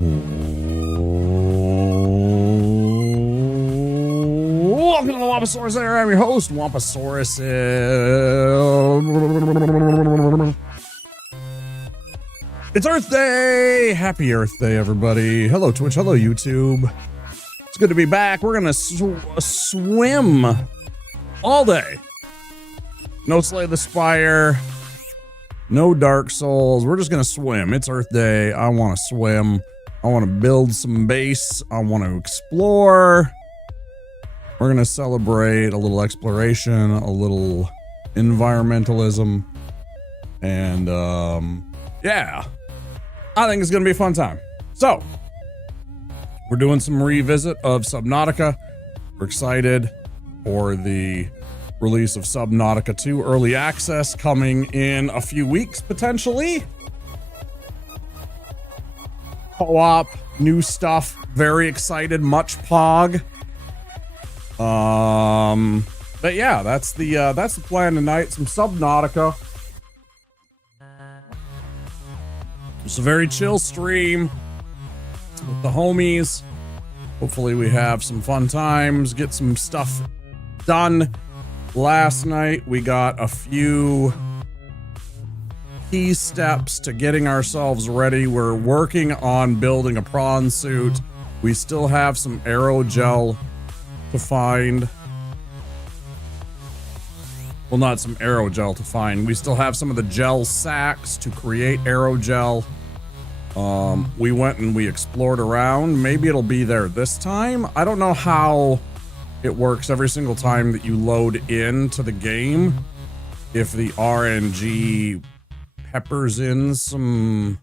Welcome to the Wampasaurus Center. I'm your host, Wampasaurus. It's Earth Day! Happy Earth Day, everybody. Hello, Twitch. Hello, YouTube. It's good to be back. We're gonna swim all day. No Slay the Spire. No Dark Souls. We're just gonna swim. It's Earth Day. I want to swim. I want to build some base. I want to explore. We're gonna celebrate a little exploration, a little environmentalism, and yeah, I think it's gonna be a fun time. So we're doing some revisit of Subnautica. We're excited for the release of Subnautica 2 early access coming in a few weeks potentially. Co-op, new stuff, very excited, much pog. But yeah, that's the plan tonight. Some Subnautica. It's a very chill stream with the homies. Hopefully we have some fun times, get some stuff done. Last night we got a few key steps to getting ourselves ready. We're working on building a prawn suit. We still have some aerogel to find. Well, not some aerogel to find. We still have some of the gel sacks to create aerogel. We went and we explored around. Maybe it'll be there this time. I don't know how it works every single time that you load into the game. If the RNG peppers in some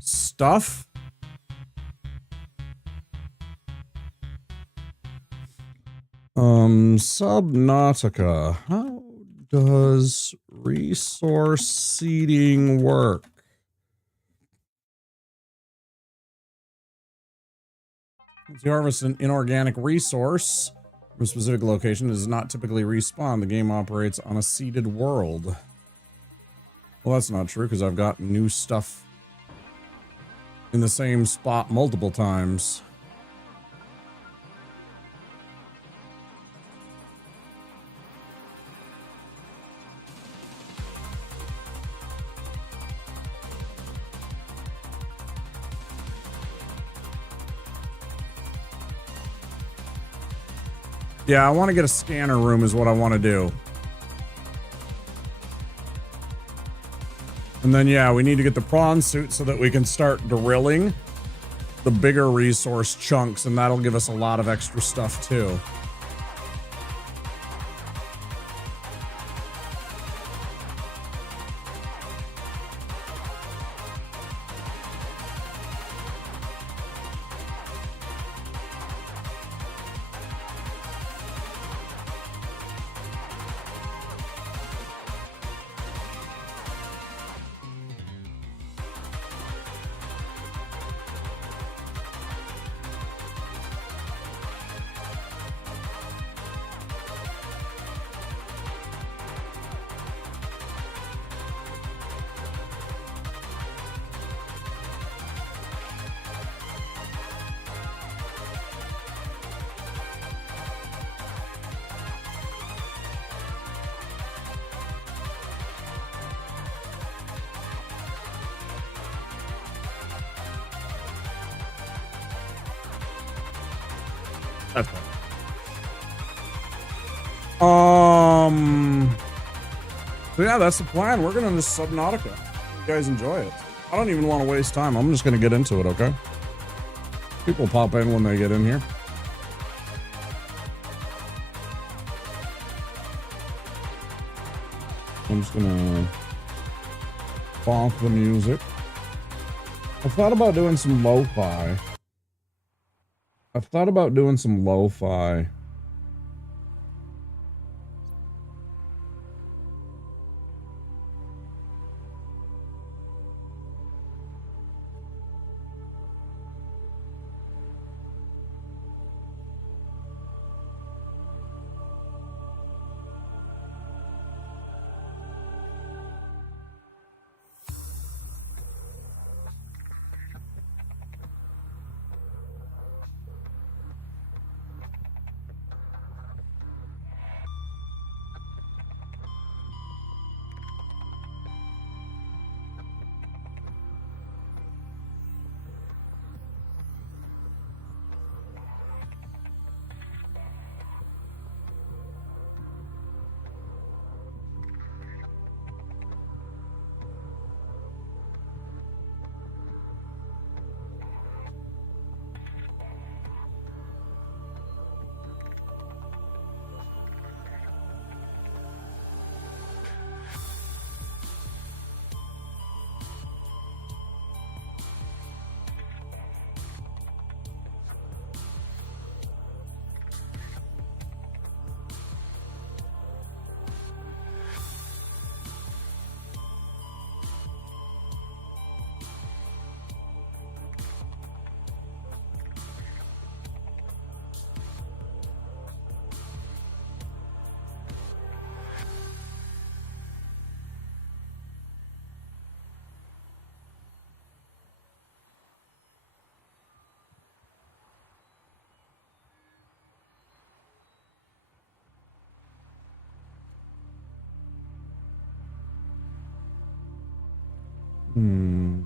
stuff. Subnautica. How does resource seeding work? Once you harvest an inorganic resource from a specific location, it does not typically respawn. The game operates on a seeded world. Well, that's not true because I've got new stuff in the same spot multiple times. Yeah, I want to get a scanner room is what I want to do. And then, yeah, we need to get the prawn suit so that we can start drilling the bigger resource chunks, and that'll give us a lot of extra stuff, too. That's fine. So yeah, that's the plan. We're gonna just Subnautica. You guys enjoy it. I don't even want to waste time. I'm just gonna get into it, okay? People pop in when they get in here. I'm just gonna bonk the music. I thought about doing some lo-fi. Hmm.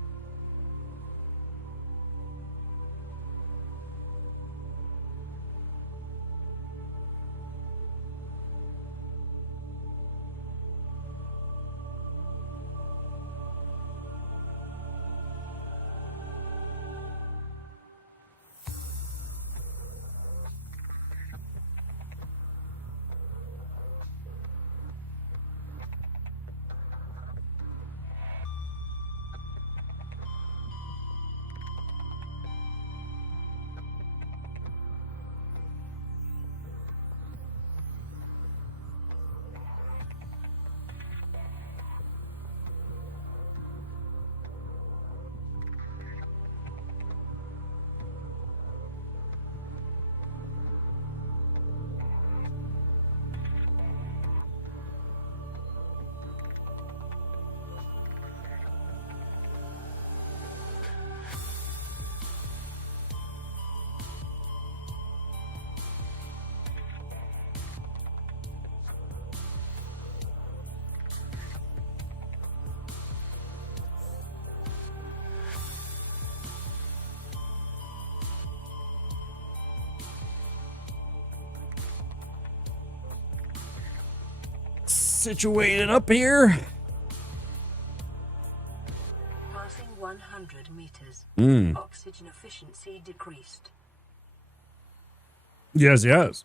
Situated up here. Passing 100 meters. Oxygen efficiency decreased. Yes, yes.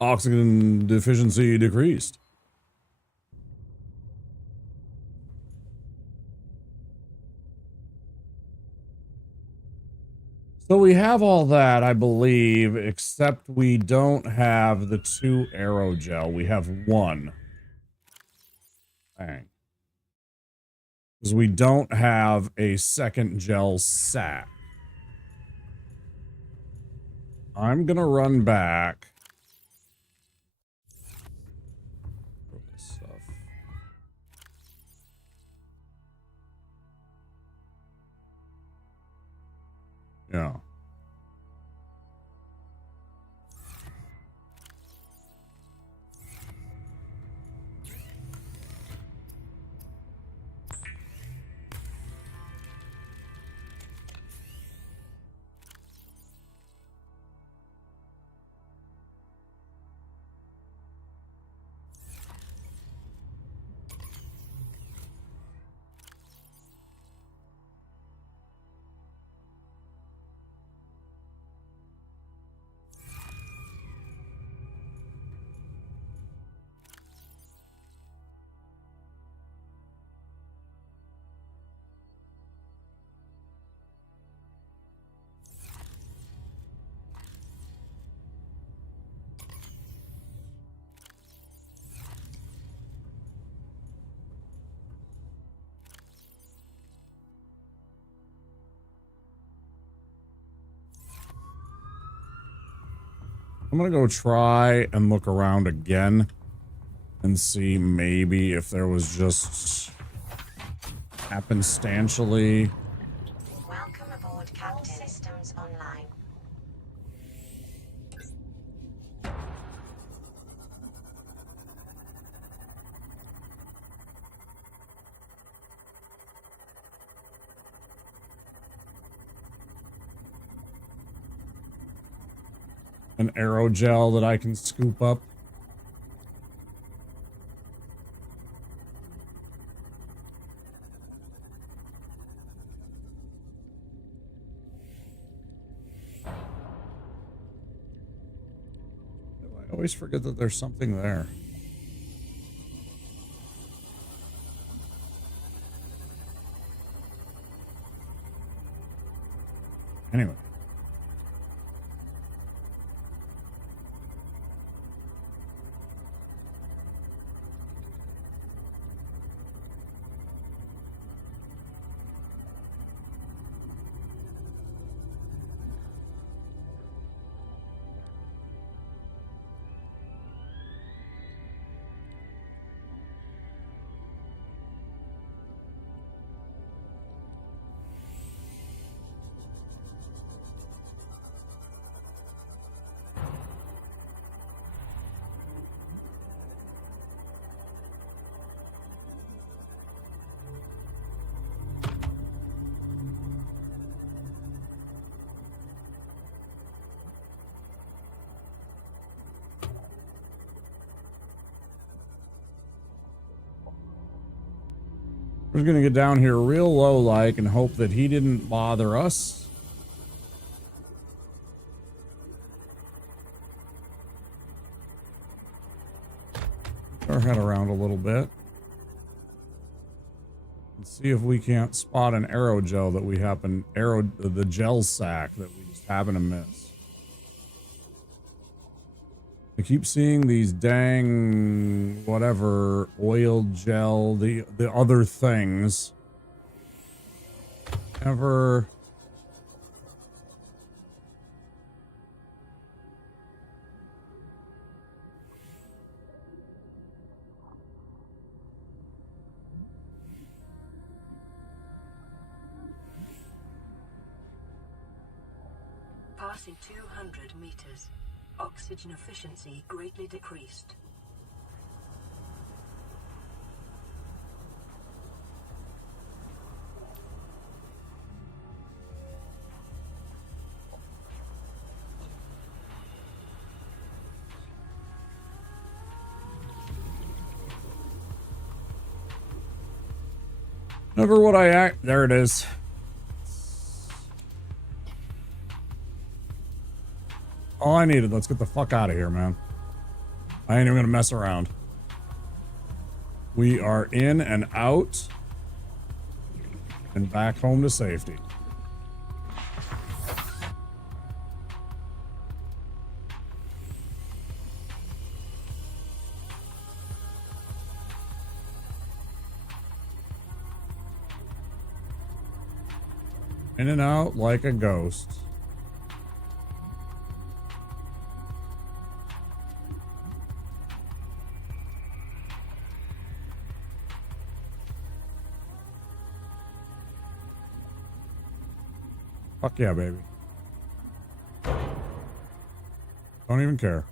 Oxygen deficiency decreased. So we have all that, I believe, except we don't have the 2 aerogel. We have 1. Dang. Because we don't have a second gel sack. I'm gonna run back. Throw this stuff. Yeah. I'm gonna go try and look around again and see maybe if there was just happenstantially. Welcome aboard, Captain. Systems online. An aerogel that I can scoop up. I always forget that there's something there. Anyway. We're gonna get down here real low like and hope that he didn't bother us. Our head around a little bit. And see if we can't spot an aerogel that we happen the gel sack that we just happen to miss. I keep seeing these dang whatever oil gel, the other things. Never. Passing 200 meters. Oxygen efficiency greatly decreased. Never would I act. There it is. All I needed. Let's get the fuck out of here, man. I ain't even gonna mess around. We are in and out and back home to safety. In and out like a ghost. Fuck yeah, baby. Don't even care.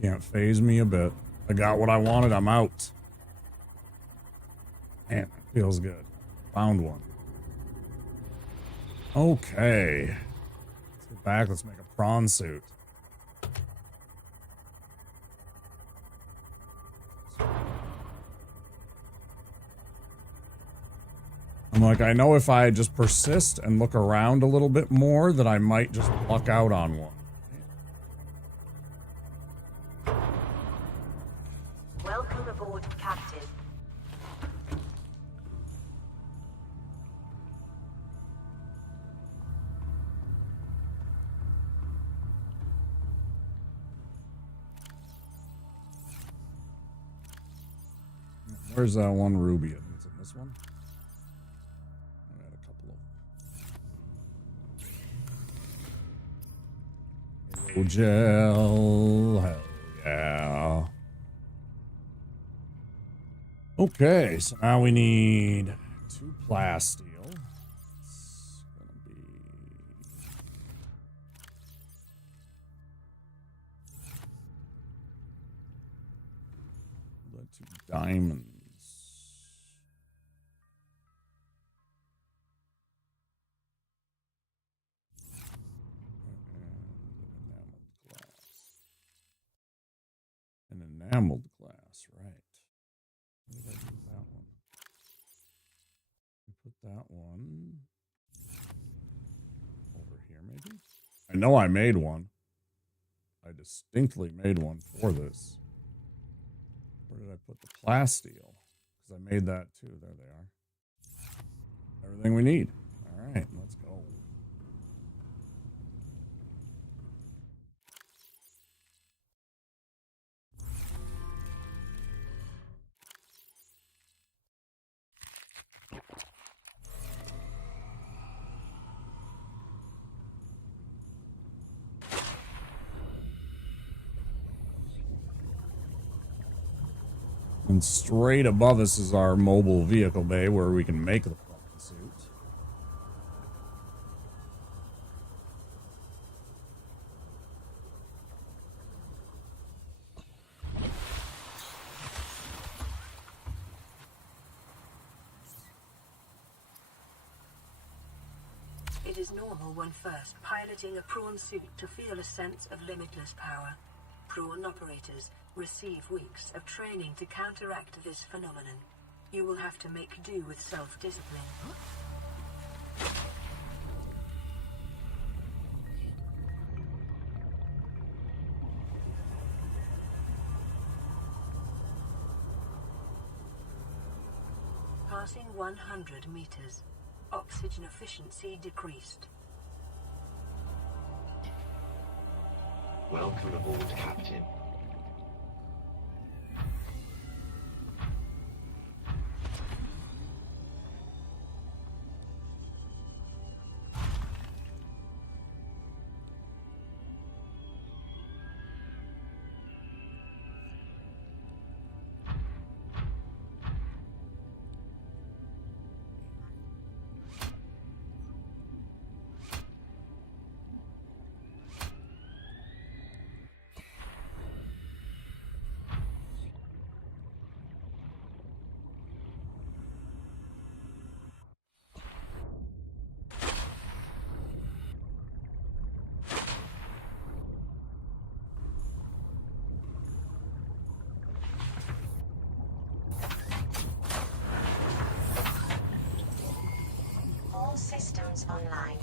You can't phase me a bit. I got what I wanted. I'm out. Man, it feels good. Found one. Okay. Let's go back. Let's make a prawn suit. I'm like, I know if I just persist and look around a little bit more that I might just luck out on one. Welcome aboard, Captain. Where's that one ruby? Is it this one? I had a couple of them. Gel. Hell yeah. Okay, so now we need 2 plasteel. It's gonna be 2 diamonds. Enameled glass, right. Where did I do that one? Put that one over here, maybe? I know I made one. I distinctly made one for this. Where did I put the plasteel? Because I made that too. There they are. Everything we need. All right, let's go. And straight above us is our mobile vehicle bay where we can make the fucking suit. It is normal when first piloting a prawn suit to feel a sense of limitless power. Prawn operators receive weeks of training to counteract this phenomenon. You will have to make do with self-discipline. Passing 100 meters. Oxygen efficiency decreased. Welcome aboard, Captain. All systems online.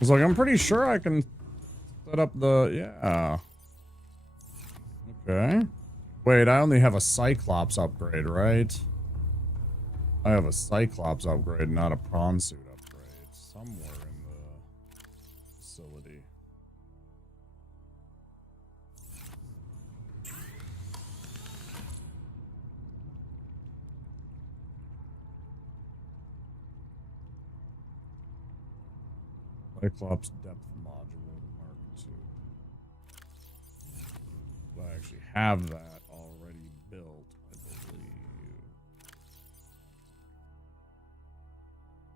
It's like, I'm pretty sure I can set up the, yeah. Okay. Wait, I only have a Cyclops upgrade, right? I have a Cyclops upgrade, not a prawn suit upgrade. Somewhere in the facility. Cyclops depth module Mark II. I actually have that already built, I believe.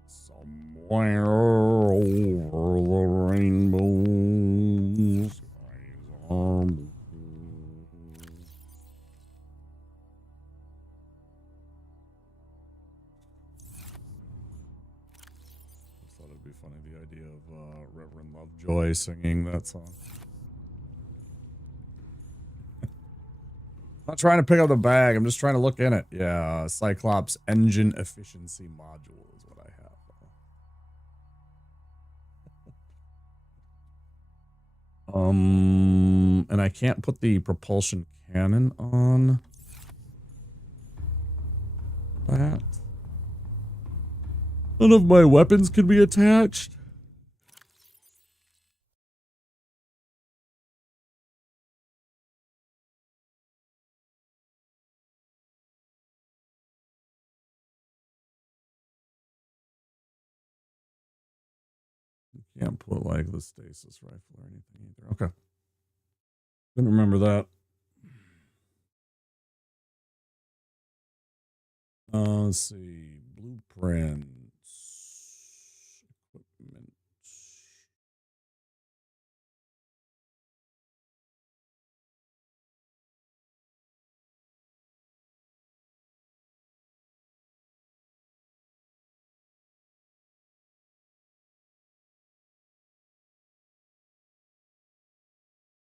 Somewhere over the rainbow, skies are blue. Just thought it'd be funny, the idea of Reverend Lovejoy singing that song. Not trying to pick up the bag, I'm just trying to look in it. Yeah, Cyclops engine efficiency module is what I have. And I can't put the propulsion cannon on that. None of my weapons can be attached. Can't put like the stasis rifle or anything either. Okay. Didn't remember that. Let's see. Blueprints. Equipment.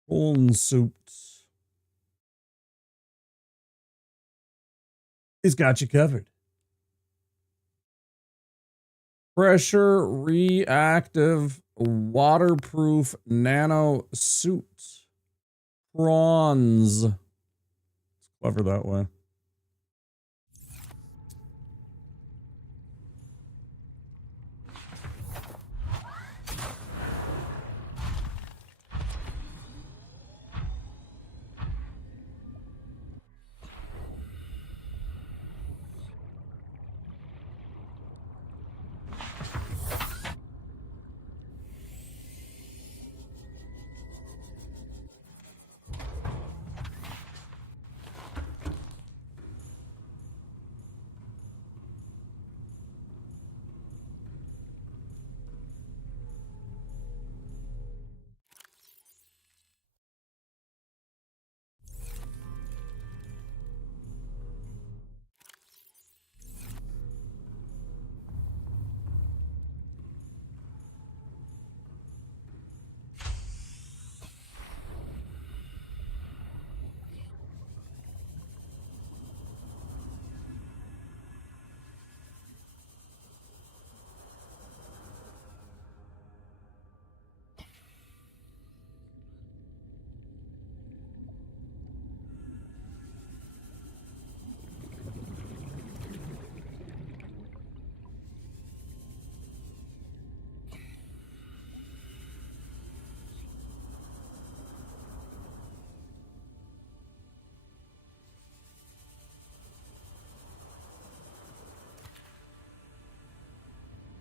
Prawn suit. He's got you covered. Pressure reactive waterproof nano suit. Prawns. It's clever that way.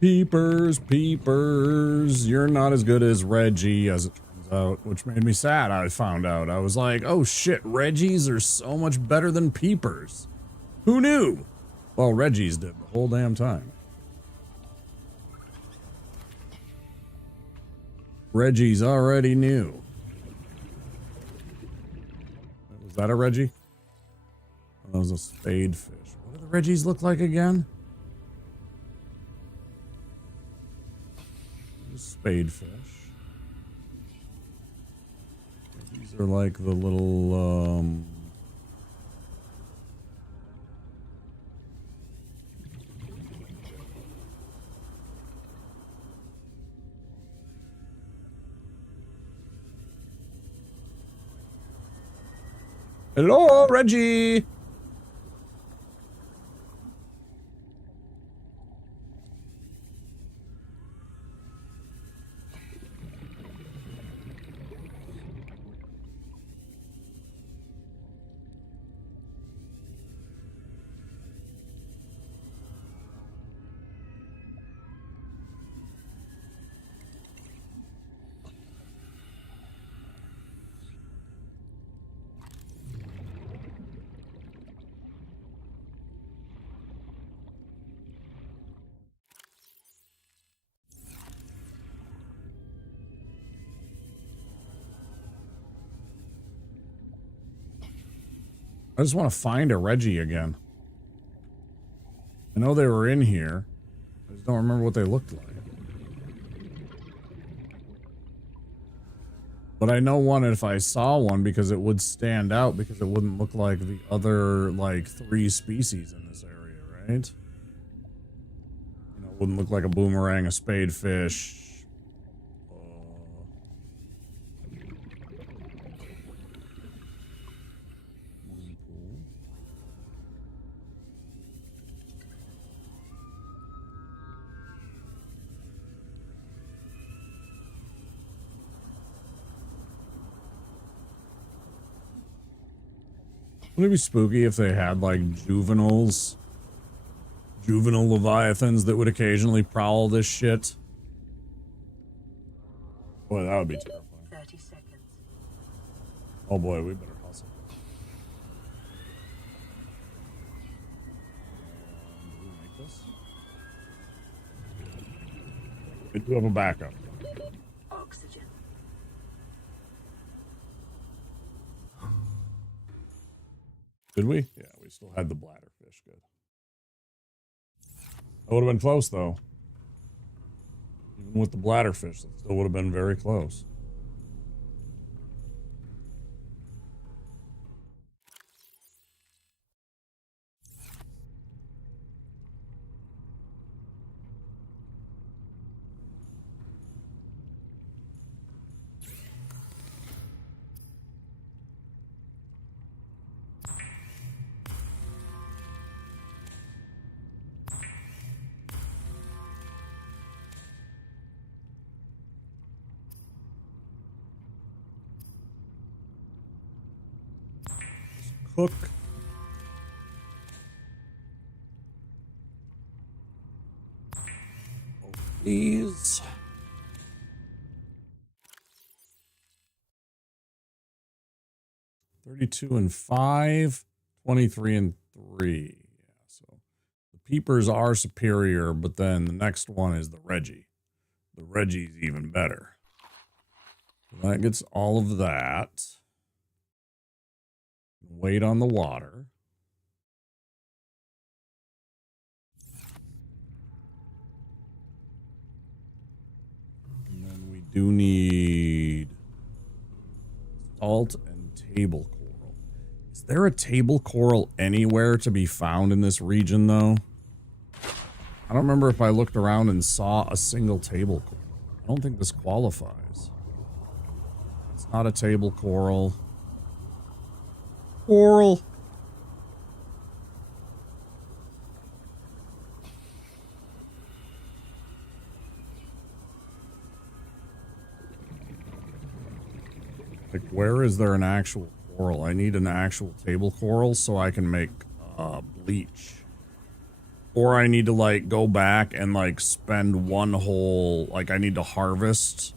Peepers, peepers. You're not as good as Reggie, as it turns out, which made me sad. I found out. I was like, oh shit, Reggies are so much better than peepers. Who knew? Well, Reggies did the whole damn time. Reggie's already knew. Was that a Reggie? Oh, that was a spade fish. What do the Reggies look like again? Spade fish. These are like the little Hello, Reggie. I just want to find a Reggie again. I know they were in here. I just don't remember what they looked like. But I know one if I saw one because it would stand out because it wouldn't look like the other, like, 3 species in this area, right? You know, it wouldn't look like a boomerang, a spadefish. Wouldn't it be spooky if they had, like, juvenile leviathans that would occasionally prowl this shit? Boy, that would be terrifying. 30 seconds. Oh boy, we better hustle. Do we make this? We do have a backup. Oxygen. Did we? Yeah, we still had the bladderfish. Good. That would have been close, though. Even with the bladderfish, that still would have been very close. Cook. Oh, please. 32 and 5, 23 and 3. Yeah, so the peepers are superior, but then the next one is the Reggie. The Reggie's even better. So that gets all of that. Wait on the water. And then we do need salt and table coral. Is there a table coral anywhere to be found in this region, though? I don't remember if I looked around and saw a single table coral. I don't think this qualifies. It's not a table coral. Coral. Like, where is there an actual coral? I need an actual table coral so I can make bleach. Or I need to like go back and like spend one whole, like I need to harvest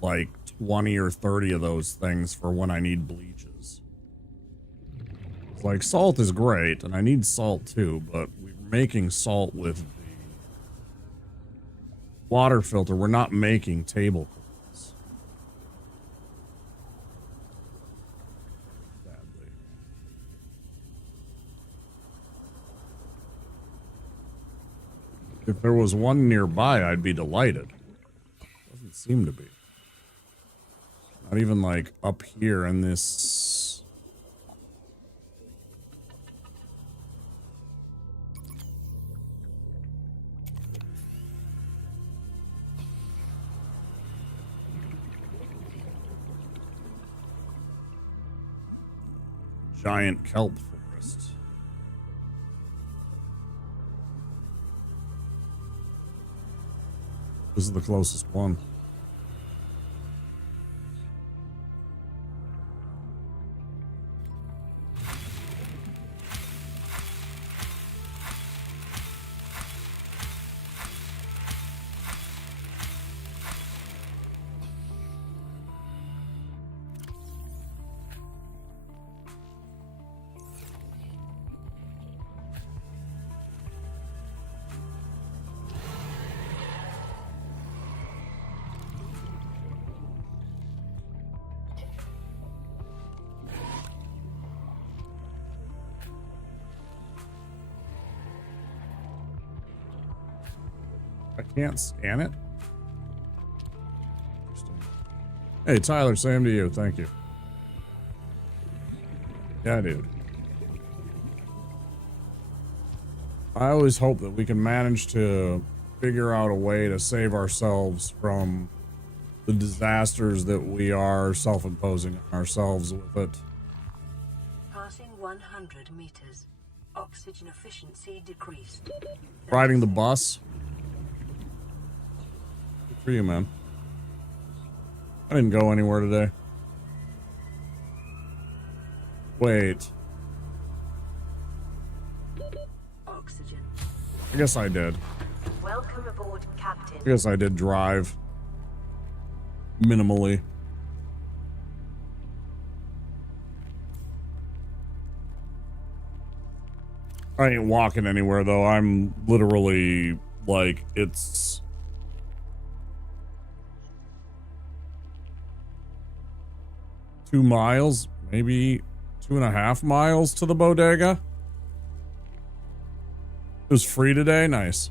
like 20 or 30 of those things for when I need bleaches. It's like salt is great and I need salt too, but we're making salt with the water filter. We're not making table cloths. Sadly. If there was one nearby, I'd be delighted. Doesn't seem to be. Not even like up here in this. Giant kelp forest. This is the closest one. I can't scan it. Hey, Tyler, same to you. Thank you. Yeah, dude. I always hope that we can manage to figure out a way to save ourselves from the disasters that we are self-imposing on ourselves with it. Passing 100 meters. Oxygen efficiency decreased. Riding the bus. Good for you, man. I didn't go anywhere today. Wait. Oxygen. I guess I did. Welcome aboard, Captain. I guess I did drive. Minimally. I ain't walking anywhere though. I'm literally like, it's 2 miles, maybe 2.5 miles to the bodega. It was free today. Nice.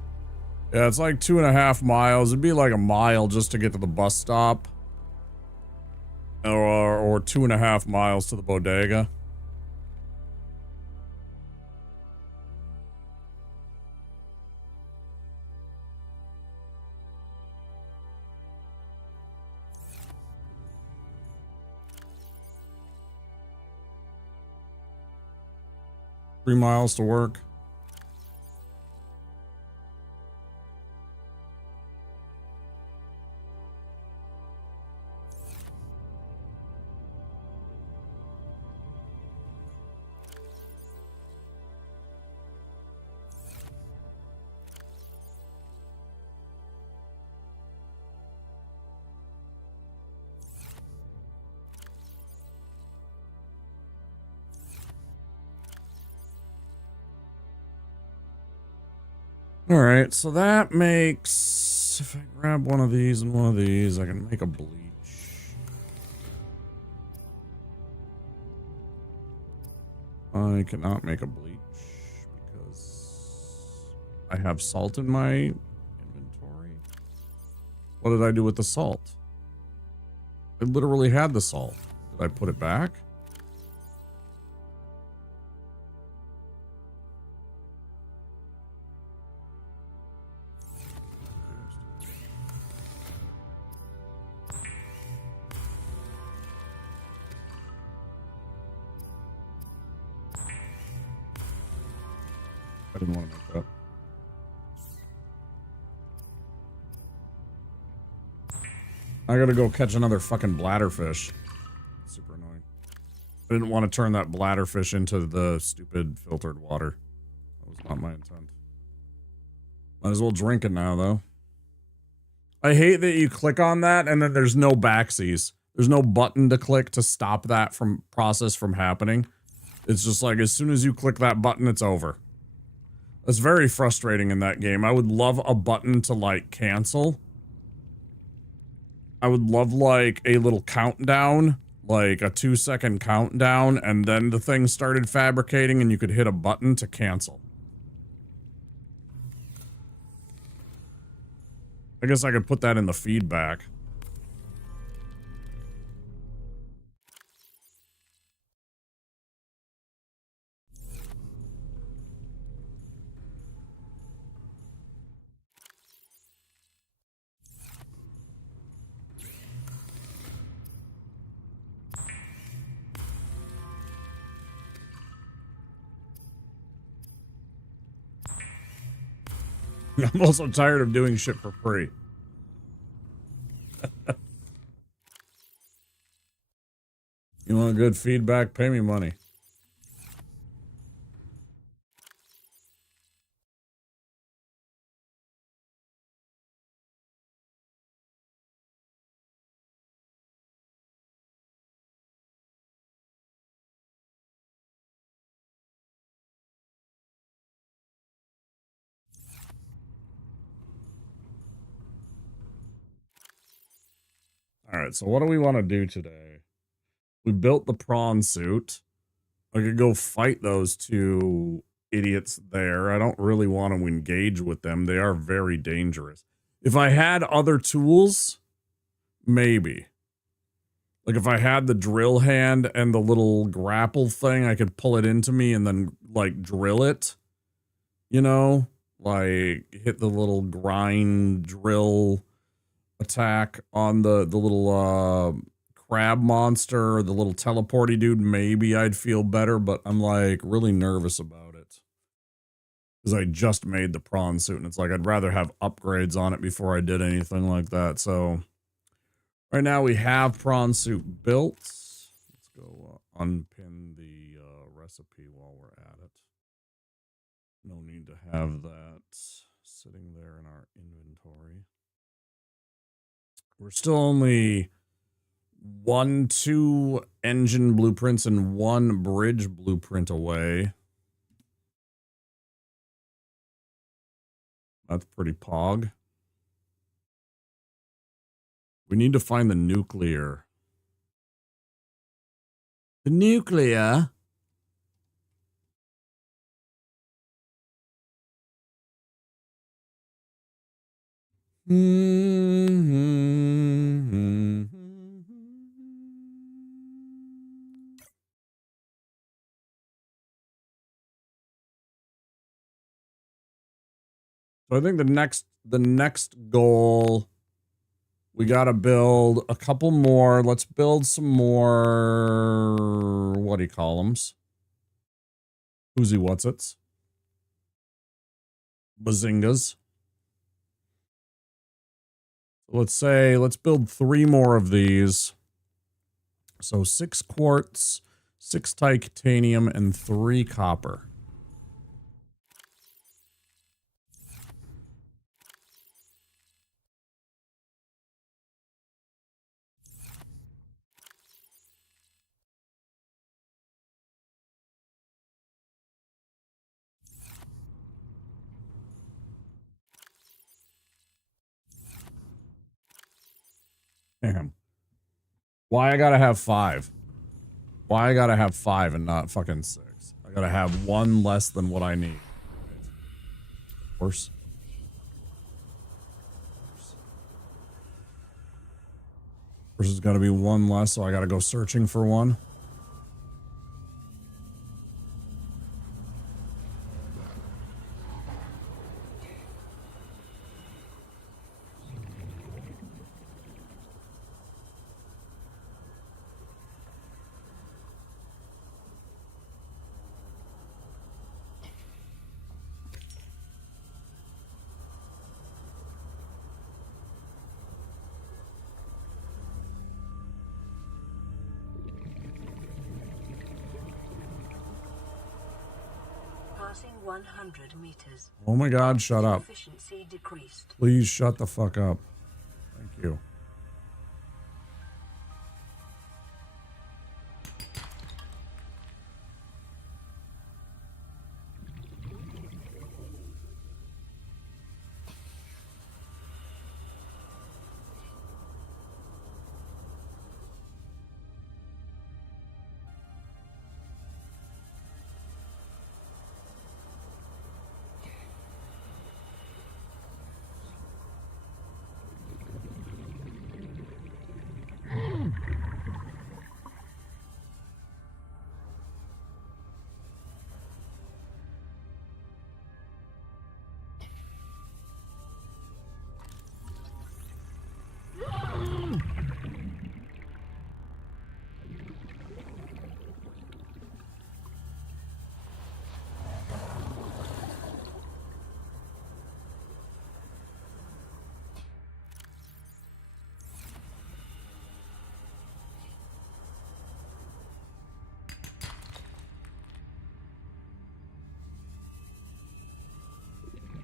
Yeah, it's like 2.5 miles. It'd be like a mile just to get to the bus stop. Or 2.5 miles to the bodega. Three miles to work. All right, so that makes, if I grab one of these and one of these, I can make a bleach. I cannot make a bleach because I have salt in my inventory. What did I do with the salt? I literally had the salt. Did I put it back? I didn't want to make that. I gotta go catch another fucking bladderfish. Super annoying. I didn't want to turn that bladderfish into the stupid filtered water. That was not my intent. Might as well drink it now, though. I hate that you click on that and then there's no backsies. There's no button to click to stop that process from happening. It's just like, as soon as you click that button, it's over. That's very frustrating in that game. I would love a button to, like, cancel. I would love, like, a little countdown. Like, a 2-second countdown, and then the thing started fabricating and you could hit a button to cancel. I guess I could put that in the feedback. I'm also tired of doing shit for free. You want good feedback? Pay me money. Alright, so what do we want to do today? We built the prawn suit. I could go fight those two idiots there. I don't really want to engage with them. They are very dangerous. If I had other tools, maybe. Like if I had the drill hand and the little grapple thing, I could pull it into me and then, like, drill it. You know? Like, hit the little grind drill attack on the little crab monster, or the little teleporty dude. Maybe I'd feel better, but I'm, like, really nervous about it. Because I just made the prawn suit, and it's like I'd rather have upgrades on it before I did anything like that. So right now we have prawn suit built. Let's go unpin the recipe while we're at it. No need to have that sitting there in our inventory. We're still only 2 engine blueprints and 1 bridge blueprint away. That's pretty pog. We need to find the nuclear. The nuclear? So I think the next goal, we gotta build a couple more. Let's build some more, what do you call them? Whoosy whatsits. Bazingas. Let's build 3 more of these. So 6 quartz, 6 titanium, and 3 copper. Damn. Why I gotta have 5? Why I gotta have 5 and not fucking 6? I gotta have 1 less than what I need. Of course. This is gotta be 1 less, so I gotta go searching for 1. Passing 100 meters. Oh my God, shut up. Efficiency decreased. Please shut the fuck up. Thank you.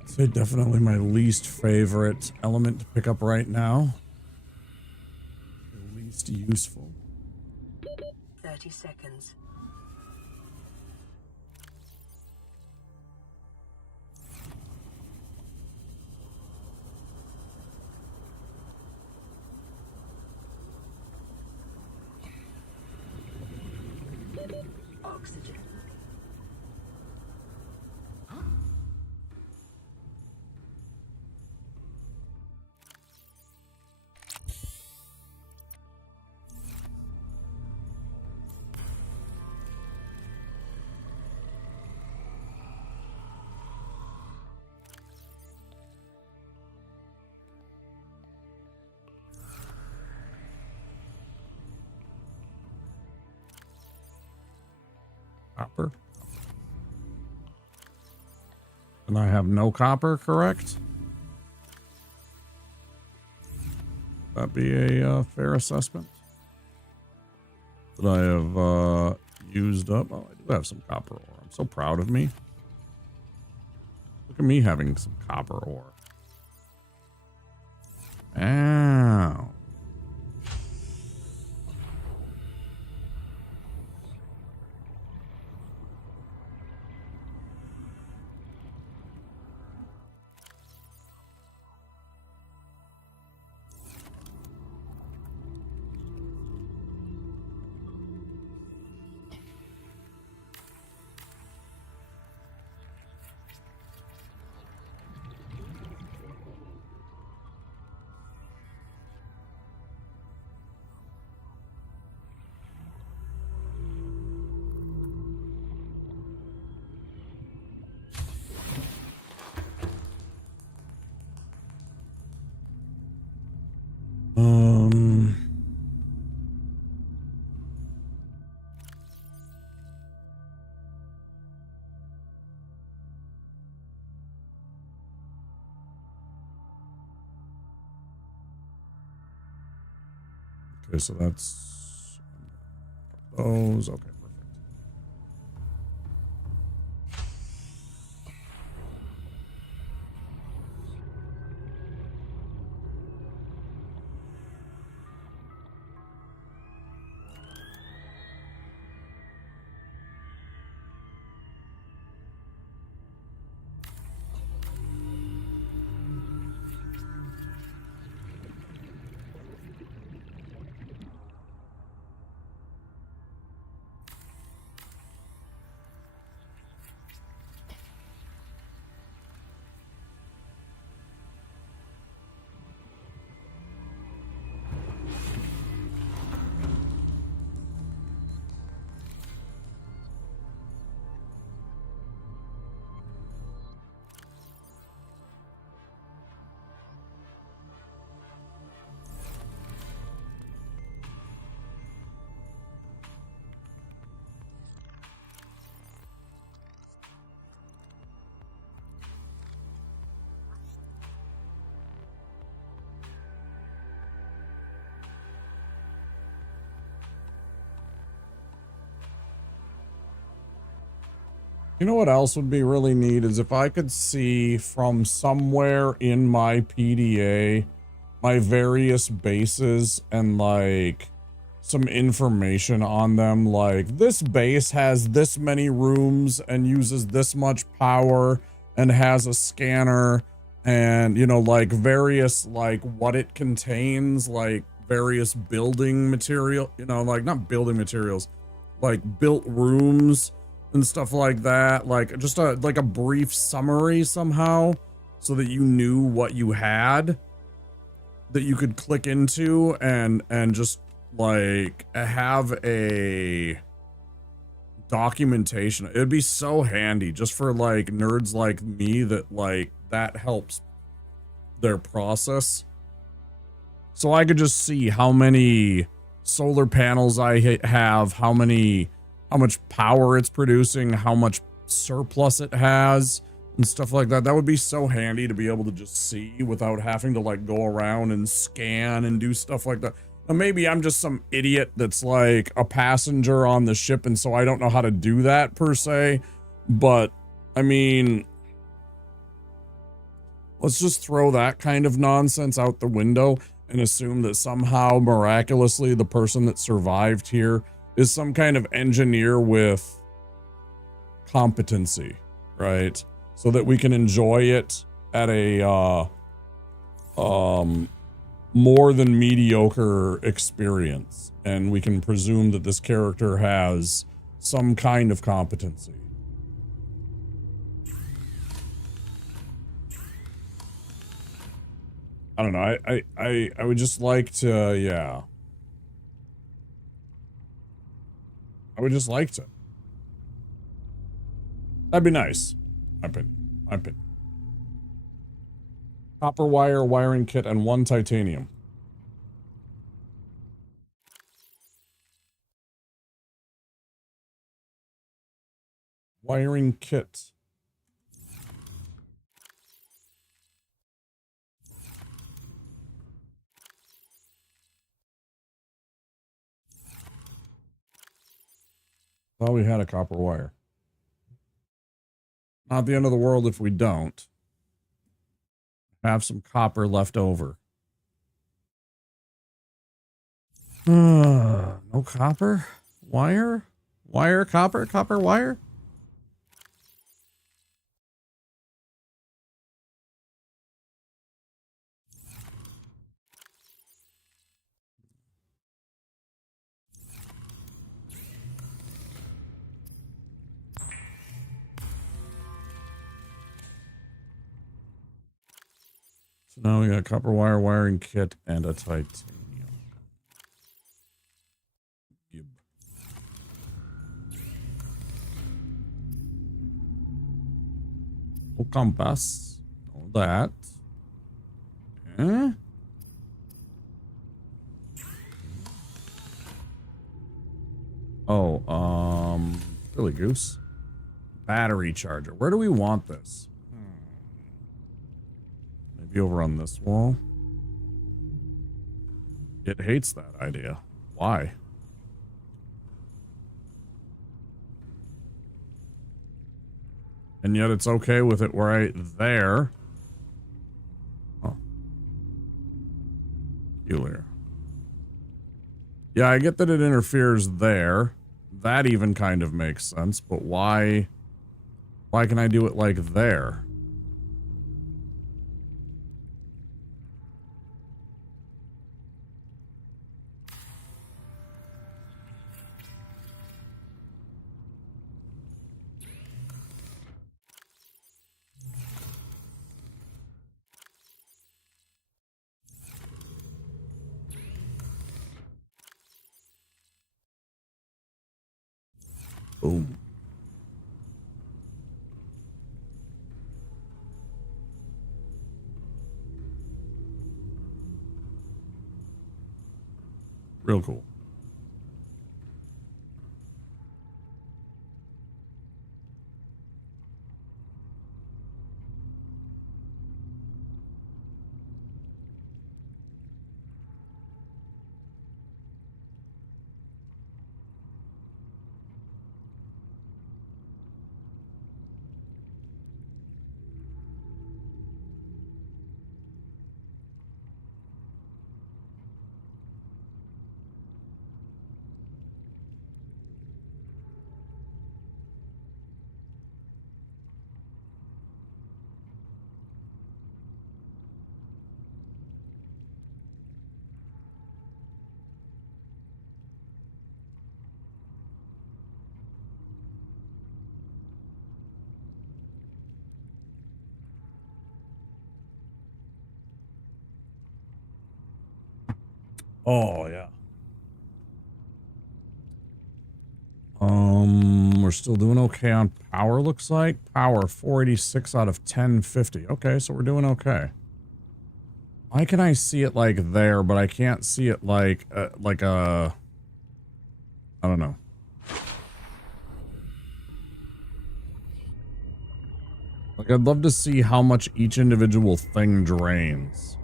So definitely my least favorite element to pick up right now. The least useful. 30 seconds. Oxygen. Copper. And I have no copper, correct? That be a fair assessment? That I have used up. Oh, I do have some copper ore. I'm so proud of me. Look at me having some copper ore. Ow. Okay, so that's those. Okay, perfect. You know what else would be really neat is if I could see from somewhere in my PDA my various bases and like some information on them, like this base has this many rooms and uses this much power and has a scanner, and you know, like various, like what it contains, like various building material, you know, like not building materials, like built rooms and stuff like that, like just a like a brief summary somehow so that you knew what you had that you could click into and just like have a documentation. It'd be so handy just for like nerds like me that like that helps their process. So I could just see how many solar panels I have, how much power it's producing, how much surplus it has, and stuff like that. That would be so handy to be able to just see without having to like go around and scan and do stuff like that. Now, maybe I'm just some idiot that's like a passenger on the ship, and so I don't know how to do that per se. But I mean, let's just throw that kind of nonsense out the window and assume that somehow miraculously the person that survived here is some kind of engineer with competency, right? So that we can enjoy it at a more than mediocre experience, and we can presume that this character has some kind of competency. I don't know. I would just like to, yeah. I would just like to. That'd be nice. My opinion. Copper wire, wiring kit, and 1 titanium. Wiring kit. Thought we had a copper wire. Not the end of the world if we don't. Have some copper left over. No copper? Wire? Wire, copper, copper, wire? So now we got a copper wire, wiring kit, and a titanium. Yep. No compass. No that. Eh? Oh, Billy Goose. Battery charger. Where do we want this? Maybe over on this wall. It hates that idea. Why? And yet it's okay with it right there. Oh. Peculiar. Yeah, I get that it interferes there. That even kind of makes sense, but why can I do it like there? Boom. Real cool. Oh, yeah. We're still doing okay on power, looks like. Power, 486 out of 1050. Okay, so we're doing okay. Why can I see it like there, but I can't see it like a... I don't know. Like, I'd love to see how much each individual thing drains.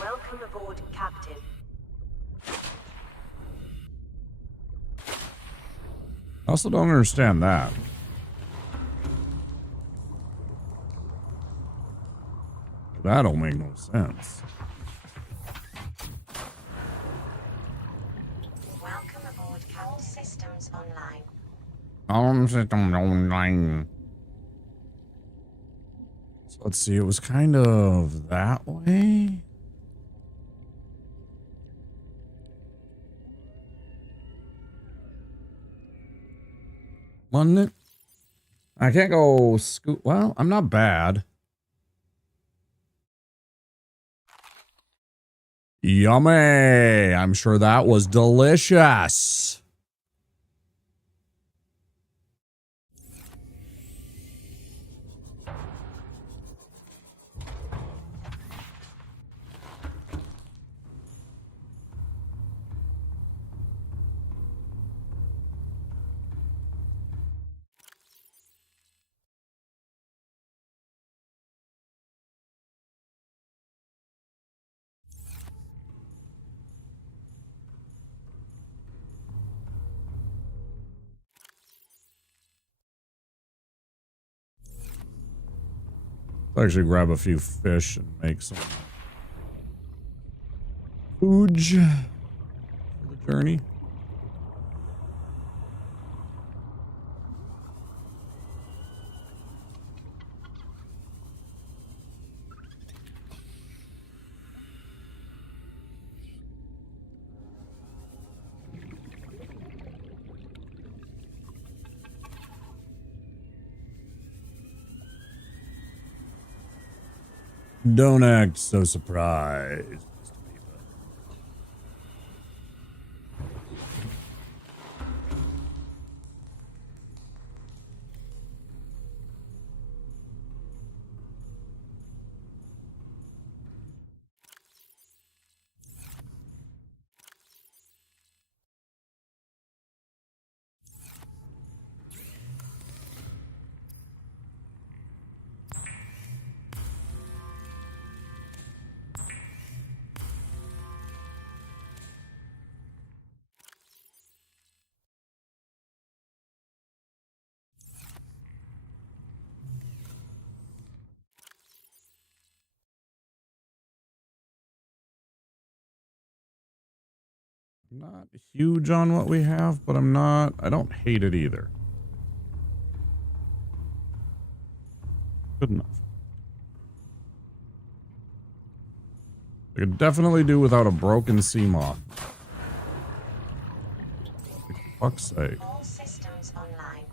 Welcome aboard, Captain. I also don't understand that. That don't make no sense. Welcome aboard, All systems online. System online. So let's see, it was kind of that way. Wasn't it? I can't go scoot. Well, I'm not bad. Yummy. I'm sure that was delicious. I'll actually grab a few fish and make some food for the journey. Don't act so surprised, Mr. Beaver. I'm not huge on what we have, but I don't hate it either. Good enough. I could definitely do without a broken sea moth. For fuck's sake. All systems online.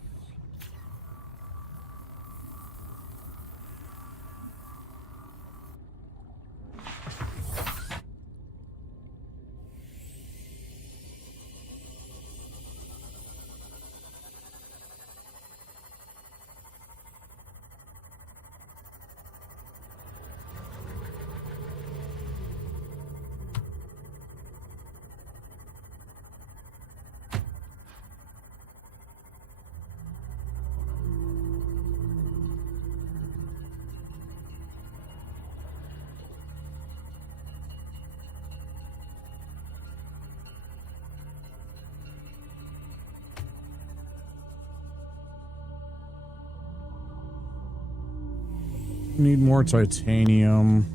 Need more titanium.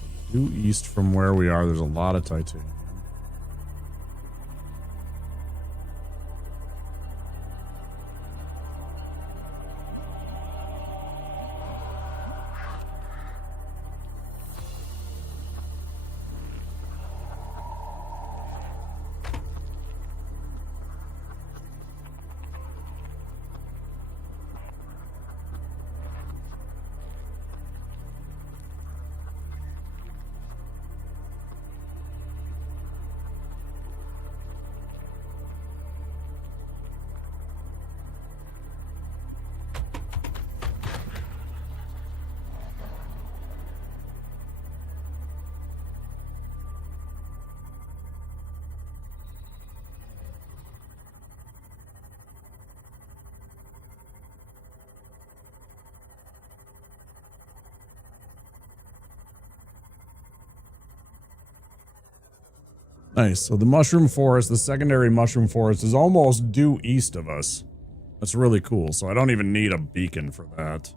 So due east from where we are, there's a lot of titanium. Nice. So the mushroom forest, the secondary mushroom forest, is almost due east of us. That's really cool. So I don't even need a beacon for that.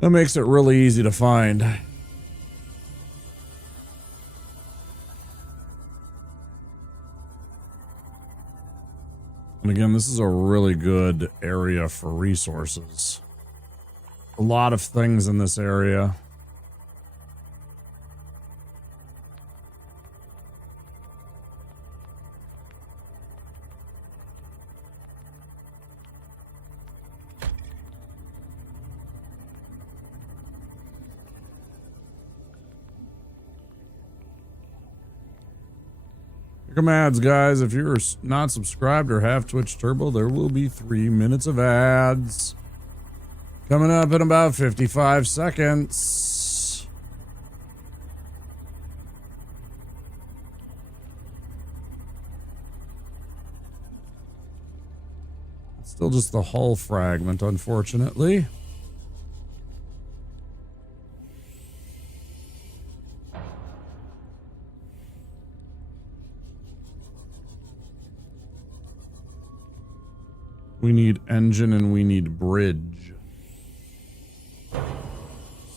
That makes it really easy to find. And again, this is a really good area for resources. A lot of things in this area. Come ads, guys. If you're not subscribed or have Twitch Turbo, there will be 3 minutes of ads coming up in about 55 seconds. It's still just the hull fragment, unfortunately. We need engine and we need bridge.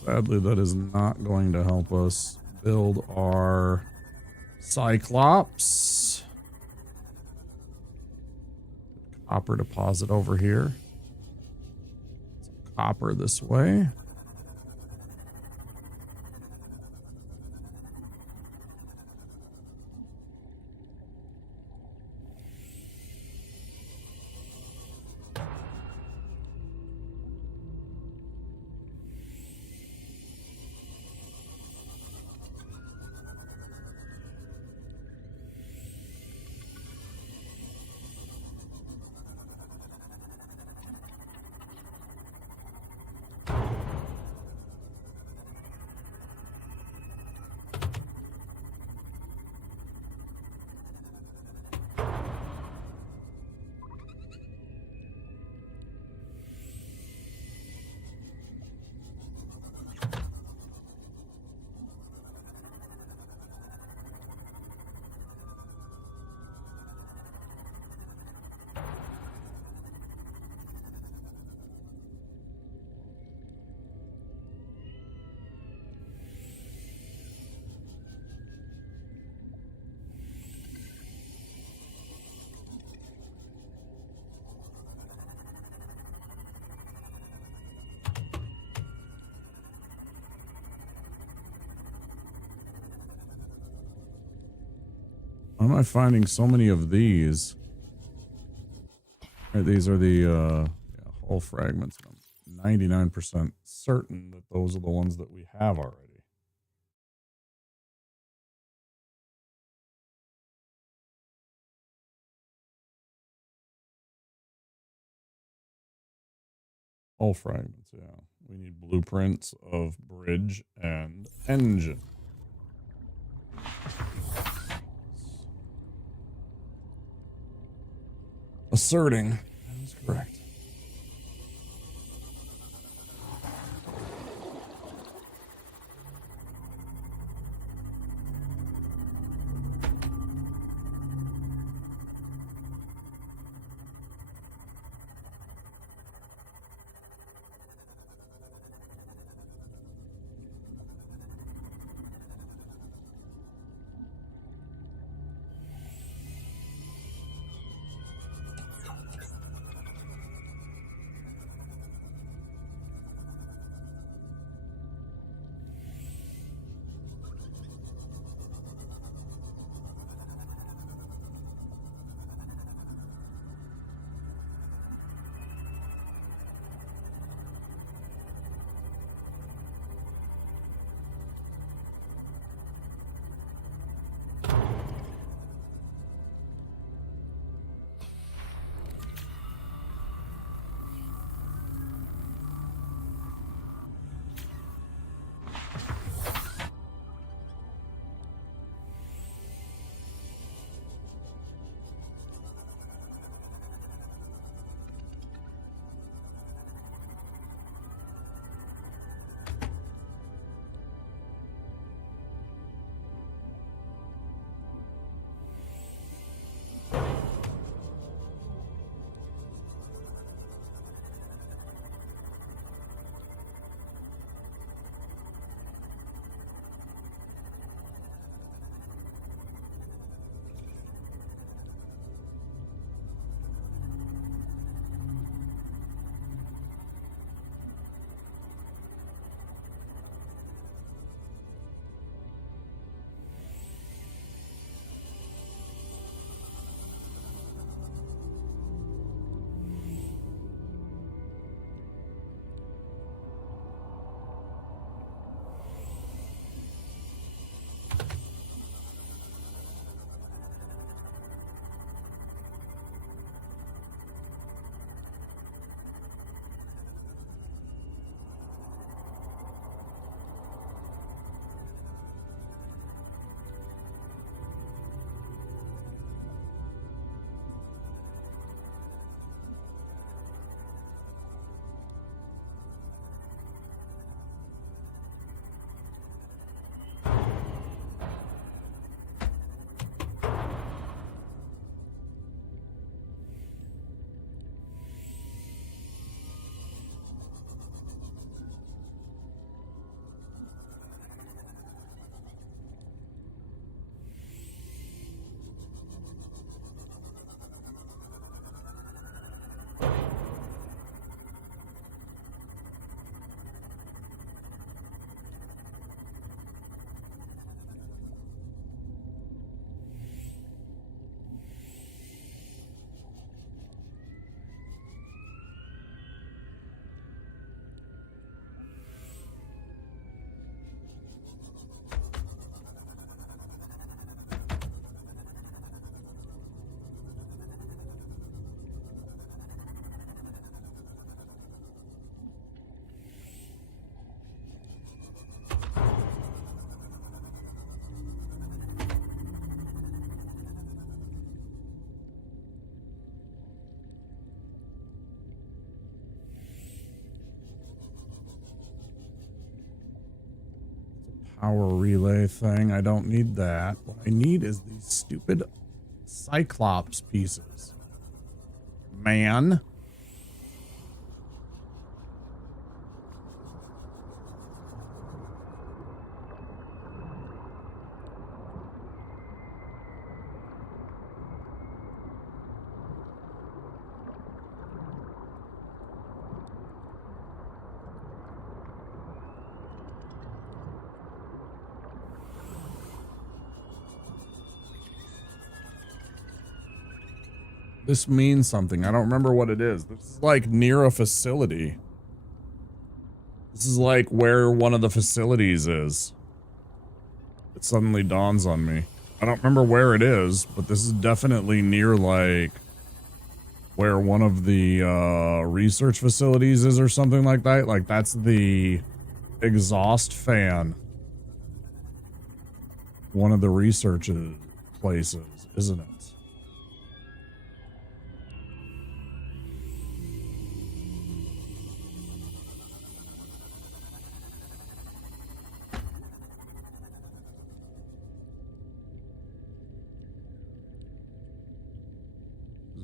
Sadly, that is not going to help us build our Cyclops. Copper deposit over here. Copper this way. Why am I finding so many of these? Right, these are the hull fragments. I'm 99% certain that those are the ones that we have already. Hull fragments, yeah. We need blueprints of bridge and engine. Asserting. That is correct. power relay thing. I don't need that. What I need is these stupid Cyclops pieces. Man. This means something. I don't remember what it is. This is like near a facility. This is like where one of the facilities is. It suddenly dawns on me. I don't remember where it is, but this is definitely near like where one of the research facilities is or something like that. Like that's the exhaust fan. One of the research places, isn't it?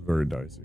Very dicey.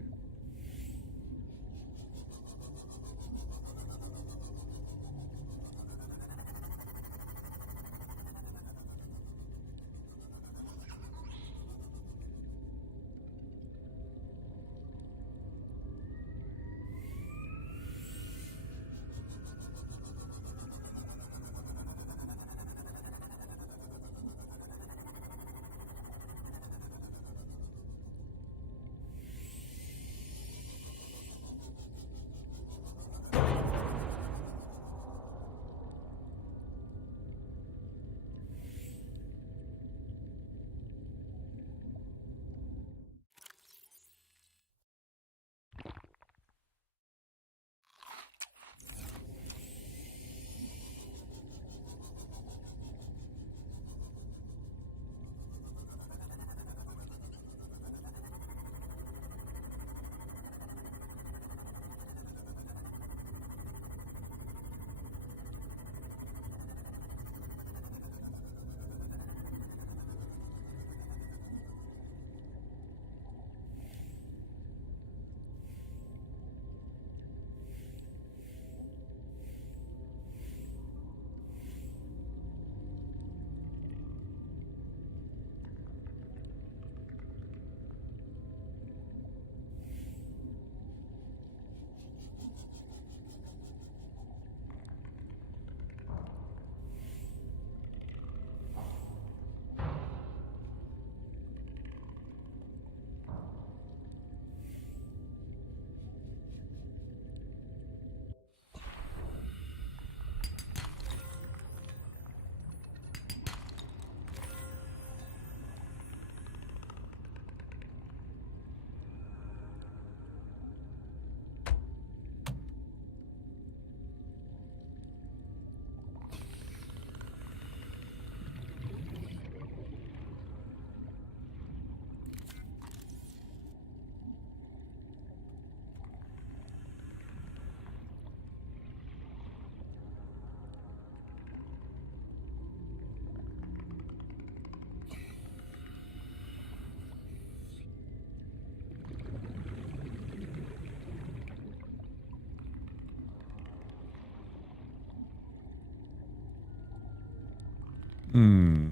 Hmm.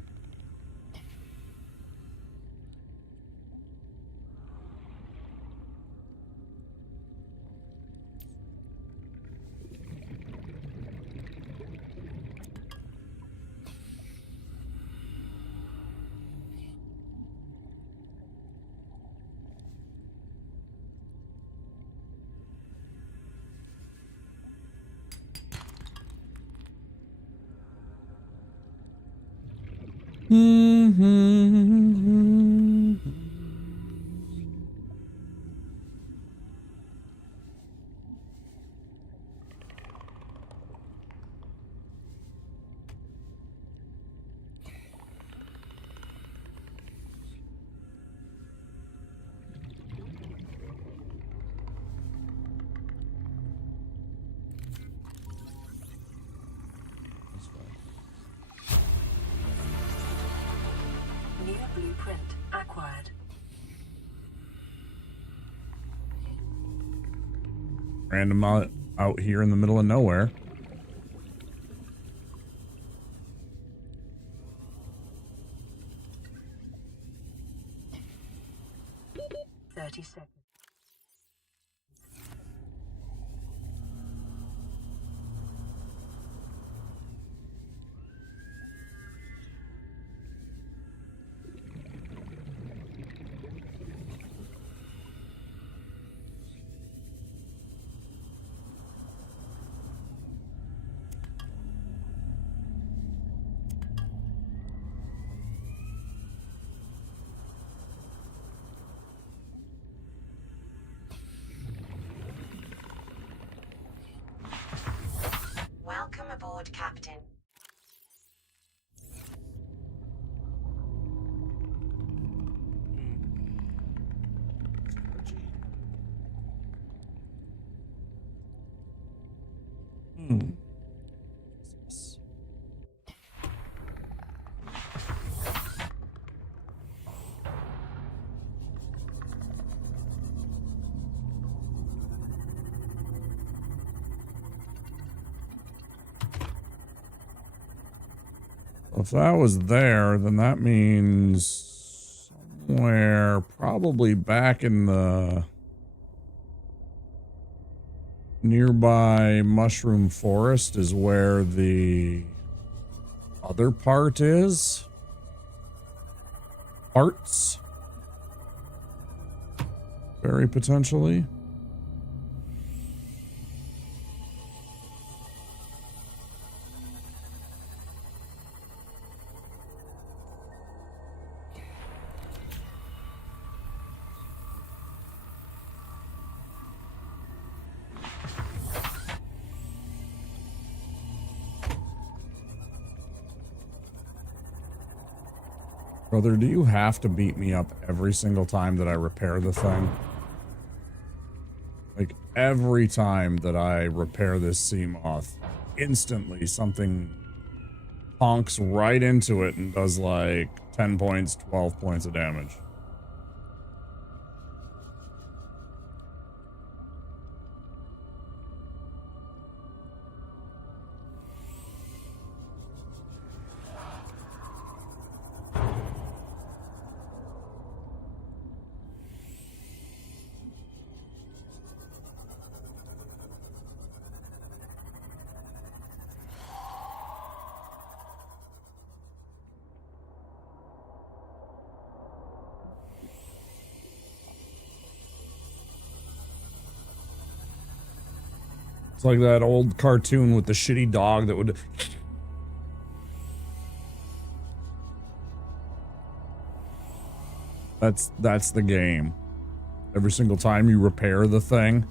That's fine. Random out here in the middle of nowhere. Seconds. Welcome aboard, Captain. If that was there, then that means somewhere probably back in the nearby mushroom forest is where the other part is. Parts. Very potentially. Brother, do you have to beat me up every single time that I repair the thing? Like, every time that I repair this sea moth, instantly something honks right into it and does like 10 points, 12 points of damage. It's like that old cartoon with the shitty dog that would... That's the game. Every single time you repair the thing.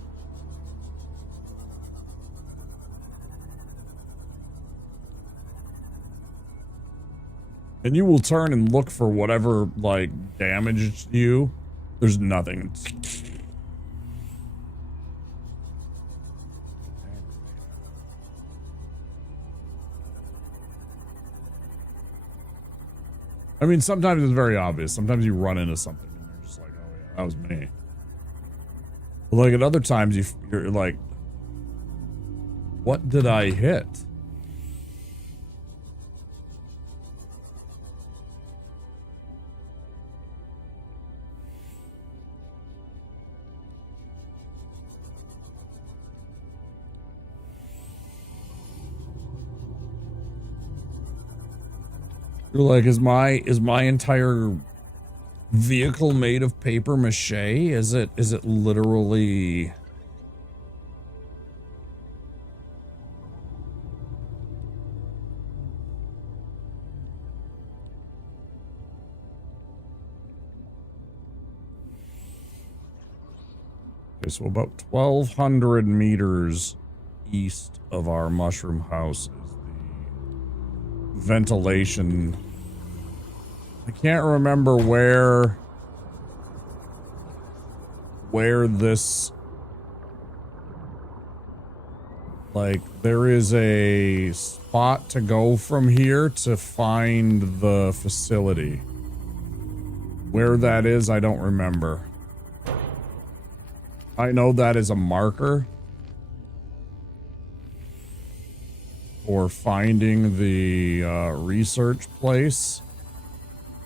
And you will turn and look for whatever, like, damaged you. There's nothing. I mean, sometimes it's very obvious. Sometimes you run into something and you're just like, oh yeah, that was me. But like at other times you're like, what did I hit? You're like, is my entire vehicle made of paper mache? Is it literally? Okay, so about 1,200 meters east of our mushroom house is the ventilation. I can't remember where this, like, there is a spot to go from here to find the facility. Where that is, I don't remember. I know that is a marker, for finding the research place,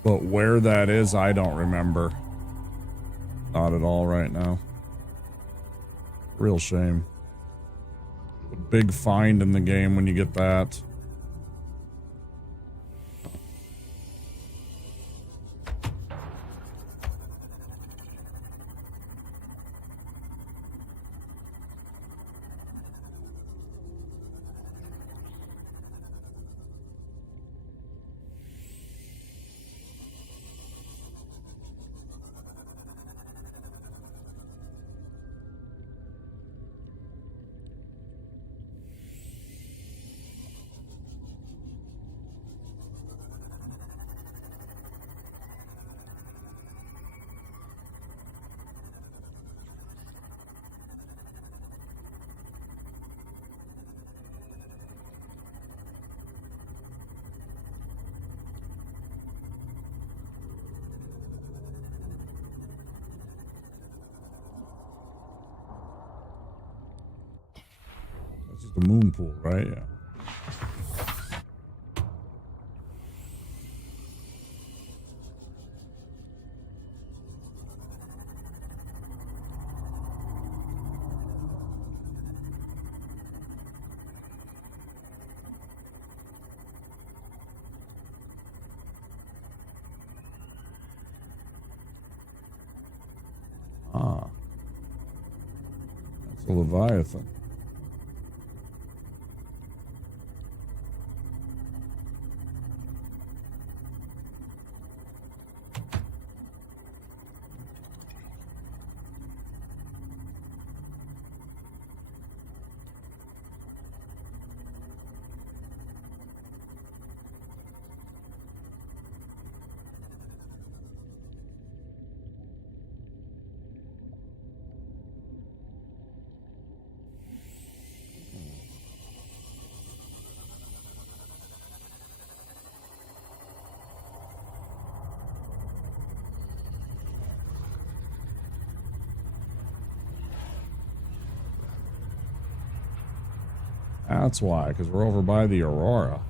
but where that is, I don't remember. Not at all right now. Real shame. A big find in the game when you get that. That's just a moon pool, right? Yeah. Ah. That's a Leviathan. That's why, because we're over by the Aurora.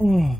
Oh.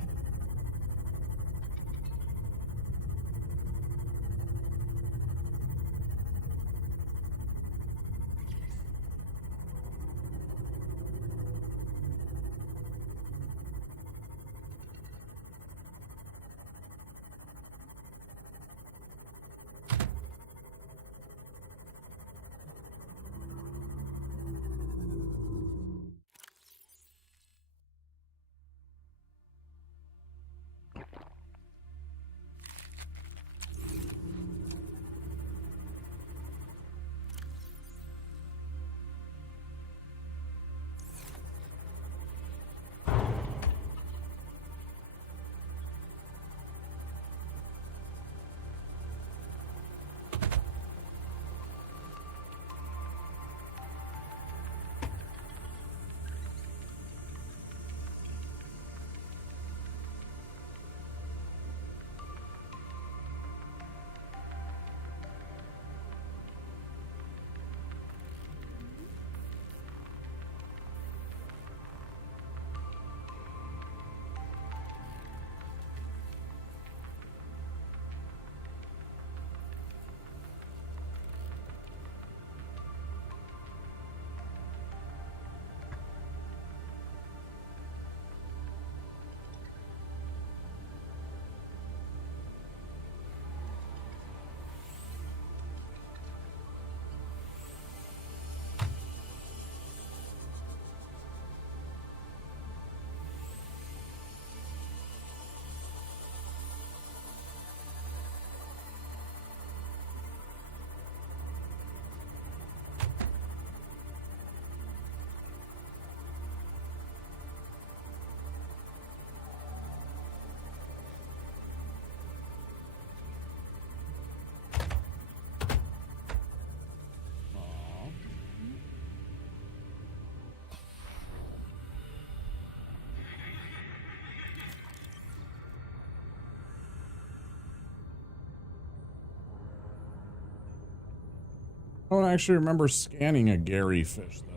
I don't actually remember scanning a Gary fish, though.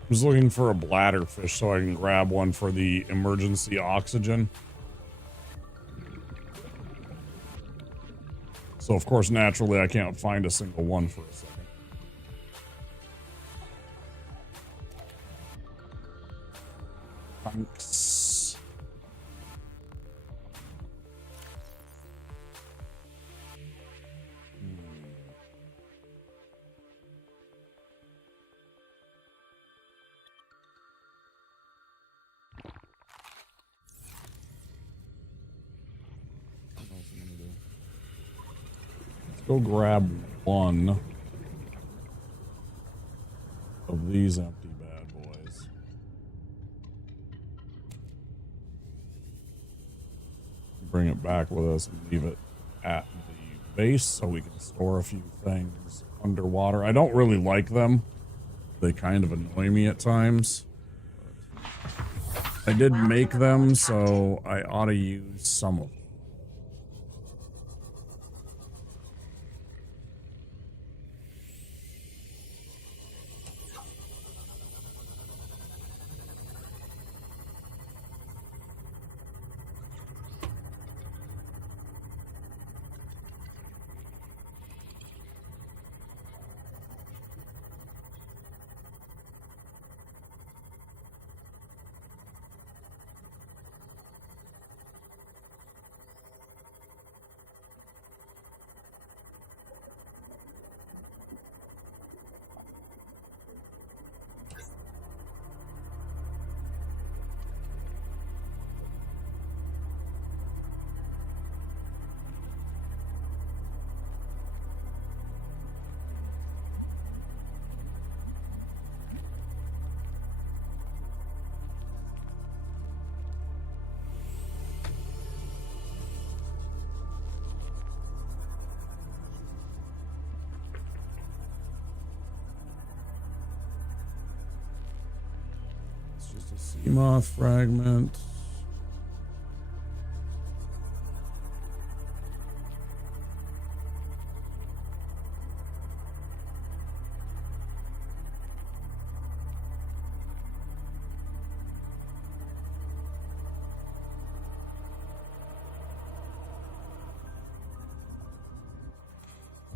I was looking for a bladderfish so I can grab one for the emergency oxygen. So, of course, naturally, I can't find a single one for a second. Thanks. Go grab one of these empty bad boys. Bring it back with us and leave it at the base so we can store a few things underwater. I don't really like them. They kind of annoy me at times. I did make them, so I ought to use some of them. Just a sea moth fragment.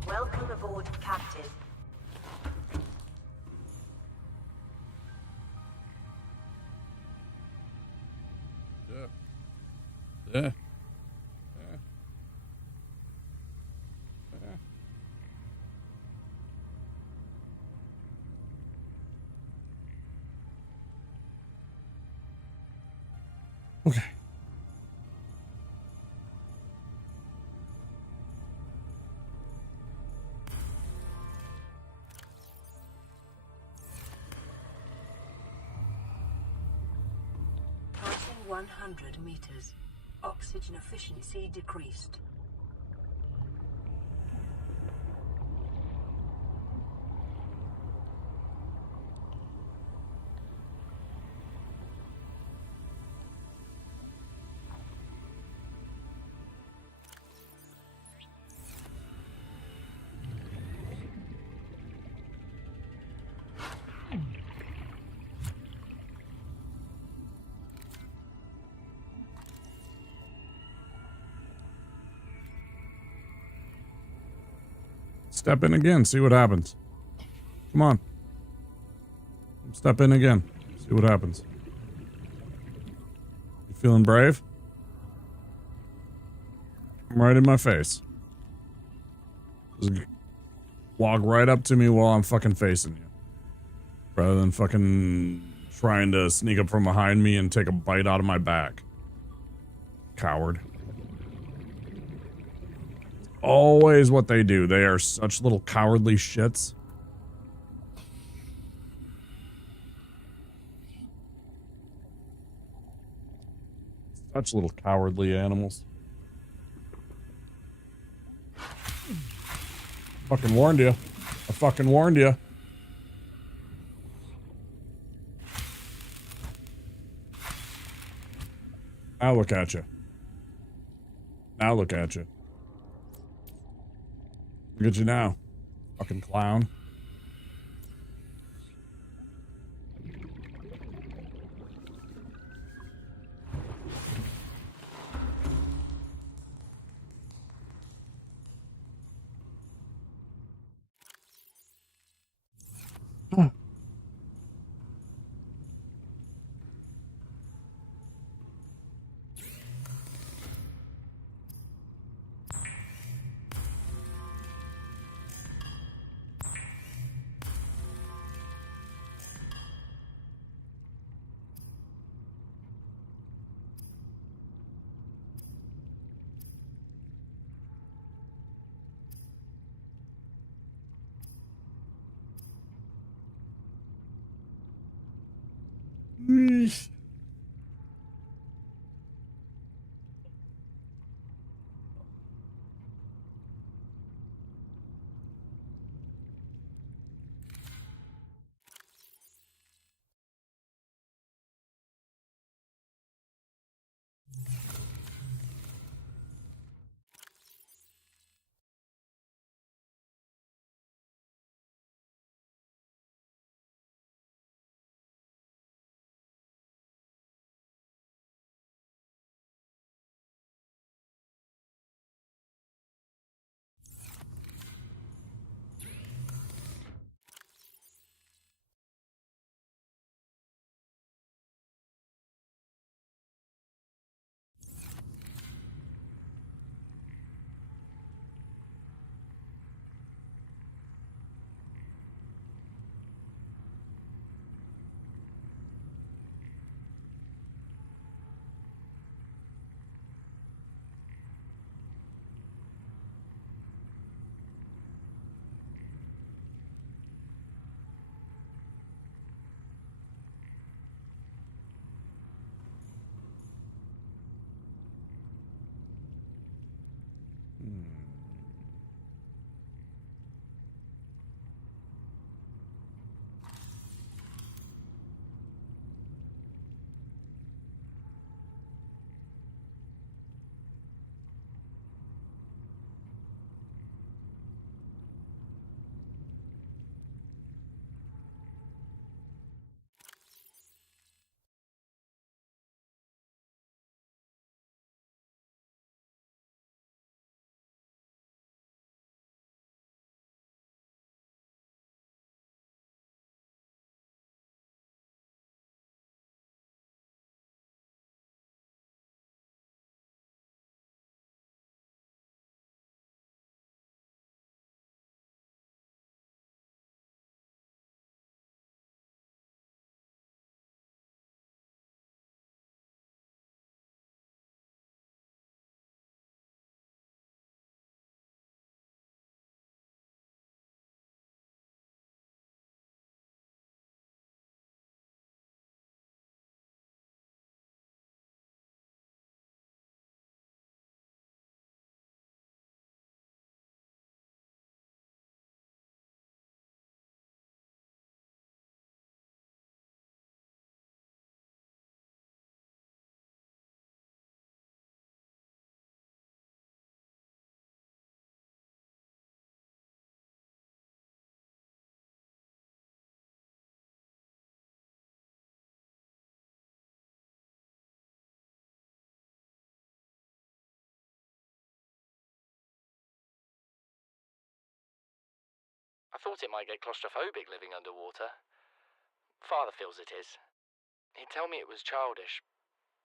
Welcome aboard, Captain. Yeah. Okay. Passing 100 meters. Oxygen efficiency decreased. Step in again, see what happens. Come on. Step in again, see what happens. You feeling brave? Come right in my face. Just walk right up to me while I'm fucking facing you. Rather than fucking trying to sneak up from behind me and take a bite out of my back. Coward. Always what they do. They are such little cowardly shits. Such little cowardly animals. Fucking warned you. I fucking warned you. Now look at you. Now look at you. Look at you now. Fucking clown. I thought it might get claustrophobic living underwater. Father feels it is. He'd tell me it was childish,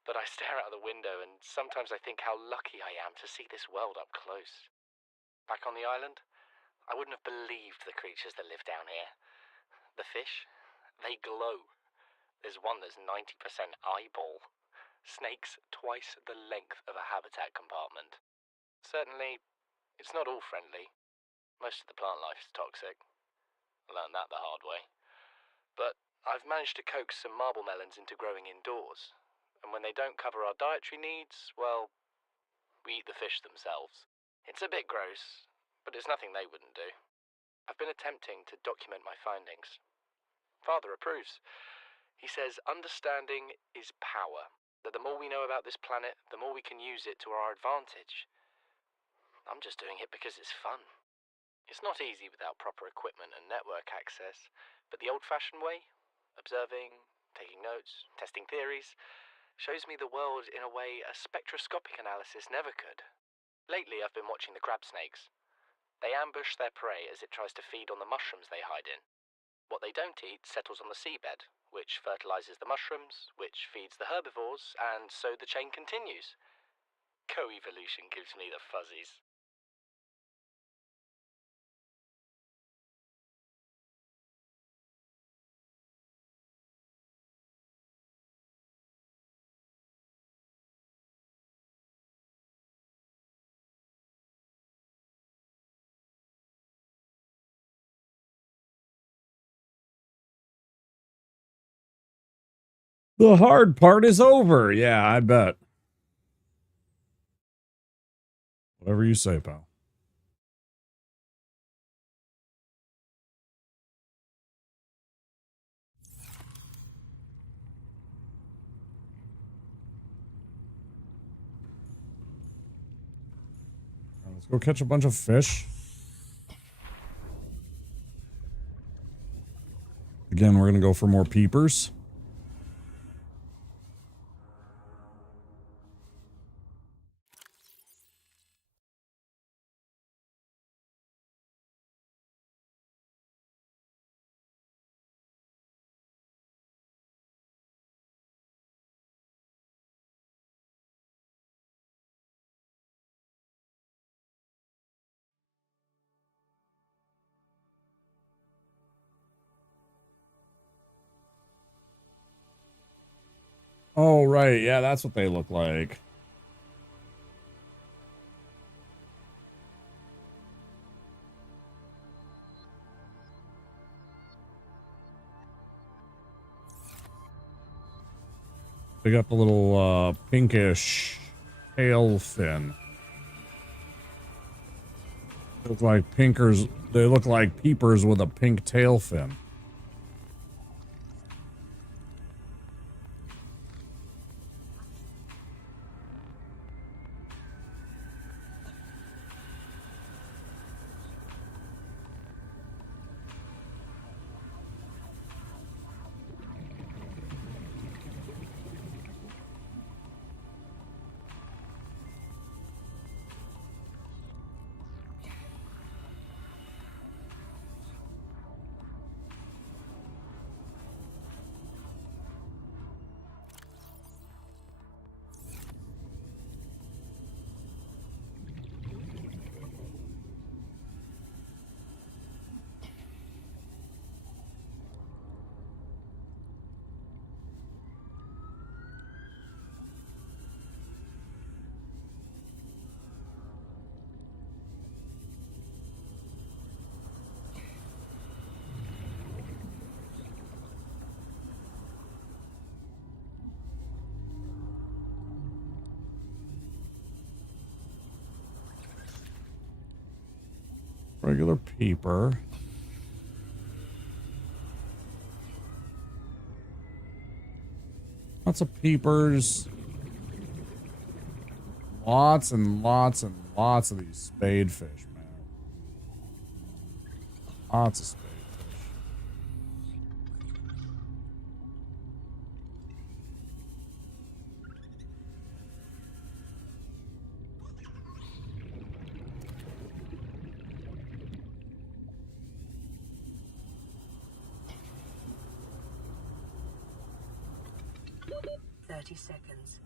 but I stare out the window and sometimes I think how lucky I am to see this world up close. Back on the island, I wouldn't have believed the creatures that live down here. The fish, they glow. There's one that's 90% eyeball. Snakes twice the length of a habitat compartment. Certainly, it's not all friendly. Most of the plant life is toxic. I learned that the hard way. But I've managed to coax some marble melons into growing indoors. And when they don't cover our dietary needs, well, we eat the fish themselves. It's a bit gross, but it's nothing they wouldn't do. I've been attempting to document my findings. Father approves. He says understanding is power, that the more we know about this planet, the more we can use it to our advantage. I'm just doing it because it's fun. It's not easy without proper equipment and network access, but the old-fashioned way, observing, taking notes, testing theories, shows me the world in a way a spectroscopic analysis never could. Lately, I've been watching the crab snakes. They ambush their prey as it tries to feed on the mushrooms they hide in. What they don't eat settles on the seabed, which fertilizes the mushrooms, which feeds the herbivores, and so the chain continues. Co-evolution gives me the fuzzies. The hard part is over. Yeah, I bet. Whatever you say, pal. Let's go catch a bunch of fish. Again, we're going to go for more peepers. Oh, right. Yeah, that's what they look like. They got the little pinkish tail fin. They look like pinkers. They look like peepers with a pink tail fin. Regular peeper. Lots of peepers. Lots and lots and lots of these spadefish, man. Lots of spadefish. Seconds.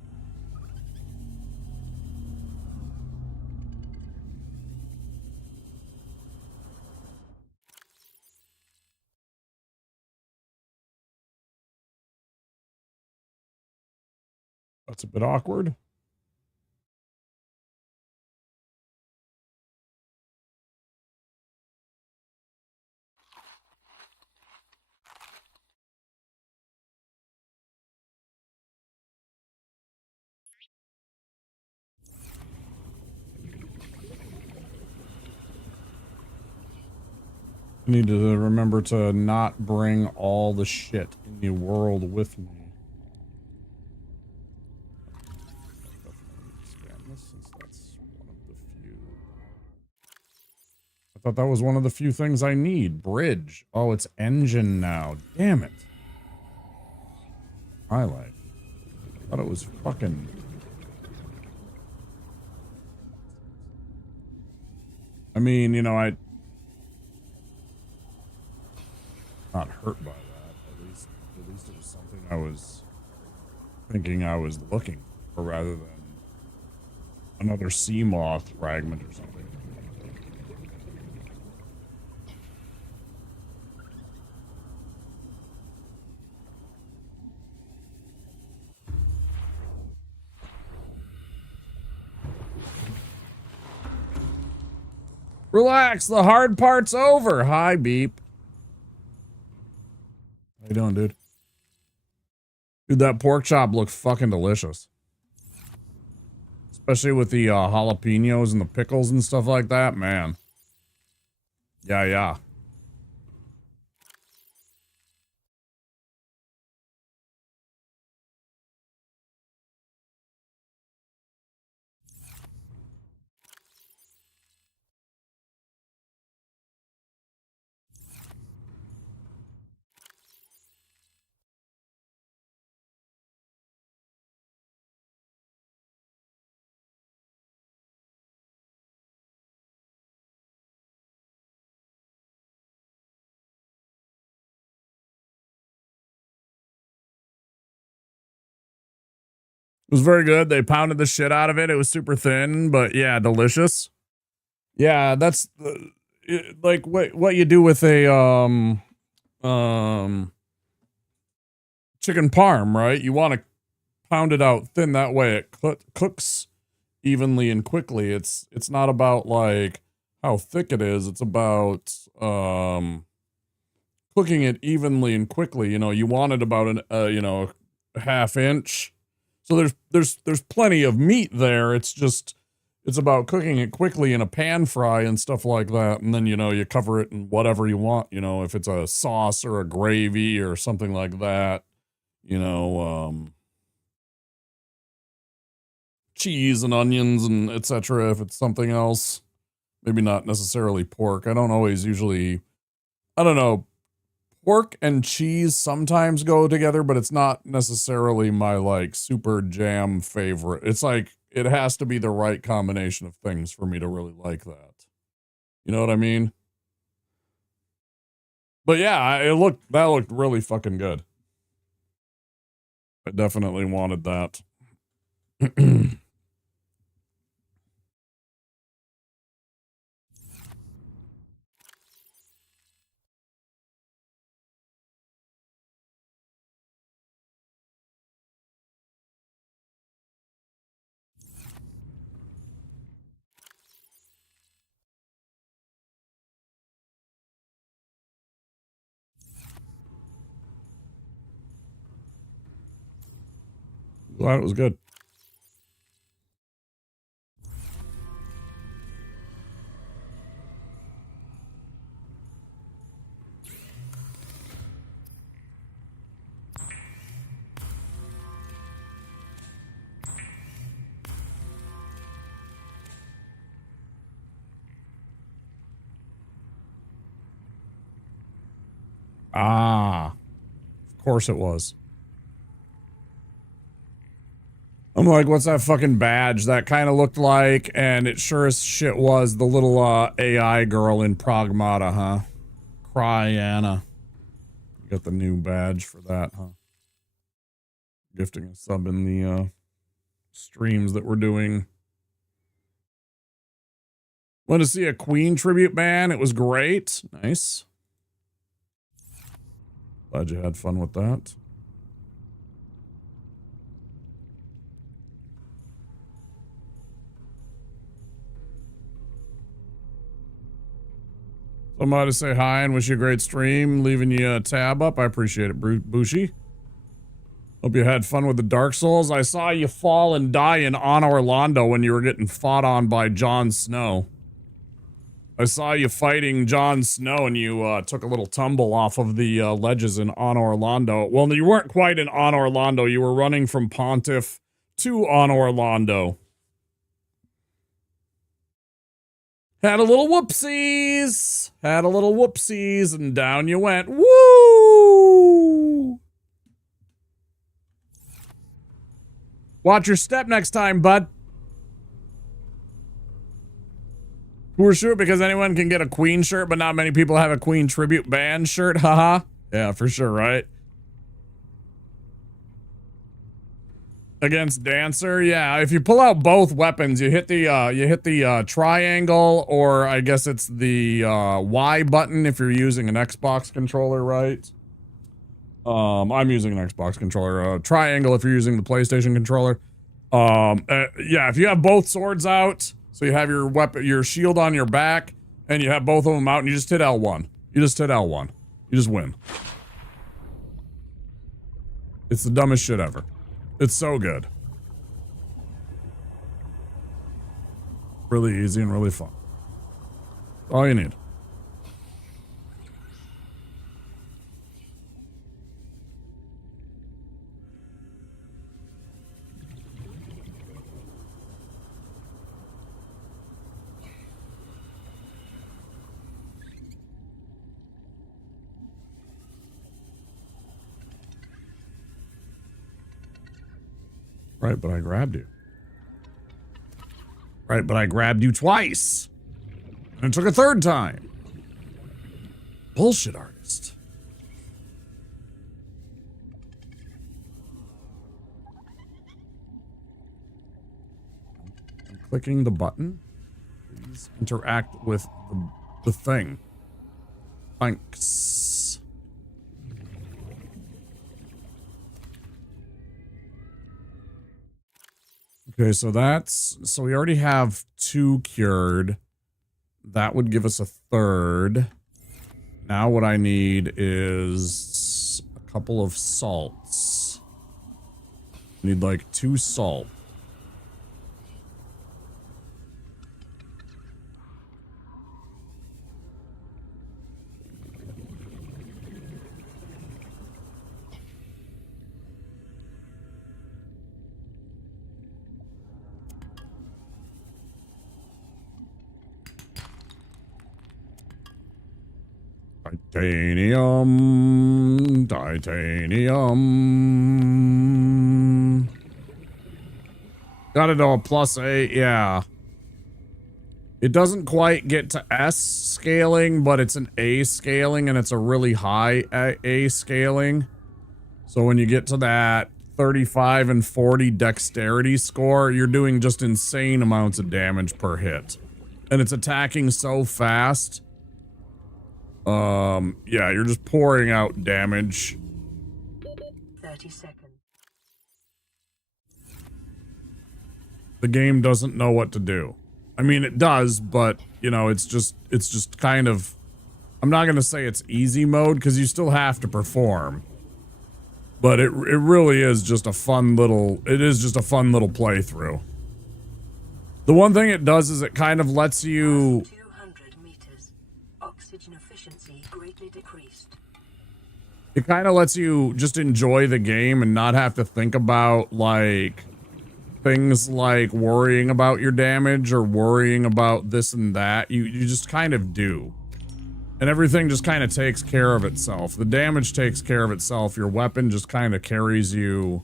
That's a bit awkward. I need to remember to not bring all the shit in the world with me. I thought that was one of the few things I need. Bridge. Oh, it's engine now. Damn it. Highlight. I thought it was fucking... I mean, you know, not hurt by that. At least it was something I was thinking I was looking for rather than another sea moth fragment or something. Relax, the hard part's over. Hi, Beep. How you doing, dude? Dude, that pork chop looked fucking delicious. Especially with the jalapenos and the pickles and stuff like that, man. Yeah, yeah. It was very good. They pounded the shit out of it. It was super thin, but yeah, delicious. Yeah, that's like what you do with a chicken parm, right? You want to pound it out thin, that way it cooks evenly and quickly. It's not about like how thick it is. It's about cooking it evenly and quickly. You know, you want it about a half inch. So there's plenty of meat there. It's about cooking it quickly in a pan fry and stuff like that. And then, you know, you cover it in whatever you want, you know, if it's a sauce or a gravy or something like that, you know, cheese and onions and etc. If it's something else, maybe not necessarily pork. I don't know. Pork and cheese sometimes go together, but it's not necessarily my like super jam favorite. It's like, it has to be the right combination of things for me to really like that. You know what I mean? But yeah, that looked really fucking good. I definitely wanted that. Glad it was good. Ah, of course it was. I'm like, what's that fucking badge? That kind of looked like, and it sure as shit was, the little AI girl in Pragmata, huh? Cryana. You got the new badge for that, huh? Gifting a sub in the streams that we're doing. Want to see a Queen tribute band? It was great. Nice. Glad you had fun with that. Somebody to say hi and wish you a great stream. Leaving you a tab up. I appreciate it, Bushi. Hope you had fun with the Dark Souls. I saw you fall and die in On Orlando when you were getting fought on by Jon Snow. I saw you fighting Jon Snow, and you took a little tumble off of the ledges in On Orlando. Well, you weren't quite in On Orlando. You were running from Pontiff to On Orlando. Had a little whoopsies. Had a little whoopsies, and down you went. Woo! Watch your step next time, bud. Poor shirt because anyone can get a Queen shirt, but not many people have a Queen tribute band shirt. Haha. Yeah, for sure, right? Against Dancer, yeah. If you pull out both weapons, you hit the triangle, or I guess it's the Y button if you're using an Xbox controller, right? I'm using an Xbox controller. Triangle if you're using the PlayStation controller. Yeah, if you have both swords out. So you have your weapon, your shield on your back, and you have both of them out, and you just hit L1. You just hit L1. You just win. It's the dumbest shit ever. It's so good. Really easy and really fun. All you need. Right, but I grabbed you. Right, but I grabbed you twice. And it took a third time. Bullshit artist. I'm clicking the button. Please interact with the thing. Thanks. Okay, so so we already have 2 cured. That would give us a 3rd. Now what I need is a couple of salts. I need like 2 salt. Titanium. Got it to a +8, yeah. It doesn't quite get to S scaling, but it's an A scaling, and it's a really high A scaling. So when you get to that 35 and 40 dexterity score, you're doing just insane amounts of damage per hit. And it's attacking so fast. Yeah, you're just pouring out damage. 30 seconds. The game doesn't know what to do. I mean, it does, but, you know, it's just kind of... I'm not gonna say it's easy mode, because you still have to perform. But it really is just a fun little... It is just a fun little playthrough. The one thing it does is it kind of lets you... 200 meters. Oxygen efficiency greatly decreased. It kind of lets you just enjoy the game and not have to think about, like... things like worrying about your damage or worrying about this and that. You just kind of do. And everything just kind of takes care of itself. The damage takes care of itself. Your weapon just kind of carries you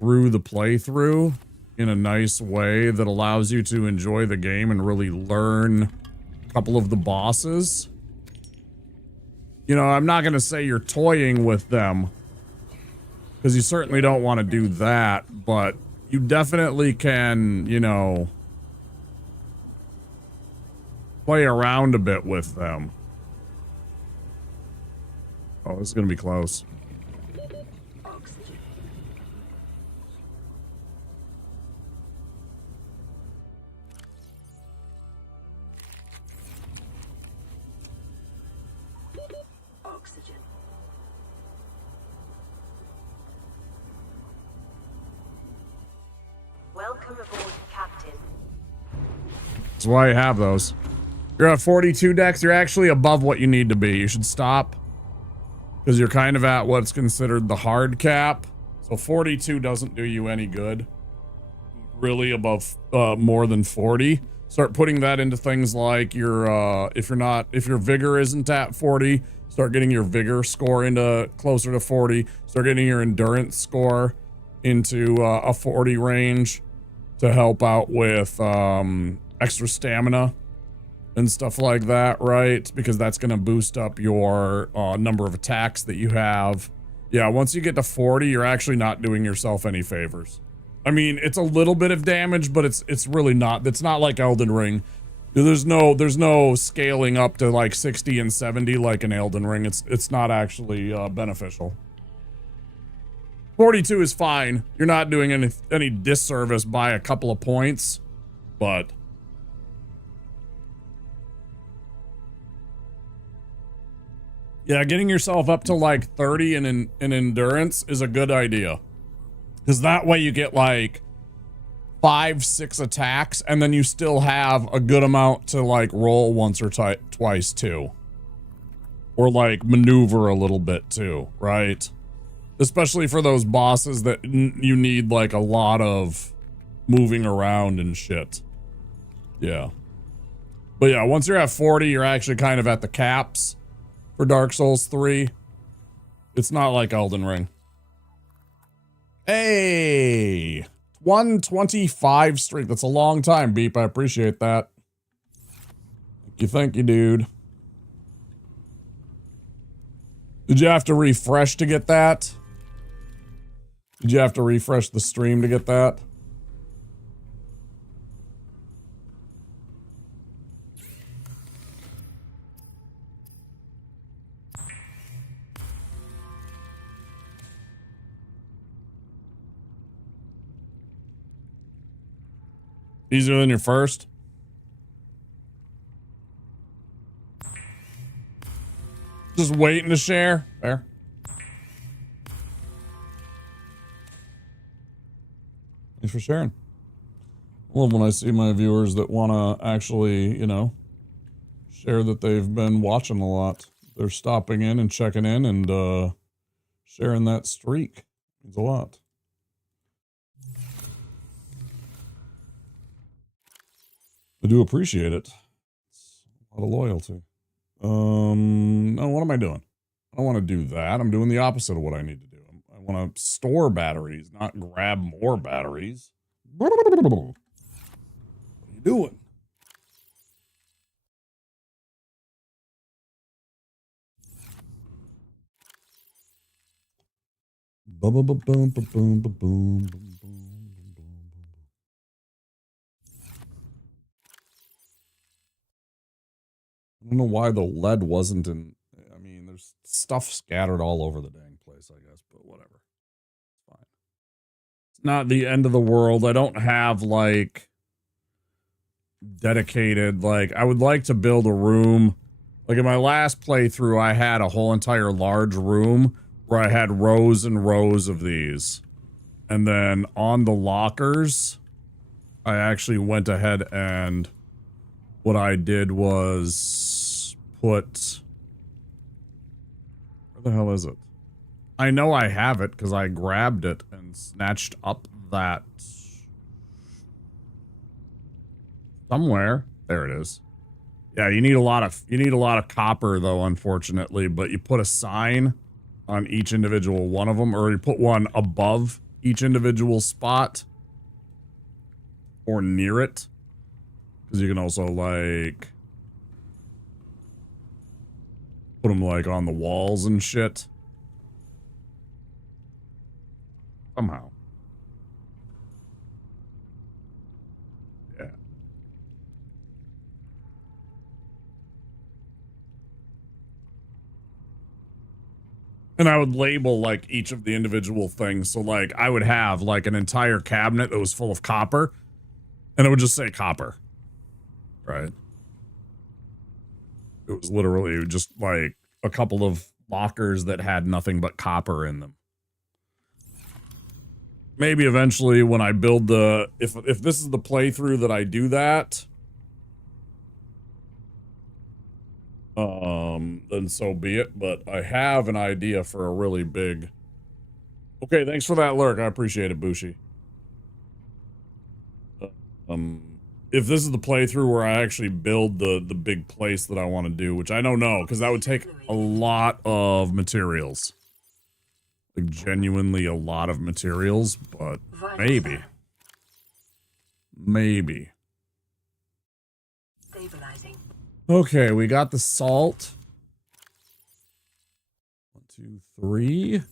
through the playthrough in a nice way that allows you to enjoy the game and really learn a couple of the bosses. You know, I'm not going to say you're toying with them, because you certainly don't want to do that, but you definitely can, you know, play around a bit with them. Oh, this is going to be close. Oxygen. Oxygen. Welcome aboard, Captain. That's why I have those. You're at 42 dex. You're actually above what you need to be. You should stop because you're kind of at what's considered the hard cap. So 42 doesn't do you any good. Really above more than 40. Start putting that into things like your if your vigor isn't at 40, start getting your vigor score into closer to 40. Start getting your endurance score into a 40 range to help out with extra stamina and stuff like that, right? Because that's going to boost up your number of attacks that you have. Yeah, once you get to 40, you're actually not doing yourself any favors. I mean, it's a little bit of damage, but it's really not. It's not like Elden Ring. There's no scaling up to like 60 and 70 like in Elden Ring. It's not actually beneficial. 42 is fine. You're not doing any disservice by a couple of points, but yeah, getting yourself up to like 30 in endurance is a good idea. Because that way you get like 5-6 attacks, and then you still have a good amount to like roll once or twice too. Or like maneuver a little bit too, right? Especially for those bosses that you need like a lot of moving around and shit. Yeah. But yeah, once you're at 40, you're actually kind of at the caps for Dark Souls 3. It's not like Elden Ring. Hey, 125 streak. That's a long time, Beep. I appreciate that. Thank you, dude. Did you have to refresh to get that? Did you have to refresh the stream to get that? Easier than your first? Just waiting to share? Fair. Thanks for sharing. I love when I see my viewers that want to actually, you know, share that they've been watching a lot. They're stopping in and checking in and sharing that streak. It means a lot. I do appreciate it. It's a lot of loyalty. No, what am I doing? I don't want to do that. I'm doing the opposite of what I need to do. I want to store batteries, not grab more batteries. What are you doing? Boom, boom, boom, boom, boom, boom, boom, boom. I don't know why the lead wasn't in. I mean, there's stuff scattered all over the dang place, I guess, but whatever. It's fine. It's not the end of the world. I don't have like dedicated, like, I would like to build a room. Like in my last playthrough, I had a whole entire large room where I had rows and rows of these. And then on the lockers, I actually went ahead and what I did was put... Where the hell is it? I know I have it because I grabbed it and snatched up that... somewhere. There it is. Yeah, you need a lot of copper though, unfortunately, but you put a sign on each individual one of them, or you put one above each individual spot or near it. Because you can also, like, put them, like, on the walls and shit. Somehow. Yeah. And I would label, like, each of the individual things. So, like, I would have, like, an entire cabinet that was full of copper. And it would just say copper. Right. It was literally just like a couple of lockers that had nothing but copper in them. Maybe eventually when I build the, if this is the playthrough that I do that, then so be it. But I have an idea for a really big... Okay, thanks for that lurk. I appreciate it, Bushi. If this is the playthrough where I actually build the big place that I want to do, which I don't know, because that would take a lot of materials. Like, genuinely a lot of materials, but maybe. Maybe. Stabilizing. Okay, we got the salt. 1, 2, 3.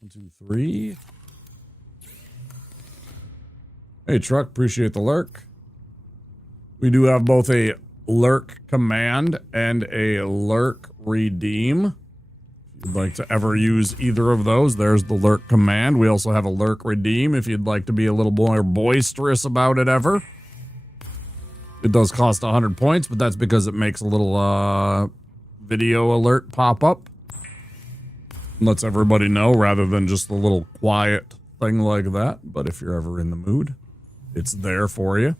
1, 2, 3. Hey, truck, appreciate the lurk. We do have both a lurk command and a lurk redeem. If you'd like to ever use either of those, there's the lurk command. We also have a lurk redeem if you'd like to be a little more boisterous about it ever. It does cost 100 points, but that's because it makes a little video alert pop up. Lets everybody know rather than just a little quiet thing like that. But if you're ever in the mood, it's there for you.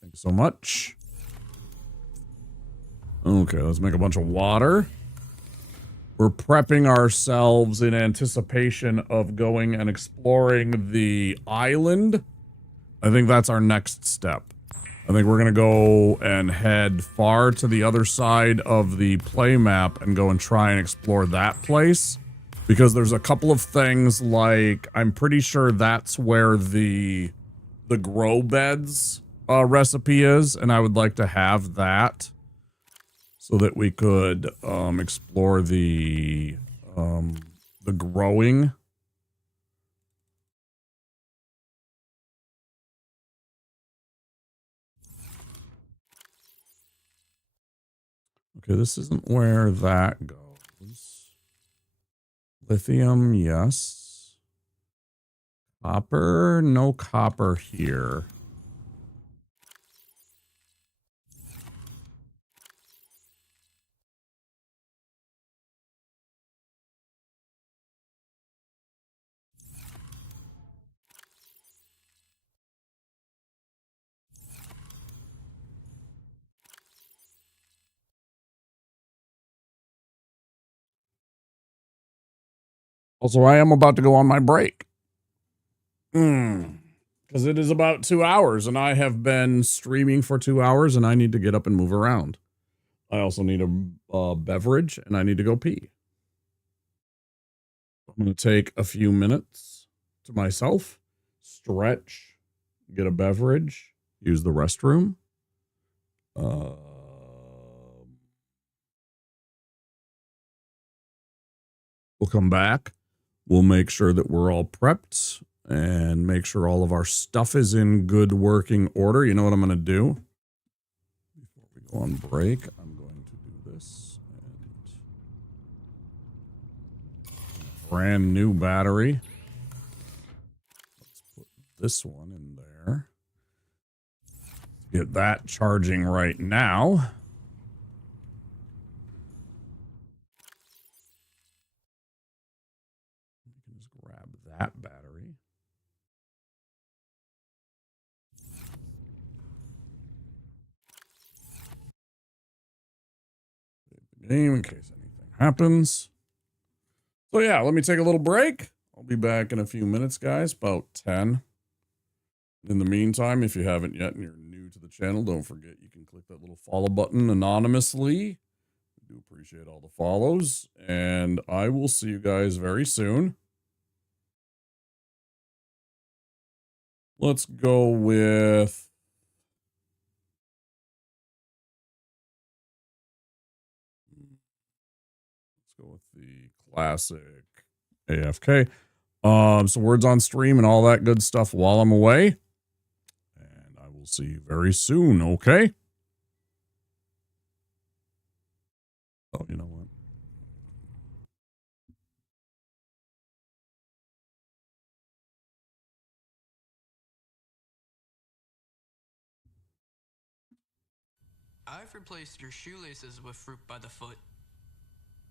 Thank you so much. Okay, let's make a bunch of water. We're prepping ourselves in anticipation of going and exploring the island. I think that's our next step. I think we're going to go and head far to the other side of the play map and go and try and explore that place. Because there's a couple of things like, I'm pretty sure that's where the grow beds recipe is. And I would like to have that so that we could explore the growing. Okay, this isn't where that goes. Lithium, yes. Copper, no copper here. Also, I am about to go on my break. Because it is about 2 hours, and I have been streaming for 2 hours, and I need to get up and move around. I also need a beverage, and I need to go pee. I'm going to take a few minutes to myself, stretch, get a beverage, use the restroom. We'll come back. We'll make sure that we're all prepped and make sure all of our stuff is in good working order. You know what I'm going to do? Before we go on break, I'm going to do this. And brand new battery. Let's put this one in there. Get that charging right now. You can just grab that battery. Game in case anything happens. So yeah, let me take a little break. I'll be back in a few minutes, guys, about 10. In the meantime, if you haven't yet and you're new to the channel, don't forget you can click that little follow button anonymously. I do appreciate all the follows, and I will see you guys very soon. Let's go with... Let's go with the classic AFK. So words on stream and all that good stuff while I'm away. And I will see you very soon, okay? Oh, you know what? I've replaced your shoelaces with fruit by the foot.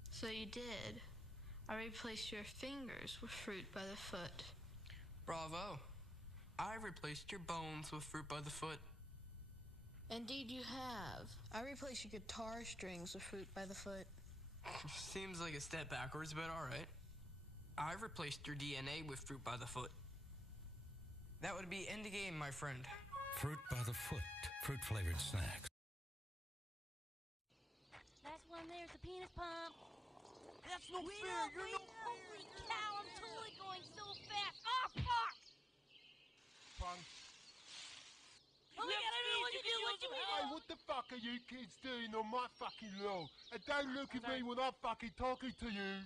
So you did. I replaced your fingers with fruit by the foot. Bravo. I replaced your bones with fruit by the foot. Indeed you have. I replaced your guitar strings with fruit by the foot. Seems like a step backwards, but alright. I replaced your DNA with fruit by the foot. That would be end game, my friend. Fruit by the foot. Fruit-flavored snacks. Last one there's the penis pump. That's no fair. You're no Holy cow, I'm totally going so fast. Oh, fuck! punk. Oh my god, I don't know what to do. What do we do? Hey, what the fuck are you kids doing on my fucking lawn? And don't look at me when I'm fucking talking to you.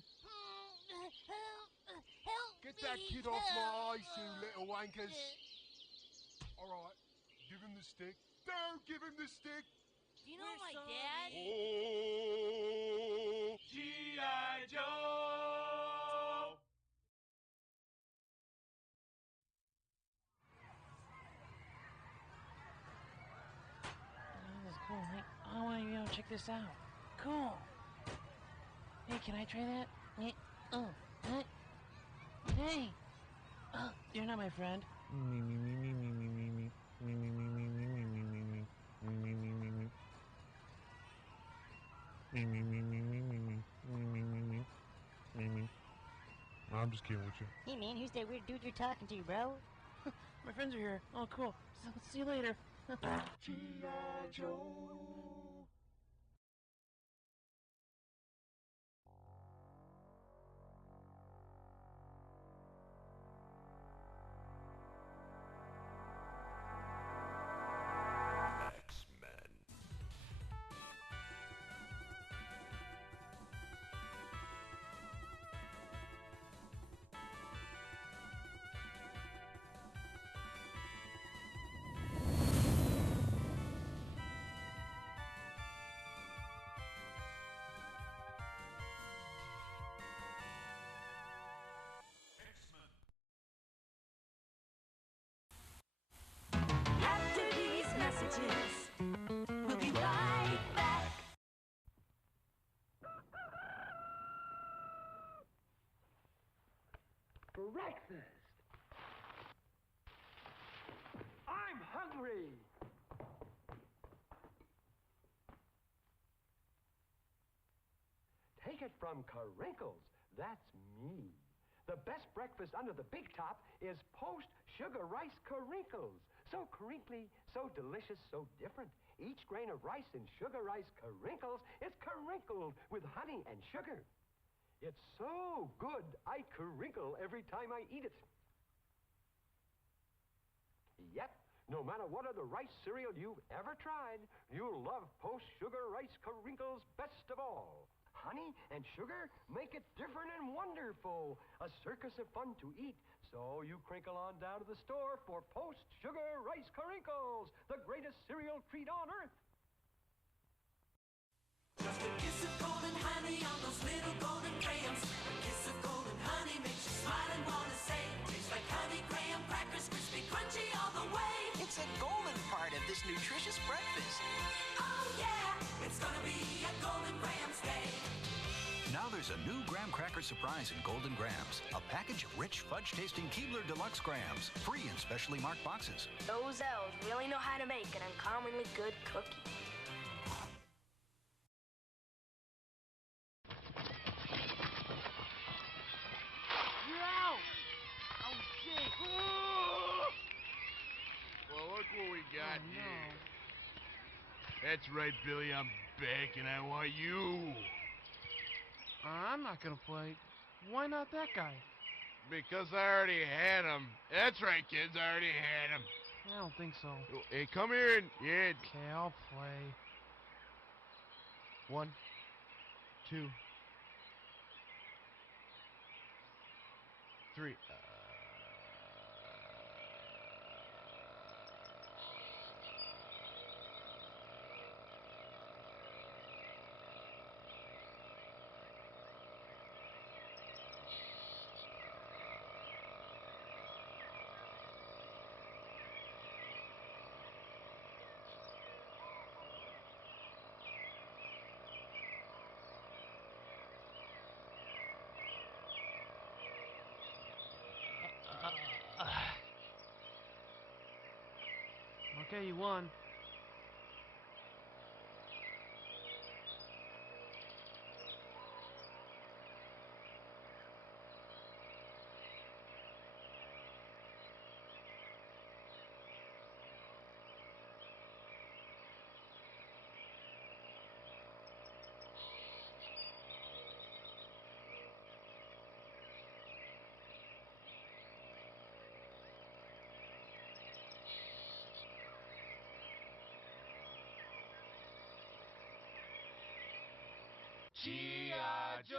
Help Get me, that kid off my help. eyes, you little wankers. Alright, give him the stick. Don't give him the stick. Do you know my dad? Oh, G.I. Joe! This is cool. Hey, I want to check this out. Cool. Hey, can I try that? Hey, hey. You're not my friend. I'm just kidding with you. Hey man, who's that weird dude you're talking to, bro? My friends are here. Oh, cool. So, see you later. G.I. Joe! After these messages, we'll be right back. Breakfast! I'm hungry! Take it from Carinkles. That's me. The best breakfast under the big top is post-sugar rice Carinkles. So crinkly, so delicious, so different. Each grain of rice in sugar rice Carinkles is crinkled with honey and sugar. It's so good, I crinkle every time I eat it. Yep, no matter what other rice cereal you've ever tried, you'll love post-sugar rice Carinkles best of all. Honey and sugar make it different and wonderful. A circus of fun to eat. So you crinkle on down to the store for post-sugar rice Carinkles, the greatest cereal treat on earth. Just a kiss of golden honey on those little golden grahams. A kiss of golden honey makes you smile and wanna say, tastes like honey graham crackers, crispy, crunchy all the way. It's a golden part of this nutritious breakfast. Oh yeah, it's gonna be a golden grahams day. Now there's a new graham cracker surprise in Golden Grams. A package of rich, fudge-tasting Keebler Deluxe Grahams. Free in specially marked boxes. Those elves really know how to make an uncommonly good cookie. You're out! Oh, shit! Well, look what we got Oh, no. here. That's right, Billy. I'm back, and I want you. I'm not gonna play. Why not that guy? Because I already had him. That's right, kids. I already had him. I don't think so. Hey, come here and... Yeah. Okay, I'll play. 1, 2, 3. Okay, you won. G.I. Joe!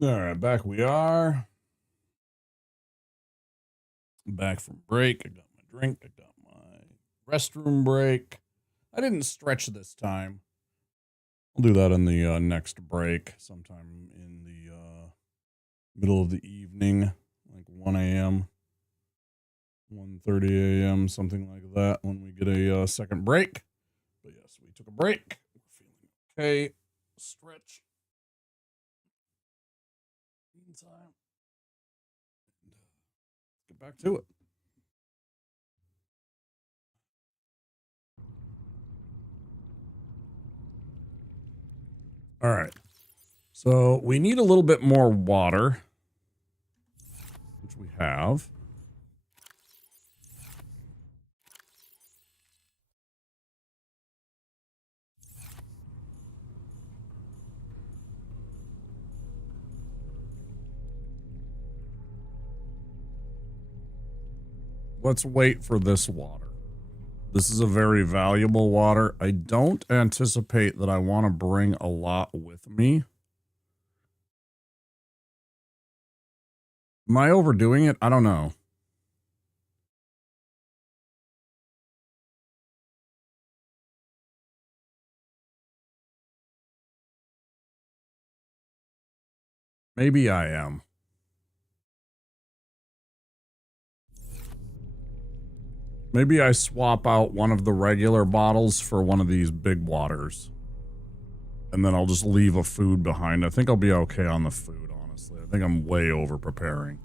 All right, back we are. Back from break. I got my drink. I got my restroom break. I didn't stretch this time. I'll do that in the next break, sometime in the middle of the evening, like 1 a.m., 1:30 a.m., something like that, when we get a second break. But yes, we took a break. We're feeling okay. Stretch. Meantime, get back to it. All right. So we need a little bit more water, which we have. Let's wait for this water. This is a very valuable water. I don't anticipate that I want to bring a lot with me. Am I overdoing it? I don't know. Maybe I am. Maybe I swap out one of the regular bottles for one of these big waters. And then I'll just leave a food behind. I think I'll be okay on the food, honestly. I think I'm way over preparing.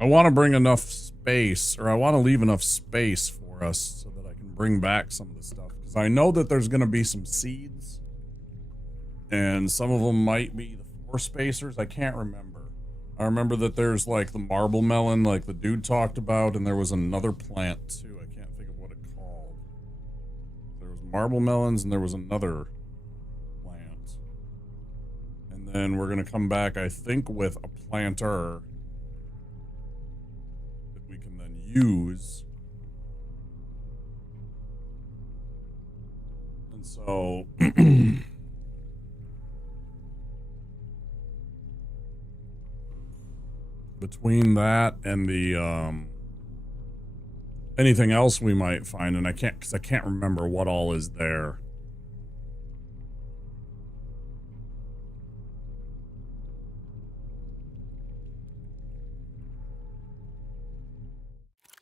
I want to bring enough space, or I want to leave enough space for us so that I can bring back some of the stuff. Because I know that there's going to be some seeds, and some of them might be the 4 spacers. I can't remember. I remember that there's like the marble melon, like the dude talked about, and there was another plant too. I can't think of what it called. There was marble melons, and there was another plant. then we're going to come back, I think, with a planter that we can then use. And so... between that and the, anything else we might find, and I can't remember what all is there.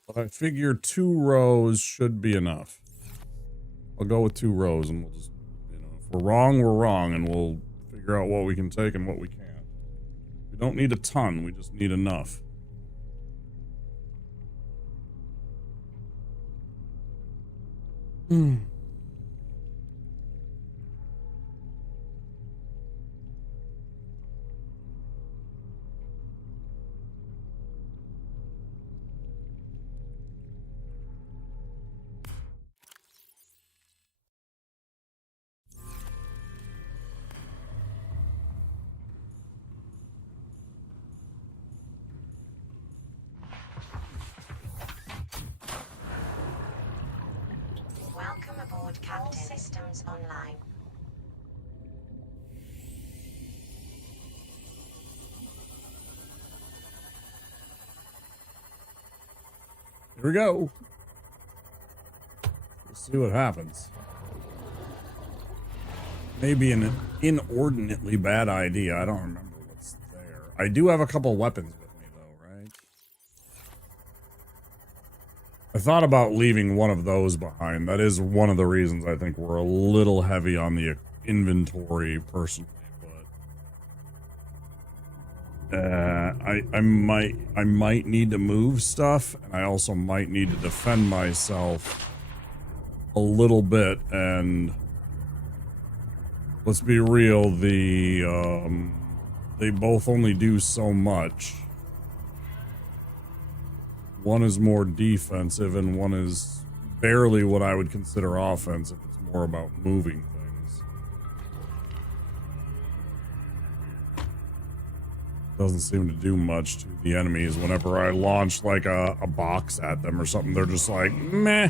But I figure 2 rows should be enough. I'll go with 2 rows, and we'll just, you know, if we're wrong, and we'll figure out what we can take and what we can't. We don't need a ton, we just need enough. Welcome aboard, Captain. All systems online. Here we go. We'll see what happens. Maybe an inordinately bad idea. I don't remember what's there. I do have a couple weapons with me, though, right? I thought about leaving one of those behind. That is one of the reasons I think we're a little heavy on the inventory, personally. I might need to move stuff, and I also might need to defend myself a little bit, and let's be real, they both only do so much. One is more defensive, and one is barely what I would consider offensive. It's more about moving things. Doesn't seem to do much to the enemies. Whenever I launch like a box at them or something, they're just like, meh.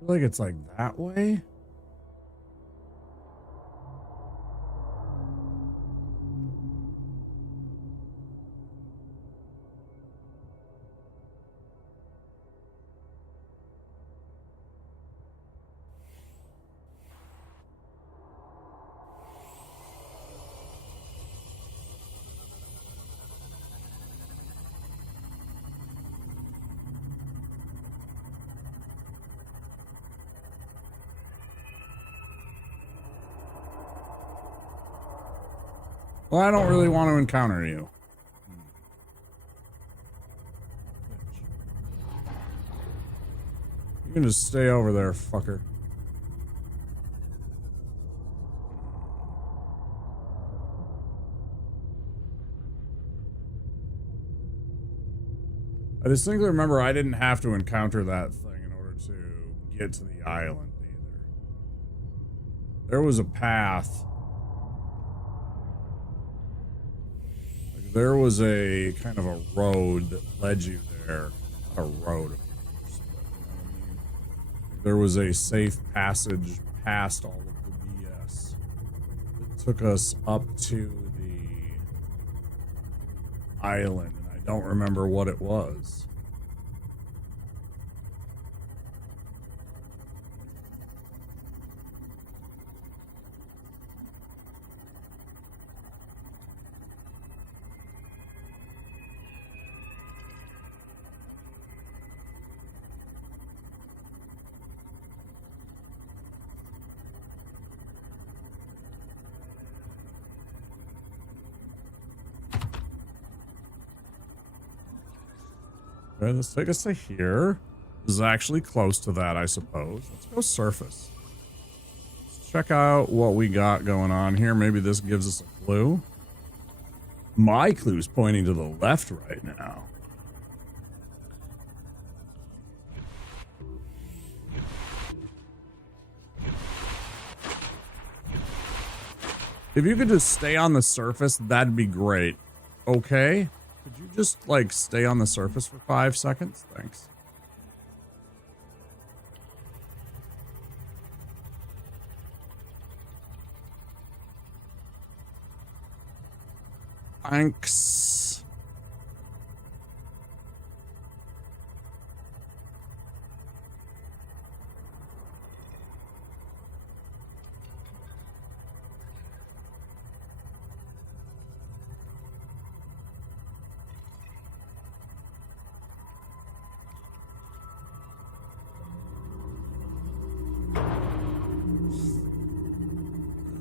I feel like it's like that way. Well, I don't really want to encounter you. You can just stay over there, fucker. I distinctly remember I didn't have to encounter that thing in order to get to the island either. there was a path. Like, there was a kind of a road that led you there. Not a road, of course, but you know what I mean? There was a safe passage past all of the BS that took us up to the island, and I don't remember what it was. Okay, let's take us to here. This is actually close to that, I suppose. Let's go surface. Let's check out what we got going on here. Maybe this gives us a clue. My clue's pointing to the left right now. If you could just stay on the surface, that'd be great. Okay? Could you just, like, stay on the surface for 5 seconds? Thanks. Thanks.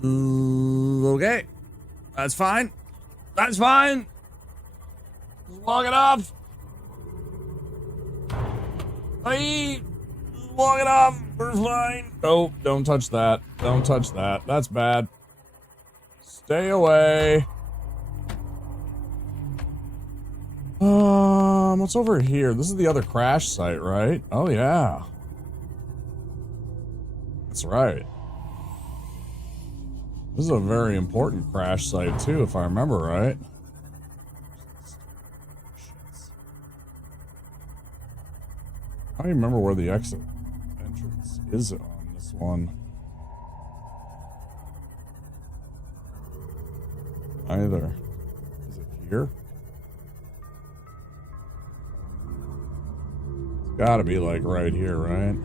Okay. That's fine. That's fine. Just walk it off. Hey, walk it off. We're fine. Oh, don't touch that. Don't touch that. That's bad. Stay away. What's over here? This is the other crash site, right? Oh, yeah. That's right. This is a very important crash site, too, if I remember right. I don't even remember where the exit entrance is on this one. Either. Is it here? It's gotta be, like, right here, right?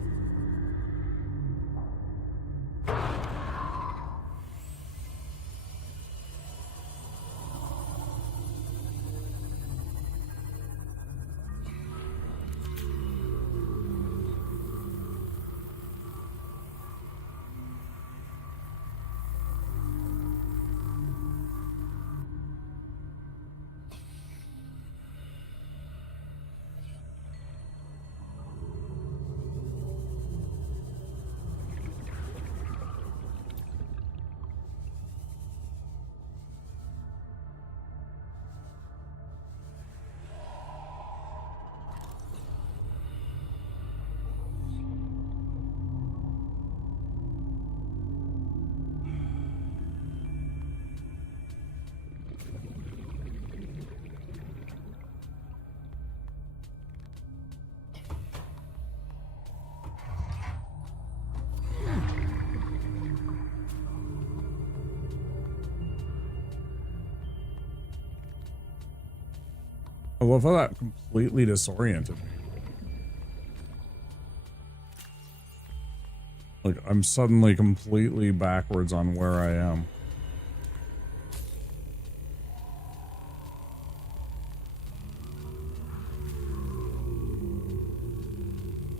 I love how that completely disoriented me. Like, I'm suddenly completely backwards on where I am.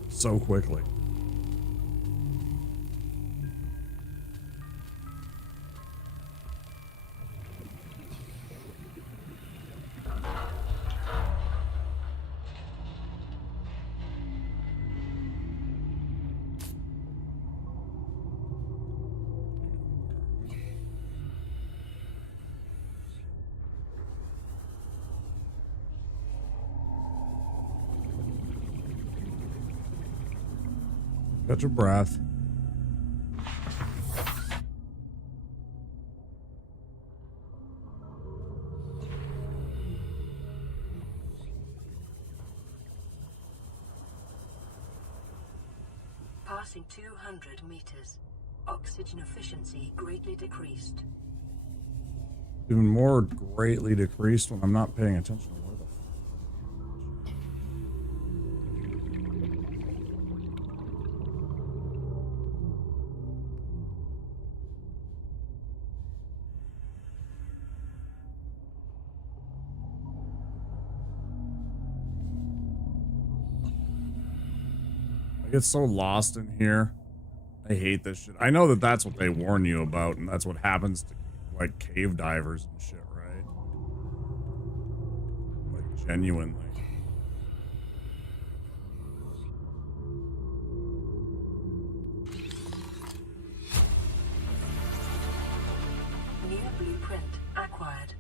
So quickly. Catch your breath. Passing 200 meters. Oxygen efficiency greatly decreased. Even more greatly decreased when I'm not paying attention to where the I get so lost in here. I hate this shit. I know that that's what they warn you about, and that's what happens to like cave divers and shit, right? Like genuinely. New blueprint acquired.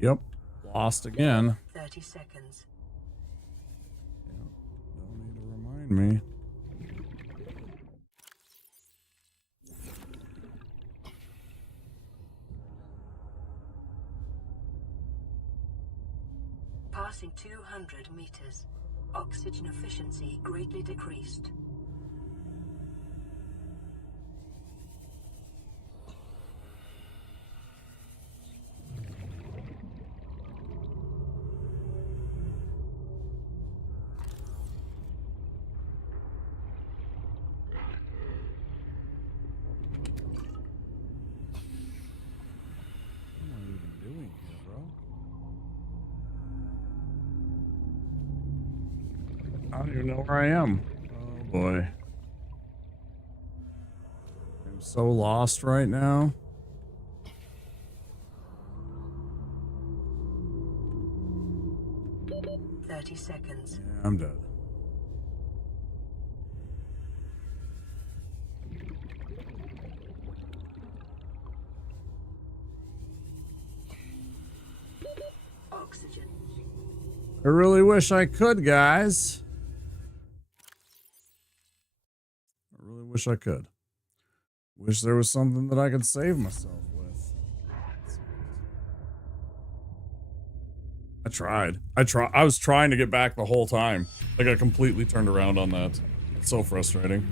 Yep. Lost again. 30 seconds. Don't need to remind me. Passing 200 meters. Oxygen efficiency greatly decreased. What am I even doing here, bro? I don't even know where I am. Oh boy. I'm so lost right now. Seconds. Yeah, I'm dead. Oxygen. I really wish I could, guys. I really wish I could. Wish there was something that I could save myself with. I was trying to get back the whole time. I got completely turned around on that. It's so frustrating.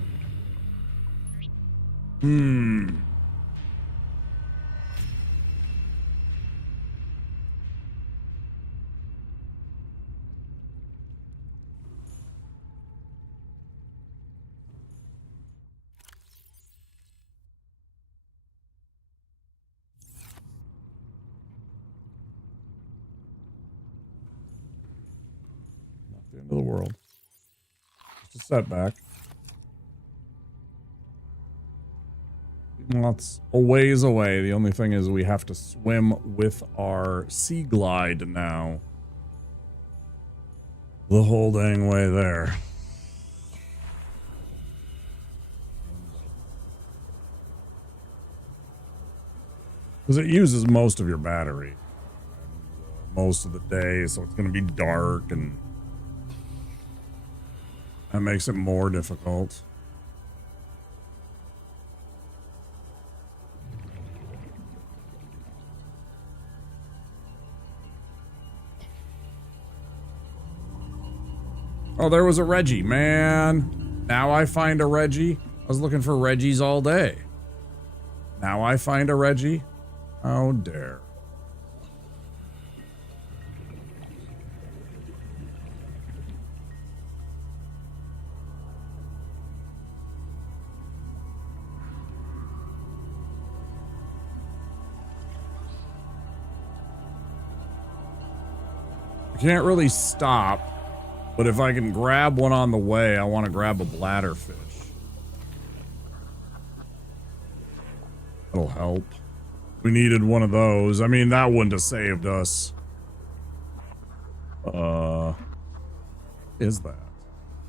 Not the end of the world. Just a setback. Well, it's a ways away. The only thing is we have to swim with our sea glide now. The whole dang way there. Because it uses most of your battery. Most of the day, so it's going to be dark, and that makes it more difficult. Oh, there was a Reggie, man. Now I find a Reggie. I was looking for Reggies all day. Now I find a Reggie. How dare. I can't really stop, but if I can grab one on the way, I want to grab a bladderfish. That'll help. We needed one of those. I mean, that wouldn't have saved us. Is that?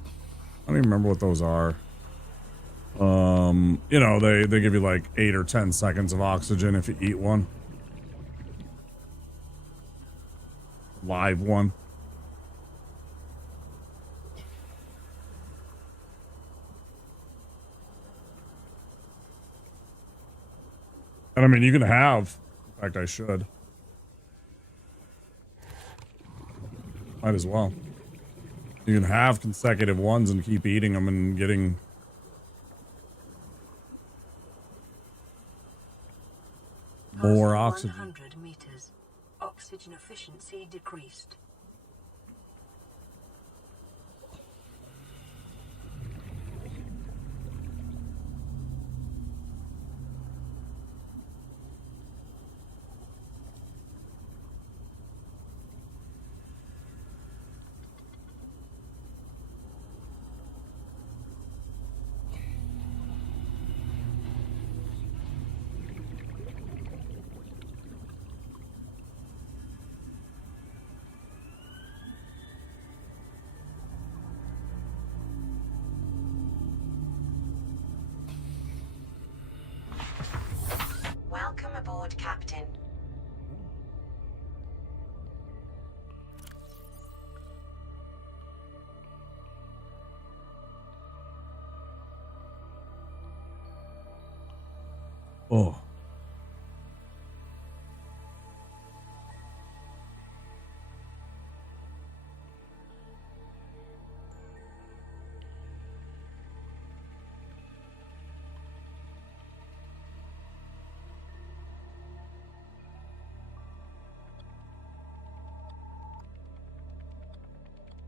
I don't even remember what those are. You know, they give you like 8 or 10 seconds of oxygen if you eat one. Live one. And I mean, you can have, in fact, I should. Might as well. You can have consecutive ones and keep eating them and getting more oxygen. 100 meters. Oxygen efficiency decreased. Welcome aboard, Captain. Oh.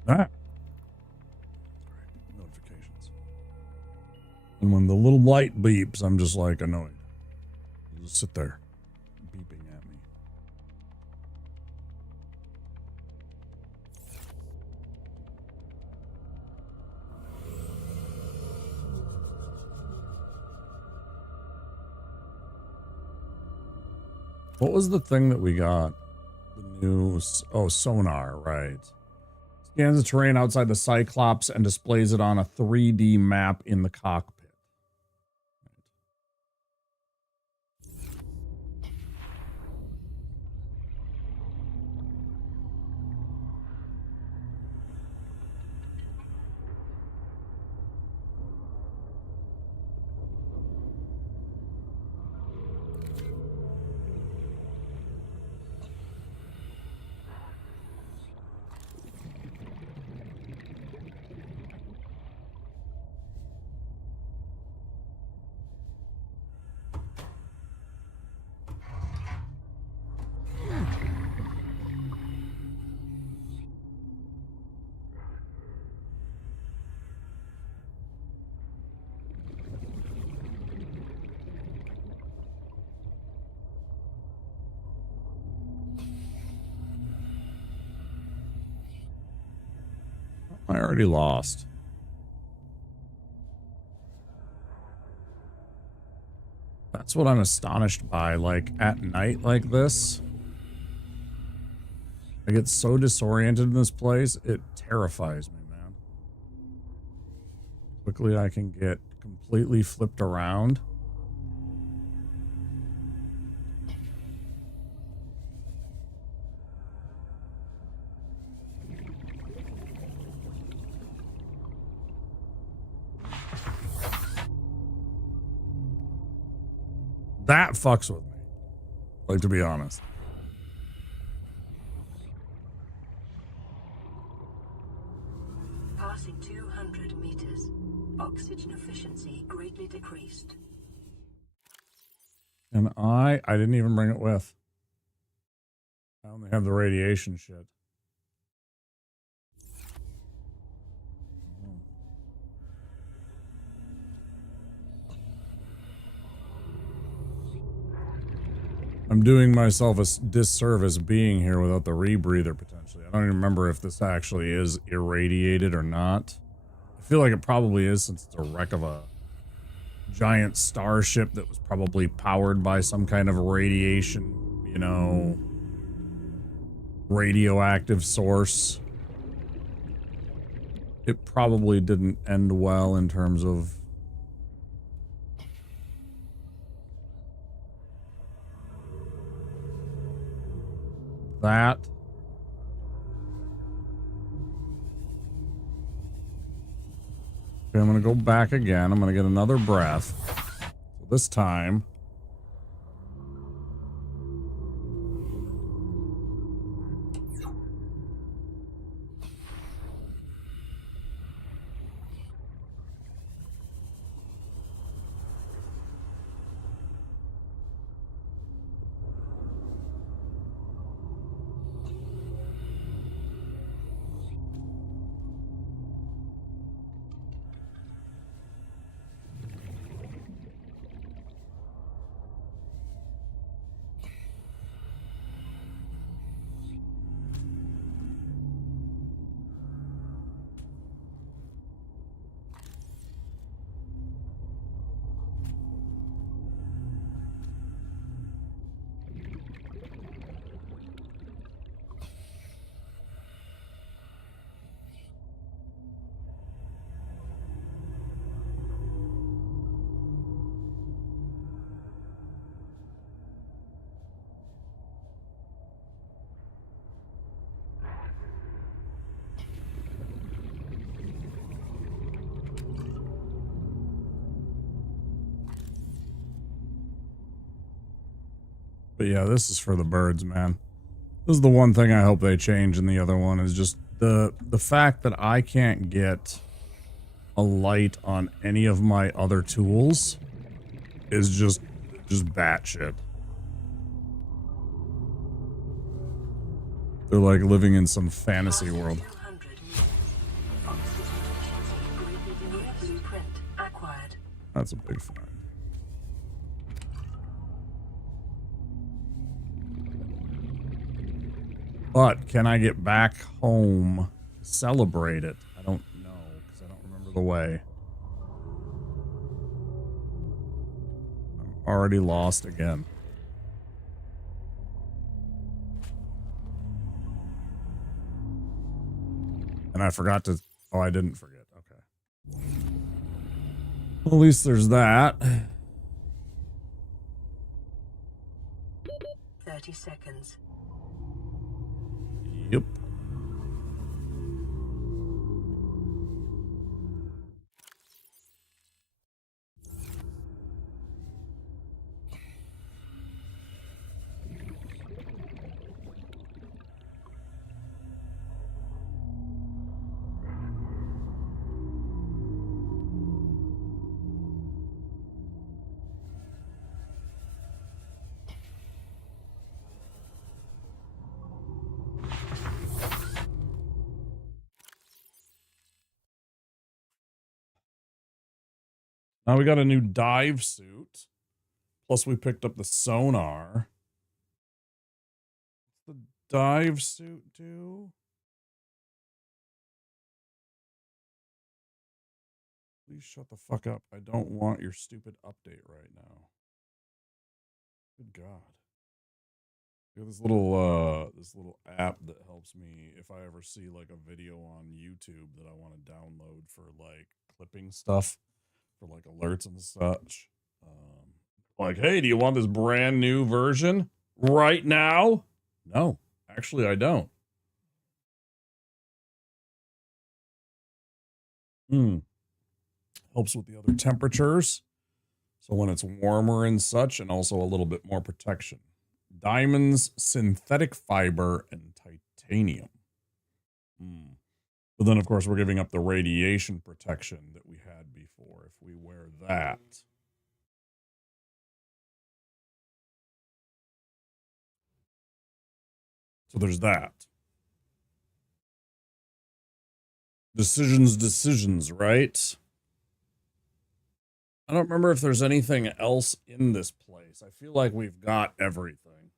That. Notifications. And when the little light beeps, I'm just like annoyed. I'll just sit there, beeping at me. What was the thing that we got? The new, sonar, right. Scans the terrain outside the Cyclops and displays it on a 3D map in the cockpit. I already lost. That's what I'm astonished by. Like, at night like this, I get so disoriented in this place, it terrifies me, man. Quickly I can get completely flipped around. That fucks with me. Like, to be honest. Passing 200 meters. Oxygen efficiency greatly decreased. And I didn't even bring it with. I only have the radiation shit. I'm doing myself a disservice being here without the rebreather potentially. I don't even remember if this actually is irradiated or not. I feel like it probably is since it's a wreck of a giant starship that was probably powered by some kind of radiation, you know, radioactive source. It probably didn't end well in terms of that. Okay, I'm gonna go back again. I'm gonna get another breath. So this time, but yeah, this is for the birds, man. This is the one thing I hope they change in the other one is just the fact that I can't get a light on any of my other tools is just batshit. They're like living in some fantasy world. That's a big find. But can I get back home to celebrate it? I don't know, because I don't remember the way. I'm already lost again. And I forgot to... Oh, I didn't forget. Okay. Well, at least there's that. 30 seconds. Yep. Now we got a new dive suit. Plus we picked up the sonar. What's the dive suit do? Please shut the fuck up. I don't want your stupid update right now. Good God. I got this little app that helps me if I ever see like a video on YouTube that I want to download for like clipping stuff, for like alerts and such. Like, hey, do you want this brand new version right now? No, actually, I don't. Helps with the other temperatures. So when it's warmer and such, and also a little bit more protection. Diamonds, synthetic fiber, and titanium. But then, of course, we're giving up the radiation protection that we had before if we wear that. So there's that. Decisions, right? I don't remember if there's anything else in this place. I feel like we've got everything.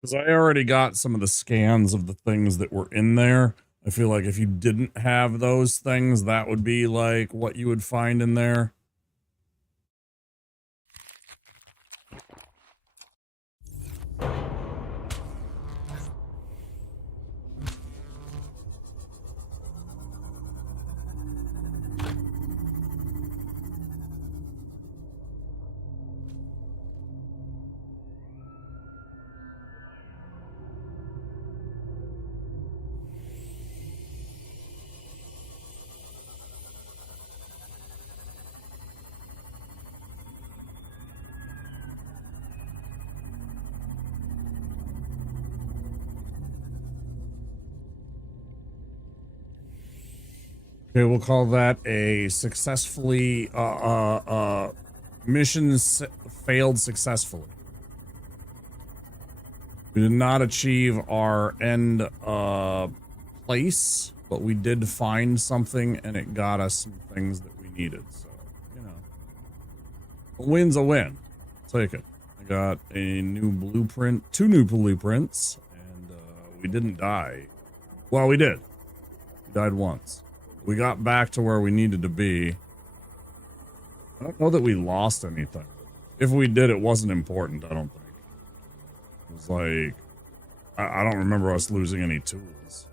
Because I already got some of the scans of the things that were in there. I feel like if you didn't have those things, that would be like what you would find in there. Okay, we'll call that a successfully mission failed successfully. We did not achieve our end place, but we did find something and it got us some things that we needed. So, you know, a win's a win. Take it. I got a new blueprint, 2 new blueprints, and we didn't die. Well, we did. We died once. We got back to where we needed to be. I don't know that we lost anything. If we did, it wasn't important, I don't think. It was like, I don't remember us losing any tools.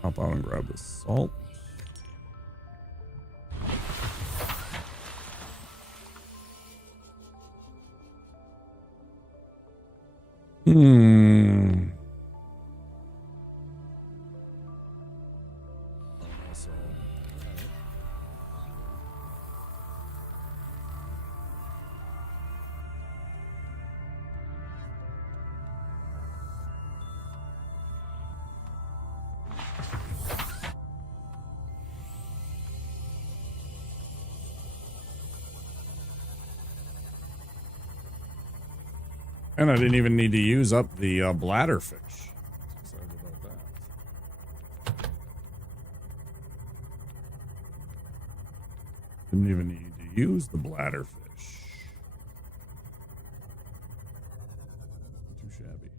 Hop out and grab the salt. And I didn't even need to use up the bladderfish. Excited about that. Didn't even need to use the bladderfish. Too shabby.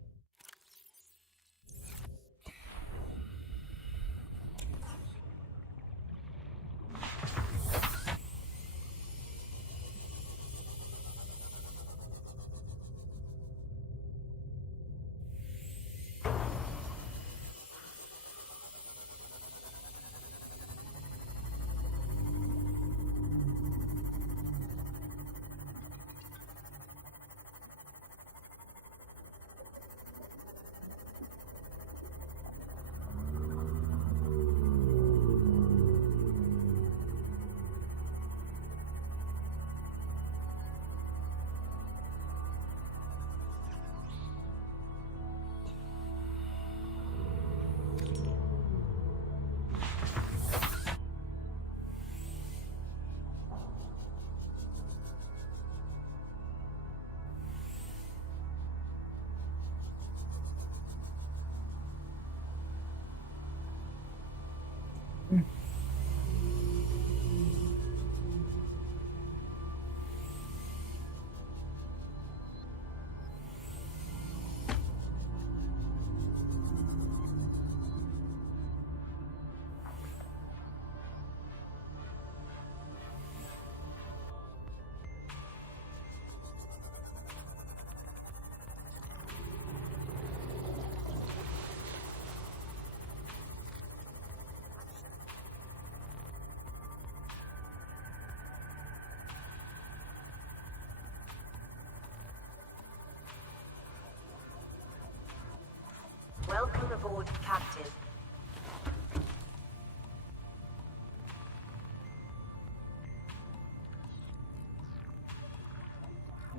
Welcome aboard, Captain.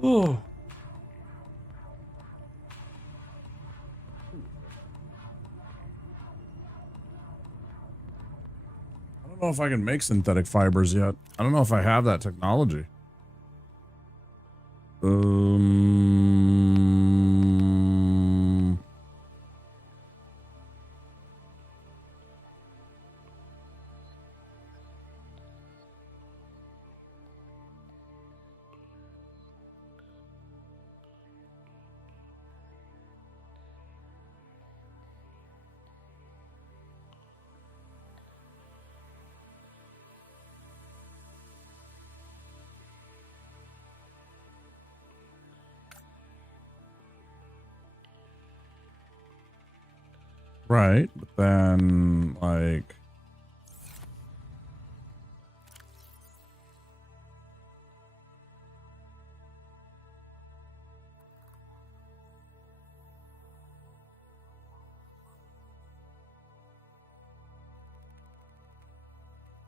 Oh. I don't know if I can make synthetic fibers yet. I don't know if I have that technology. Right, but then, like...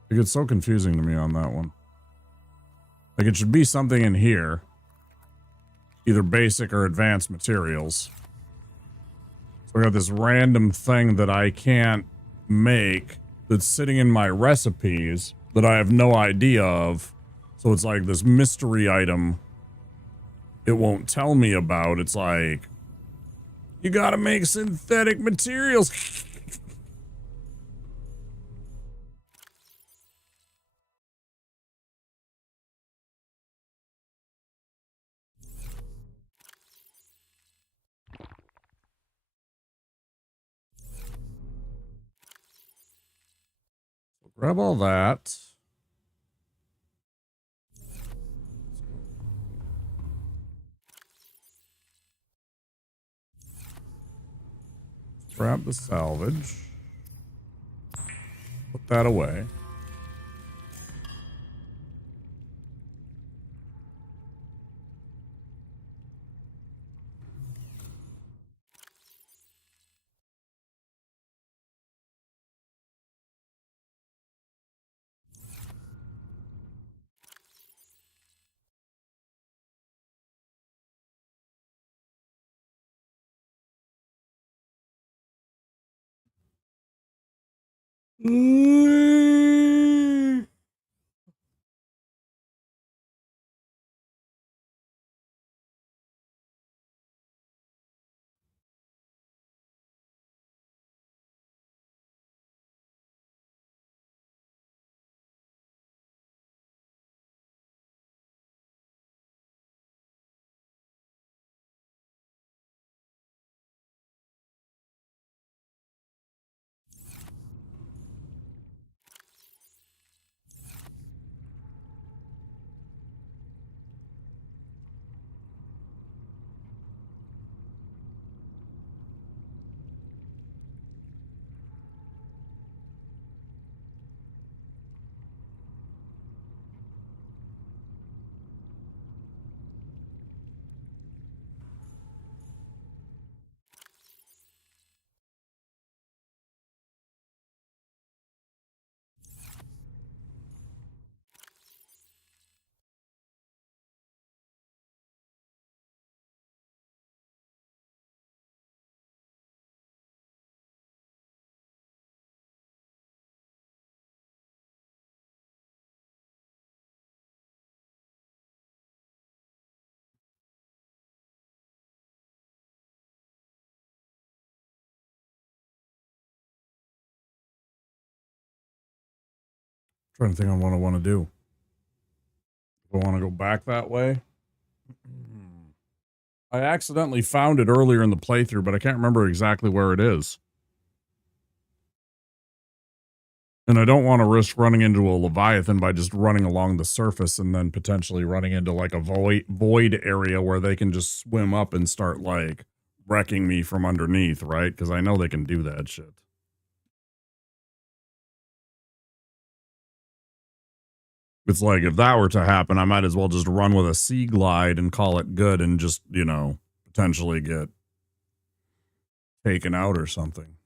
It gets so confusing to me on that one. Like, it should be something in here. Either basic or advanced materials. So I got this random thing that I can't make that's sitting in my recipes that I have no idea of. So it's like this mystery item it won't tell me about. It's like, you gotta make synthetic materials. Grab all that. Grab the salvage. Put that away. Trying to think on what I want to do. If I want to go back that way. I accidentally found it earlier in the playthrough, but I can't remember exactly where it is. And I don't want to risk running into a Leviathan by just running along the surface and then potentially running into like a void area where they can just swim up and start like wrecking me from underneath, right? Because I know they can do that shit. It's like, if that were to happen, I might as well just run with a sea glide and call it good and just, you know, potentially get taken out or something.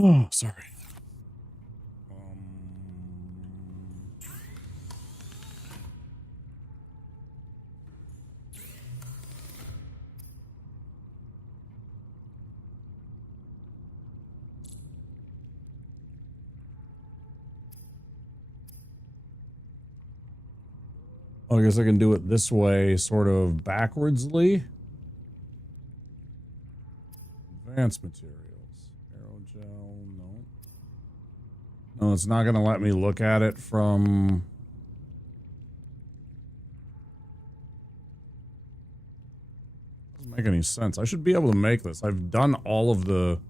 Oh, sorry. I guess I can do it this way, sort of backwardsly. Advanced materials. Aerogel, no. No, it's not going to let me look at it from... Doesn't make any sense. I should be able to make this. I've done all of the...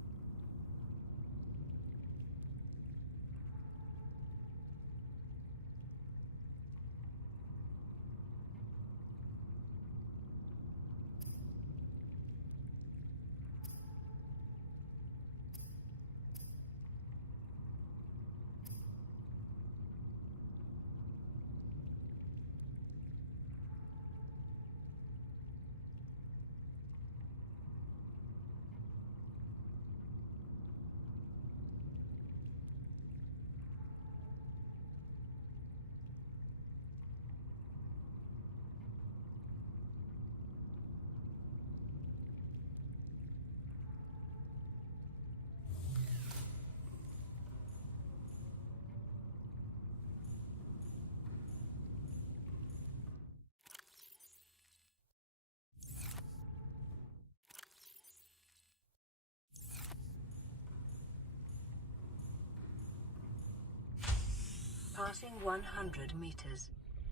Passing 100 meters.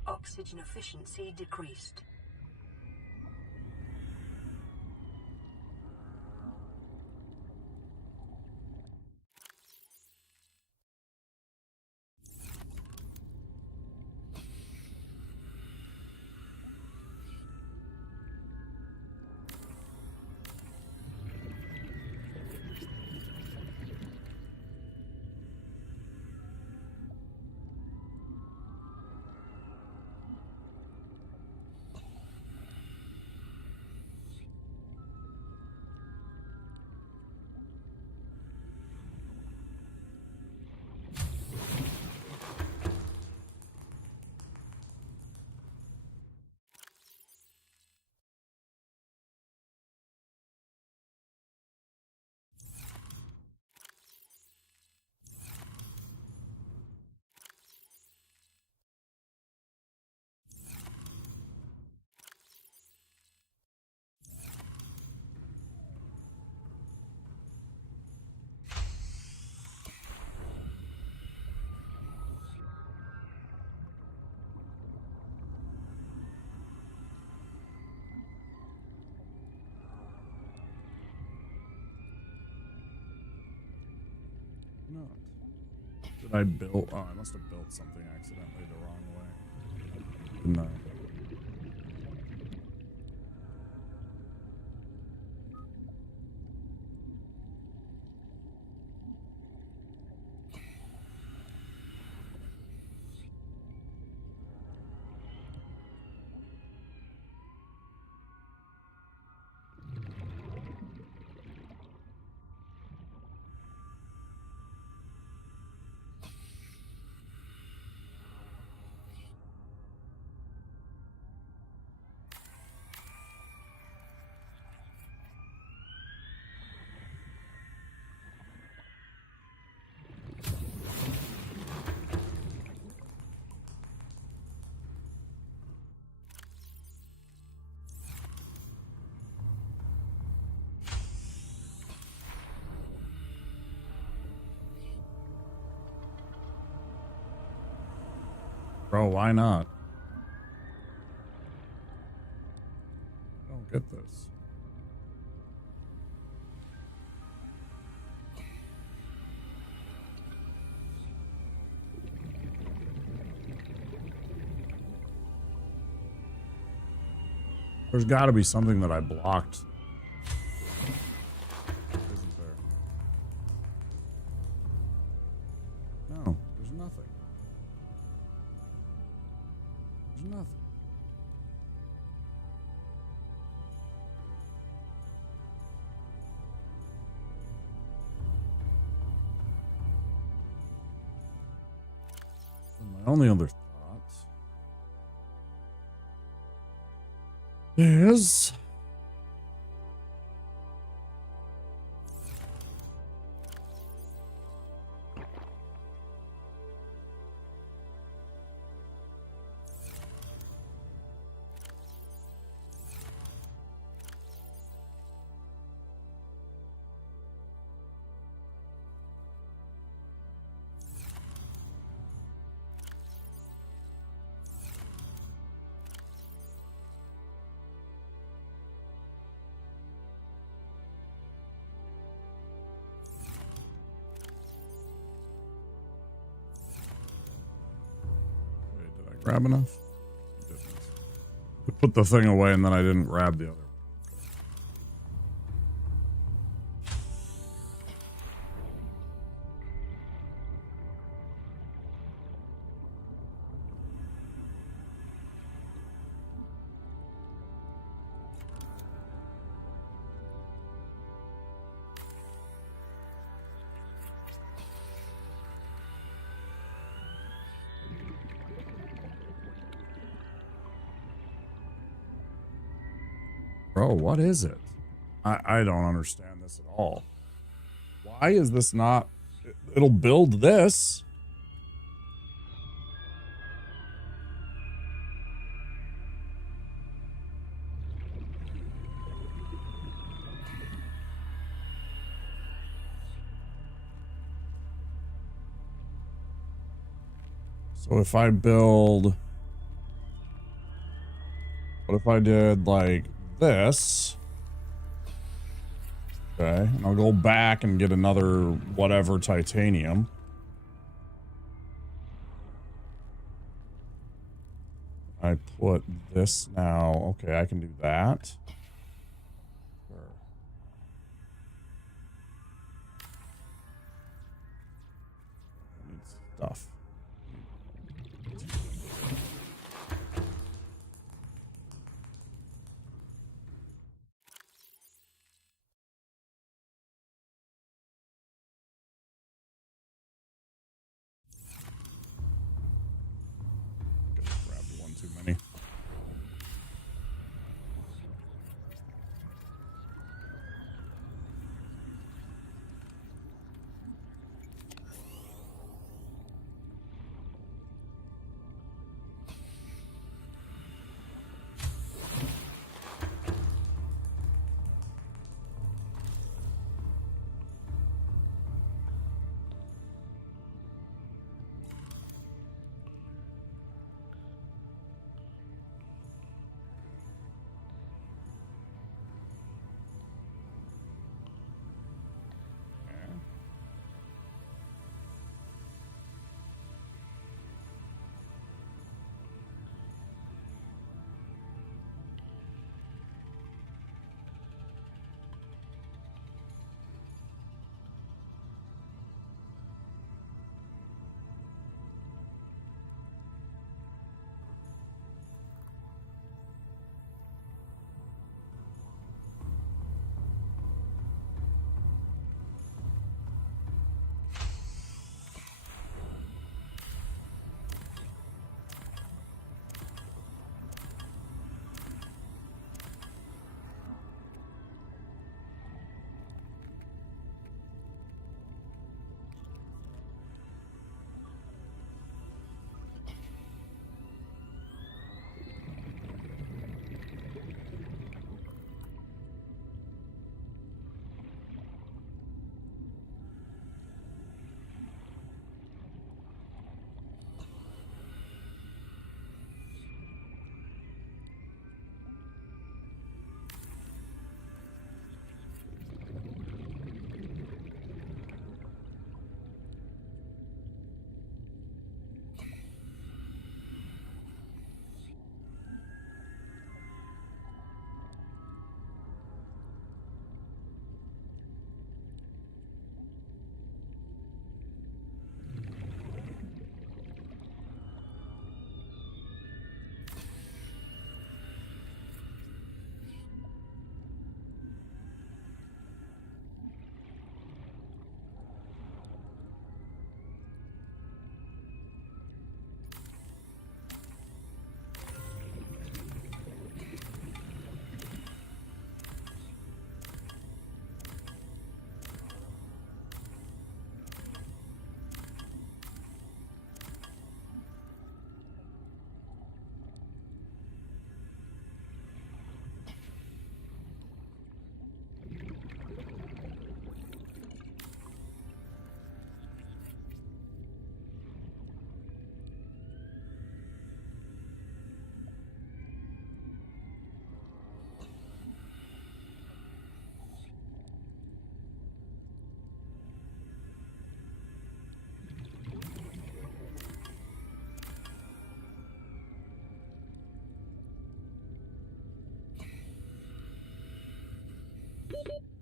Oxygen efficiency decreased. Not. Did I build? Oh, I must have built something accidentally the wrong way. Didn't I? Bro, why not? I don't get this. There's got to be something that I blocked. Isn't there? No, there's nothing. There's nothing. only other thought is grab enough? I didn't. I put the thing away and then I didn't grab the other. Bro, what is it? I don't understand this at all. Why is this not... It'll build this. So if I build... What if I did like this? Okay, and I'll go back and get another whatever titanium. I put this now. Okay, I can do that. Sure. I need stuff. Grabbed one too many.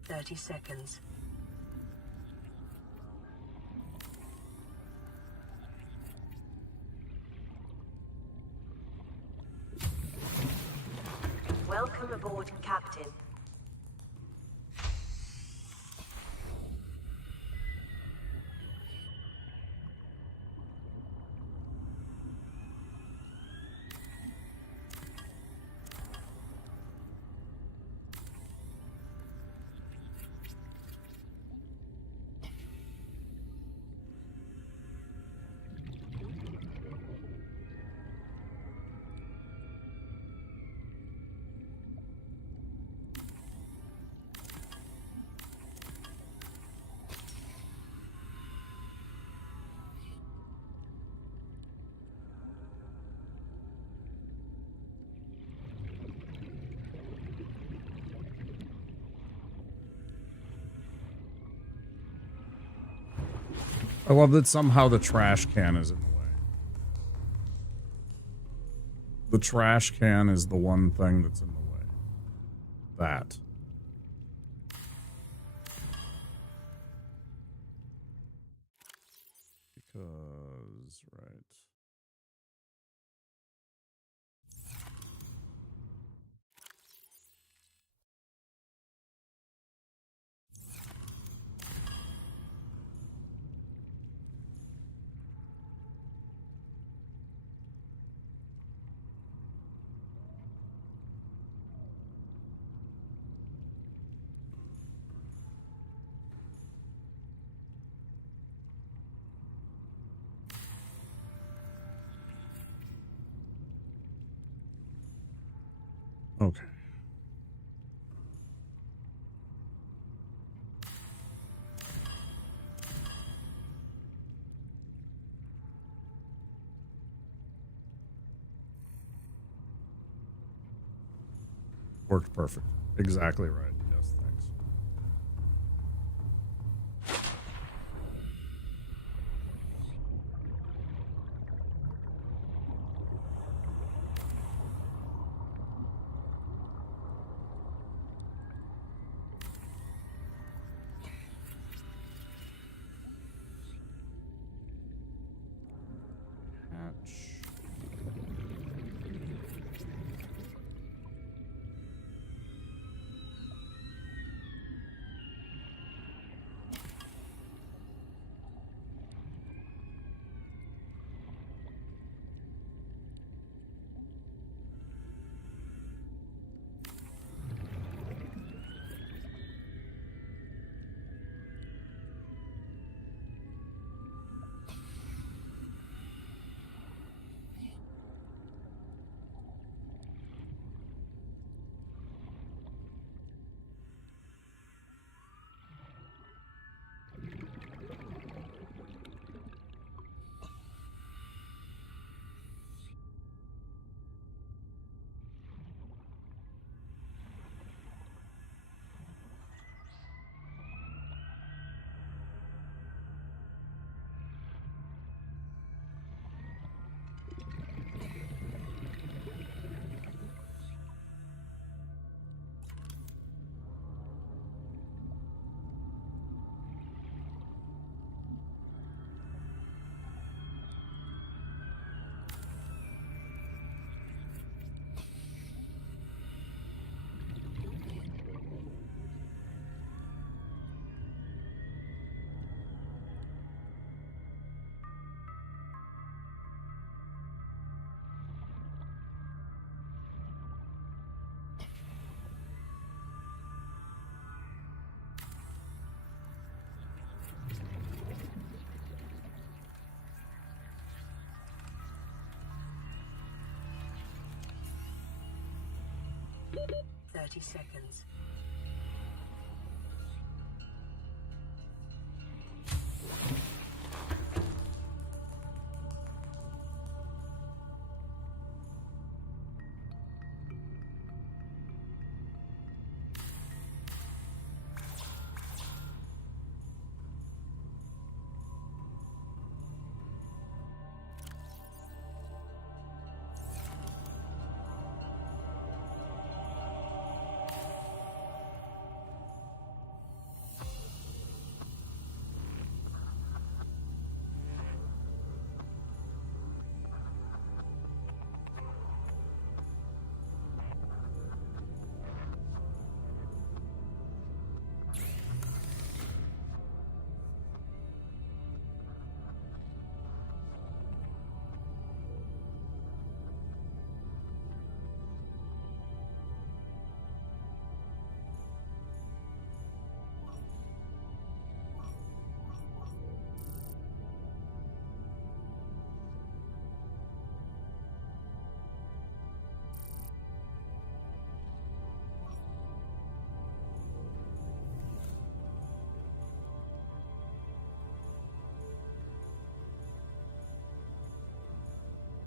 30 seconds. Welcome aboard, Captain. I love that somehow the trash can is in the way. The trash can is the one thing that's in the way. That. Because, right. Okay. Worked perfect. Exactly right. Yes, thanks. Hatch. Thirty seconds.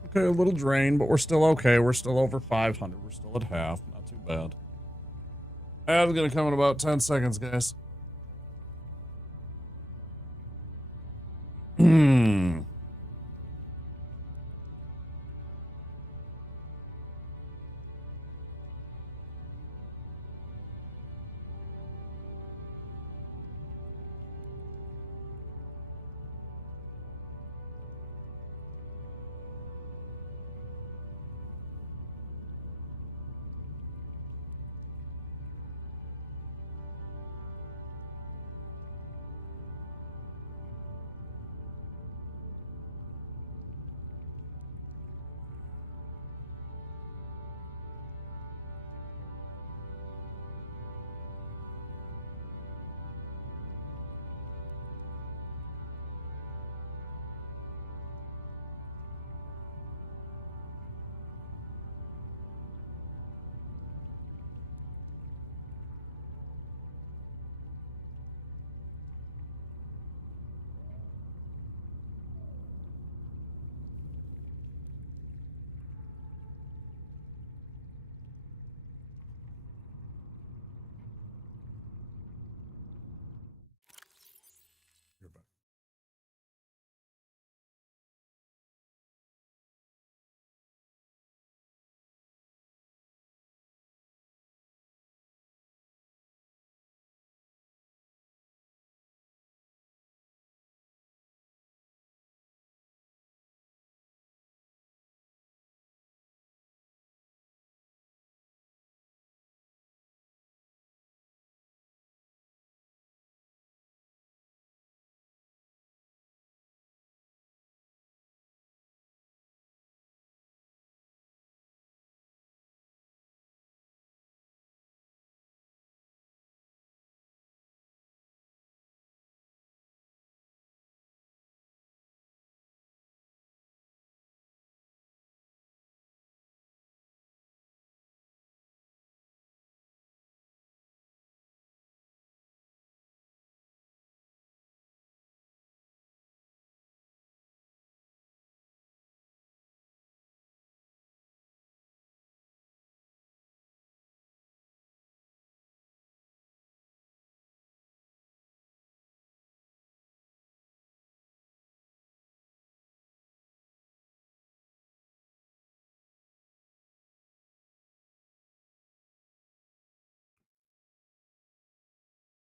Okay, a little drained, but we're still okay. We're still over 500. We're still at half. Not too bad. Ad's gonna come in about 10 seconds, guys. Hmm. You're back.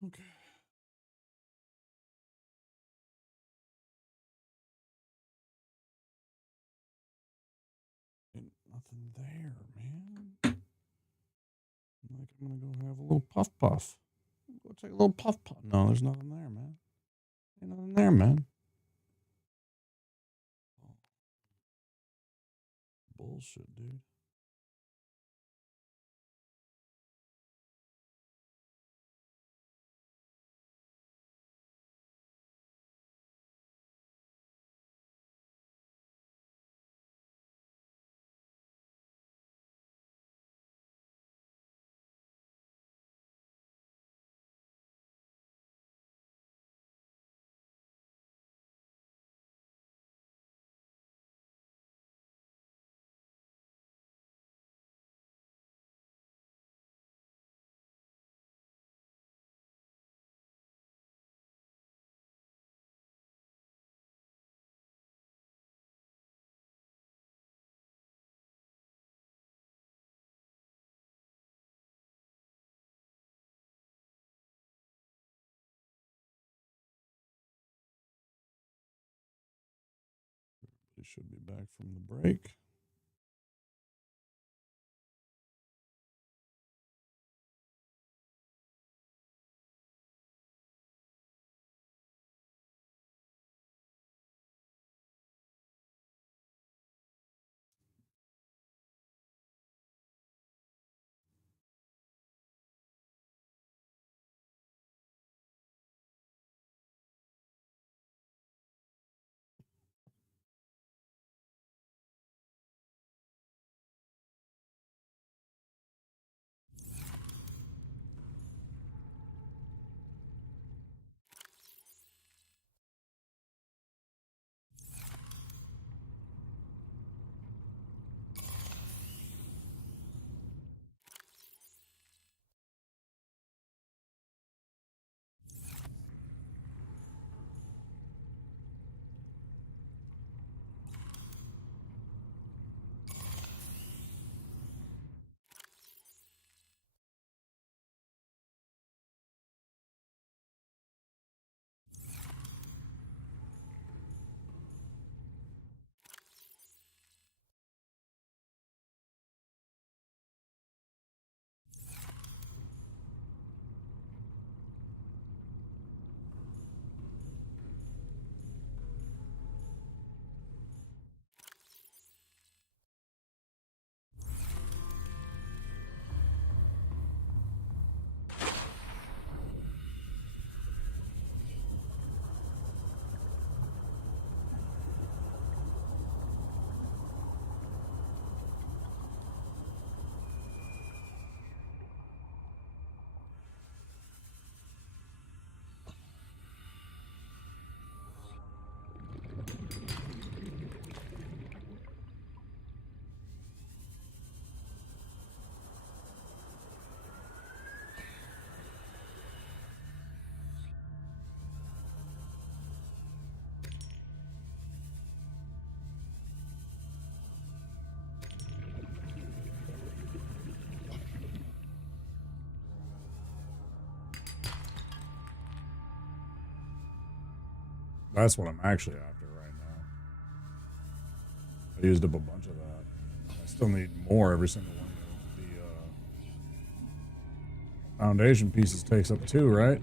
Okay. Ain't nothing there, man. Like I'm gonna go have a little puff puff. Go take a little puff puff. No, there's nothing there, man. Ain't nothing there, man. Bullshit, dude. We should be back from the break. That's what I'm actually after right now. I used up a bunch of that. I still need more. Every single one of the foundation pieces takes up 2, right?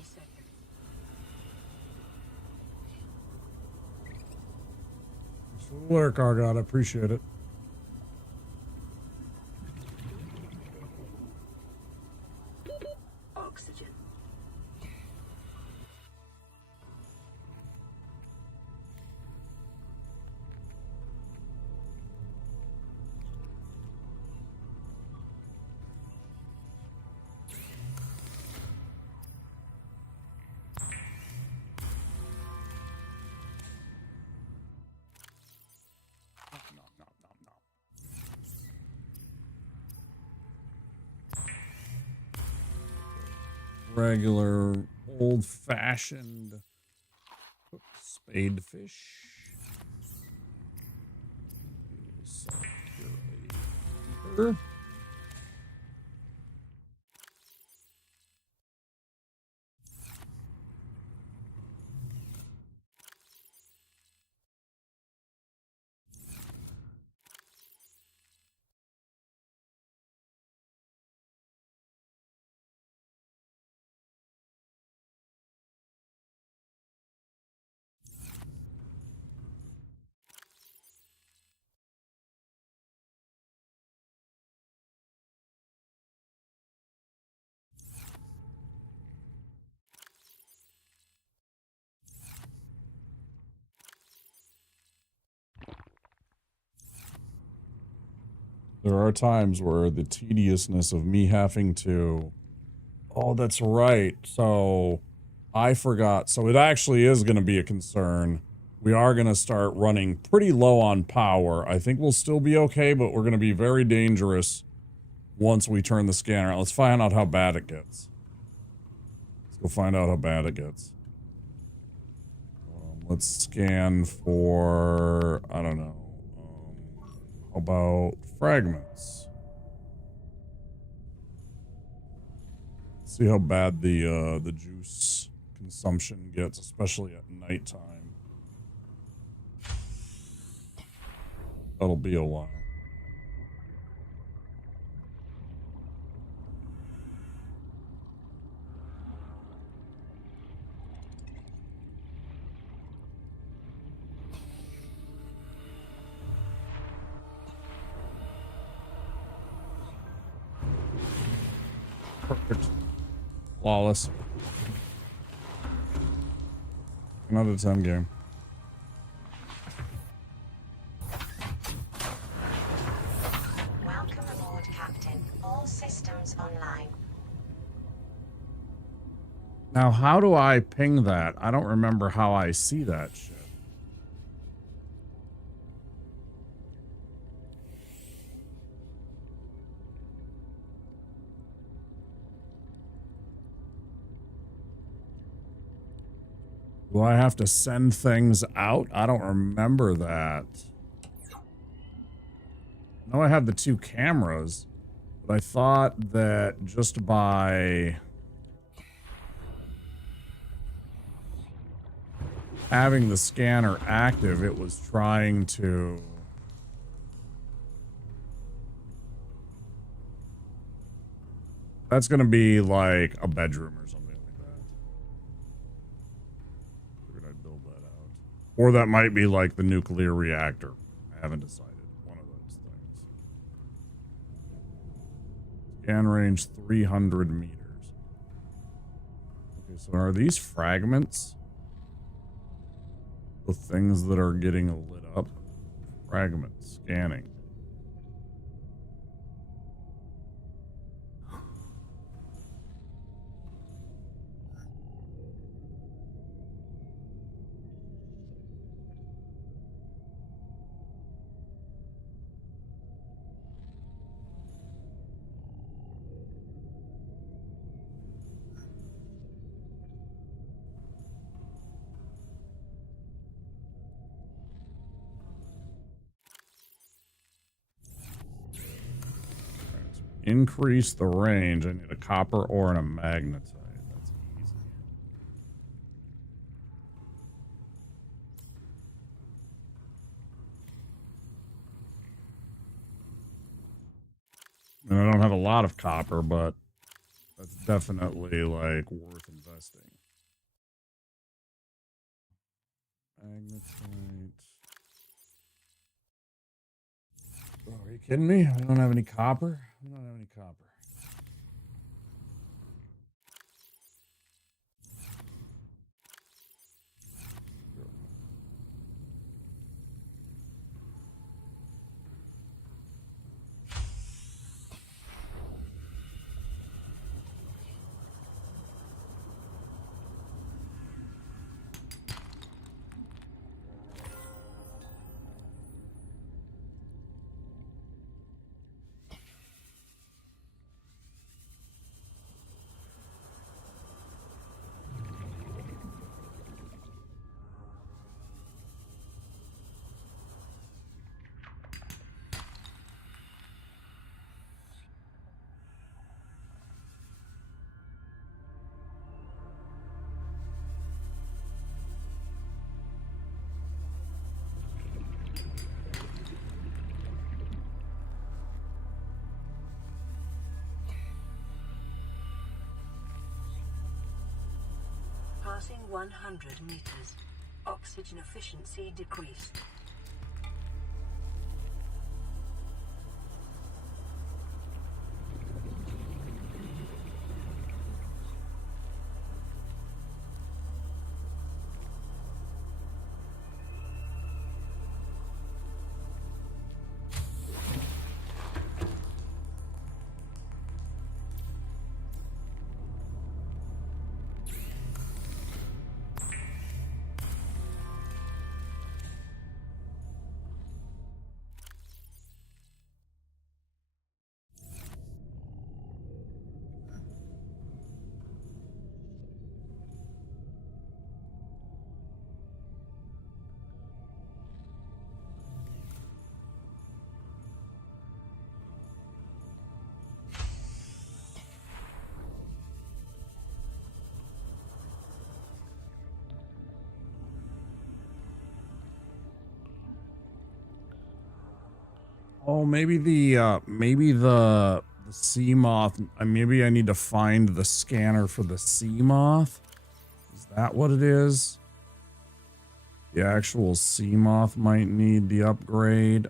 Seconds. Alert, Gargot. I appreciate it. Oxygen. Regular old-fashioned spade fish. Here. There are times where the tediousness of me having to... Oh, that's right. So I forgot. So it actually is going to be a concern. We are going to start running pretty low on power. I think we'll still be okay, but we're going to be very dangerous once we turn the scanner on. Let's find out how bad it gets. Let's go find out how bad it gets. Let's scan for... I don't know. How about fragments? See how bad the juice consumption gets, especially at nighttime. That'll be a while. Perfect. Flawless. Another 10 game. Welcome aboard, Captain. All systems online. Now, how do I ping that? I don't remember how I see that shit. Do I have to send things out? I don't remember that. I know I have the 2 cameras, but I thought that just by having the scanner active, it was trying to That's gonna be like a bedroom or something like that. Figured I'd build that out. Or that might be like the nuclear reactor. I haven't decided. One of those things. Scan range 300 meters. Okay, so are these fragments the things that are getting lit up? Fragments. Scanning. Increase the range. I need a copper ore and a magnetite. That's easy. And I don't have a lot of copper, but that's definitely like worth investing. Magnetite. Oh, are you kidding me? I don't have any copper. I don't have any copper. Passing 100 meters. Oxygen efficiency decreased. Oh, maybe the sea moth. Maybe I need to find the scanner for the sea moth. Is that what it is? The actual sea moth might need the upgrade.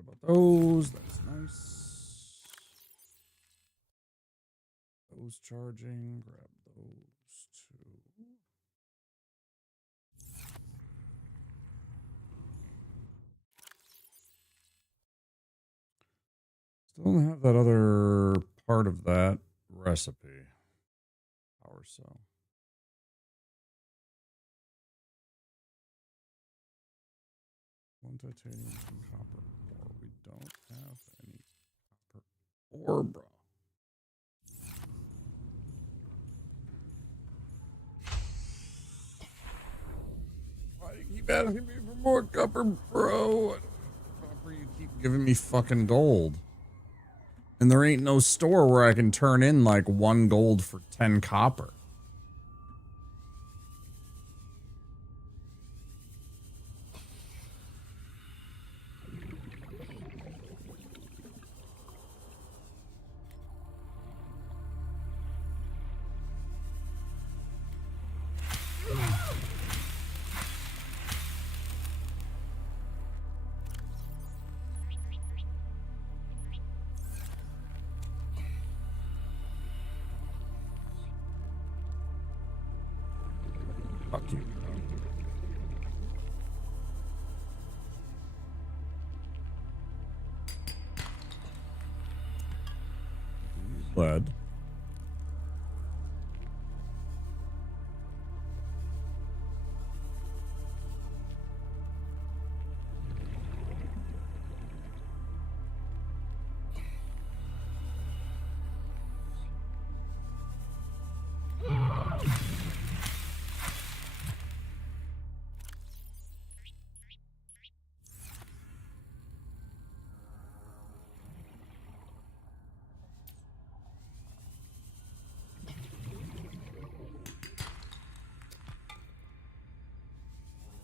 Forgot about those. That's nice. Those charging. Grab those two. Still don't have that other part of that recipe. Power cell. One titanium and copper ore. We don't have any copper ore, bro. Why do you keep asking me for more copper, bro? Copper, you keep giving me fucking gold. And there ain't no store where I can turn in like 1 gold for 10 copper. Fuck you, bro. Lead.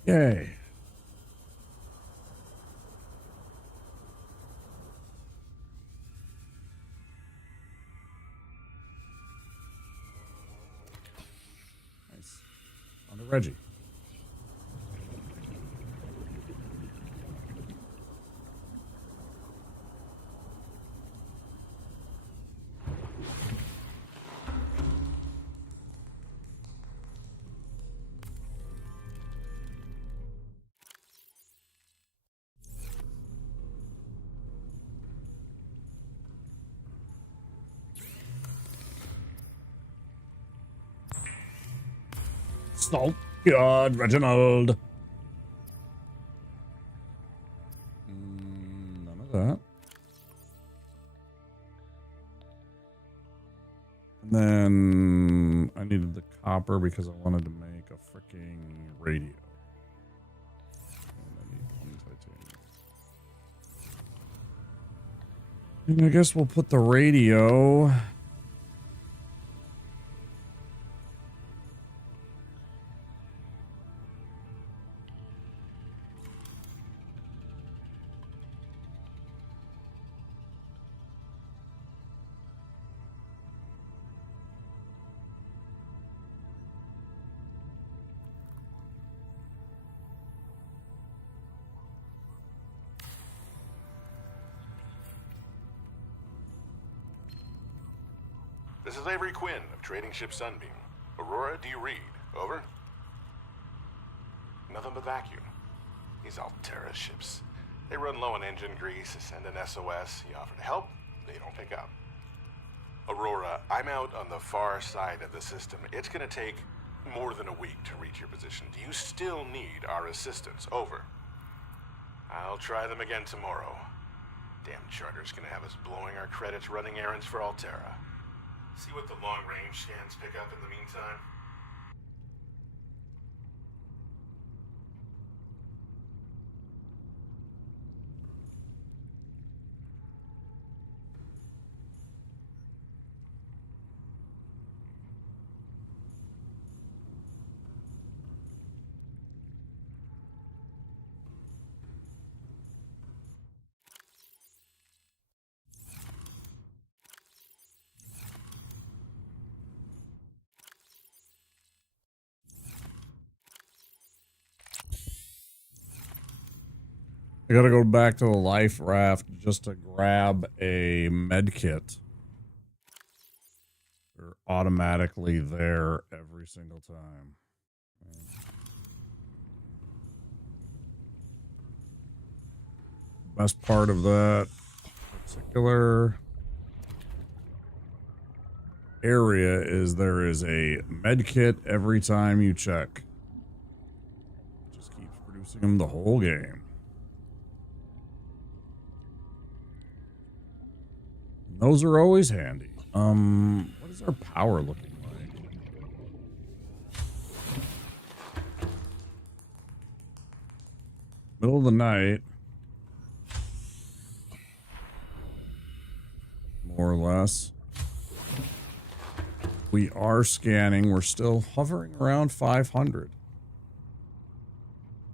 Yay. Nice. On to Reggie. Salt. God, Reginald. None of that. And then I needed the copper because I wanted to make a freaking radio. And I need 1 titanium. And I guess we'll put the radio. This is Avery Quinn of Trading Ship Sunbeam. Aurora, do you read? Over? Nothing but vacuum. These Altera ships. They run low on engine grease, send an SOS, you offer to help, they don't pick up. Aurora, I'm out on the far side of the system. It's gonna take more than a week to reach your position. Do you still need our assistance? Over. I'll try them again tomorrow. Damn charter's gonna have us blowing our credits running errands for Altera. See what the long-range scans pick up in the meantime. I gotta go back to the life raft just to grab a med kit. They're automatically there every single time. Best part of that particular area is there is a med kit every time you check. Just keeps producing them the whole game. And those are always handy. What is our power looking like? Middle of the night. More or less. We are scanning. We're still hovering around 500.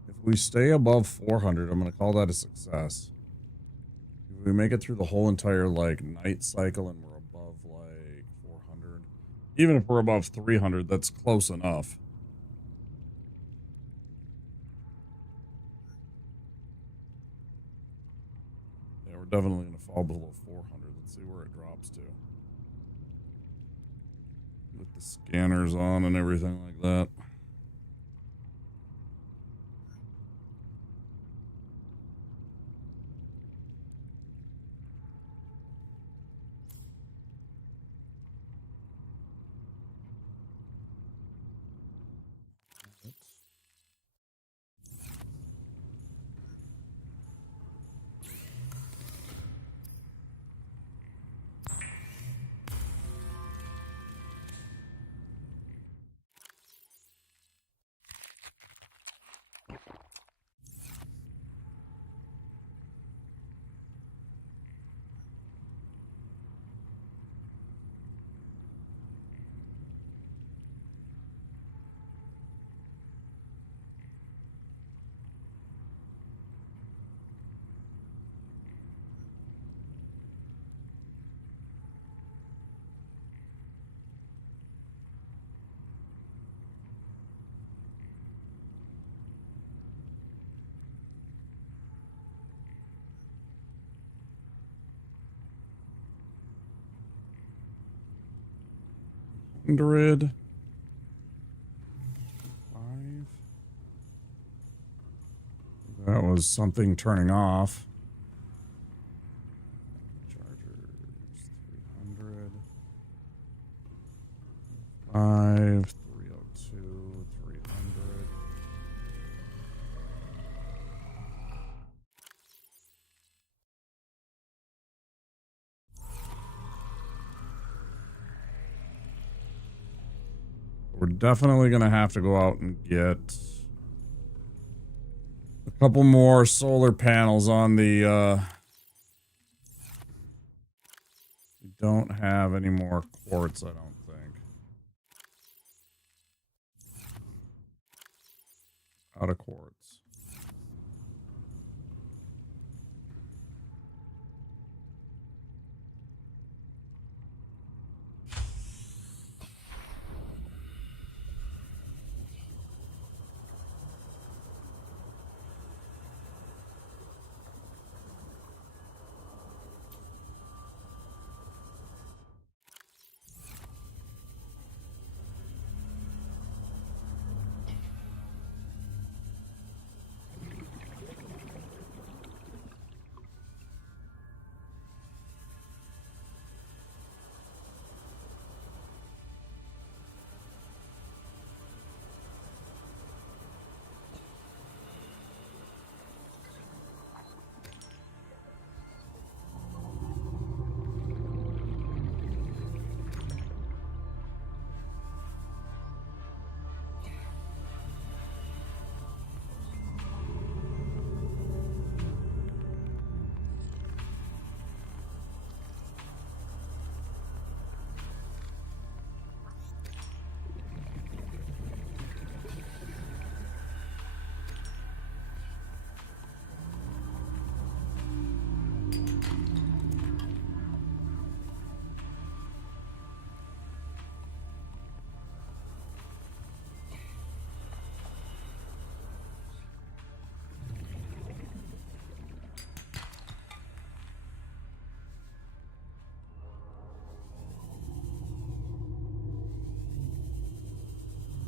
If we stay above 400, I'm going to call that a success. If we make it through the whole entire, like, night cycle and we're above, like, 400. Even if we're above 300, that's close enough. Yeah, we're definitely going to fall below 400. Let's see where it drops to. With the scanners on and everything like that. Hundred. 5. That was something turning off. Chargers. 300. 5. 302. 300. We're definitely going to have to go out and get a couple more solar panels on the, we don't have any more quartz, I don't think. Out of quartz.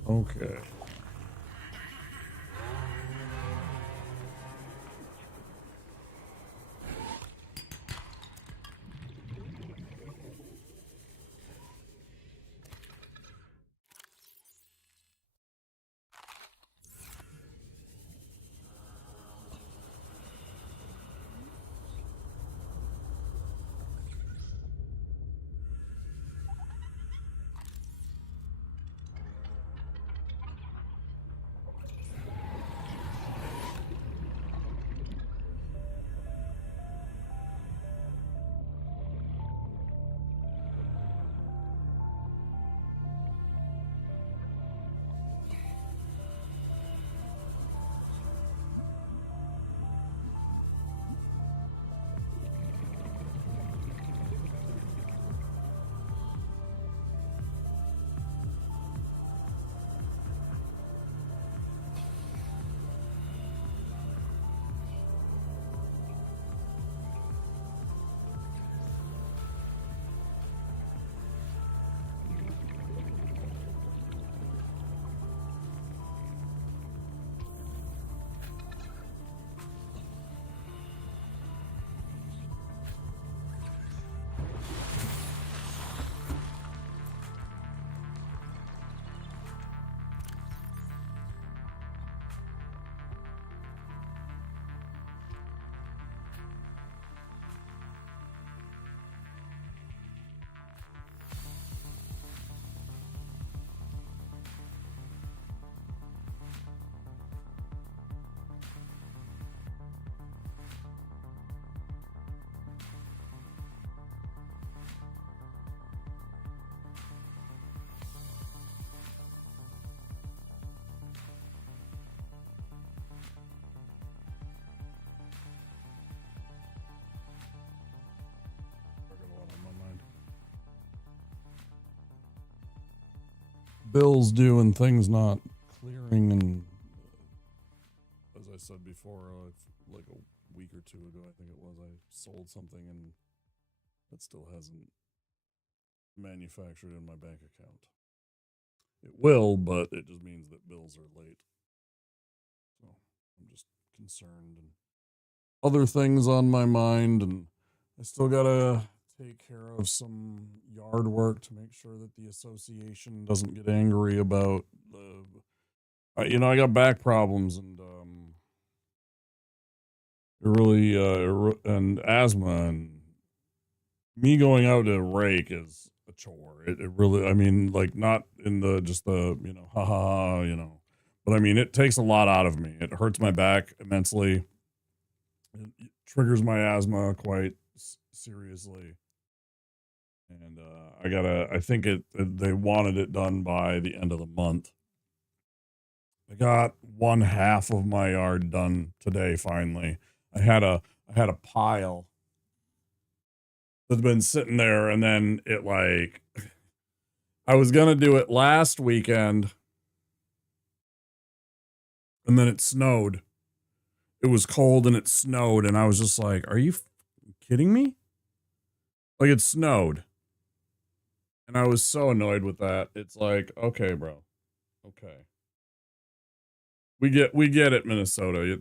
Okay. Bills due and things not clearing, and as I said before, like a week or two ago, I think it was, I sold something and it still hasn't manufactured in my bank account. It will, but it just means that bills are late. So I'm just concerned, and other things on my mind, and I still gotta take care of some yard work to make sure that the association doesn't get angry about the, I got back problems, and really and asthma, and me going out to rake is a chore. It really, I mean, like, not in the just the, ha ha ha, but I mean, it takes a lot out of me. It hurts my back immensely. It triggers my asthma quite seriously. And I think they wanted it done by the end of the month. I got one half of my yard done today, finally. I had a pile that's been sitting there, and then it, like, I was gonna do it last weekend, and then it snowed. It was cold and it snowed, and I was just like, are you kidding me? Like, it snowed. And I was so annoyed with that. It's like, okay, bro. Okay. We get it, Minnesota.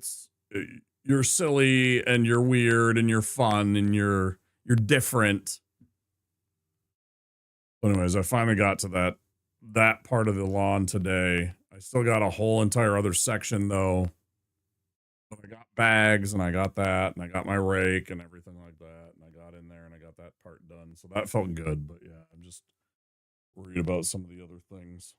You're silly and you're weird and you're fun and you're different. But anyways, I finally got to that part of the lawn today. I still got a whole entire other section though. But I got bags, and I got that, and I got my rake and everything like that, and I got in there and I got that part done. So that felt good, but yeah, I'm just worried about some of the other things.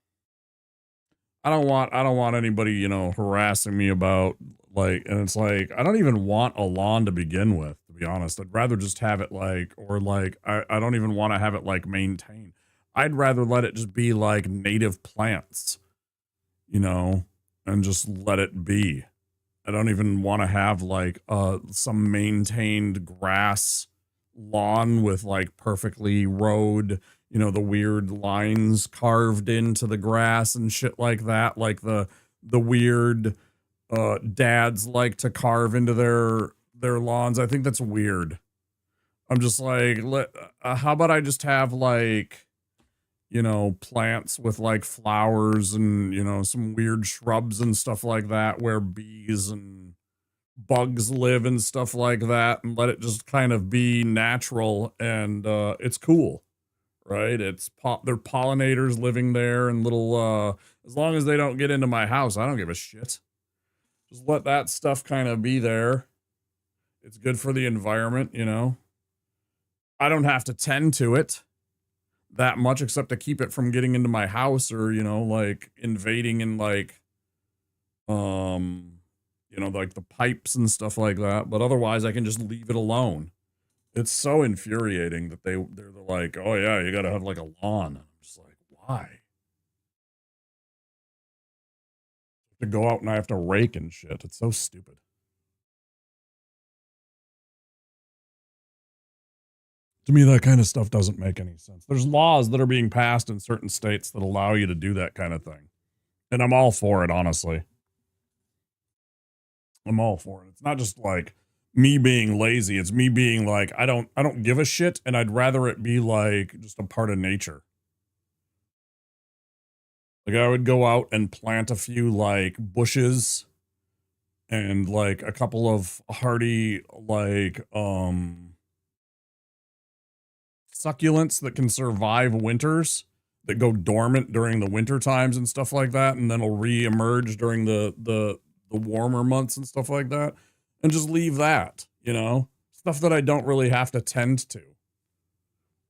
I don't want anybody, harassing me about, like, and it's like, I don't even want a lawn to begin with, to be honest. I'd rather just have it like, or like, I don't even want to have it like maintained. I'd rather let it just be like native plants, and just let it be. I don't even want to have like some maintained grass lawn with like perfectly rowed, the weird lines carved into the grass and shit like that, like the weird dads like to carve into their lawns. I think that's weird. I'm just like, how about I just have like, you know, plants with like flowers and, you know, some weird shrubs and stuff like that where bees and bugs live and stuff like that, and let it just kind of be natural. And it's cool, right? They're pollinators living there and little, as long as they don't get into my house, I don't give a shit. Just let that stuff kind of be there. It's good for the environment, you know. I don't have to tend to it that much except to keep it from getting into my house or, you know, like invading and like, you know, like the pipes and stuff like that. But otherwise I can just leave it alone. It's so infuriating that they're like, oh yeah, you gotta have like a lawn. I'm just like, why? To go out and I have to rake and shit. It's so stupid. To me, that kind of stuff doesn't make any sense. There's laws that are being passed in certain states that allow you to do that kind of thing. And I'm all for it, honestly. I'm all for it. It's not just like me being lazy. It's me being like, I don't give a shit, and I'd rather it be like just a part of nature. Like I would go out and plant a few like bushes and like a couple of hardy like succulents that can survive winters, that go dormant during the winter times and stuff like that, and then will re-emerge during the warmer months and stuff like that, and just leave that, you know, stuff that I don't really have to tend to,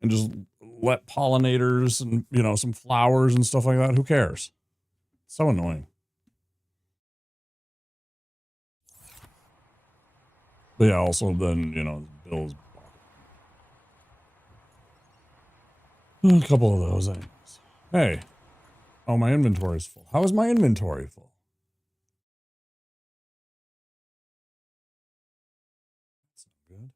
and just let pollinators and, you know, some flowers and stuff like that. Who cares? It's so annoying. But yeah, also then, you know, Bill's a couple of those things. Hey. Oh, my inventory's full. How is my inventory full? That's not good.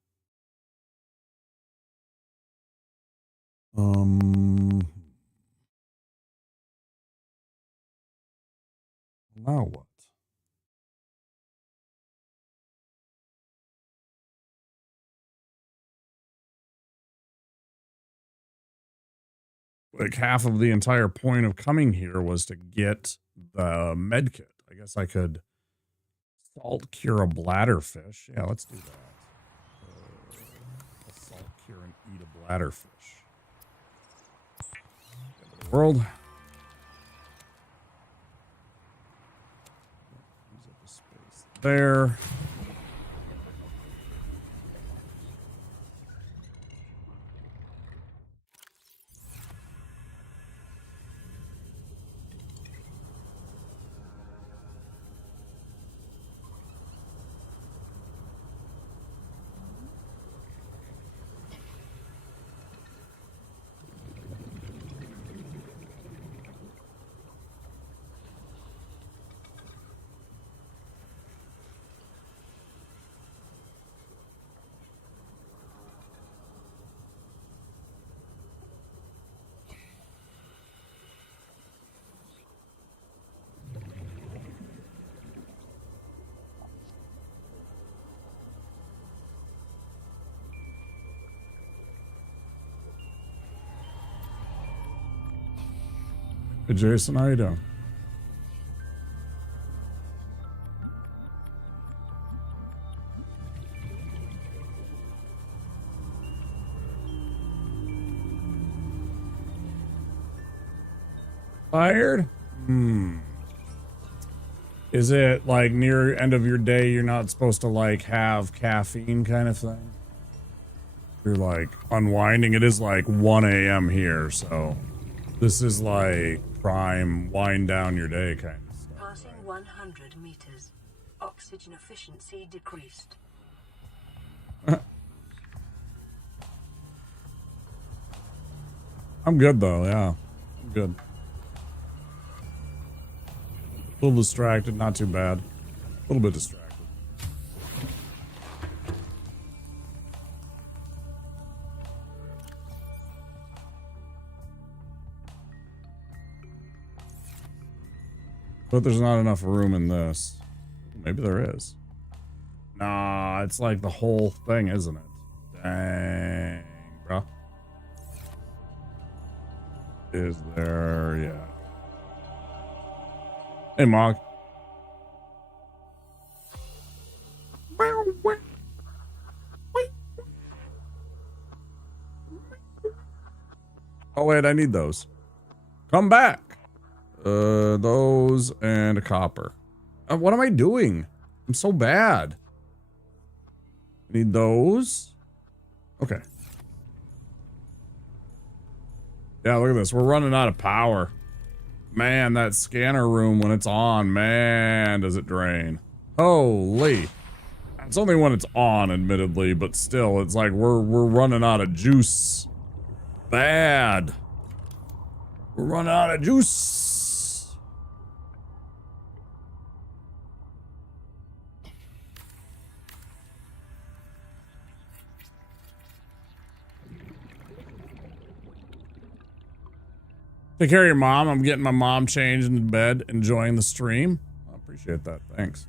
Now what? Like half of the entire point of coming here was to get the med kit. I guess I could salt cure a bladderfish. Yeah, let's do that. Salt cure and eat a bladderfish. End of the world. Use up the space there. Hey, Jason, how you doing? Tired? Is it like near end of your day you're not supposed to like have caffeine kind of thing? You're like unwinding. It is like 1 a.m. here, so this is like prime wind down your day kind of stuff. Passing 100 meters. Oxygen efficiency decreased. I'm good though, yeah. I'm good. A little distracted, not too bad. A little bit distracted. But there's not enough room in this. Maybe there is. Nah, it's like the whole thing, isn't it? Dang, bro. is there? Yeah. Hey, Mog. Oh, wait, I need those. Come back. Those and a copper. What am I doing? I'm so bad. I need those. Okay. Yeah, look at this. We're running out of power. Man, that scanner room, when it's on, man, does it drain. Holy. It's only when it's on, admittedly, but still, it's like we're running out of juice. Bad. We're running out of juice. Take care of your mom. I'm getting my mom changed into bed, enjoying the stream. I appreciate that. Thanks.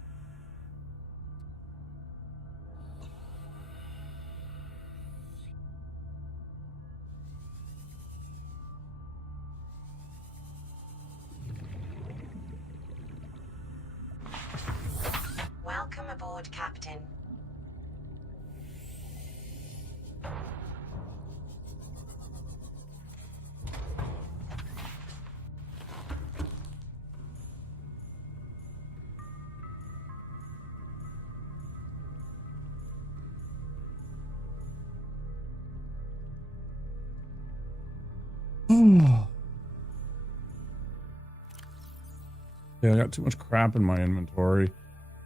Welcome aboard, Captain. Yeah, I got too much crap in my inventory.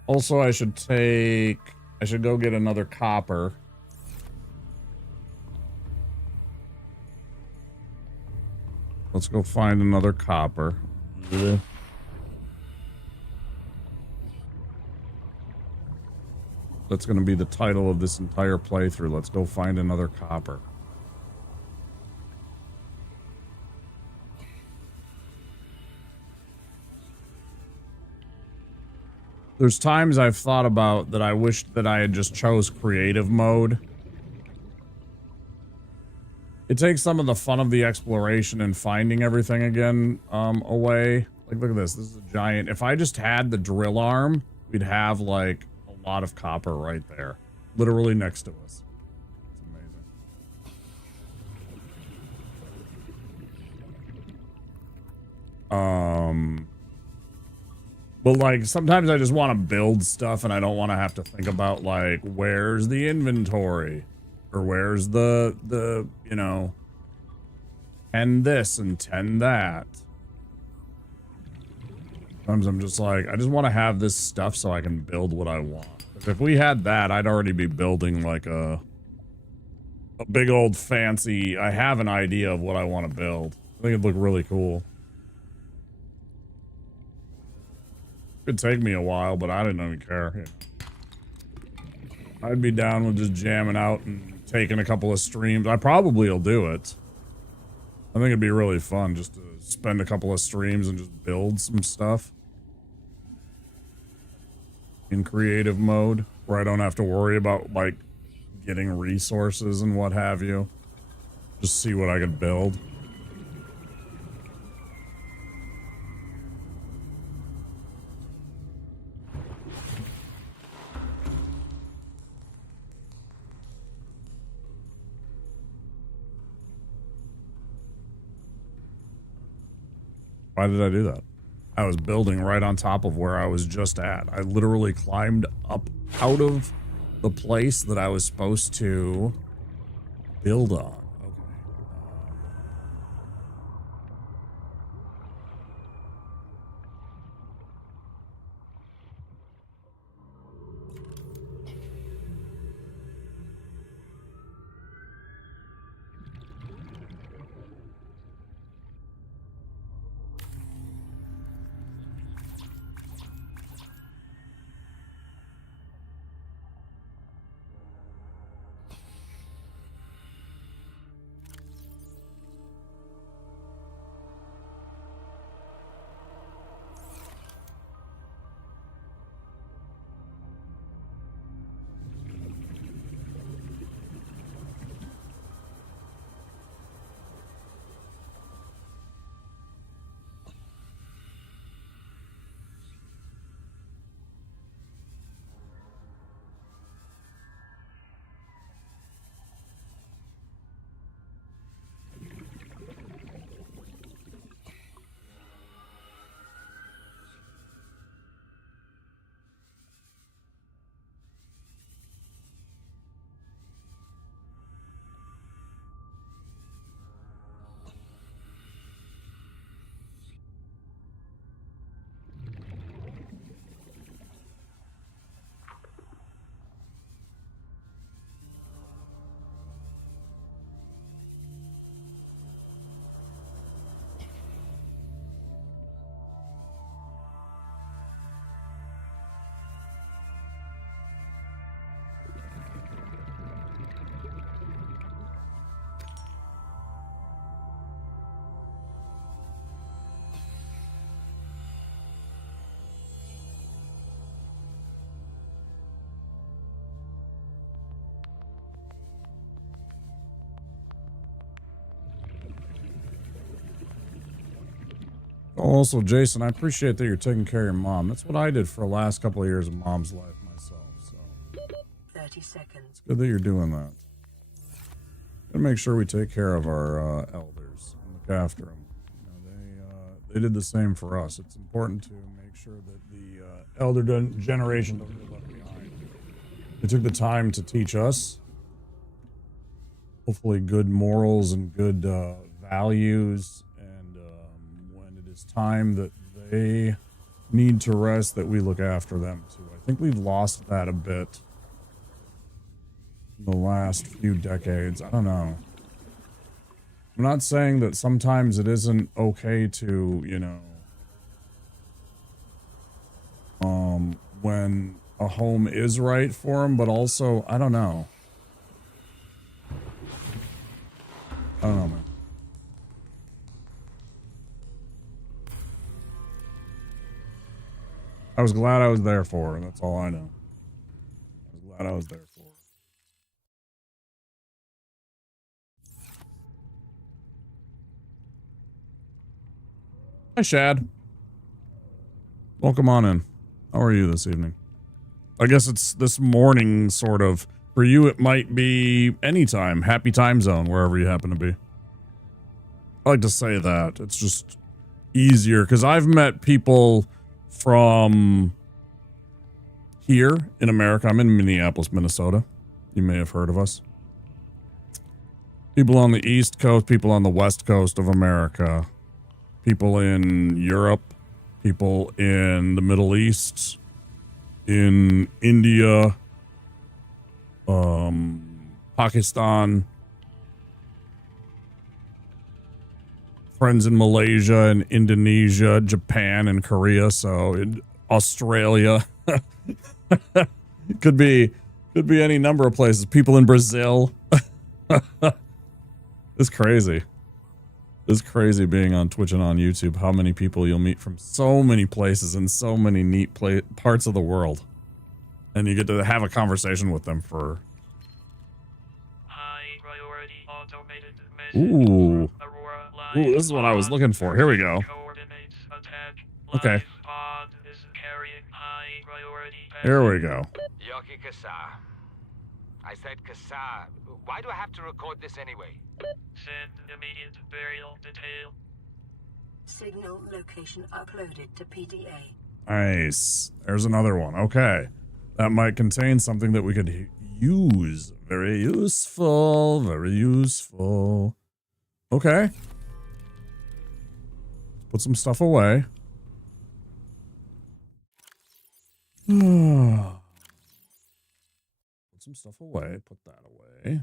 Also, I should go get another copper. Let's go find another copper. That's going to be the title of this entire playthrough. Let's go find another copper. There's times I've thought about that I wish that I had just chose creative mode. It takes some of the fun of the exploration and finding everything again away. Like, look at this. This is a giant. If I just had the drill arm, we'd have, like, a lot of copper right there. Literally next to us. It's amazing. But, like, sometimes I just want to build stuff and I don't want to have to think about, like, where's the inventory? Or where's the you know, 10 this and 10 that. Sometimes I'm just like, I just want to have this stuff so I can build what I want. If we had that, I'd already be building, like, a big old fancy, I have an idea of what I want to build. I think it'd look really cool. It'd take me a while, but I didn't even care. Yeah. I'd be down with just jamming out and taking a couple of streams. I probably will do it. I think it'd be really fun just to spend a couple of streams and just build some stuff. In creative mode, where I don't have to worry about, like, getting resources and what have you. Just see what I could build. Why did I do that? I was building right on top of where I was just at. I literally climbed up out of the place that I was supposed to build on. also, Jason, I appreciate that you're taking care of your mom. That's what I did for the last couple of years of mom's life myself. So 30 seconds. it's good that you're doing that. Gotta make sure we take care of our elders and look after them. You know, they did the same for us. It's important to make sure that the elder generation doesn't get left behind. They took the time to teach us, hopefully, good morals and good values. And when it is time that they need to rest, that we look after them too. I think we've lost that a bit in the last few decades. I don't know. I'm not saying that sometimes it isn't okay to, you know, when a home is right for them, but also, I don't know. I don't know, man. I was glad I was there for her. That's all I know. I was glad I was there for her. Hi, Shad. Welcome on in. How are you this evening? I guess it's this morning, sort of. For you, it might be anytime. Happy time zone, wherever you happen to be. I like to say that. It's just easier, because I've met people from here in America. I'm in Minneapolis, Minnesota. You may have heard of us. People on the East Coast, people on the West Coast of America. People in Europe, people in the Middle East, in India, Pakistan, friends in Malaysia and Indonesia, Japan and Korea, so in Australia. could be any number of places. People in Brazil. It's crazy. It's crazy being on Twitch and on YouTube, how many people you'll meet from so many places and so many neat parts of the world. And you get to have a conversation with them for... Ooh. Ooh, this is what I was looking for. Here we go. Okay. Here we go. Yoki Kasa. I said Kasa. Why do I have to record this anyway? Send immediate burial detail. Signal location uploaded to PDA. Nice. There's another one. Okay. That might contain something that we could use. Very useful. Very useful. Okay. Put some stuff away. Put some stuff away. Put that away.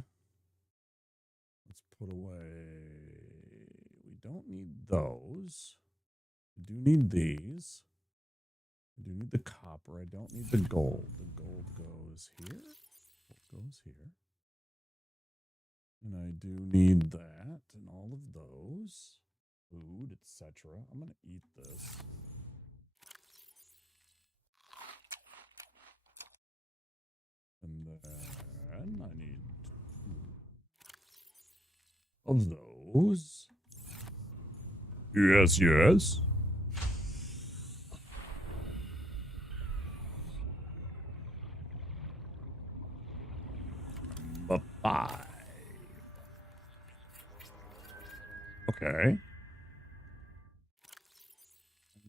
Let's put away... We don't need those. We do need these. I do need the copper. I don't need the gold. The gold goes here. Gold goes here. And I do need that and all of those. Food, etc. I'm going to eat this. And then I need two of those. Yes, yes. Bye-bye. Okay.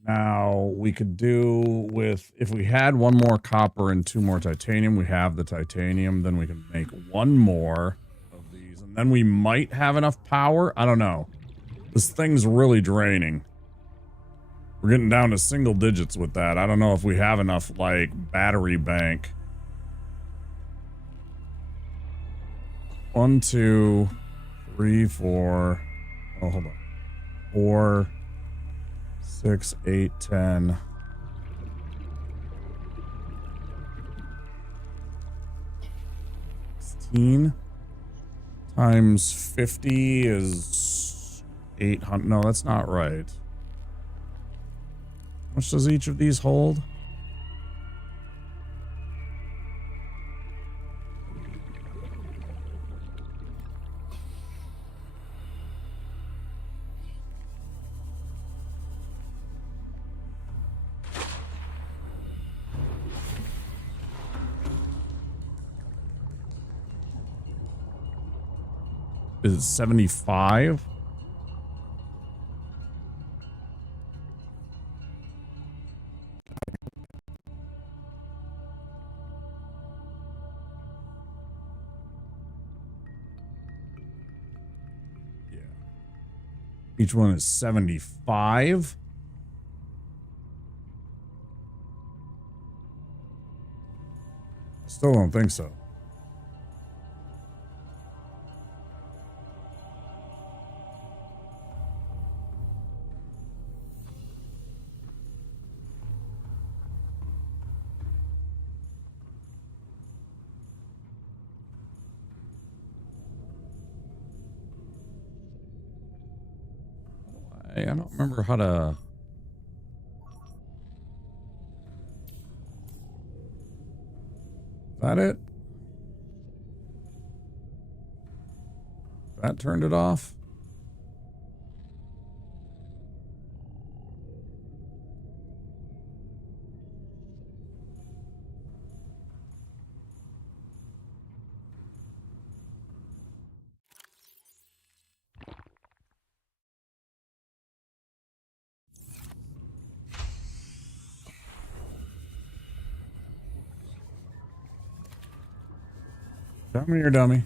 Now, we could do with, if we had one more copper and two more titanium, we have the titanium, then we can make one more of these, and then we might have enough power. I don't know. This thing's really draining. We're getting down to single digits with that. I don't know if we have enough, like, battery bank. 1, 2, 3, 4. Oh, hold on. 4, 6, 8, 10. 16 times 50 is 800. No, that's not right. How much does each of these hold? Is it 75? Yeah. Each one is 75. Still don't think so. I don't remember how to... Is that it? That turned it off? Dummy or dummy?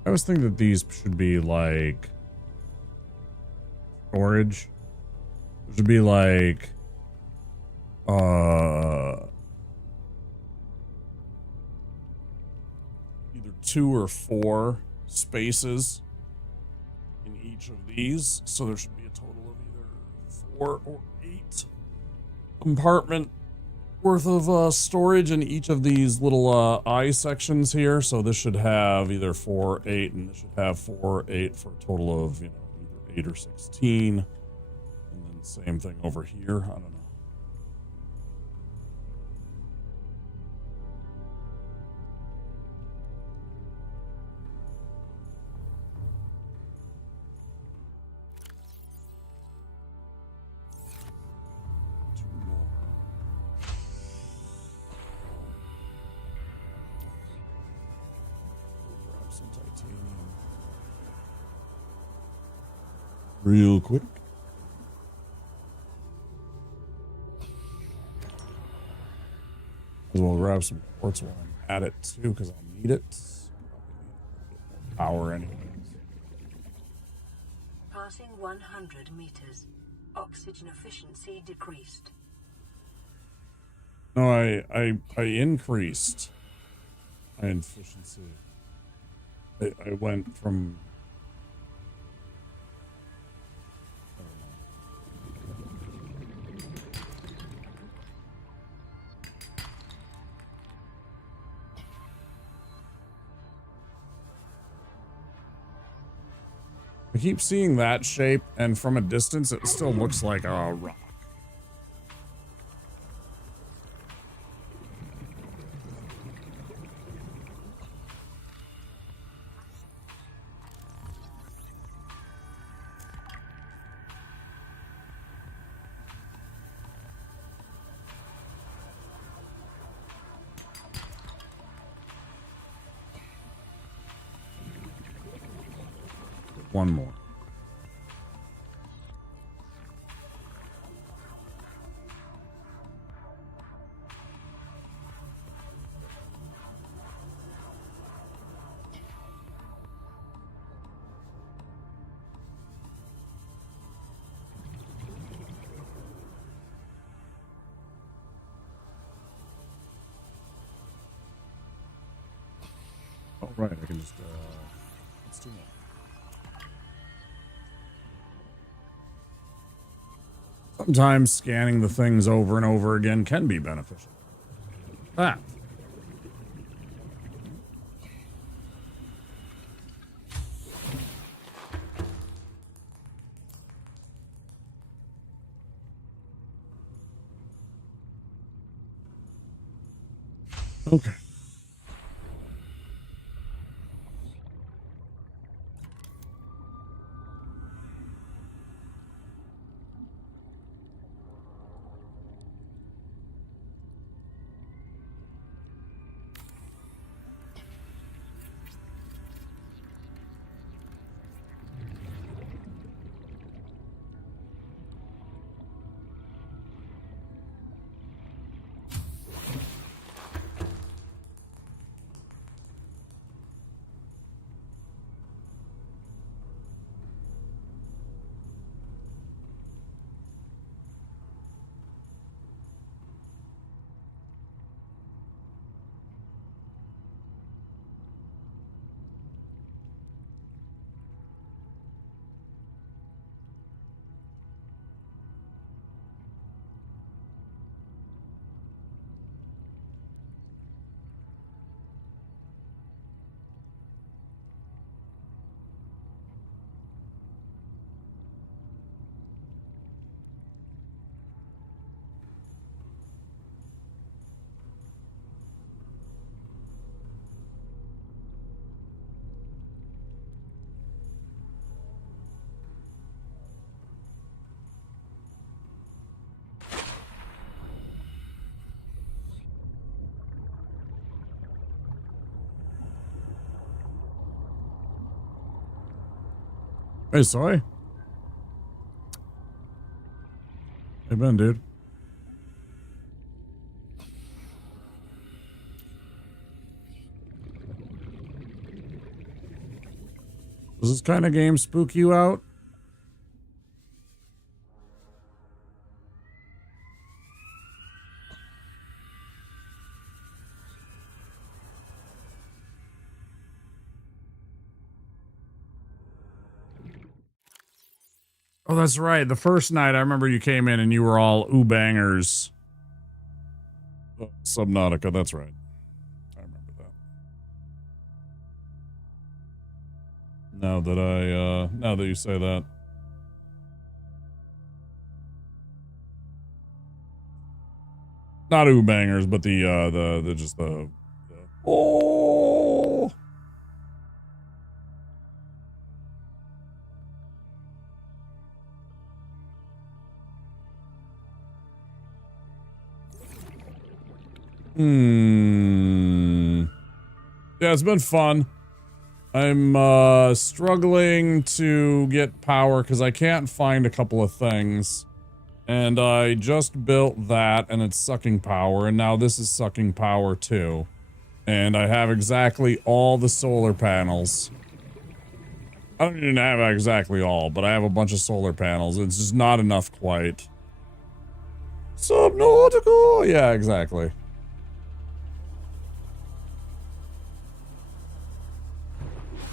I always think that these should be like storage. It should be like either 2 or 4 spaces in each of these. So there should be a total of either 4 or 8 compartment worth of storage in each of these little eye sections here. So this should have either 4, 8, and this should have 4, 8 for a total of, you know, either 8 or 16. And then same thing over here. I don't know. Real quick. As well grab some quartz while I'm at it too, because I'll need it. Power anyways. Passing 100 meters. Oxygen efficiency decreased. No, I increased my efficiency. I went from... I keep seeing that shape, and from a distance, it still looks like a rock. one more. Oh, right, I can just, let's do more. Sometimes scanning the things over and over again can be beneficial. Ah. Okay. Hey, Soy. Hey, Ben, dude. Does this kind of game spook you out? Oh, that's right. The first night, I remember you came in and you were all ooh bangers. Oh, Subnautica, that's right. I remember that. Now that you say that. Not ooh bangers, but the oh. Yeah, it's been fun. I'm struggling to get power because I can't find a couple of things. And I just built that and it's sucking power, and now this is sucking power too. And I have exactly all the solar panels. I don't even have exactly all, but I have a bunch of solar panels. It's just not enough quite. Subnautica! Yeah, exactly.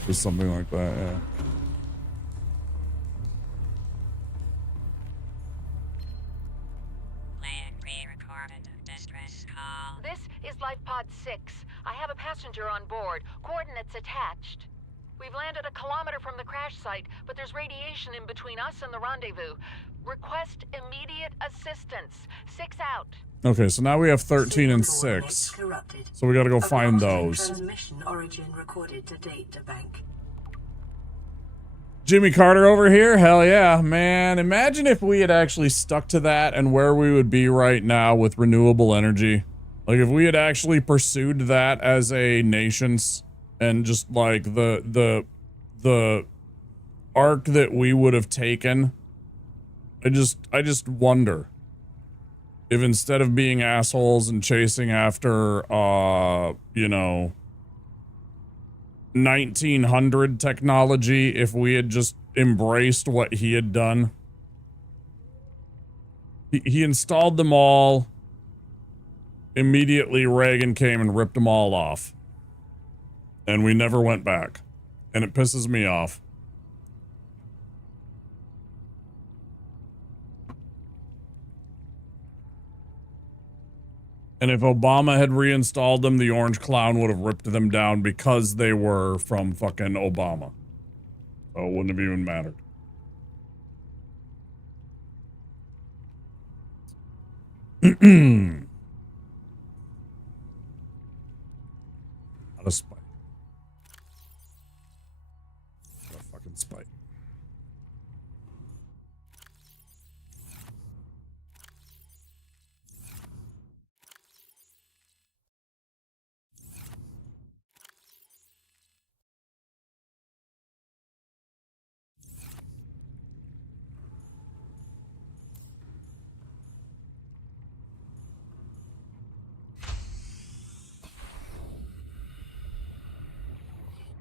Or something like that, yeah. This is Life Pod 6. I have a passenger on board. Coordinates attached. We've landed a kilometer from the crash site, but there's radiation in between us and the rendezvous. Request immediate assistance. 6 out. Okay, so now we have 13 and 6. So we gotta go find those. Transmission origin recorded to data bank. Jimmy Carter over here? Hell yeah, man. Imagine if we had actually stuck to that and where we would be right now with renewable energy. Like if we had actually pursued that as a nation and just like the arc that we would have taken. I just wonder if instead of being assholes and chasing after, you know, 1900 technology, if we had just embraced what he had done. He installed them all. Immediately, Reagan came and ripped them all off. And we never went back. And it pisses me off. And if Obama had reinstalled them, the Orange Clown would have ripped them down because they were from fucking Obama. So it wouldn't have even mattered. Out of spite. Out of fucking spite.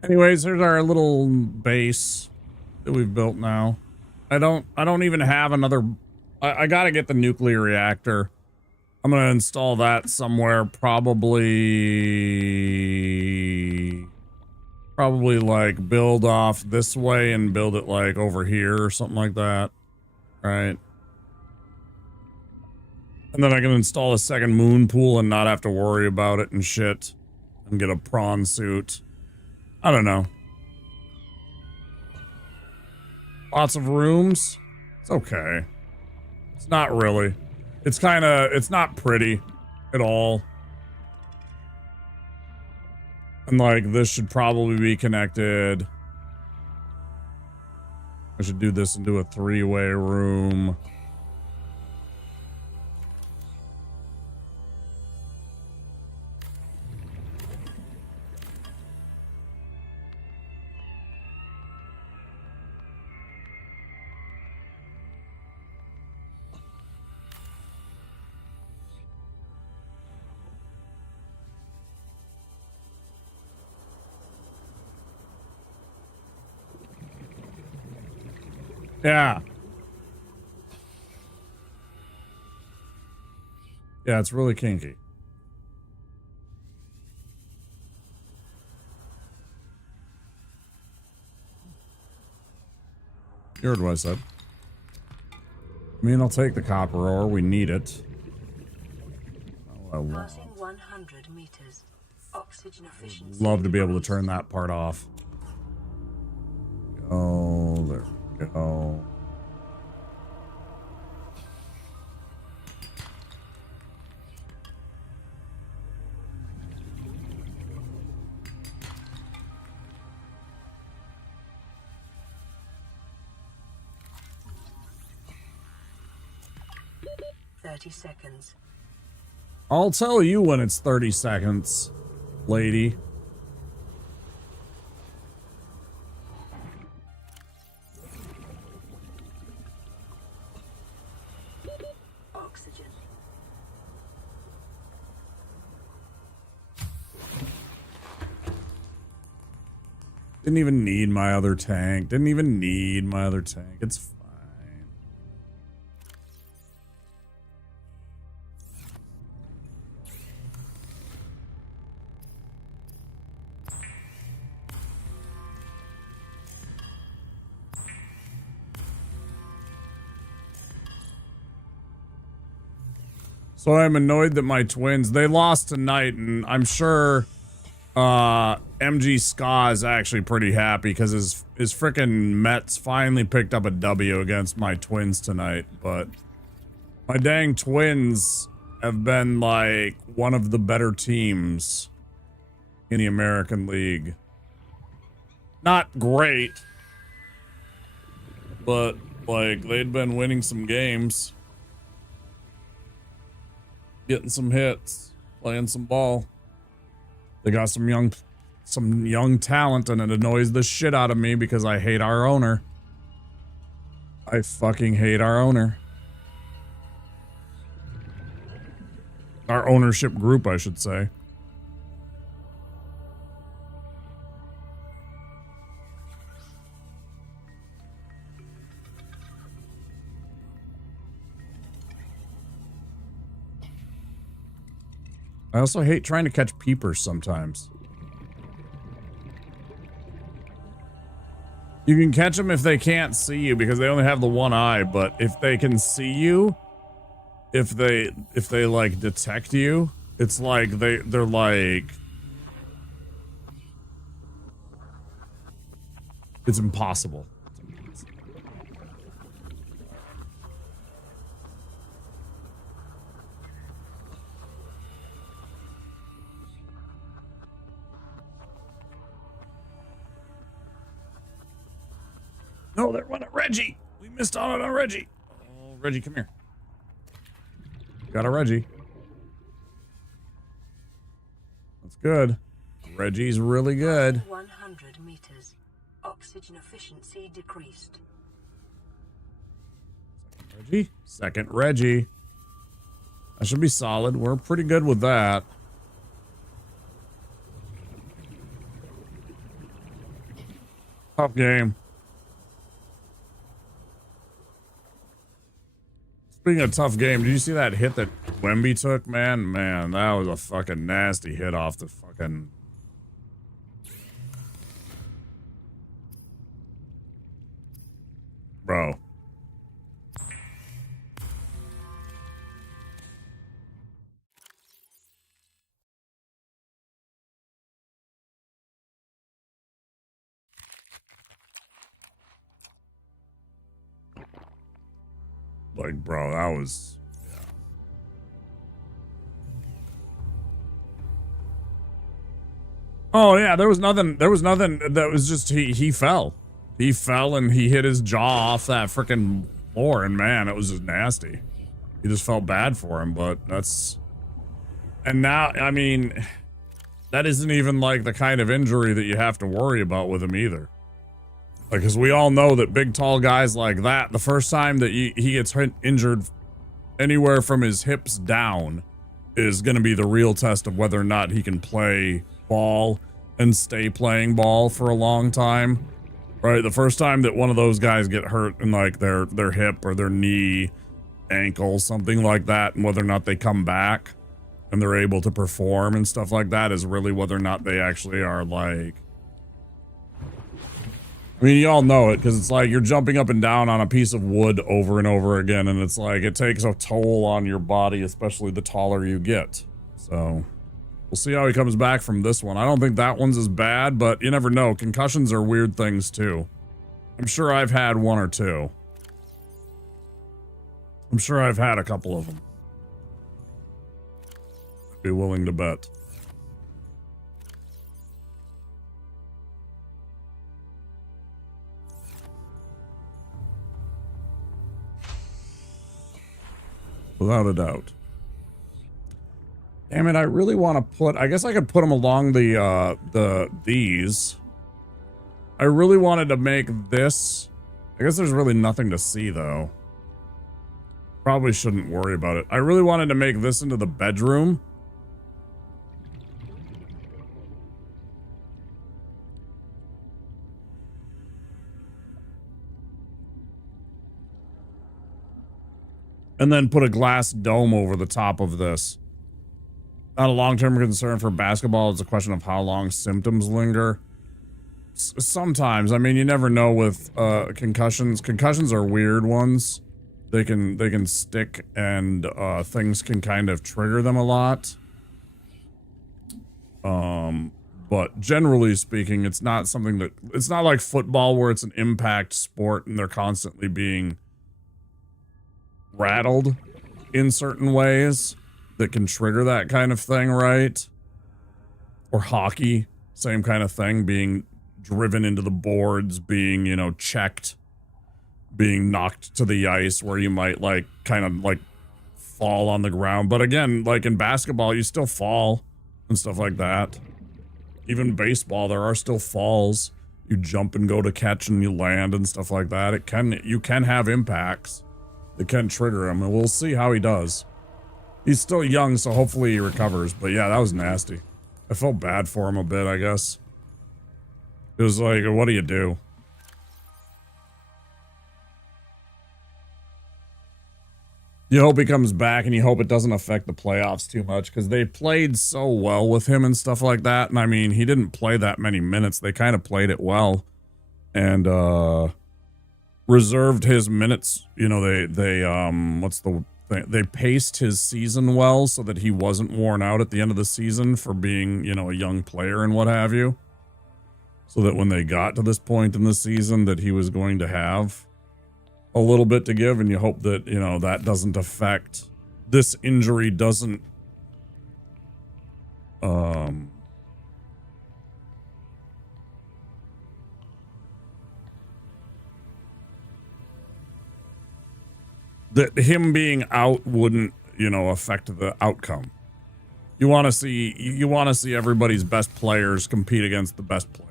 Anyways, here's our little base that we've built now. I don't even have another. I gotta get the nuclear reactor. I'm gonna install that somewhere, probably like build off this way and build it like over here or something like that. Right. And then I can install a second moon pool and not have to worry about it and shit. And get a prawn suit. I don't know. Lots of rooms. It's okay. It's not really. It's not pretty at all. And like, this should probably be connected. I should do this into a three-way room. Yeah. Yeah, it's really kinky. You heard what I said. I mean, I'll take the copper ore. We need it. Passing 100 meters. Oxygen efficiency. Love to be able to turn that part off. Oh, there we go. Seconds. I'll tell you when it's 30 seconds, lady. Oxygen. Didn't even need my other tank. Didn't even need my other tank. It's fine. So I'm annoyed that my twins, they lost tonight, and I'm sure MG Ska is actually pretty happy because his frickin' Mets finally picked up a W against my twins tonight, but my dang twins have been like one of the better teams in the American League. Not great, but like they'd been winning some games. Getting some hits, playing some ball. They got some young talent, and it annoys the shit out of me because I hate our owner. I fucking hate our owner. Our ownership group, I should say. I also hate trying to catch peepers sometimes. You can catch them if they can't see you because they only have the one eye, but if they can see you, if they like detect you, it's like they're like it's impossible. No, they're running Reggie. We missed out on Reggie. Oh, Reggie, come here. Got a Reggie. That's good. Reggie's really good. 100 meters. Oxygen efficiency decreased. Reggie. Second Reggie. That should be solid. We're pretty good with that. Tough game. Speaking of tough game, did you see that hit that Wemby took, man? Man, that was a fucking nasty hit off the fucking... Bro. Like, bro, that was... Yeah. Oh, yeah, there was nothing that was just, he fell. He fell and he hit his jaw off that freaking floor, and man, it was just nasty. He just felt bad for him, but that's... And now, I mean, that isn't even like the kind of injury that you have to worry about with him either. Like, because we all know that big, tall guys like that, the first time that he gets injured anywhere from his hips down is going to be the real test of whether or not he can play ball and stay playing ball for a long time. Right? The first time that one of those guys get hurt in like their hip or their knee, ankle, something like that, and whether or not they come back and they're able to perform and stuff like that is really whether or not they actually are like... I mean, you all know it, because it's like you're jumping up and down on a piece of wood over and over again, and it's like it takes a toll on your body, especially the taller you get. So, we'll see how he comes back from this one. I don't think that one's as bad, but you never know. Concussions are weird things, too. I'm sure I've had one or two. I'm sure I've had a couple of them. I'd be willing to bet. Without a doubt. Damn it, I really want to put... I guess I could put them along these. I really wanted to make this... I guess there's really nothing to see, though. Probably shouldn't worry about it. I really wanted to make this into the bedroom. And then put a glass dome over the top of this. Not a long-term concern for basketball. It's a question of how long symptoms linger. Sometimes, I mean, you never know with concussions. Concussions are weird ones. They can stick, and things can kind of trigger them a lot. But generally speaking, it's not something that... It's not like football where it's an impact sport and they're constantly being rattled in certain ways that can trigger that kind of thing, right? Or hockey, same kind of thing, being driven into the boards, being, you know, checked, being knocked to the ice where you might like kind of like fall on the ground. But again, like in basketball, you still fall and stuff like that. Even baseball, there are still falls. you jump and go to catch and you land and stuff like that. You can have impacts that can trigger him, and we'll see how he does. He's still young, so hopefully he recovers. But yeah, that was nasty. I felt bad for him a bit, I guess. It was like, what do you do? You hope he comes back, and you hope it doesn't affect the playoffs too much, because they played so well with him and stuff like that. And I mean, he didn't play that many minutes. They kind of played it well, and reserved his minutes. You know, they paced his season well so that he wasn't worn out at the end of the season for being, you know, a young player and what have you. So that when they got to this point in the season that he was going to have a little bit to give, and you hope that, you know, that doesn't affect, this injury doesn't that him being out wouldn't, you know, affect the outcome. You want to see everybody's best players compete against the best players.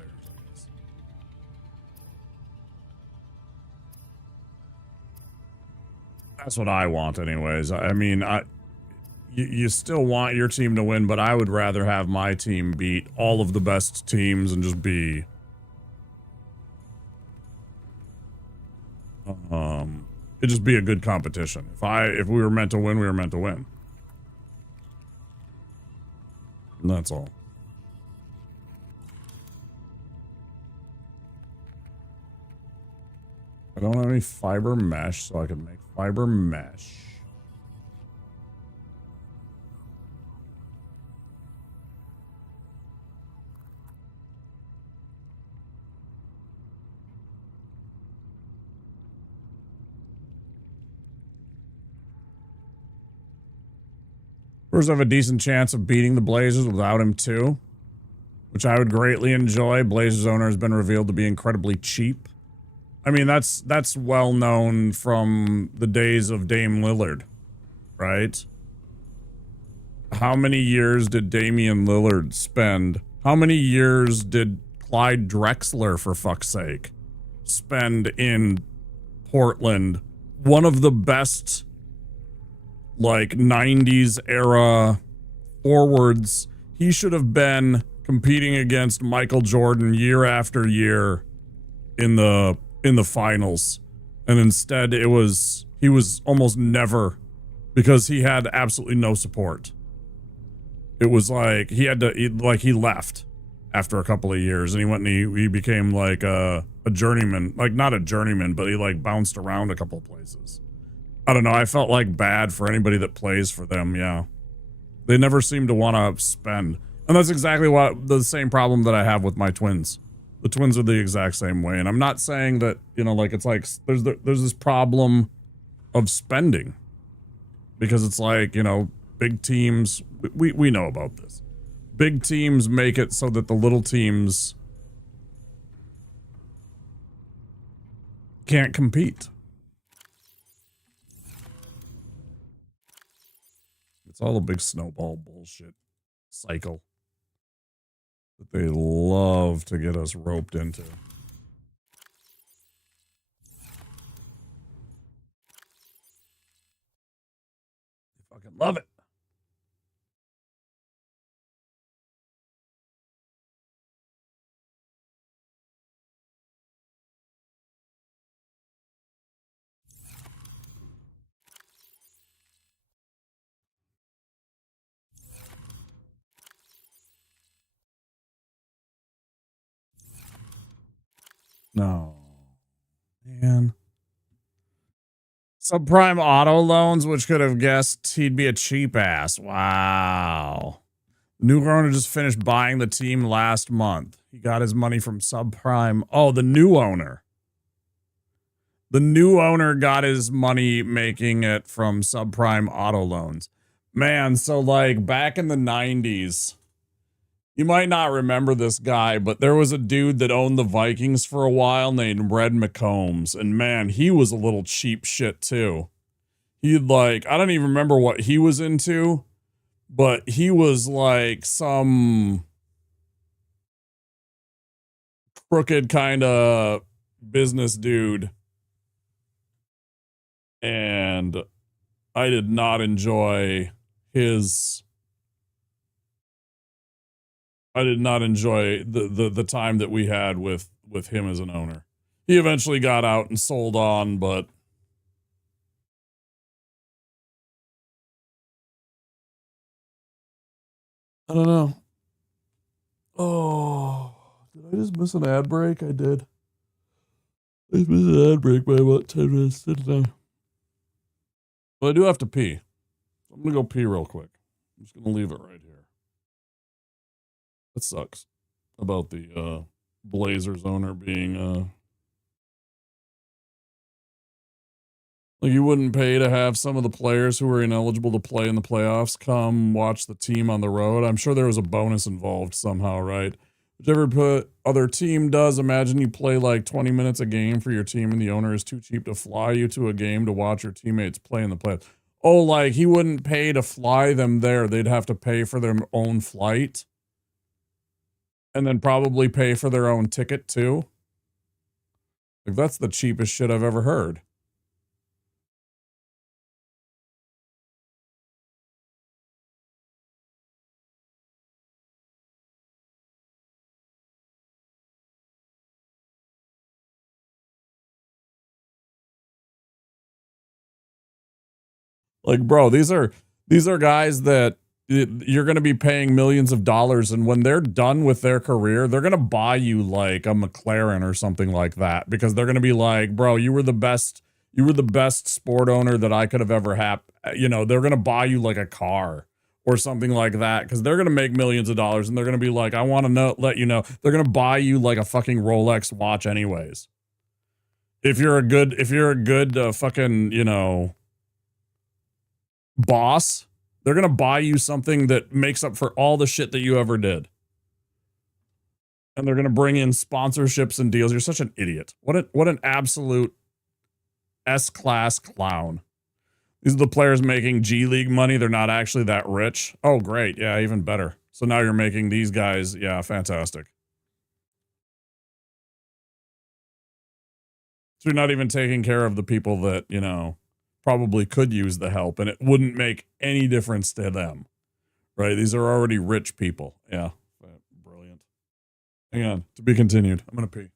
That's what I want anyways. I mean, you still want your team to win, but I would rather have my team beat all of the best teams and just be it'd just be a good competition. If we were meant to win, we were meant to win. And that's all. I don't have any fiber mesh, so I can make fiber mesh. Spurs have a decent chance of beating the Blazers without him too, which I would greatly enjoy. Blazers owner has been revealed to be incredibly cheap. I mean, that's well known from the days of Dame Lillard, right? How many years did Damian Lillard spend? How many years did Clyde Drexler, for fuck's sake, spend in Portland? One of the best, like, 90s era forwards. He should have been competing against Michael Jordan year after year in the finals, and instead he was almost never, because he had absolutely no support. It was like he left after a couple of years, and he went and he became like a journeyman, like not a journeyman, but he like bounced around a couple of places. I don't know. I felt like bad for anybody that plays for them. Yeah, they never seem to want to spend, and that's exactly the same problem that I have with my Twins. The Twins are the exact same way, and I'm not saying that, you know, like, it's like there's this problem of spending, because it's like, you know, big teams, we know about this. Big teams make it so that the little teams can't compete. It's all a big snowball bullshit cycle that they love to get us roped into. I fucking love it. No. Man. Subprime auto loans, which could have guessed he'd be a cheap ass. Wow. New owner just finished buying the team last month. He got his money from Subprime. Oh, the new owner. The new owner got his money making it from Subprime auto loans. Man, so like back in the 90s, you might not remember this guy, but there was a dude that owned the Vikings for a while named Red McCombs. And man, he was a little cheap shit too. He'd like, I don't even remember what he was into, but he was like some crooked kind of business dude. And I did not enjoy his... I did not enjoy the time that we had with him as an owner. He eventually got out and sold on, but I don't know. Oh, did I just miss an ad break? I did. I just missed an ad break by about 10 minutes, didn't I? Well, I do have to pee. I'm going to go pee real quick. I'm just going to leave it right here. That sucks about the Blazers owner being... Like, you wouldn't pay to have some of the players who were ineligible to play in the playoffs come watch the team on the road. I'm sure there was a bonus involved somehow, right? Whichever other team does, imagine you play like 20 minutes a game for your team and the owner is too cheap to fly you to a game to watch your teammates play in the playoffs. Oh, like he wouldn't pay to fly them there. They'd have to pay for their own flight and then probably pay for their own ticket too. Like, that's the cheapest shit I've ever heard. Like, bro, these are guys that you're going to be paying millions of dollars, and when they're done with their career, they're going to buy you like a McLaren or something like that, because they're going to be like, bro, you were the best sport owner that I could have ever had. You know, they're going to buy you like a car or something like that, because they're going to make millions of dollars, and they're going to be like, I want to let you know, they're going to buy you like a fucking Rolex watch anyways. If you're a good fucking, you know, boss, they're going to buy you something that makes up for all the shit that you ever did. And they're going to bring in sponsorships and deals. You're such an idiot. What an absolute S-class clown. These are the players making G League money. They're not actually that rich. Oh, great. Yeah, even better. So now you're making these guys. Yeah, fantastic. So you're not even taking care of the people that, you know, probably could use the help, and it wouldn't make any difference to them. Right? These are already rich people. Yeah. Brilliant. Hang on. To be continued. I'm going to pee.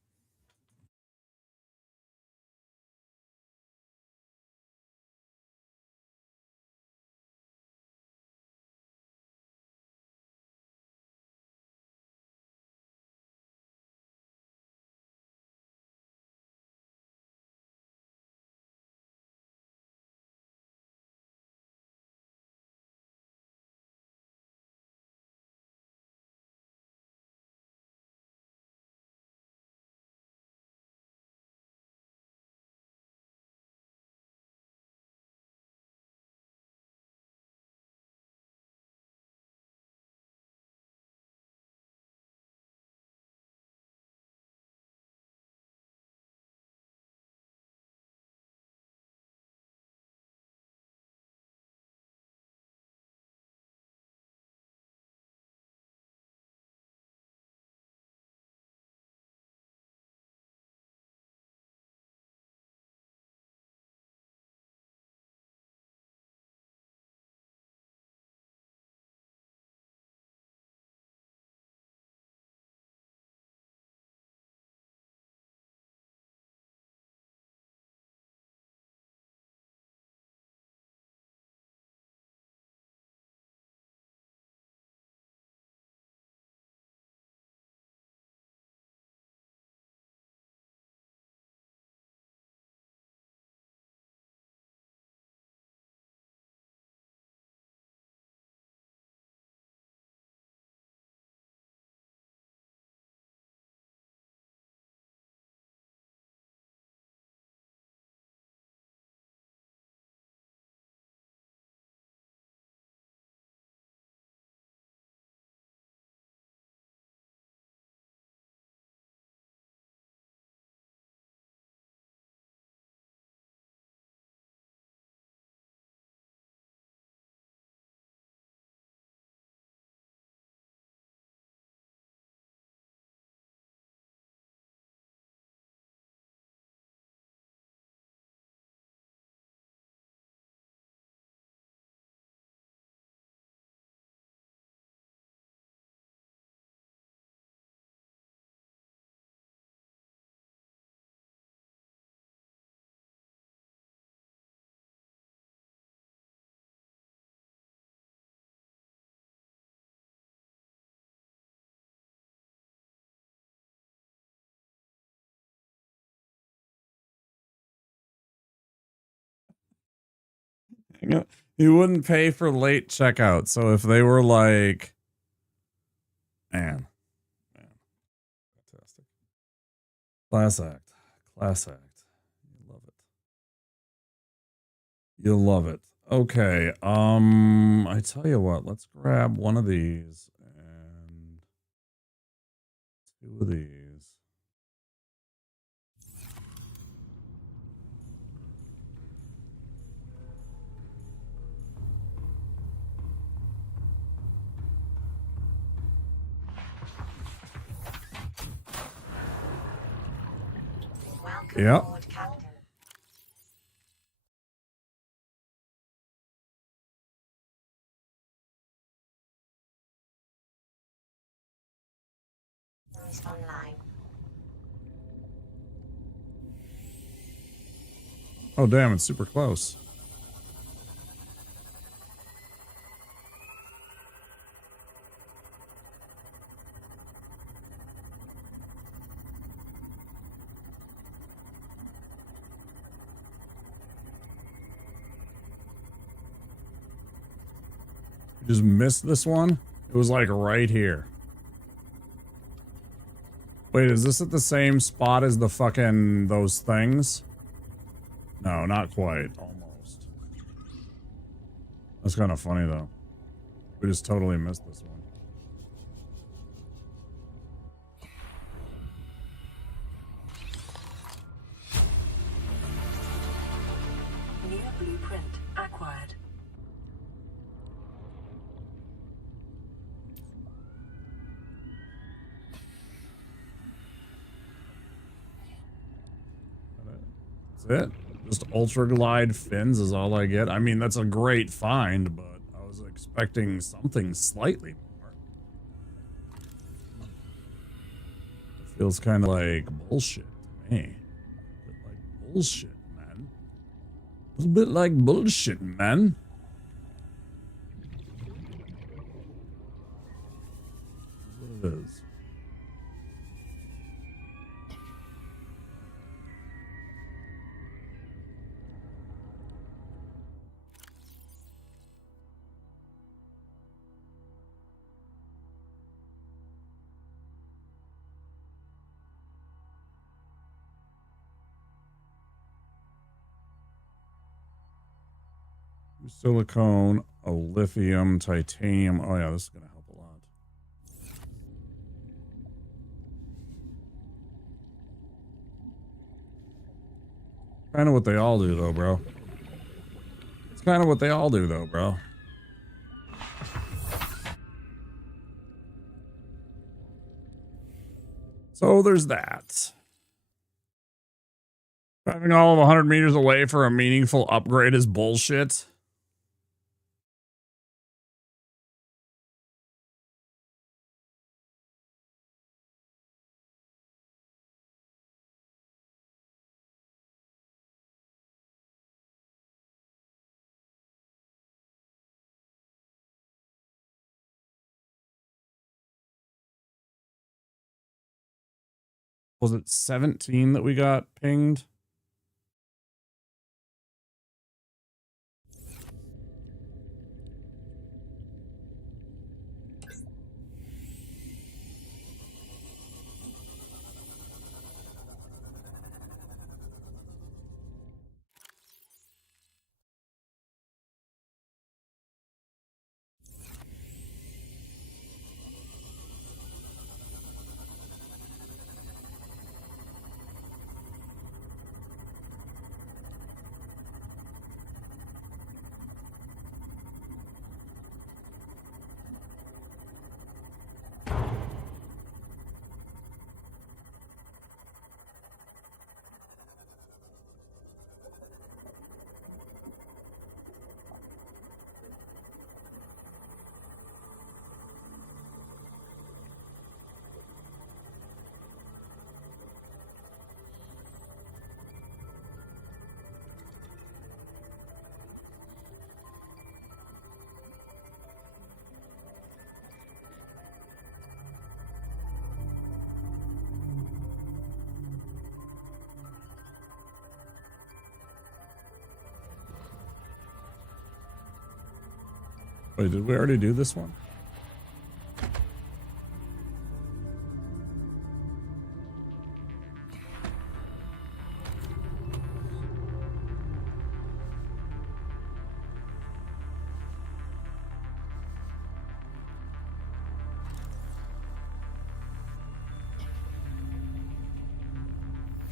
He wouldn't pay for late checkout. So if they were like, man, fantastic. Class act. Class act. You love it. You'll love it. Okay. I tell you what, let's grab one of these and two of these. Yep. Oh, damn, it's super close. You just missed this one? It was like right here. Wait, is this at the same spot as the fucking those things? No, not quite. Almost. That's kind of funny though. We just totally missed this one. New blueprint acquired. That's it. Just ultra glide fins is all I get. I mean, that's a great find, but I was expecting something slightly more. It feels kind of like bullshit to me. A bit like bullshit, man. It's a bit like bullshit, man. That's what it is. Silicone, a lithium, titanium. Oh yeah, this is gonna help a lot. Kind of what they all do though, bro. It's kind of what they all do though, bro. So there's that. Having all of 100 meters away for a meaningful upgrade is bullshit. Was it 17 that we got pinged? Wait, did we already do this one?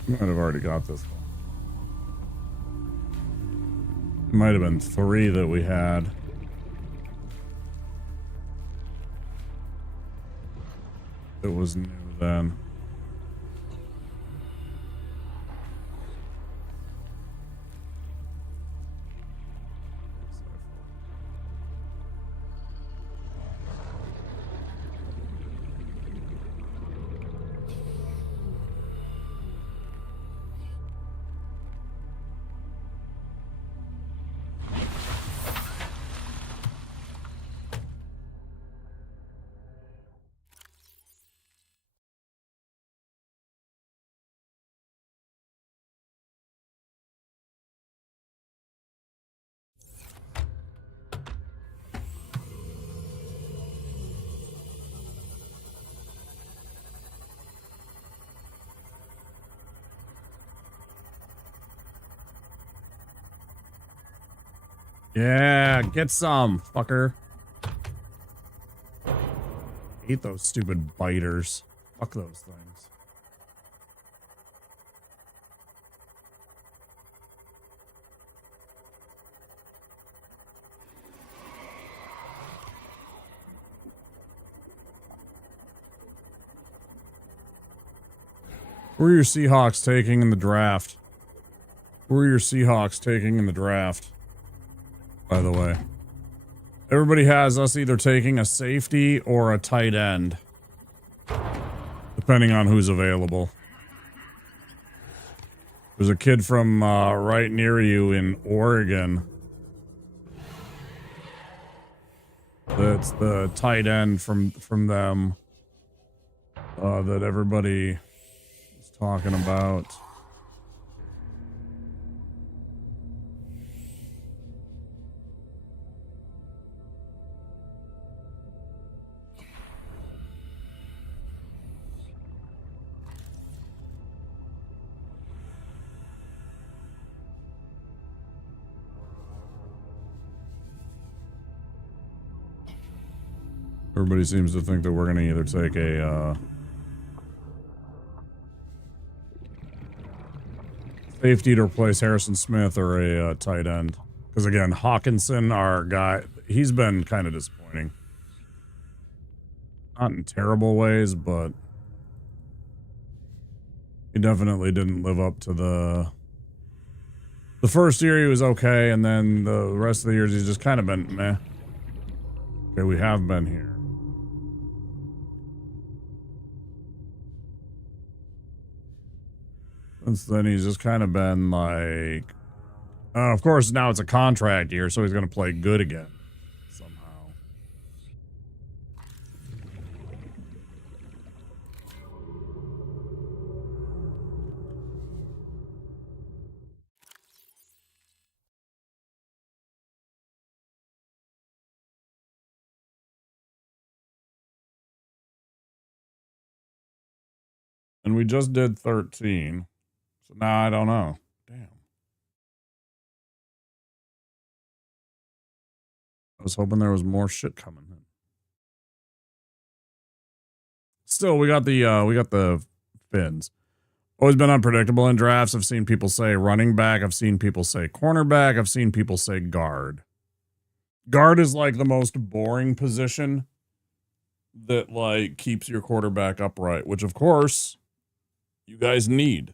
Might have already got this one. It might have been 3 that we had. It was new then. Yeah, get some, fucker. Hate those stupid biters. Fuck those things. Who are your Seahawks taking in the draft? Who are your Seahawks taking in the draft? By the way, everybody has us either taking a safety or a tight end, depending on who's available. There's a kid from right near you in Oregon. That's the tight end from them that everybody is talking about. Everybody seems to think that we're going to either take a safety to replace Harrison Smith or a tight end. Because again, Hawkinson, our guy, he's been kind of disappointing. Not in terrible ways, but he definitely didn't live up to the first year he was okay, and then the rest of the years he's just kind of been meh. Okay, we have been here. Since then, he's just kind of been like... of course, now it's a contract year, so he's going to play good again. Somehow. And we just did 13. So now I don't know. Damn. I was hoping there was more shit coming in. Still, we got the Finns. Always been unpredictable in drafts. I've seen people say running back. I've seen people say cornerback. I've seen people say guard. Guard is like the most boring position that like keeps your quarterback upright, which of course you guys need.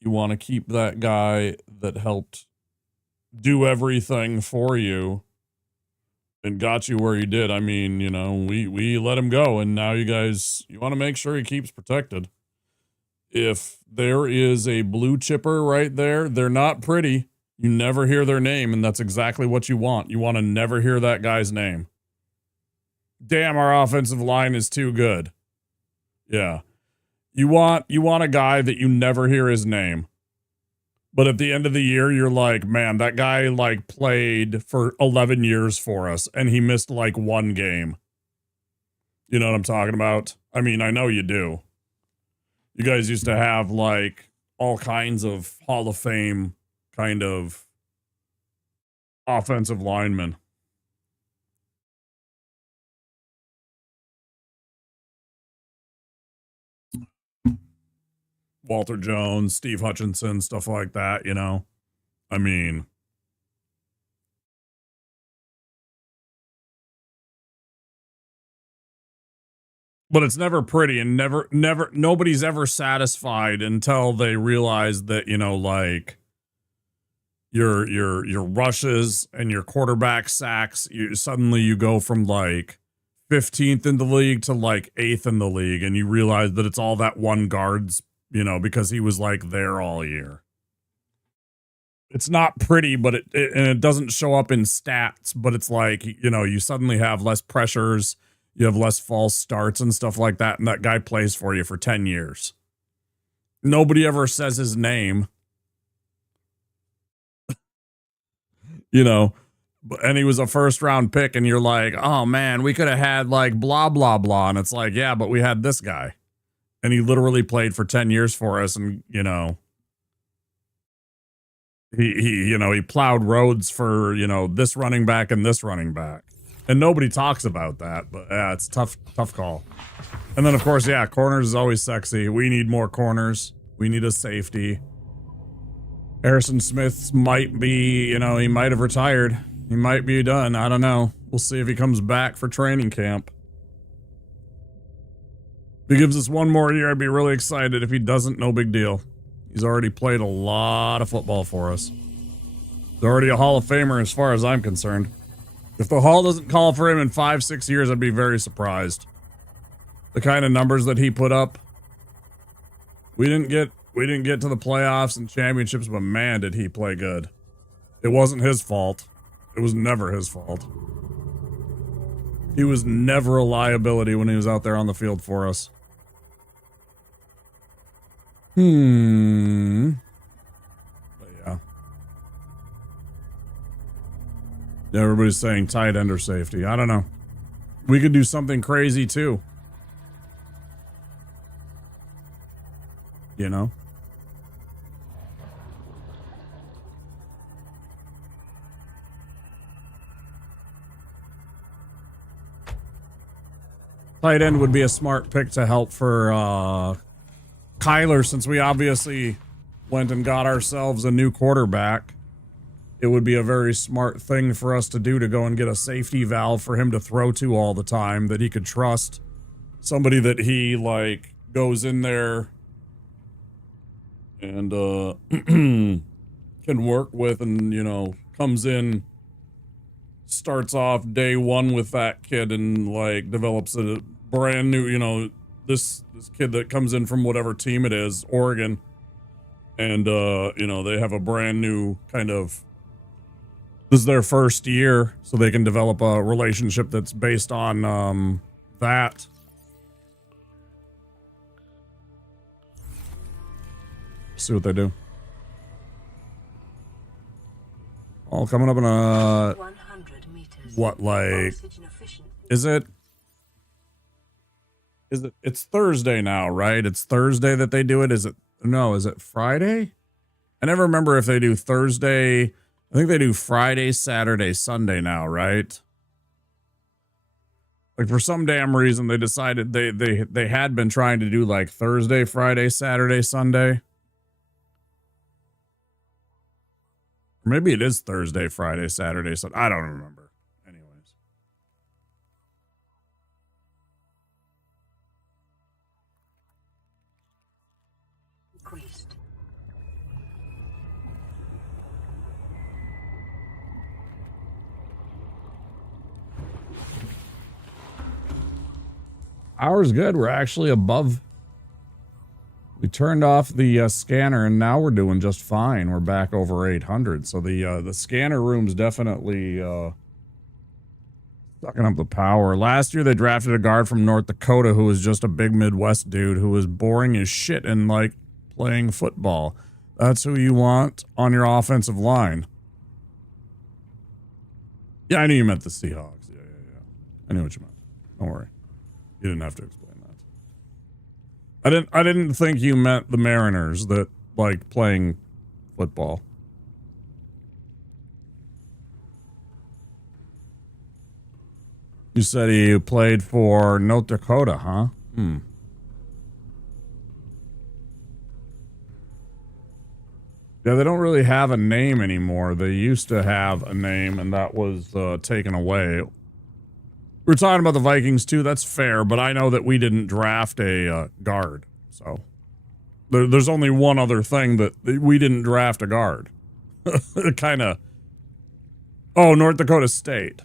You want to keep that guy that helped do everything for you and got you where you did. I mean, you know, we let him go, and now you want to make sure he keeps protected. If there is a blue chipper right there, they're not pretty. You never hear their name, and that's exactly what you want. You want to never hear that guy's name. Damn, our offensive line is too good. Yeah. You want a guy that you never hear his name. But at the end of the year, you're like, man, that guy like played for 11 years for us and he missed like one game. You know what I'm talking about? I mean, I know you do. You guys used to have like all kinds of Hall of Fame kind of offensive linemen. Walter Jones, Steve Hutchinson, stuff like that, you know? I mean, but it's never pretty and nobody's ever satisfied until they realize that, you know, like your rushes and your quarterback sacks, suddenly you go from like 15th in the league to like 8th in the league, and you realize that it's all that one guard's, you know, because he was like there all year. It's not pretty, but it doesn't show up in stats, but it's like, you know, you suddenly have less pressures, you have less false starts and stuff like that, and that guy plays for you for 10 years. Nobody ever says his name. You know, and he was a first round pick, and you're like, oh man, we could have had like blah, blah, blah. And it's like, yeah, but we had this guy. And he literally played for 10 years for us. And, you know, he plowed roads for, you know, this running back and this running back. And nobody talks about that, but yeah, it's tough call. And then of course, yeah, corners is always sexy. We need more corners. We need a safety. Harrison Smith might be, you know, he might have retired. He might be done. I don't know. We'll see if he comes back for training camp. If he gives us one more year, I'd be really excited. If he doesn't, no big deal. He's already played a lot of football for us. He's already a Hall of Famer as far as I'm concerned. If the Hall doesn't call for him in 5-6 years, I'd be very surprised. The kind of numbers that he put up. We didn't get to the playoffs and championships, but man, did he play good. It wasn't his fault. It was never his fault. He was never a liability when he was out there on the field for us. But yeah. Everybody's saying tight end or safety. I don't know. We could do something crazy too. You know? Tight end would be a smart pick to help for Kyler, since we obviously went and got ourselves a new quarterback. It would be a very smart thing for us to do, to go and get a safety valve for him to throw to all the time that he could trust. Somebody that he, like, goes in there and can work with, and, you know, comes in, starts off day one with that kid and like develops a brand new, you know, this kid that comes in from whatever team it is, Oregon, and you know, they have a brand new kind of, this is their first year, so they can develop a relationship that's based on that. See what they do. All coming up in a 100 meters. What, like, is it it's Thursday now, right? It's Thursday that they do it. Is it Friday? I never remember if they do Thursday. I think they do Friday, Saturday, Sunday now, right? Like, for some damn reason they decided they had been trying to do like Thursday, Friday, Saturday, Sunday. Maybe it is Thursday, Friday, Saturday, Sunday. I don't remember. Anyways. Increased. Ours good. We're actually above. We turned off the scanner, and now we're doing just fine. We're back over 800. So the scanner room's definitely sucking up the power. Last year, they drafted a guard from North Dakota who was just a big Midwest dude who was boring as shit and like playing football. That's who you want on your offensive line. Yeah, I knew you meant the Seahawks. Yeah. I knew what you meant. Don't worry. You didn't have to explain that. I didn't think you meant the Mariners that like playing football. You said he played for North Dakota, huh? Yeah, they don't really have a name anymore. They used to have a name, and that was taken away. We're talking about the Vikings, too. That's fair, but I know that we didn't draft a guard. So there's only one other thing that we didn't draft a guard. Kind of. Oh, North Dakota State.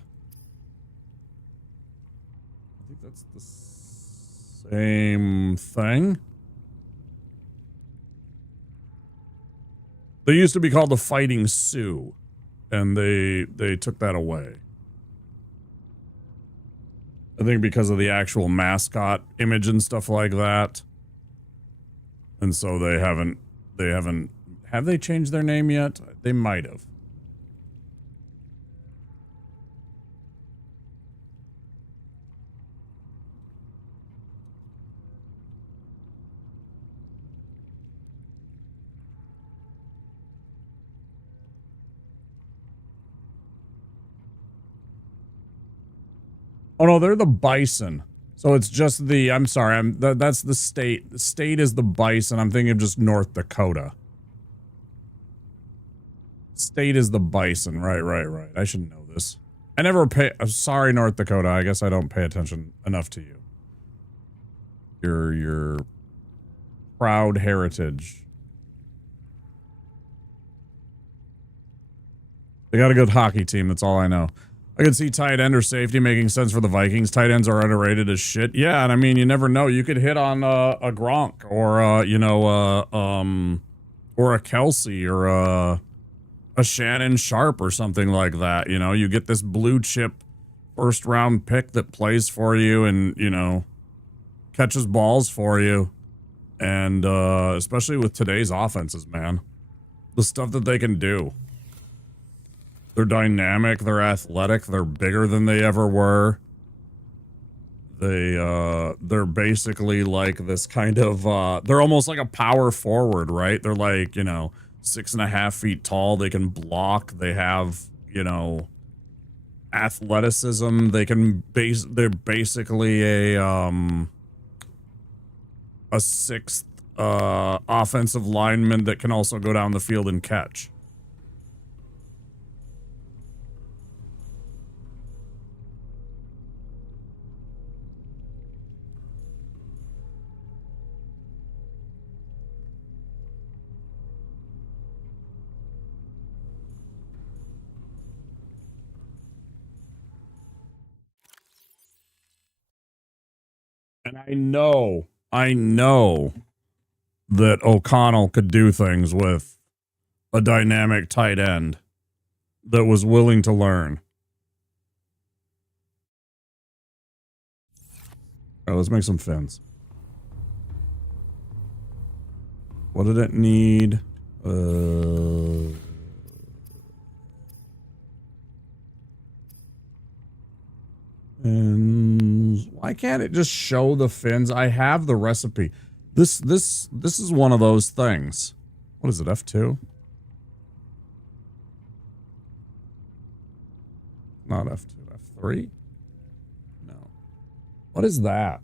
I think that's the same thing. They used to be called the Fighting Sioux, and they took that away. I think because of the actual mascot image and stuff like that. And so have they changed their name yet? They might have. Oh no, they're the Bison. So it's just the, I'm sorry, that's the state. The state is the Bison. I'm thinking of just North Dakota. State is the Bison. Right. I should know this. I never pay, sorry, North Dakota. I guess I don't pay attention enough to you. Your proud heritage. They got a good hockey team. That's all I know. I could see tight end or safety making sense for the Vikings. Tight ends are underrated as shit. Yeah, and I mean, you never know. You could hit on a Gronk or or a Kelsey or a Shannon Sharp or something like that. You know, you get this blue chip first round pick that plays for you and, you know, catches balls for you. And especially with today's offenses, man, the stuff that they can do. They're dynamic, they're athletic, they're bigger than they ever were. They're basically like this kind of, they're almost like a power forward, right? They're like, you know, 6.5 feet tall. They can block. They have, you know, athleticism. They can they're basically a sixth, offensive lineman that can also go down the field and catch. And I know that O'Connell could do things with a dynamic tight end that was willing to learn. All right, let's make some fins. What did it need? And why can't it just show the fins? I have the recipe. This is one of those things. What is it, F2? Not F2, F3? No. What is that?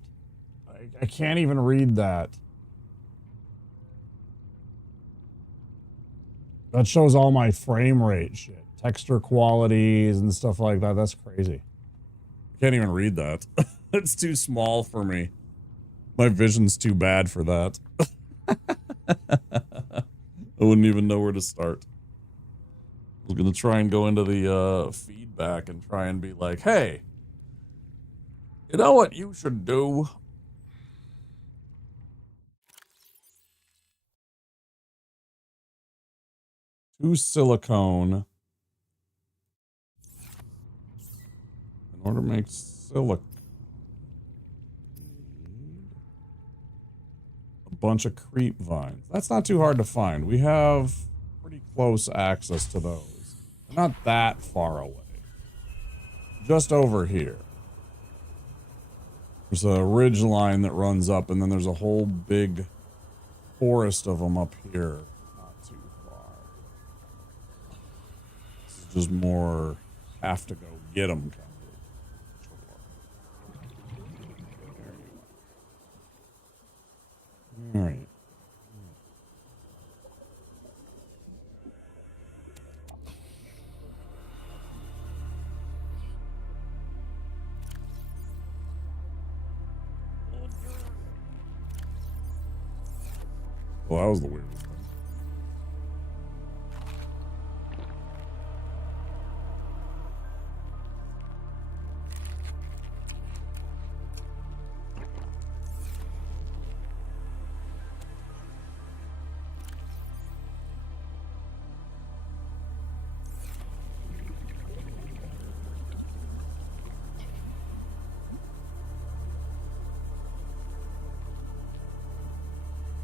I can't even read that. That shows all my frame rate shit. Texture qualities and stuff like that. That's crazy. I can't even read that. It's too small for me. My vision's too bad for that. I wouldn't even know where to start. I was going to try and go into the feedback and try and be like, hey, you know what you should do? To silicone. In order to make silicone. A bunch of creep vines. That's not too hard to find. We have pretty close access to those. Not that far away. Just over here. There's a ridge line that runs up, and then there's a whole big forest of them up here. Not too far. This is just more have to go get them kind of. All right. Well, that was the weirdest thing.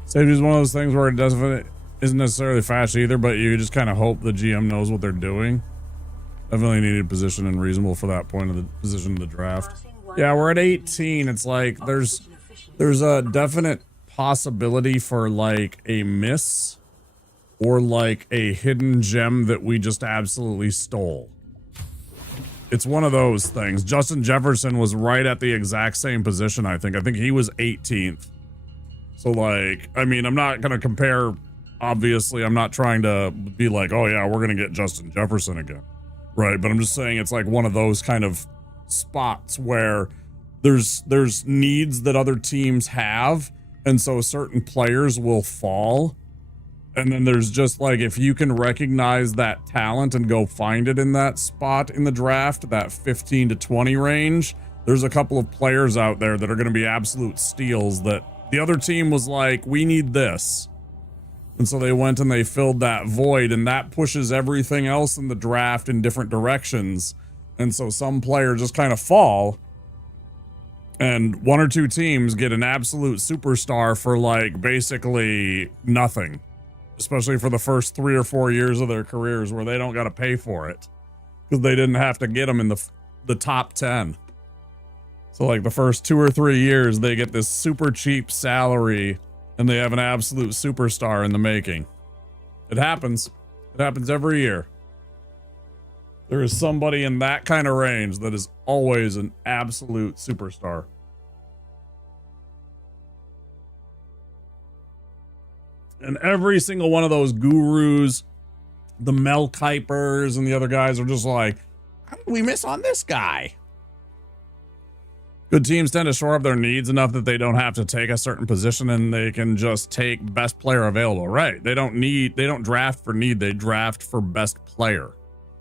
Safety is one of those things where it isn't necessarily fast either, but you just kind of hope the GM knows what they're doing. Definitely needed position and reasonable for that point of the position of the draft. Yeah, we're at 18. It's like there's a definite possibility for like a miss or like a hidden gem that we just absolutely stole. It's one of those things. Justin Jefferson was right at the exact same position, I think. I think he was 18th. So, like, I mean, I'm not going to compare, obviously, I'm not trying to be like, oh, yeah, we're going to get Justin Jefferson again, right? But I'm just saying it's like one of those kind of spots where there's needs that other teams have, and so certain players will fall, and then there's just, like, if you can recognize that talent and go find it in that spot in the draft, that 15 to 20 range, there's a couple of players out there that are going to be absolute steals that the other team was like, we need this. And so they went and they filled that void, and that pushes everything else in the draft in different directions. And so some players just kind of fall, and one or two teams get an absolute superstar for like basically nothing, especially for the first 3 or 4 years of their careers where they don't got to pay for it because they didn't have to get them in the top 10. So like the first 2 or 3 years, they get this super cheap salary and they have an absolute superstar in the making. It happens. It happens every year. There is somebody in that kind of range that is always an absolute superstar. And every single one of those gurus, the Mel Kipers and the other guys are just like, how did we miss on this guy? Good teams tend to shore up their needs enough that they don't have to take a certain position and they can just take best player available. Right. They don't draft for need. They draft for best player.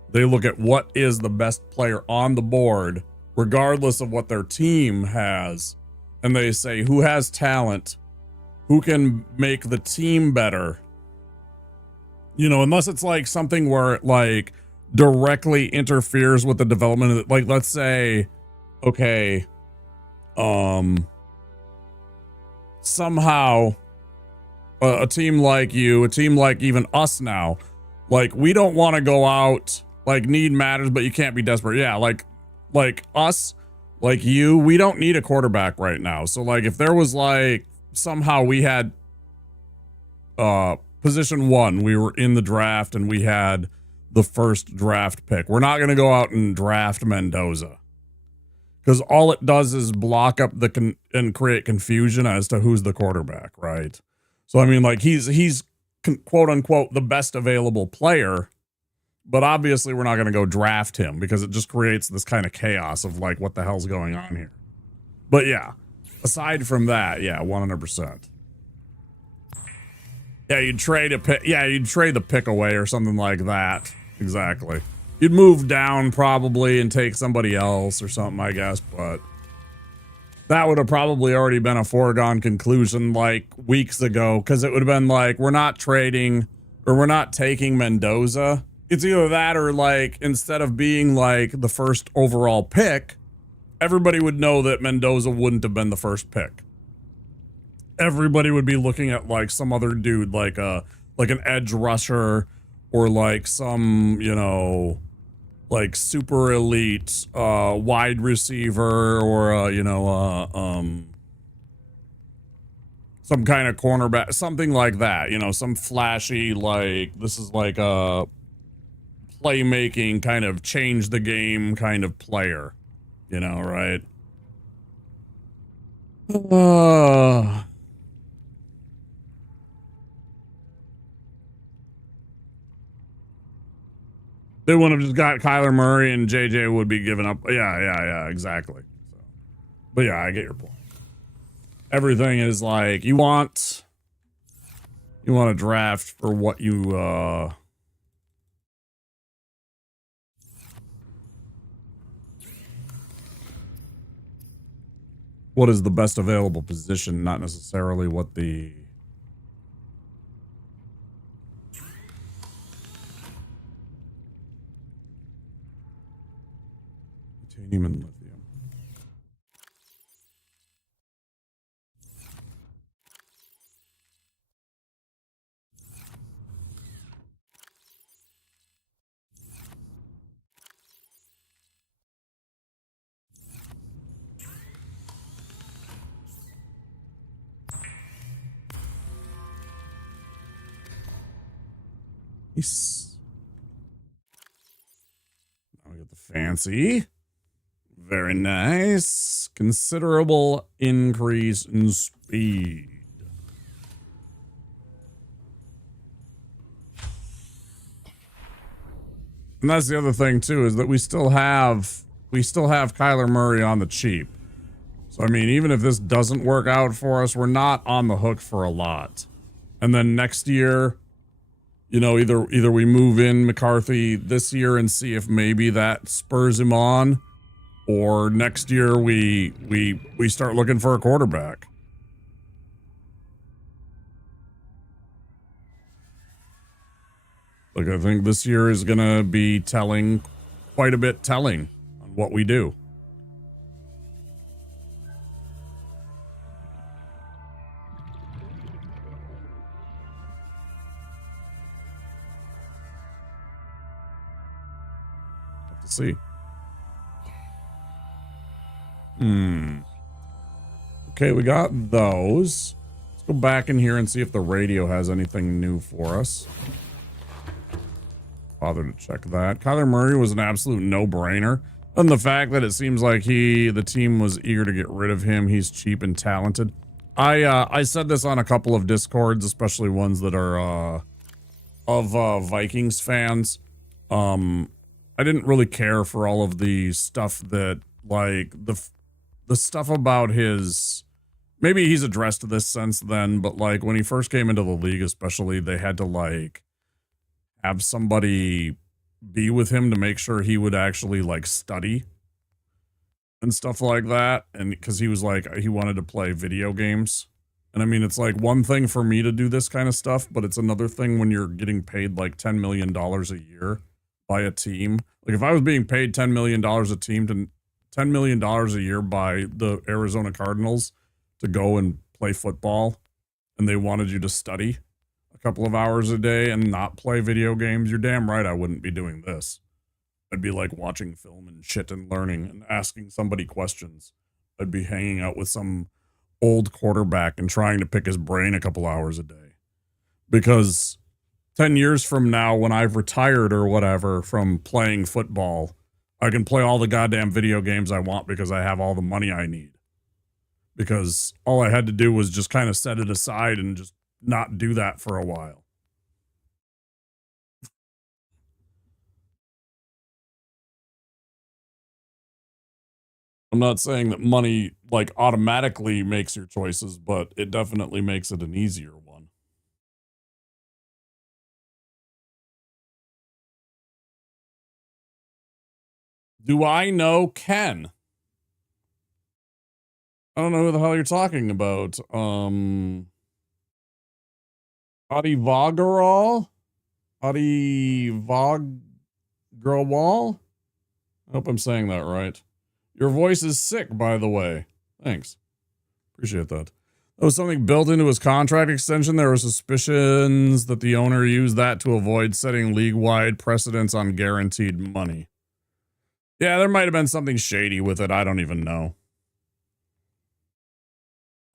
They look at what is the best player on the board, regardless of what their team has. And they say, who has talent? Who can make the team better? You know, unless it's like something where it like directly interferes with the development of it. Like, let's say, okay, somehow a team like you, a team like even us now, like we don't want to go out, like need matters, but you can't be desperate. Yeah, like us, like you, we don't need a quarterback right now. So like if there was like somehow we had position 1, we were in the draft and we had the first draft pick, we're not going to go out and draft Mendoza. Because all it does is block up and create confusion as to who's the quarterback, right? So, I mean, like, he's quote unquote the best available player, but obviously we're not going to go draft him because it just creates this kind of chaos of like, what the hell's going on here? But yeah, aside from that, yeah, 100%. Yeah, you'd trade a pick. Yeah, you'd trade the pick away or something like that. Exactly. You'd move down probably and take somebody else or something, I guess, but that would have probably already been a foregone conclusion like weeks ago, because it would have been like, we're not trading or we're not taking Mendoza. It's either that or like, instead of being like the first overall pick, everybody would know that Mendoza wouldn't have been the first pick. everybody would be looking at like some other dude, like an edge rusher or like some, you know, like super elite wide receiver or some kind of cornerback, something like that, you know, some flashy, like this is like a playmaking kind of change the game kind of player, you know, right? They wouldn't have just got Kyler Murray and JJ would be giving up. Yeah, exactly. So, but yeah, I get your point. Everything is like you want a draft for what you what is the best available position, not necessarily what the titanium and lithium. Nice. Now we get the fancy. Very nice. Considerable increase in speed. And that's the other thing too, is that we still have Kyler Murray on the cheap. So I mean, even if this doesn't work out for us, we're not on the hook for a lot. And then next year, you know, either we move in McCarthy this year and see if maybe that spurs him on, or next year we start looking for a quarterback. Like, I think this year is going to be quite a bit telling on what we do. Have to see. Okay, we got those. Let's go back in here and see if the radio has anything new for us. Bother to check that. Kyler Murray was an absolute no-brainer. And the fact that it seems like the team was eager to get rid of him. He's cheap and talented. I said this on a couple of Discords, especially ones that are of Vikings fans. I didn't really care for all of the stuff that, like, the stuff about his... Maybe he's addressed this since then, but, like, when he first came into the league especially, they had to, like, have somebody be with him to make sure he would actually, like, study and stuff like that. And because he was like, he wanted to play video games. And I mean, it's like one thing for me to do this kind of stuff, but it's another thing when you're getting paid like $10 million a year by a team. Like if I was being paid $10 million $10 million a year by the Arizona Cardinals to go and play football, and they wanted you to study a couple of hours a day and not play video games, you're damn right I wouldn't be doing this. I'd be like watching film and shit and learning and asking somebody questions. I'd be hanging out with some old quarterback and trying to pick his brain a couple hours a day. Because 10 years from now, when I've retired or whatever from playing football, I can play all the goddamn video games I want because I have all the money I need. Because all I had to do was just kind of set it aside and just not do that for a while. I'm not saying that money like automatically makes your choices, but it definitely makes it an easier one. Do I know Ken? I don't know who the hell you're talking about. Adi Vagaral? Adi Vagrawal? I hope I'm saying that right. Your voice is sick, by the way. Thanks. Appreciate that. There was something built into his contract extension. There were suspicions that the owner used that to avoid setting league-wide precedents on guaranteed money. Yeah, there might have been something shady with it. I don't even know.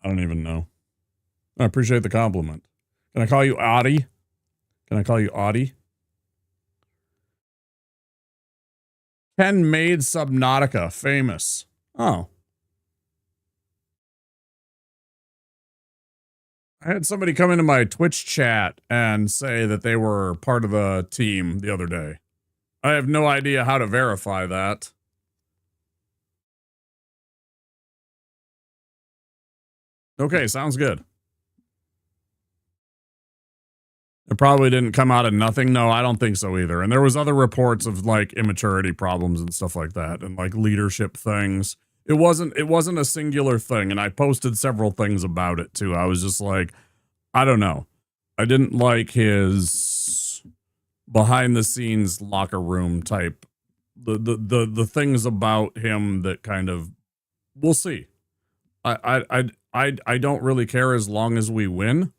I appreciate the compliment. Can I call you Audie? Ken made Subnautica famous. Oh. I had somebody come into my Twitch chat and say that they were part of the team the other day. I have no idea how to verify that. Okay, sounds good. It probably didn't come out of nothing. No, I don't think so either. And there was other reports of like immaturity problems and stuff like that and like leadership things. It wasn't a singular thing, and I posted several things about it too. I was just like, I don't know. I didn't like his behind the scenes locker room type the things about him that kind of, we'll see. I don't really care as long as we win.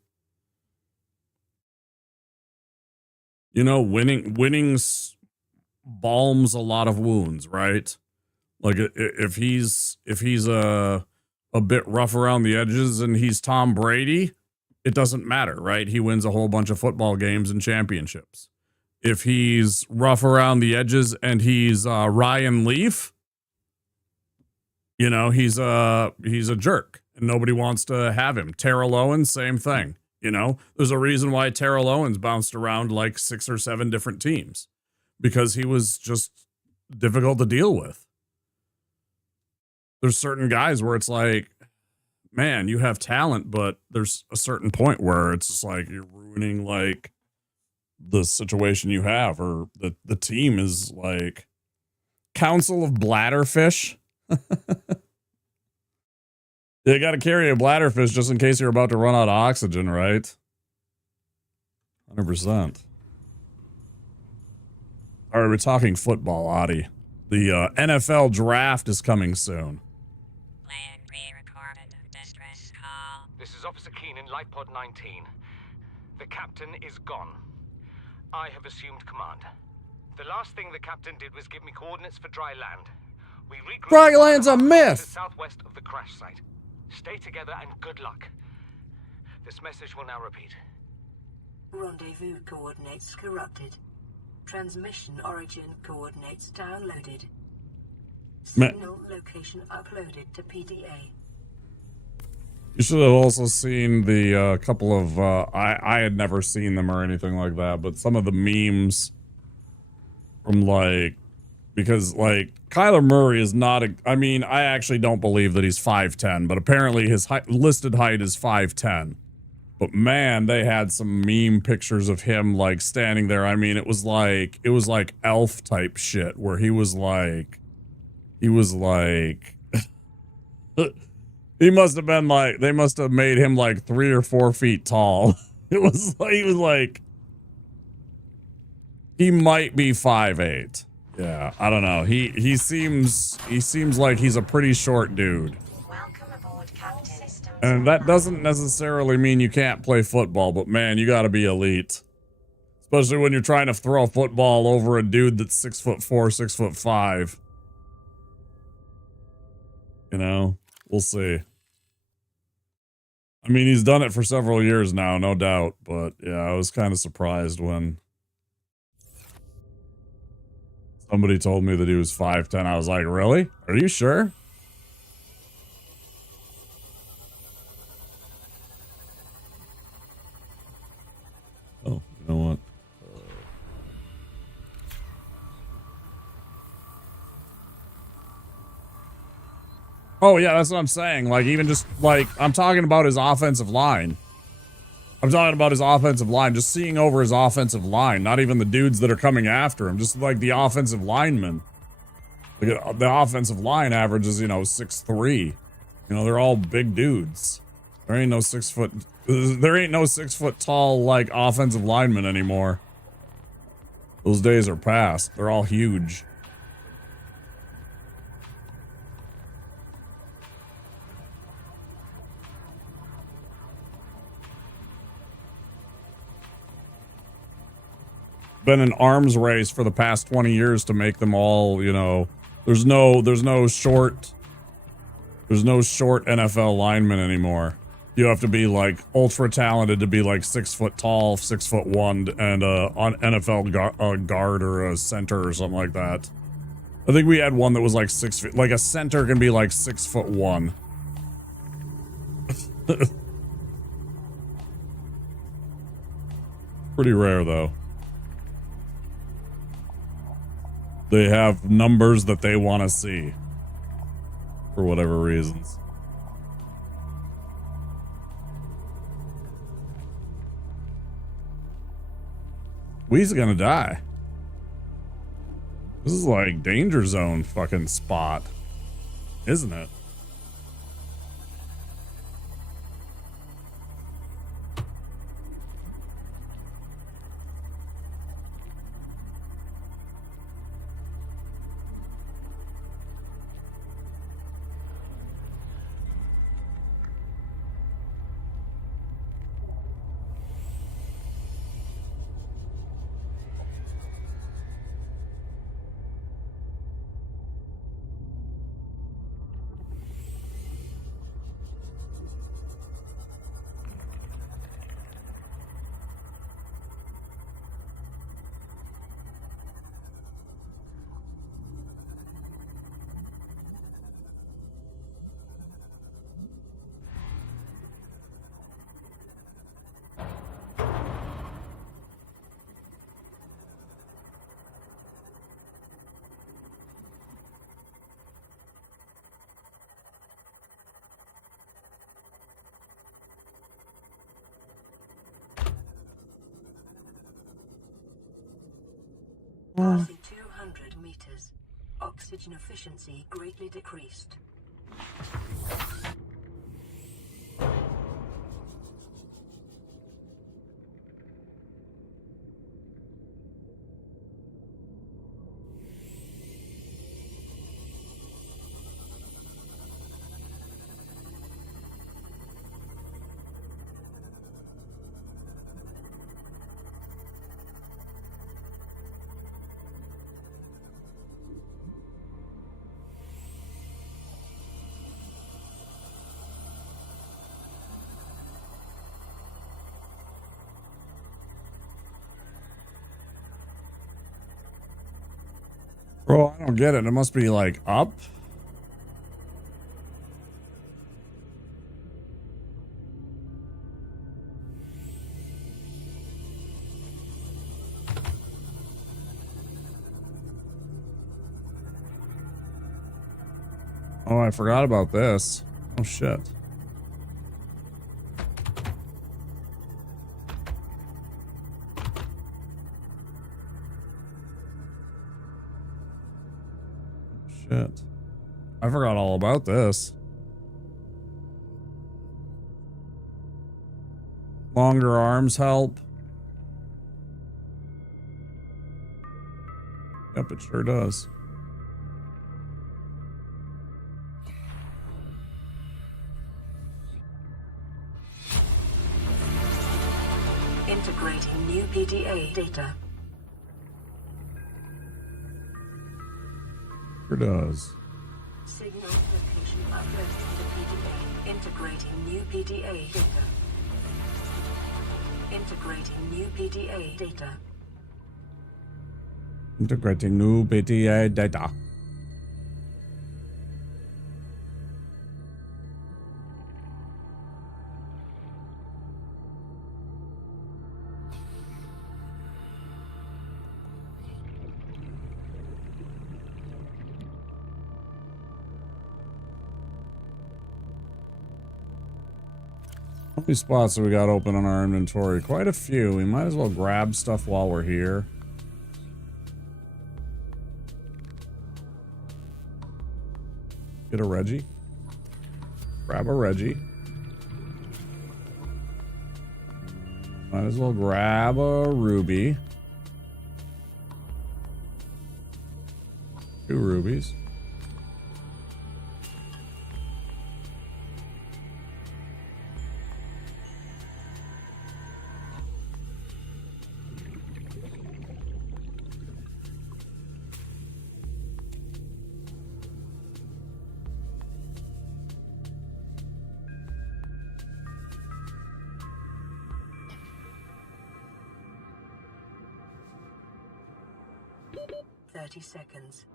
You know, winning balms a lot of wounds, right? Like if he's a bit rough around the edges and he's Tom Brady, it doesn't matter, right? He wins a whole bunch of football games and championships. If he's rough around the edges and he's Ryan Leaf, you know, he's a jerk and nobody wants to have him. Terrell Owens, same thing. You know, there's a reason why Terrell Owens bounced around like 6 or 7 different teams, because he was just difficult to deal with. There's certain guys where it's like, man, you have talent, but there's a certain point where it's just like you're ruining like the situation you have, or the team is like Council of Bladderfish. You got to carry a bladderfish just in case you're about to run out of oxygen, right? 100%. All right, we're talking football, Adi. The NFL draft is coming soon. This is Officer Keenan, Light Pod 19. The captain is gone. I have assumed command. The last thing the captain did was give me coordinates for dry land. We regrouped. Dry land's a myth. Southwest of the crash site. Stay together and good luck. This message will now repeat. Rendezvous coordinates corrupted. Transmission origin coordinates downloaded. Signal location uploaded to PDA. You should have also seen the couple of, I had never seen them or anything like that, but some of the memes from like, because like Kyler Murray is not I mean, I actually don't believe that he's 5'10", but apparently his listed height is 5'10". But man, they had some meme pictures of him like standing there. I mean, it was like Elf type shit where he was like he must have been like, they must have made him like 3 or 4 feet tall. He was like, he might be 5'8". Yeah, I don't know. He seems like he's a pretty short dude. And that doesn't necessarily mean you can't play football, but man, you gotta be elite. Especially when you're trying to throw a football over a dude that's 6'4", 6'5". You know, we'll see. I mean, he's done it for several years now, no doubt. But yeah, I was kind of surprised when somebody told me that he was 5'10". I was like, really? Are you sure? Oh, you know what? Oh, yeah, that's what I'm saying. Like, even just, like, I'm talking about his offensive line. Just seeing over his offensive line. Not even the dudes that are coming after him. Just, like, the offensive linemen. Like, the offensive line averages, you know, 6'3". You know, they're all big dudes. There ain't no 6 foot tall, like, offensive linemen anymore. Those days are past. They're all huge. been an arms race for the past 20 years to make them all, you know, there's no short NFL lineman anymore. You have to be like ultra talented to be like 6 foot tall, 6'1", and on NFL guard or a center or something like that. I think we had one that was like 6 feet. Like a center can be like 6'1". Pretty rare though. They have numbers that they want to see for whatever reasons. We's gonna die. This is like danger zone fucking spot, isn't it? Passing 200 meters. Oxygen efficiency greatly decreased. Bro, I don't get it. It must be like up. Oh, I forgot about this. Oh, shit. Shit. I forgot all about this. Longer arms help. Yep, it sure does. Integrating new PDA data. Sure does. Signal location uploaded to PDA. Integrating new PDA data. Integrating new PDA data. Integrating new PDA data. How many spots do we got open on our inventory? Quite a few. We might as well grab stuff while we're here. Get a Reggie. Grab a Reggie. Might as well grab a Ruby. 2 rubies. 30 seconds.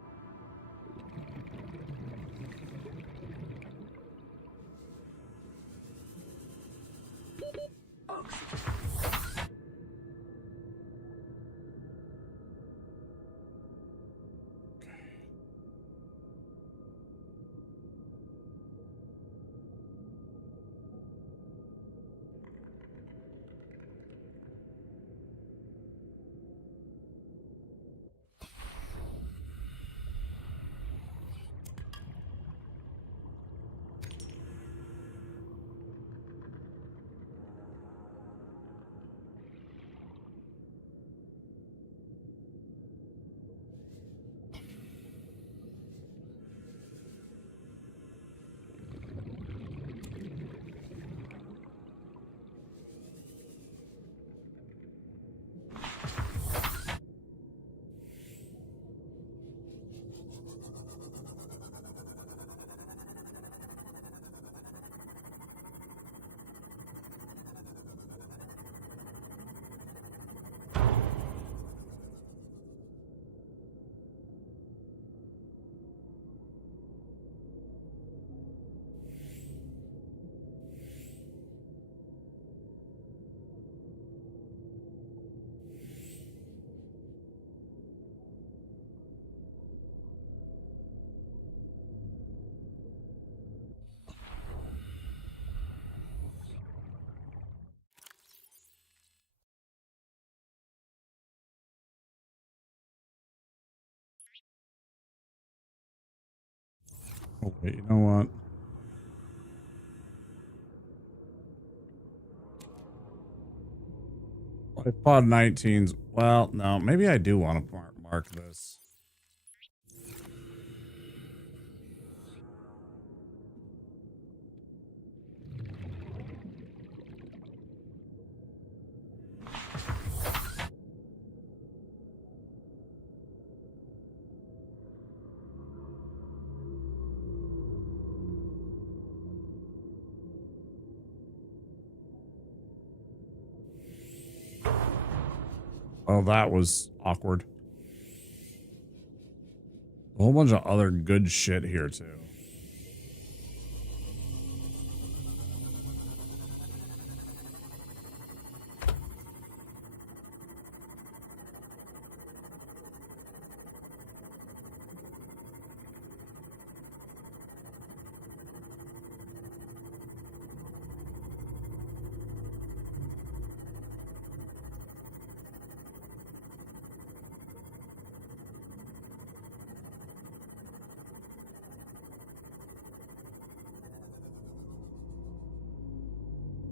Oh, wait, you know what? Pod 19's. Well, no, maybe I do want to mark this. Oh, that was awkward. A whole bunch of other good shit here, too.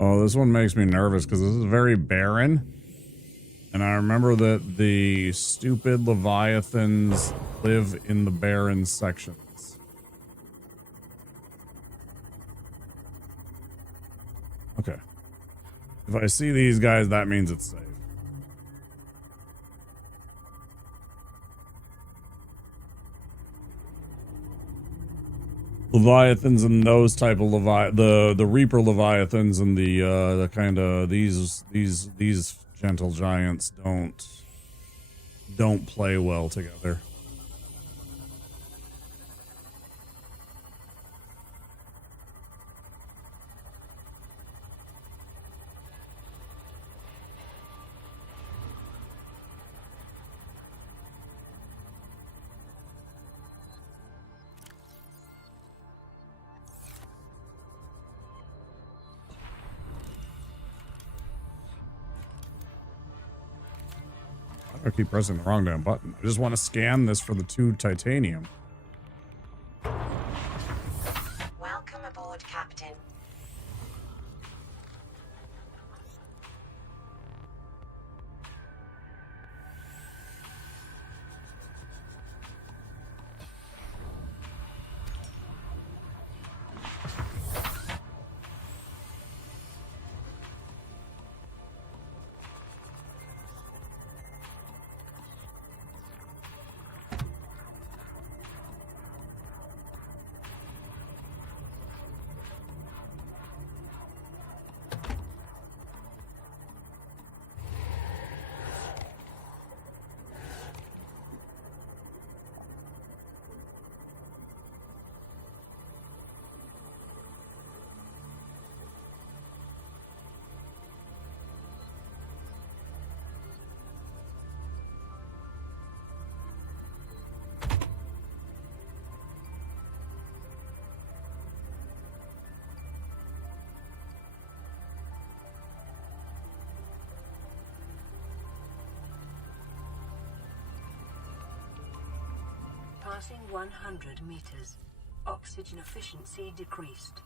Oh, this one makes me nervous because this is very barren. And I remember that the stupid Leviathans live in the barren sections. Okay. If I see these guys, that means it's safe. Leviathans and those type of the Reaper Leviathans and the kind of these gentle giants don't play well together. I keep pressing the wrong damn button. I just want to scan this for the 2 titanium. Welcome aboard, Captain. Passing 100 meters. Oxygen efficiency decreased.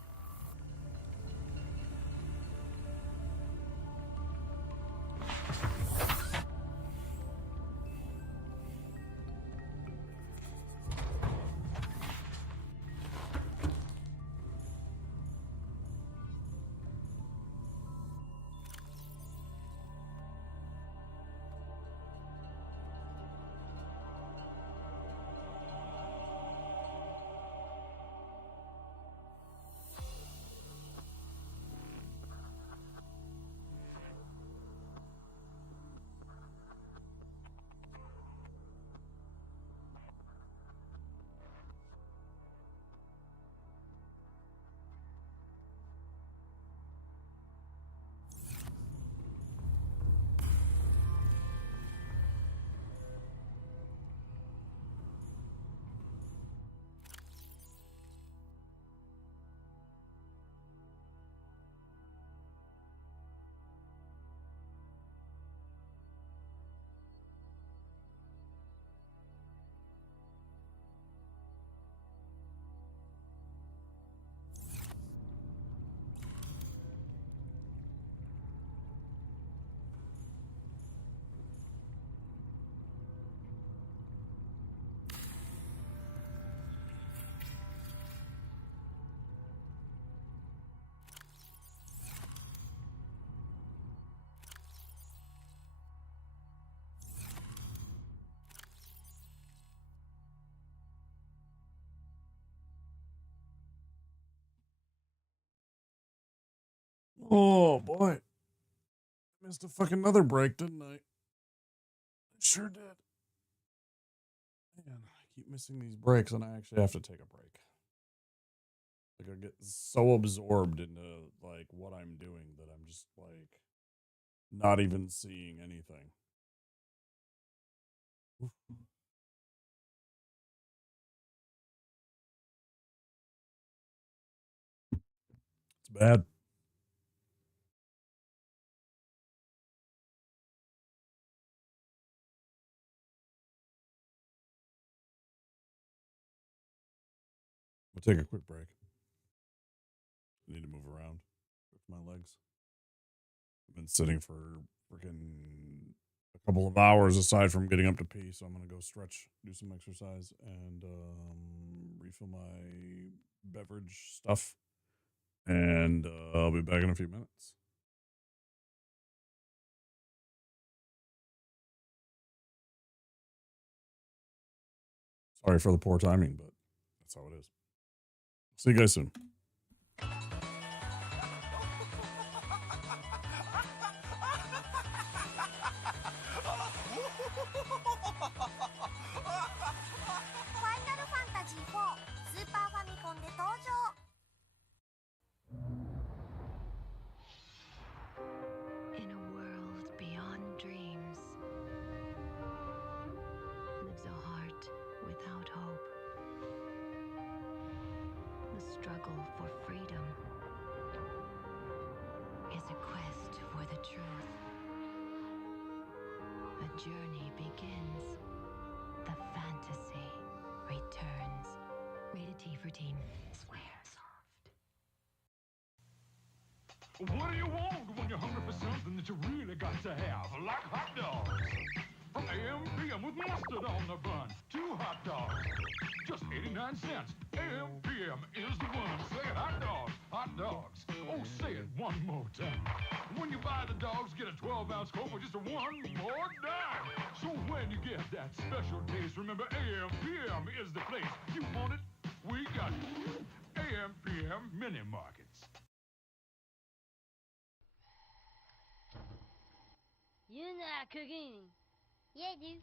Oh boy. Missed a fucking another break, didn't I? Sure did. Man, I keep missing these breaks and I actually have to take a break. Like I get so absorbed into like what I'm doing that I'm just like not even seeing anything. Oof. It's bad. We'll take a quick break. I need to move around with my legs. I've been sitting for freaking a couple of hours aside from getting up to pee, so I'm gonna go stretch, do some exercise, and refill my beverage stuff. And I'll be back in a few minutes. Sorry for the poor timing, but that's how it is. See you guys soon. In a world beyond dreams lives a heart without hope. The struggle for freedom is a quest for the truth. A journey begins. The fantasy returns. Rated T for Teen. Square soft. What do you want when you're hungry for something that you really got to have? Like hot dogs. From AM PM with mustard on the bun. 2 hot dogs. Just 89 cents. AM PM is the one. Say hot dogs. Hot dogs. Oh, say it one more time. When you buy the dogs, get a 12-ounce Coke for just a one more dime. So when you get that special taste, remember AM PM is the place. You want it? We got it. AM PM Mini Markets. You're not cooking. Yeah, dude.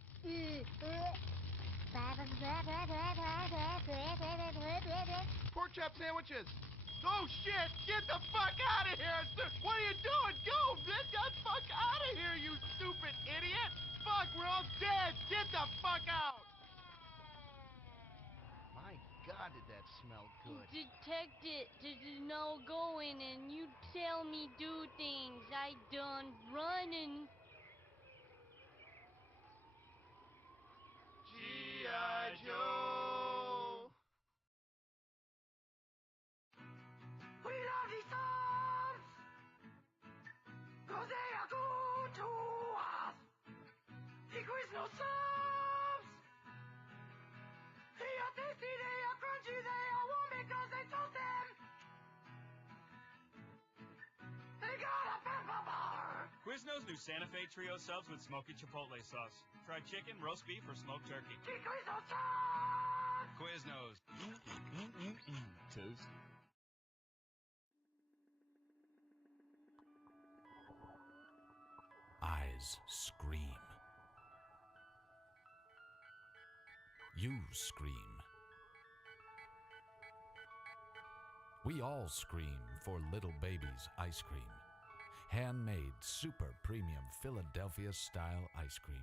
Pork chop sandwiches. Oh shit! Get the fuck out of here! What are you doing? Go! Get the fuck out of here, you stupid idiot! Fuck, we're all dead! Get the fuck out! My God, did that smell good? Detect it. This is no going, and you tell me do things. I done running. G.I. Joe! Quiznos new Santa Fe Trio subs with smoky chipotle sauce. Fried chicken, roast beef, or smoked turkey. Quiznos. Toast. Eyes scream. You scream. We all scream for Little Baby's ice cream. Handmade, super premium Philadelphia style ice cream.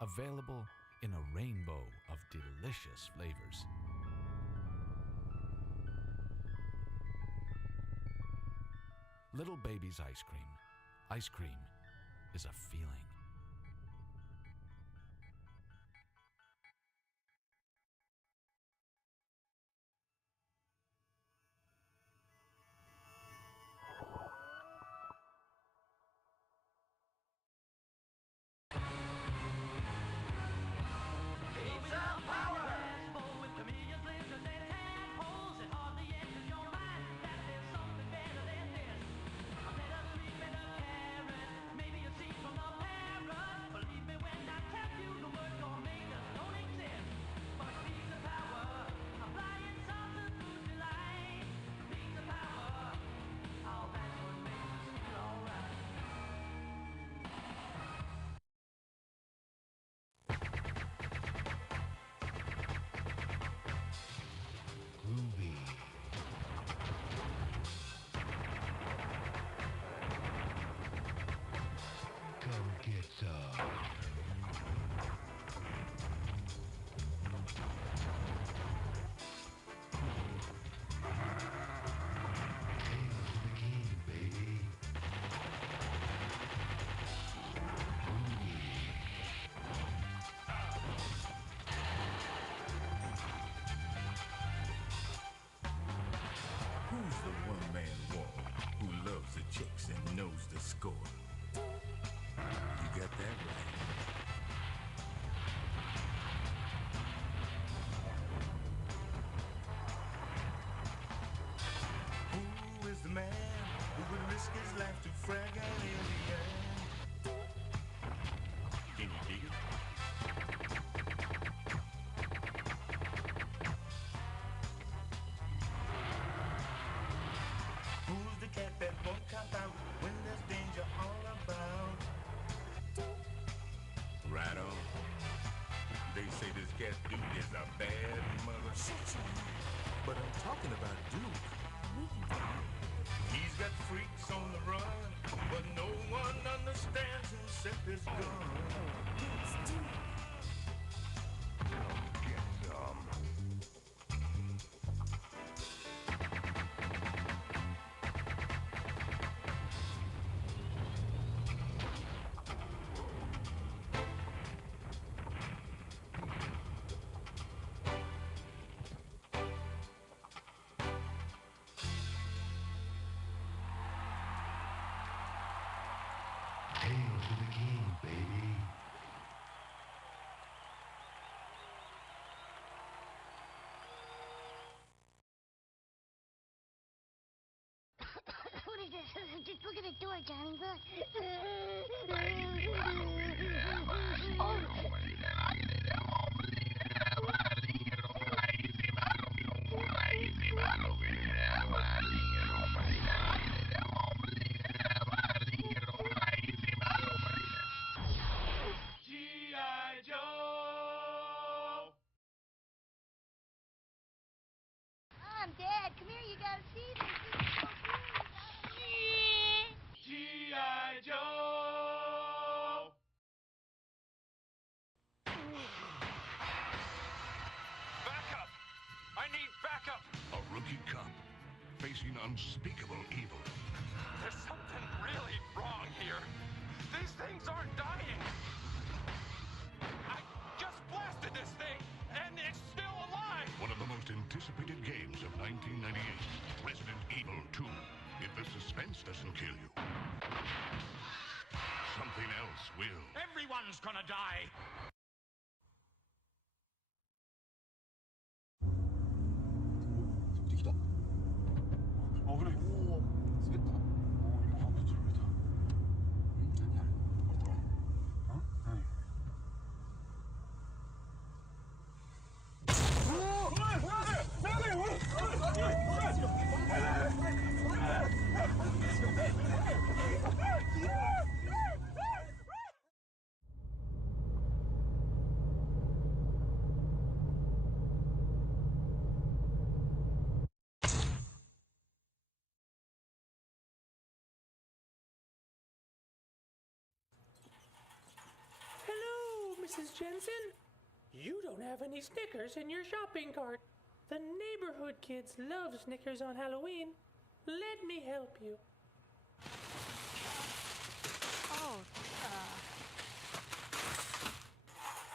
Available in a rainbow of delicious flavors. Little Baby's ice cream. Ice cream is a feeling. Groovy. Come get some. Who's the one-man war who loves the chicks and knows the score? You got that right. Who is the man who would risk his life to frag an alien? Can you dig it? Who's the cat that won't cop out when there's danger all about? Right on. They say this cat Duke is a bad mother. But I'm talking about Duke. He's got freaks on the run, but no one understands except his gun. Get some. Hail to the king, baby. What is this? Just look at the door, Johnny. Look. G.I. Joe! Mom, Dad, come here. You gotta see this. This is so cool. G.I. Joe! Backup! I need backup! A rookie cop facing unspeakable evil. There's something really wrong here. These things aren't dying. I just blasted this thing, and it's still alive. One of the most anticipated games of 1998, Resident Evil 2. If the suspense doesn't kill you, something else will. Everyone's gonna die! 그래. 오, 쓰겠다. 오, 이거 아주 저기다. Mrs. Jensen? You don't have any Snickers in your shopping cart. The neighborhood kids love Snickers on Halloween. Let me help you. Oh,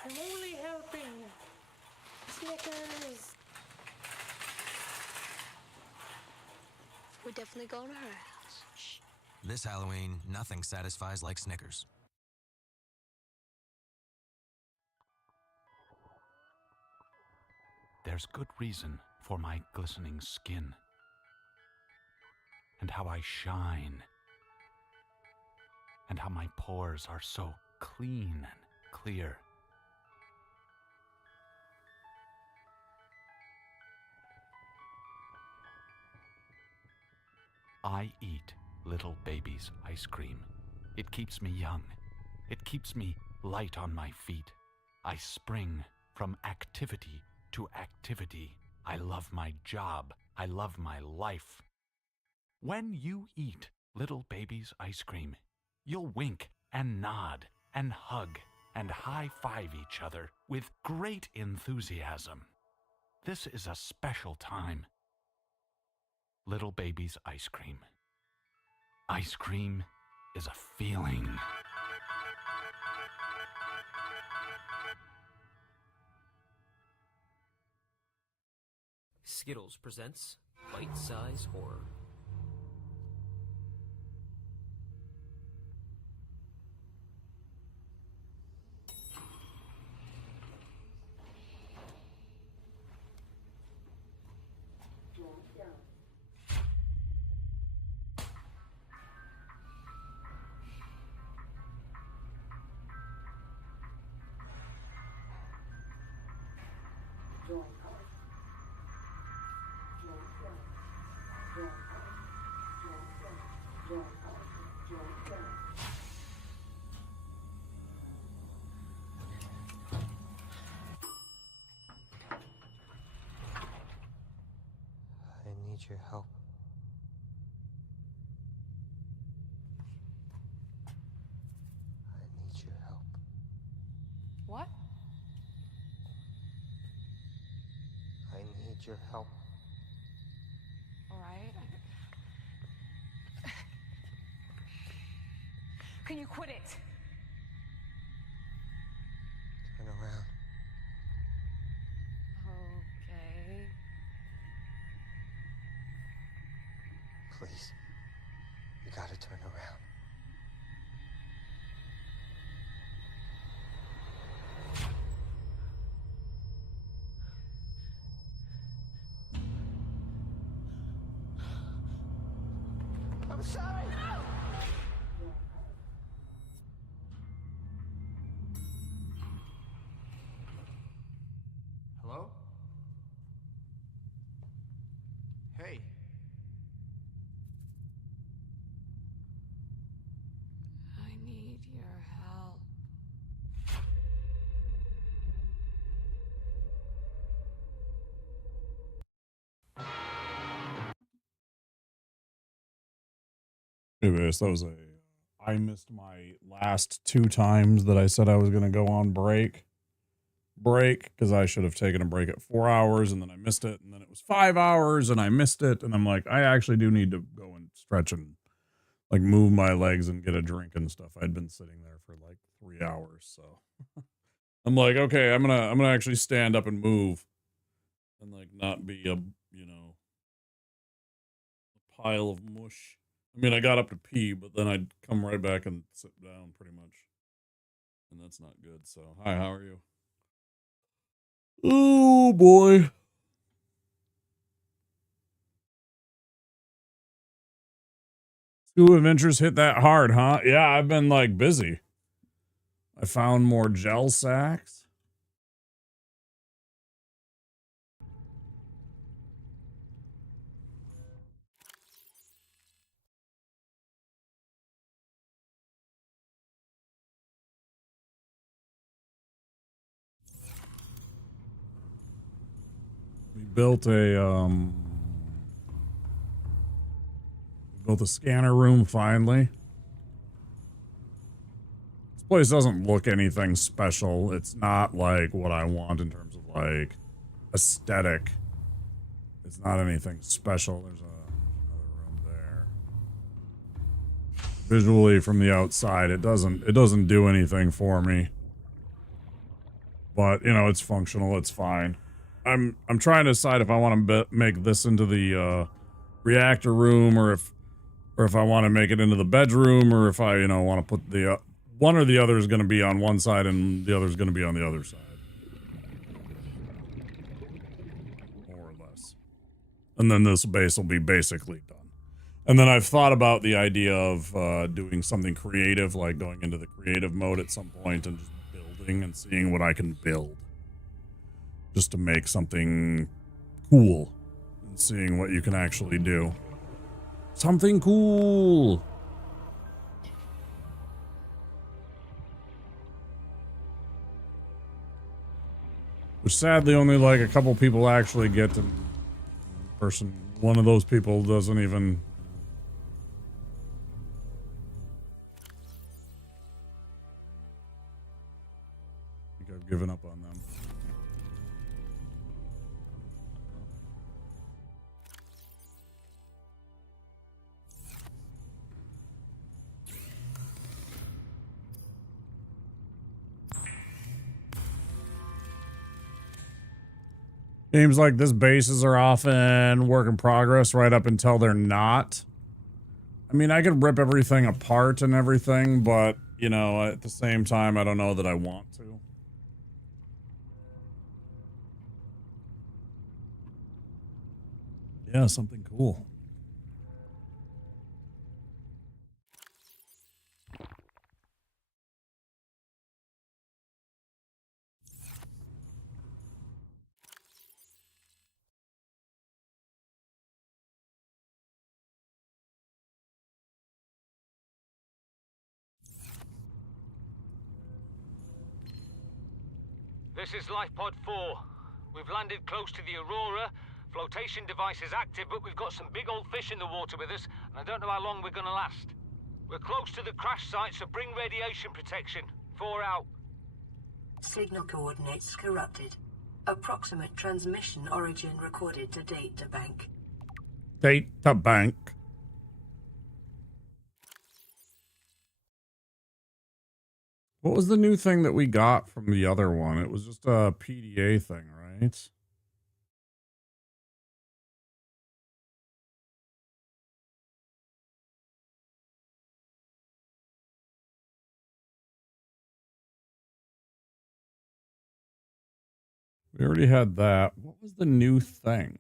I'm only helping. Snickers. we're definitely going to her house. Shh. This Halloween, nothing satisfies like Snickers. There's good reason for my glistening skin, and how I shine, and how my pores are so clean and clear. I eat little baby's ice cream. It keeps me young. It keeps me light on my feet. I spring from activity to activity. I love my job. I love my life. When you eat little baby's ice cream, you'll wink and nod and hug and high-five each other with great enthusiasm. This is a special time. Little baby's ice cream. Ice cream is a feeling. Skittles presents Bite-Size Horror. I need your help. I need your help. What? I need your help. All right. Can you quit it? Turn around. Okay. Please. You gotta turn around. I'm sorry! Hello? Hey. I need your help. Anyways, that was I missed my last 2 times that I said I was going to go on break, because I should have taken a break at 4 hours, and then I missed it, and then it was 5 hours, and I missed it, and I'm like, I actually do need to go and stretch and, like, move my legs and get a drink and stuff. I'd been sitting there for, like, 3 hours, so. I'm like, okay, I'm gonna actually stand up and move, and, like, not be a, you know, a pile of mush. I mean, I got up to pee, but then I'd come right back and sit down pretty much. And that's not good. So, hi, how are you? Oh, boy. Two adventures hit that hard, huh? Yeah, I've been, like, busy. I found more gel sacks. We built a scanner room finally. It's place doesn't look anything special. It's not like what I want in terms of like aesthetic. It's not anything special. There's another room there. Visually from the outside, it doesn't do anything for me. But, you know, it's functional, it's fine. I'm trying to decide if I want to make this into the reactor room, or if I want to make it into the bedroom, or if I, you know, want to put the one or the other is going to be on one side and the other is going to be on the other side. More or less. And then this base will be basically done. And then I've thought about the idea of doing something creative, like going into the creative mode at some point and just building and seeing what I can build. Just to make something cool and seeing what you can actually do. Something cool! Which sadly only like a couple people actually get to person. One of those people doesn't even... I think I've given up on them. Games like this, bases are often work in progress right up until they're not. I mean, I could rip everything apart and everything, but, you know, at the same time, I don't know that I want to. Yeah, something cool. This is Life Pod 4. We've landed close to the Aurora. Flotation device is active, but we've got some big old fish in the water with us, and I don't know how long we're gonna last. We're close to the crash site, so bring radiation protection. 4 out. Signal coordinates corrupted. Approximate transmission origin recorded to data bank. Data bank. What was the new thing that we got from the other one? It was just a PDA thing, right? We already had that. What was the new thing?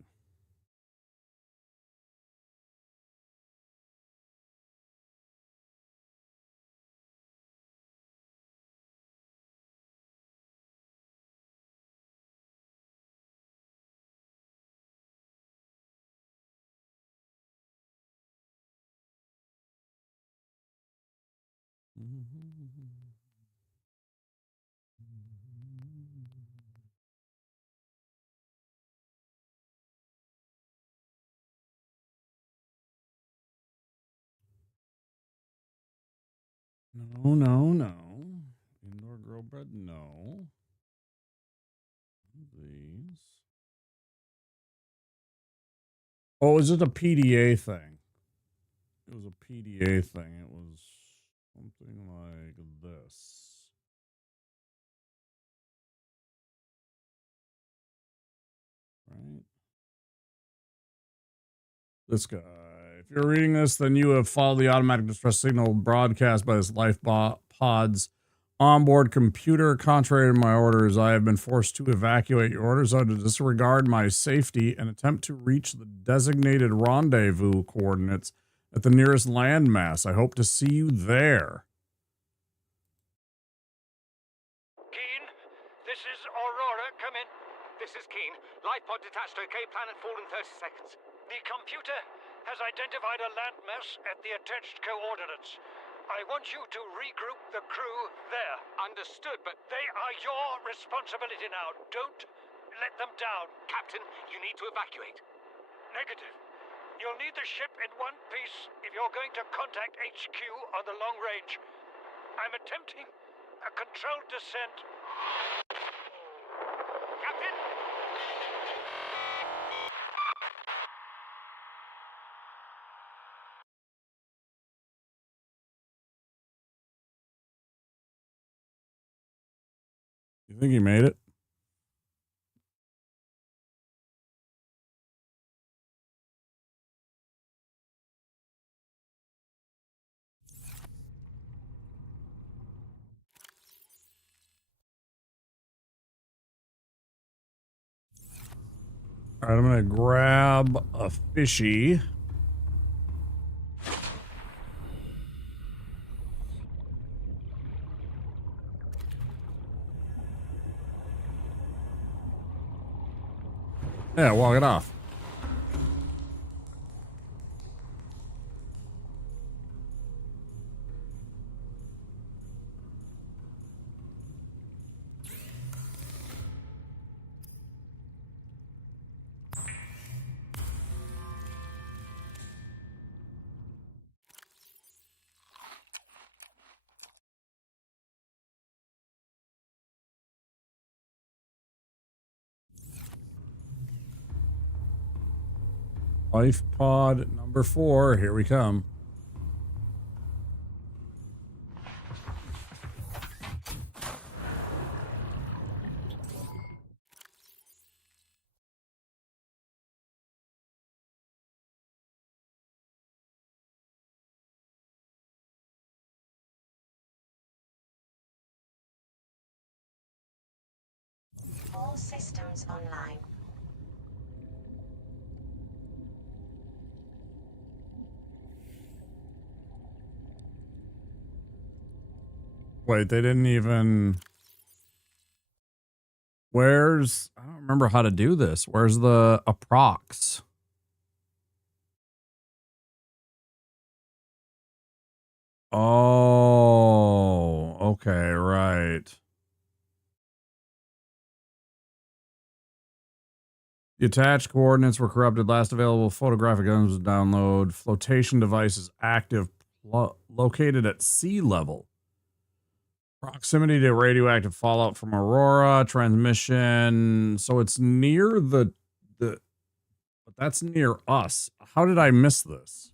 No. Indoor grow bread, no. These. Oh, it was just a PDA thing. It was a PDA thing. It was something like this. Right? This guy. If you're reading this, then you have followed the automatic distress signal broadcast by this life pod's onboard computer. Contrary to my orders, I have been forced to evacuate. Your orders are to disregard my safety and attempt to reach the designated rendezvous coordinates at the nearest landmass. I hope to see you there. Keen, this is Aurora. Come in. This is Keen. Life pod detached to a Cape Planet 4 in 30 seconds. The computer has identified a landmass at the attached coordinates. I want you to regroup the crew there. Understood, but... They are your responsibility now. Don't let them down. Captain, you need to evacuate. Negative. You'll need the ship in one piece if you're going to contact HQ on the long range. I'm attempting A controlled descent. Captain! You think he made it? All right, I'm gonna grab a fishy. Yeah, walk it off. Life pod number 4. Here we come. All systems online. Wait, they didn't even... Where's... I don't remember how to do this. Where's the approx? Oh, okay, right. The attached coordinates were corrupted. Last available photographic evidence was download. Flotation device is active. Located at sea level. Proximity to radioactive fallout from Aurora. Transmission. So it's near the... But that's near us. How did I miss this?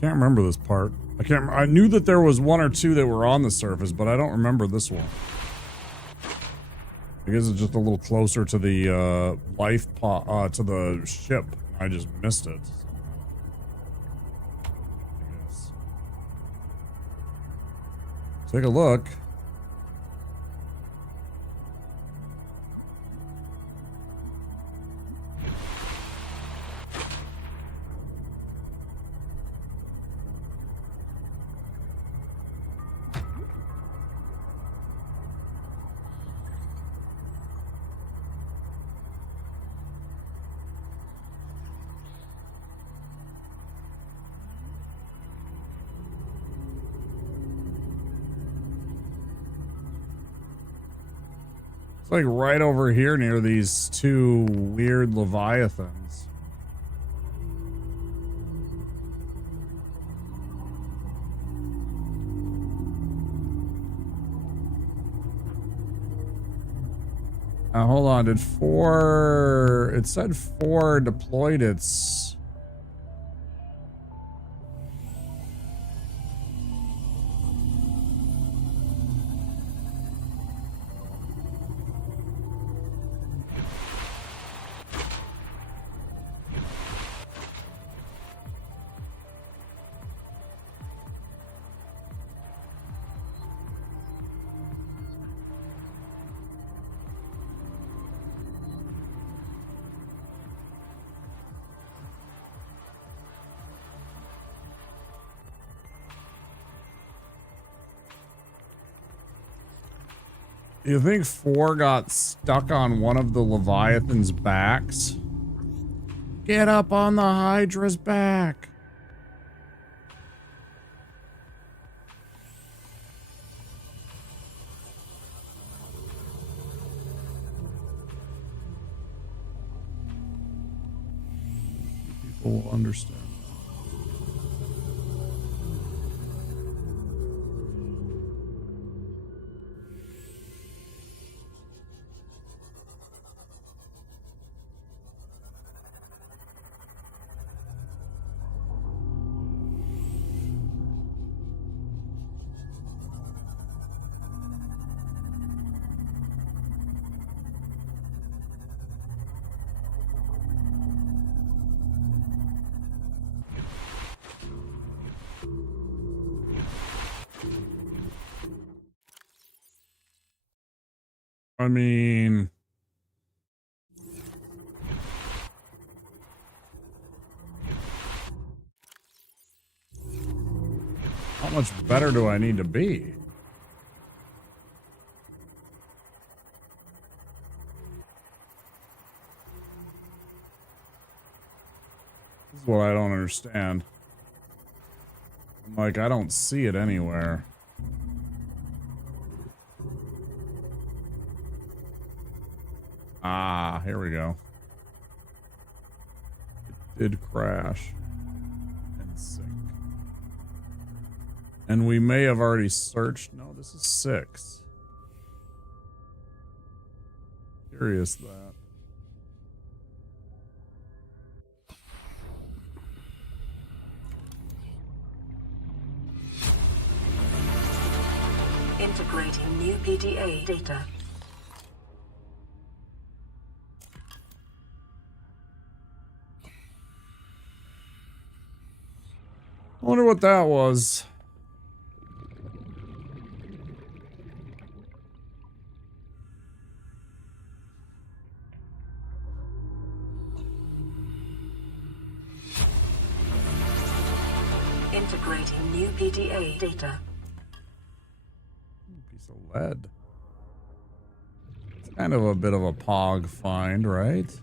Can't remember this part. I knew that there was 1 or 2 that were on the surface, but I don't remember this one. I guess it's just a little closer to the life pod, to the ship. I just missed it. I guess. Take a look. It's like right over here near these 2 weird leviathans. Hold on, did 4... It said 4 deployed its... You think 4 got stuck on one of the Leviathan's backs? Get up on the Hydra's back. People will understand. I mean, how much better do I need to be? This is what I don't understand. Like, I don't see it anywhere. Ah, here we go. It did crash and sink. And we may have already searched. No, this is 6. Curious that. Integrating new PDA data. I wonder what that was. Integrating new PDA data. Piece of lead. It's kind of a bit of a pog find, right?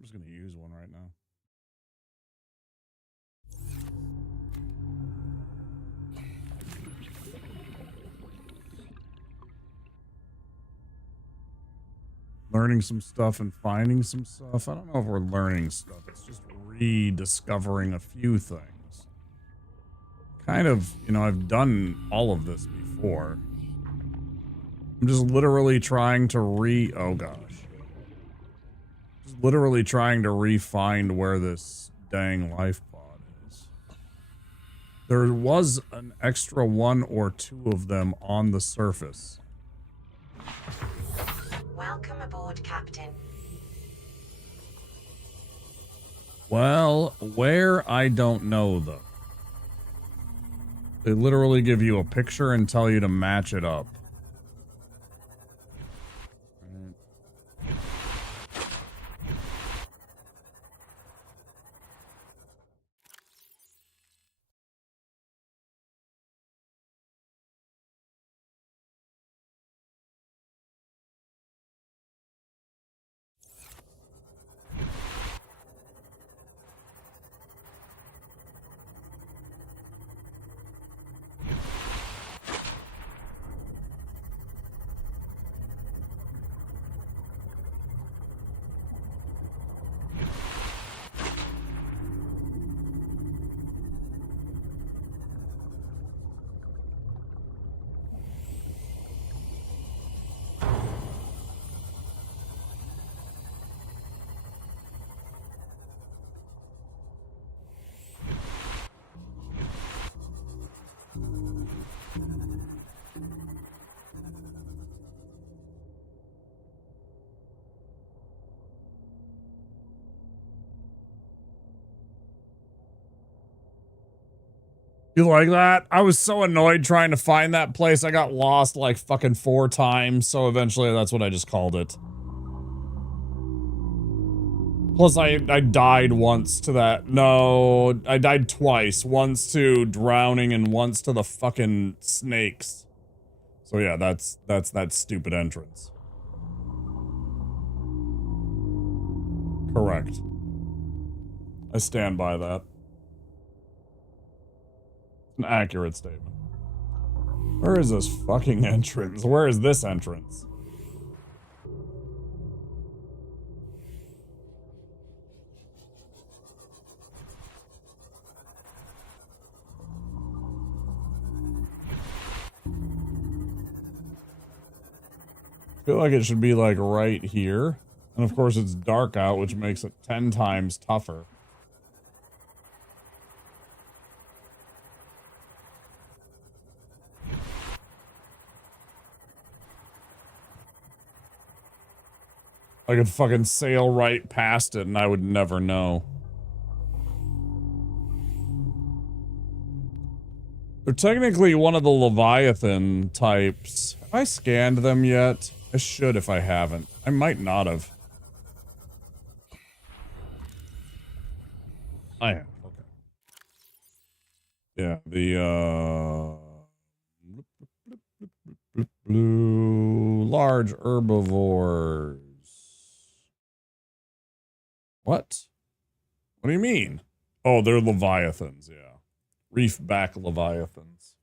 I'm just going to use one right now. Learning some stuff and finding some stuff. I don't know if we're learning stuff. It's just rediscovering a few things. Kind of, you know, I've done all of this before. I'm just literally trying to oh gosh. Just literally trying to re-find where this dang life pod is. There was an extra 1 or 2 of them on the surface. Welcome aboard, Captain. Well, where I don't know though. They literally give you a picture and tell you to match it up. You like that? I was so annoyed trying to find that place. I got lost like fucking 4 times. So eventually that's what I just called it. Plus I died once to that. No, I died twice. Once to drowning and once to the fucking snakes. So yeah, that's that stupid entrance. Correct. I stand by that. An accurate statement. Where is this fucking entrance? Where is this entrance? I feel like it should be like right here. And of course it's dark out, which makes it 10 times tougher. I could fucking sail right past it and I would never know. They're technically one of the Leviathan types. Have I scanned them yet? I should if I haven't. I might not have. I have. Okay. Yeah, the blue large herbivores. What? What do you mean? Oh, they're Leviathans, yeah. Reef-back Leviathans.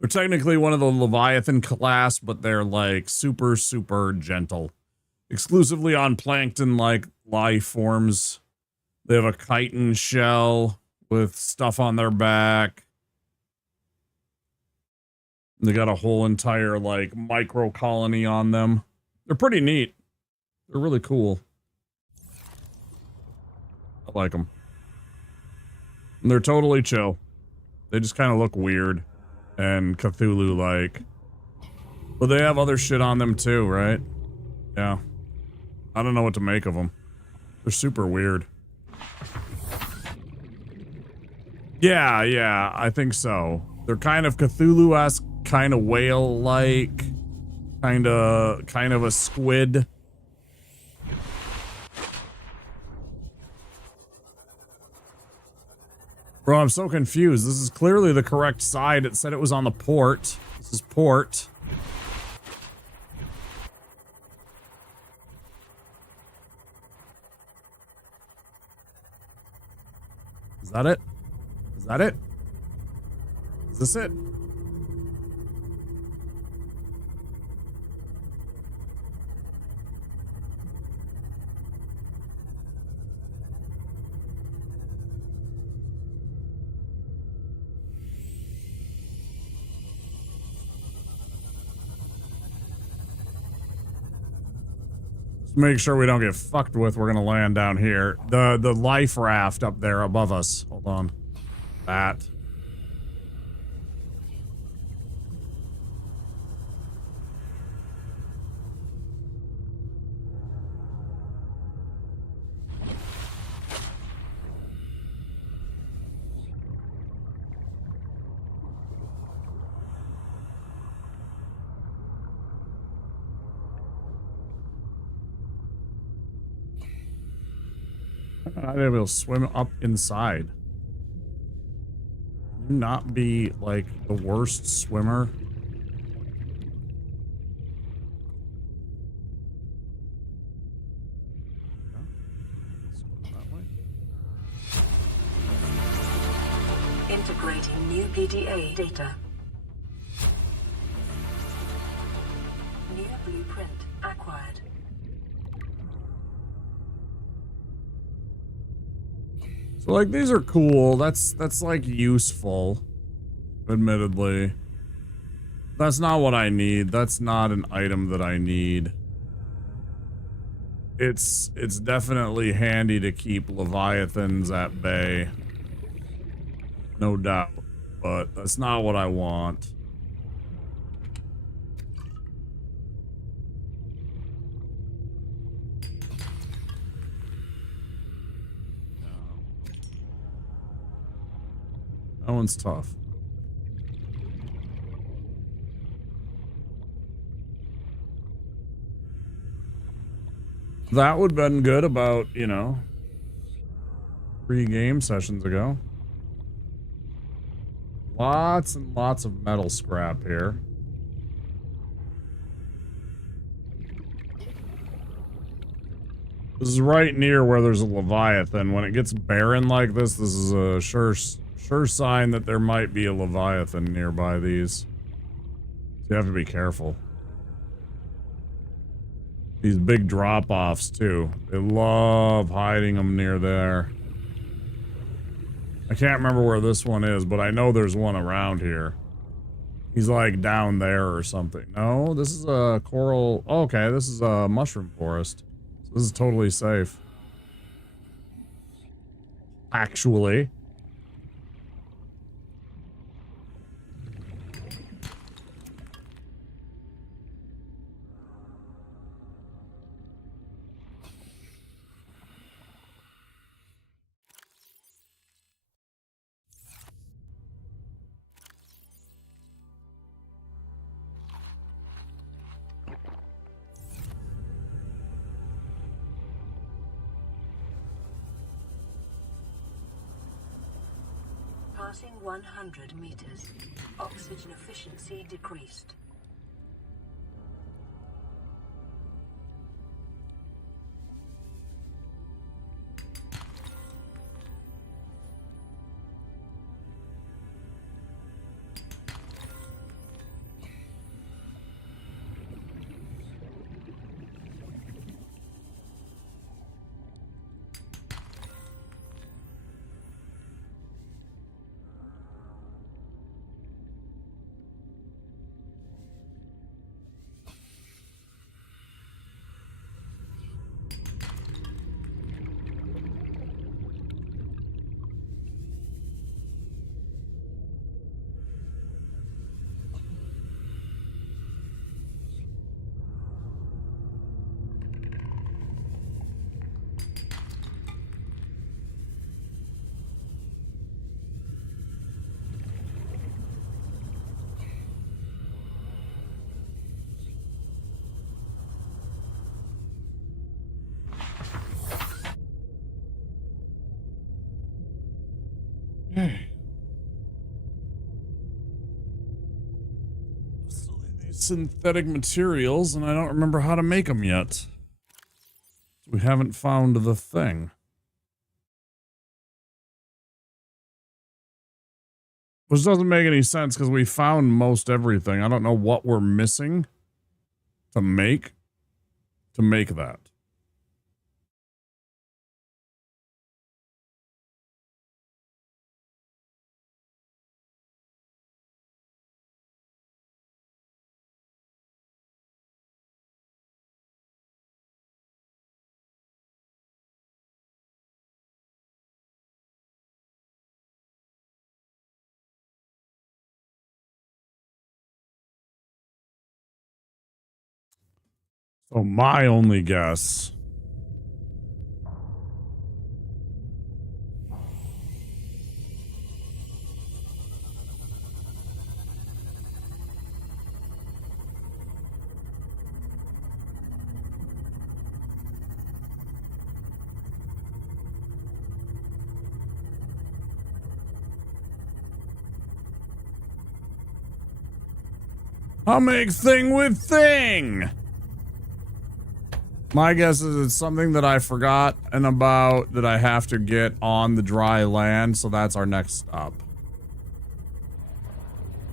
They're technically one of the Leviathan class, but they're like super, super gentle. Exclusively on plankton-like life forms. They have a chitin shell with stuff on their back. They got a whole entire like micro colony on them. They're pretty neat. They're really cool. I like them. And they're totally chill. They just kind of look weird and Cthulhu-like. But they have other shit on them too, right? Yeah. I don't know what to make of them. They're super weird. Yeah, I think so. They're kind of Cthulhu-esque, kind of whale-like, kind of a squid. Bro, I'm so confused. This is clearly the correct side. It said it was on the port. This is port. Is that it? Is that it? Is this it? Make sure we don't get fucked with. We're gonna land down here. The life raft up there above us. Hold on. That. I'd be able to swim up inside. Can you not be like the worst swimmer? Integrating new PDA data. New blueprint acquired. So like these are cool. That's like useful. Admittedly. That's not what I need. That's not an item that I need. It's definitely handy to keep Leviathans at bay. No doubt. But that's not what I want. That one's tough. That would have been good about, you know, 3 game sessions ago. Lots and lots of metal scrap here. This is right near where there's a Leviathan. When it gets barren like this, this is a sure sign that there might be a Leviathan nearby these. So you have to be careful. These big drop-offs, too. They love hiding them near there. I can't remember where this one is, but I know there's one around here. He's like down there or something. No, this is a coral... Okay, this is a mushroom forest. So this is totally safe. Actually. Passing 100 meters. Oxygen efficiency decreased. Synthetic materials, and I don't remember how to make them yet. We haven't found the thing. Which doesn't make any sense because we found most everything. I don't know what we're missing to make that. So my only guess I'll make thing with thing. My guess is it's something that I forgot and about that I have to get on the dry land, so that's our next stop.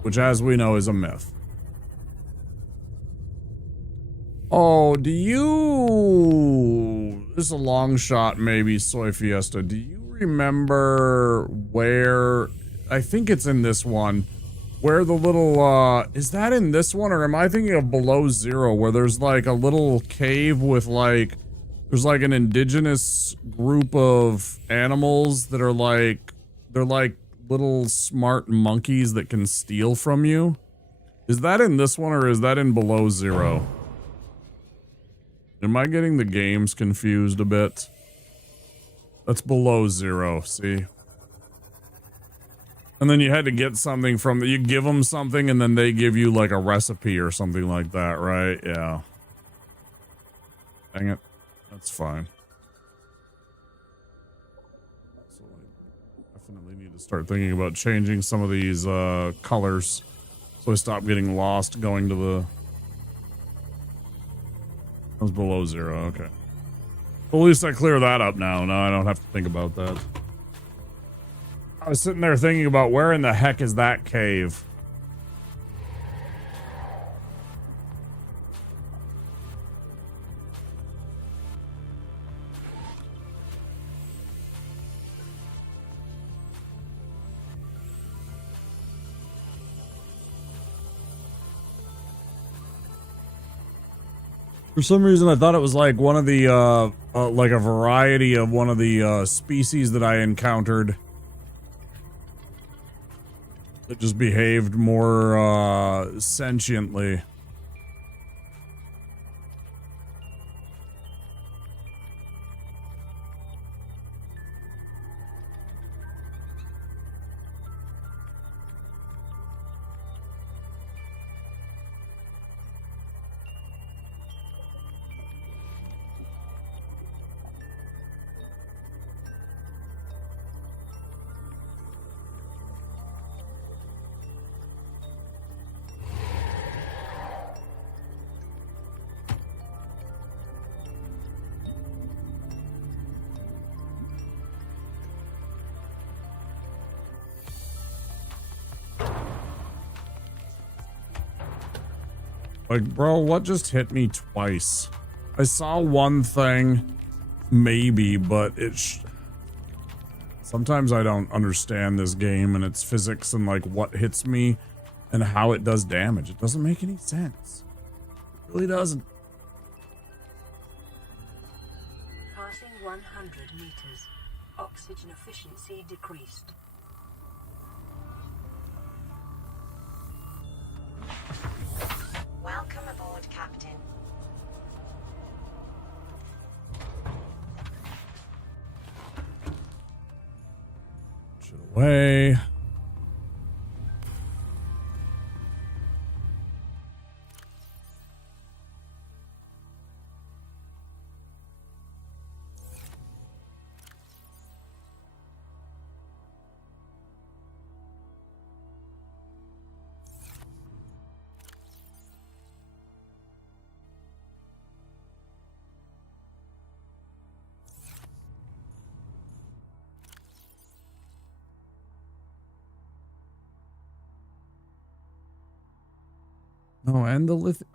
Which, as we know, is a myth. Oh, do you... This is a long shot, maybe, Soy Fiesta. Do you remember where... I think it's in this one. Where the little, is that in this one, or am I thinking of Below Zero, where there's, like, a little cave with, like, there's, like, an indigenous group of animals that are, like, they're, like, little smart monkeys that can steal from you? Is that in this one, or is that in Below Zero? Am I getting the games confused a bit? That's Below Zero, see? And then you had to get something from you give them something and then they give you like a recipe or something like that, right? Yeah. Dang it. That's fine. So I definitely need to start thinking about changing some of these colors so I stop getting lost going to the... That was below 0, okay. Well, at least I clear that up now. Now I don't have to think about that. I was sitting there thinking about where in the heck is that cave? For some reason, I thought it was like one of the, like a variety of one of the species that I encountered that just behaved more sentiently. Like, bro, what just hit me twice? I saw one thing, maybe, but sometimes I don't understand this game and its physics and like what hits me and how it does damage. It doesn't make any sense. It really doesn't. Passing 100 meters. Oxygen efficiency decreased. Welcome aboard, Captain. Shit away. No, and the lithium.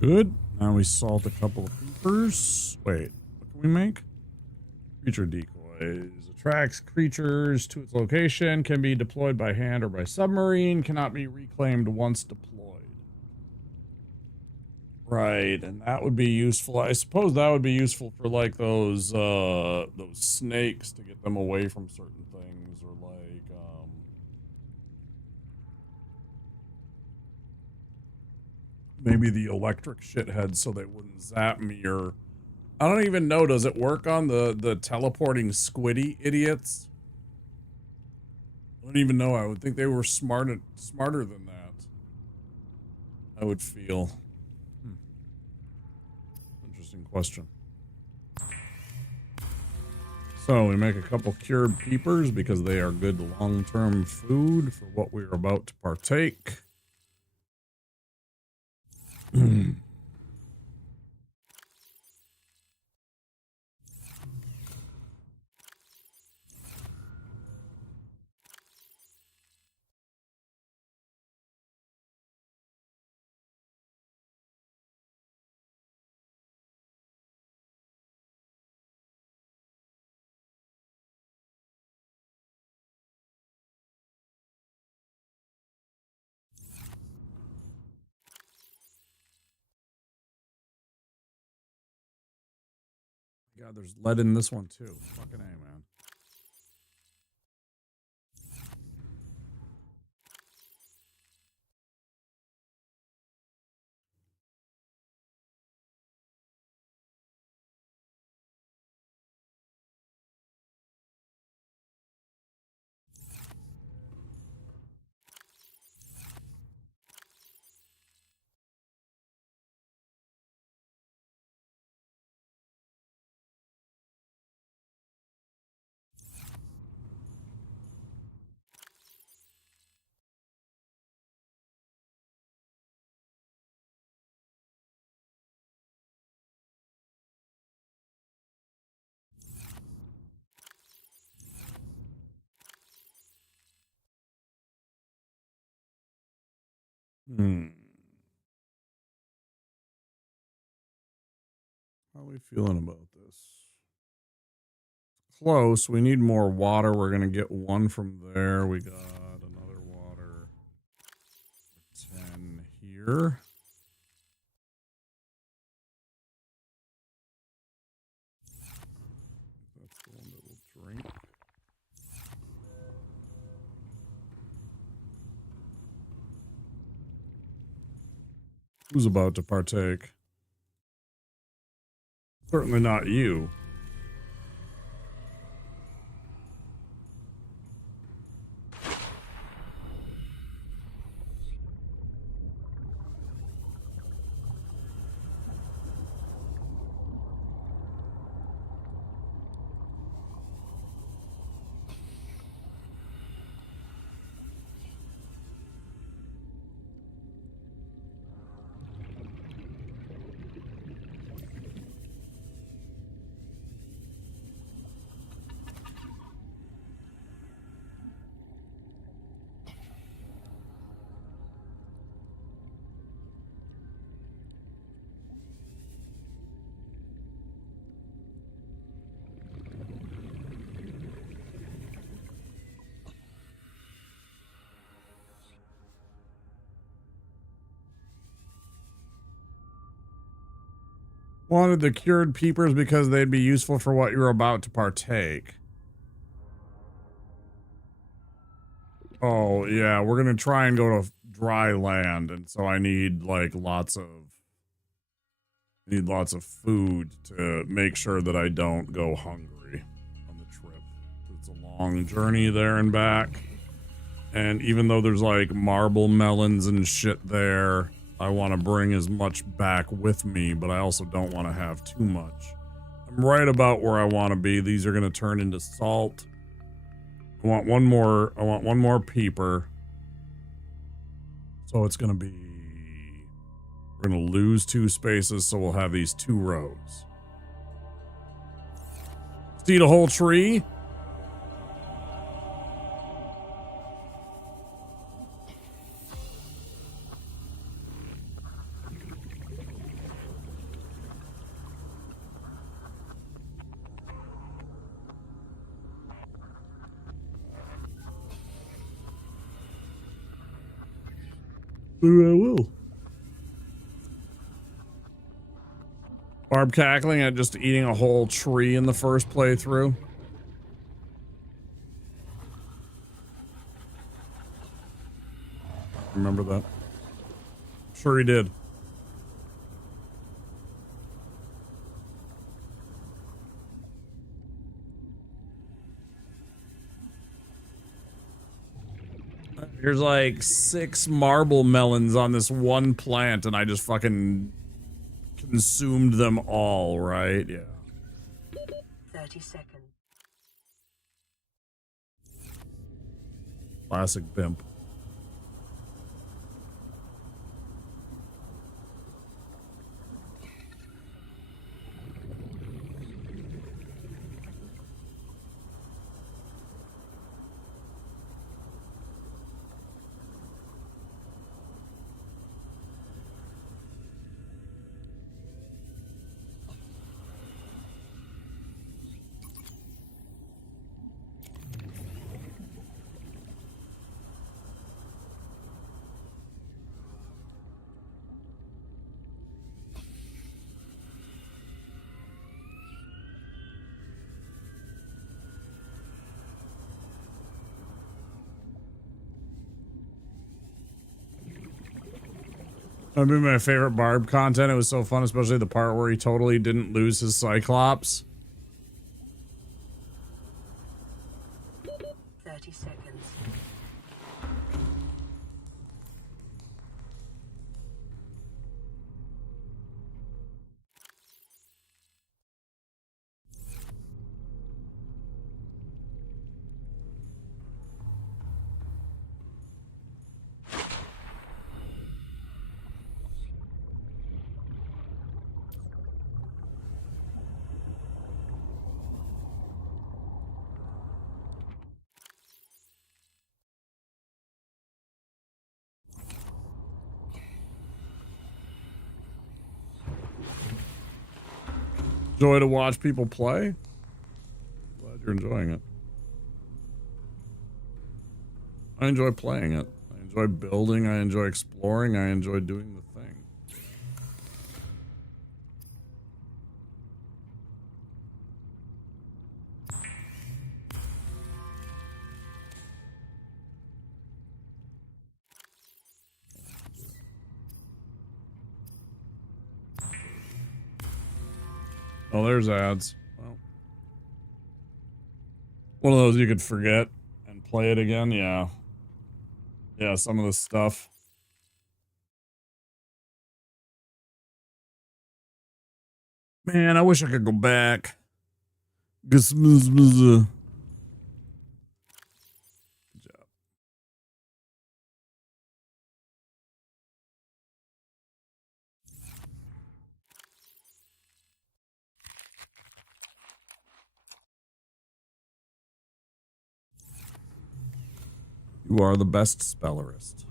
Good. Now we salt a couple of peepers. Wait, what can we make? Creature decoys. Attracts creatures to its location. Can be deployed by hand or by submarine. Cannot be reclaimed once deployed. Right, and that would be useful. I suppose that would be useful for like those snakes to get them away from certain things, or like maybe the electric shitheads so they wouldn't zap me, or I don't even know, does it work on the teleporting squiddy idiots? I don't even know. I would think they were smarter than that. I would feel. Interesting question. So we make a couple cured peepers because they are good long-term food for what we are about to partake. God, there's lead in this one too. Fucking A, man. How are we feeling about this? Close. We need more water. We're going to get one from there. We got another water. 10 here. That's the one that we'll drink. Who's about to partake? Certainly not you. Wanted the cured peepers because they'd be useful for what you're about to partake. Oh, yeah, we're going to try and go to dry land, and so I need like lots of food to make sure that I don't go hungry on the trip. It's a long journey there and back. And even though there's like marble melons and shit there, I want to bring as much back with me, but I also don't want to have too much. I'm right about where I want to be. These are going to turn into salt. I want one more peeper. So it's going to be, we're going to lose 2 spaces, so we'll have these 2 rows. Seed a whole tree. Maybe I will. Barb cackling at just eating a whole tree in the first playthrough. Remember that? I'm sure he did. There's like 6 marble melons on this one plant, and I just fucking consumed them all, right? Yeah. 30 seconds. Classic pimp. That'd be my favorite Barb content. It was so fun, especially the part where he totally didn't lose his Cyclops. 30 seconds. Joy to watch people play. Glad you're enjoying it. I enjoy playing it. I enjoy building. I enjoy exploring. I enjoy doing the thing. Oh, there's ads. Well, one of those you could forget and play it again. Yeah. Yeah, some of the stuff. Man, I wish I could go back. Good job. You are the best spellerist.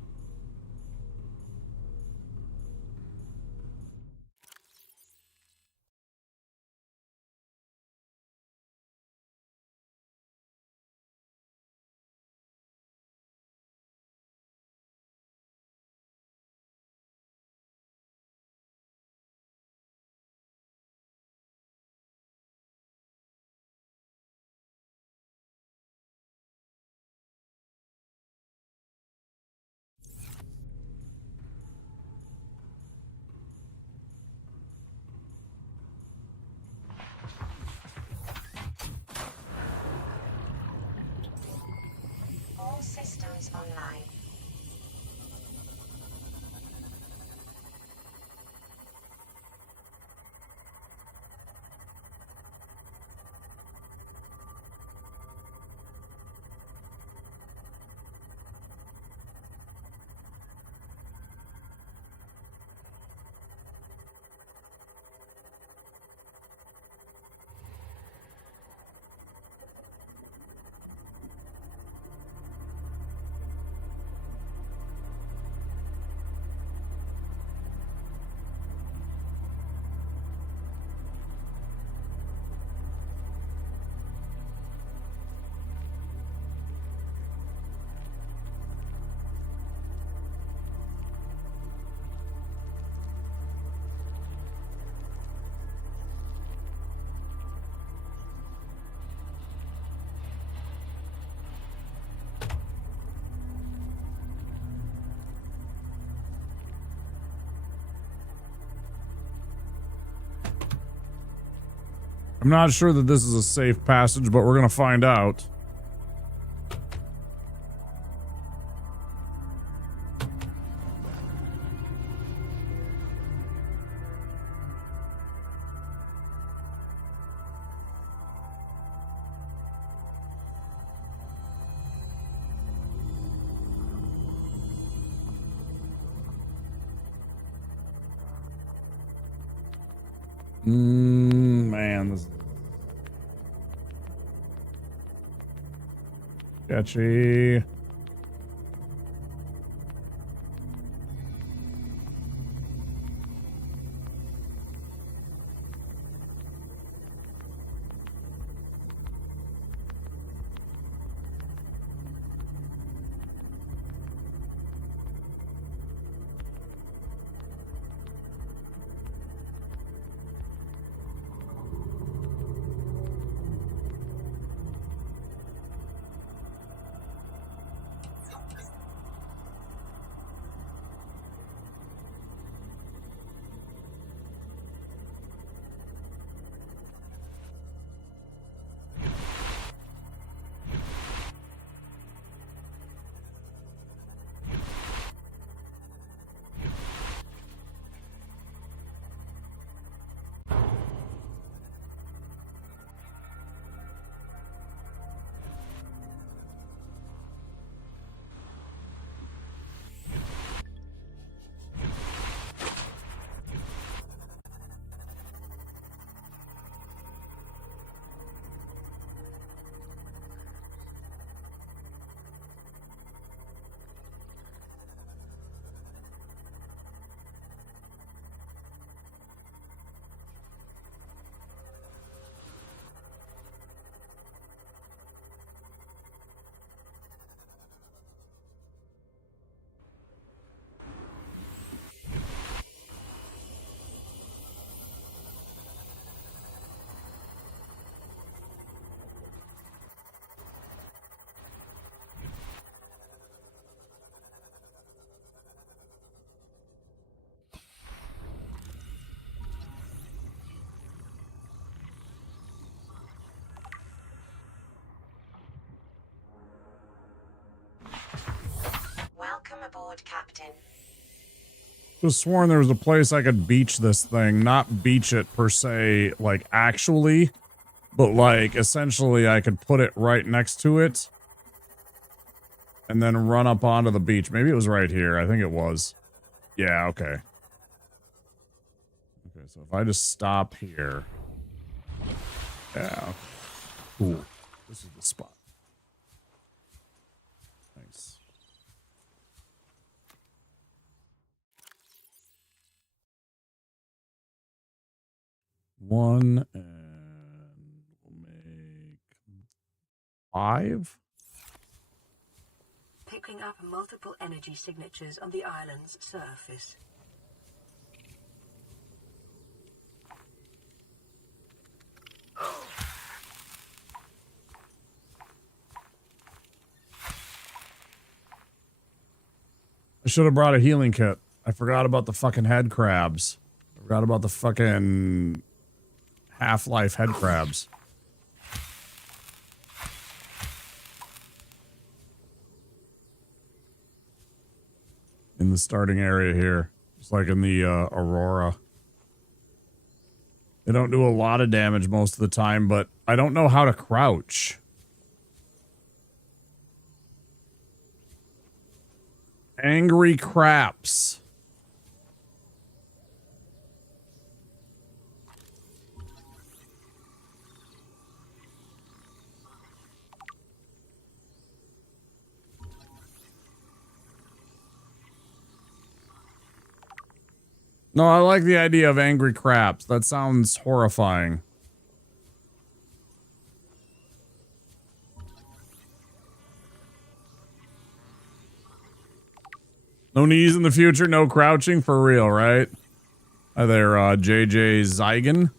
All systems online. I'm not sure that this is a safe passage, but we're gonna find out. Man, this is sketchy. Welcome aboard, Captain. Just sworn there was a place I could beach this thing. Not beach it per se, like actually, but like essentially I could put it right next to it and then run up onto the beach. Maybe it was right here. I think it was. Yeah, okay. Okay, so if I just stop here. Yeah. Cool. This is the spot. Nice. One, and we'll make 5. Picking up multiple energy signatures on the island's surface. I should have brought a healing kit. I forgot about the fucking head crabs. I forgot about the fucking Half-Life head crabs. In the starting area here. Just like in the Aurora. They don't do a lot of damage most of the time, but I don't know how to crouch. Angry craps. No, I like the idea of angry craps. That sounds horrifying. No knees in the future, no crouching for real, right? Hi there, JJ Zygon.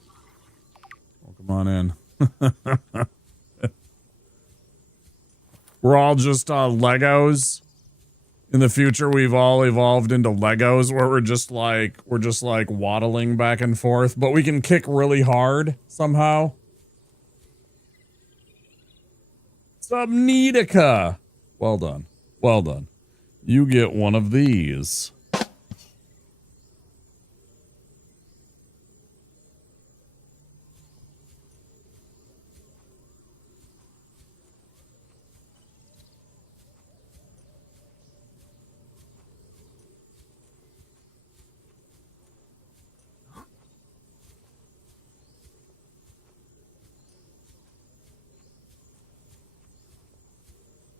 Welcome on in. We're all just Legos. In the future, we've all evolved into Legos where we're just like waddling back and forth, but we can kick really hard somehow. Subnautica. Well done. Well done. You get one of these.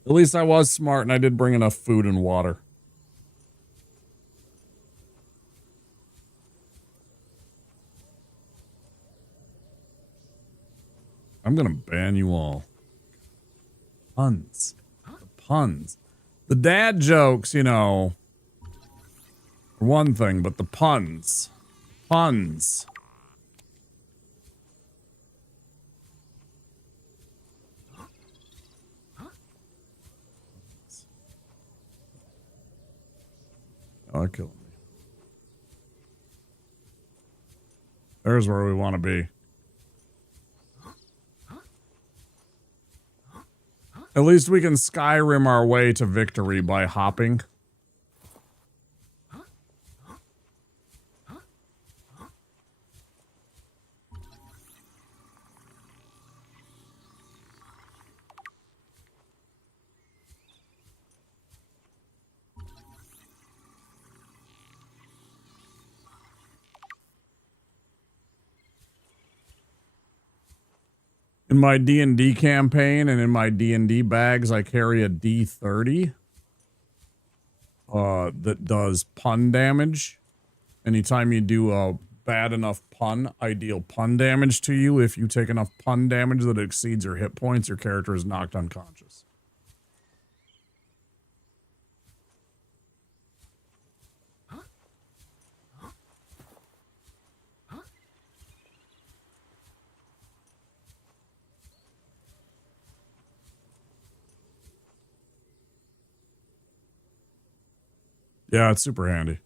At least I was smart and I did bring enough food and water. I'm gonna ban you all. Puns. The puns. The dad jokes, you know, are one thing, but the puns. Puns. Oh, they're killing me. There's where we want to be. At least we can Skyrim our way to victory by hopping. In my D&D campaign and in my D&D bags, I carry a D30 that does pun damage. Anytime you do a bad enough pun, I deal pun damage to you. If you take enough pun damage that exceeds your hit points, your character is knocked unconscious. Yeah, it's super handy.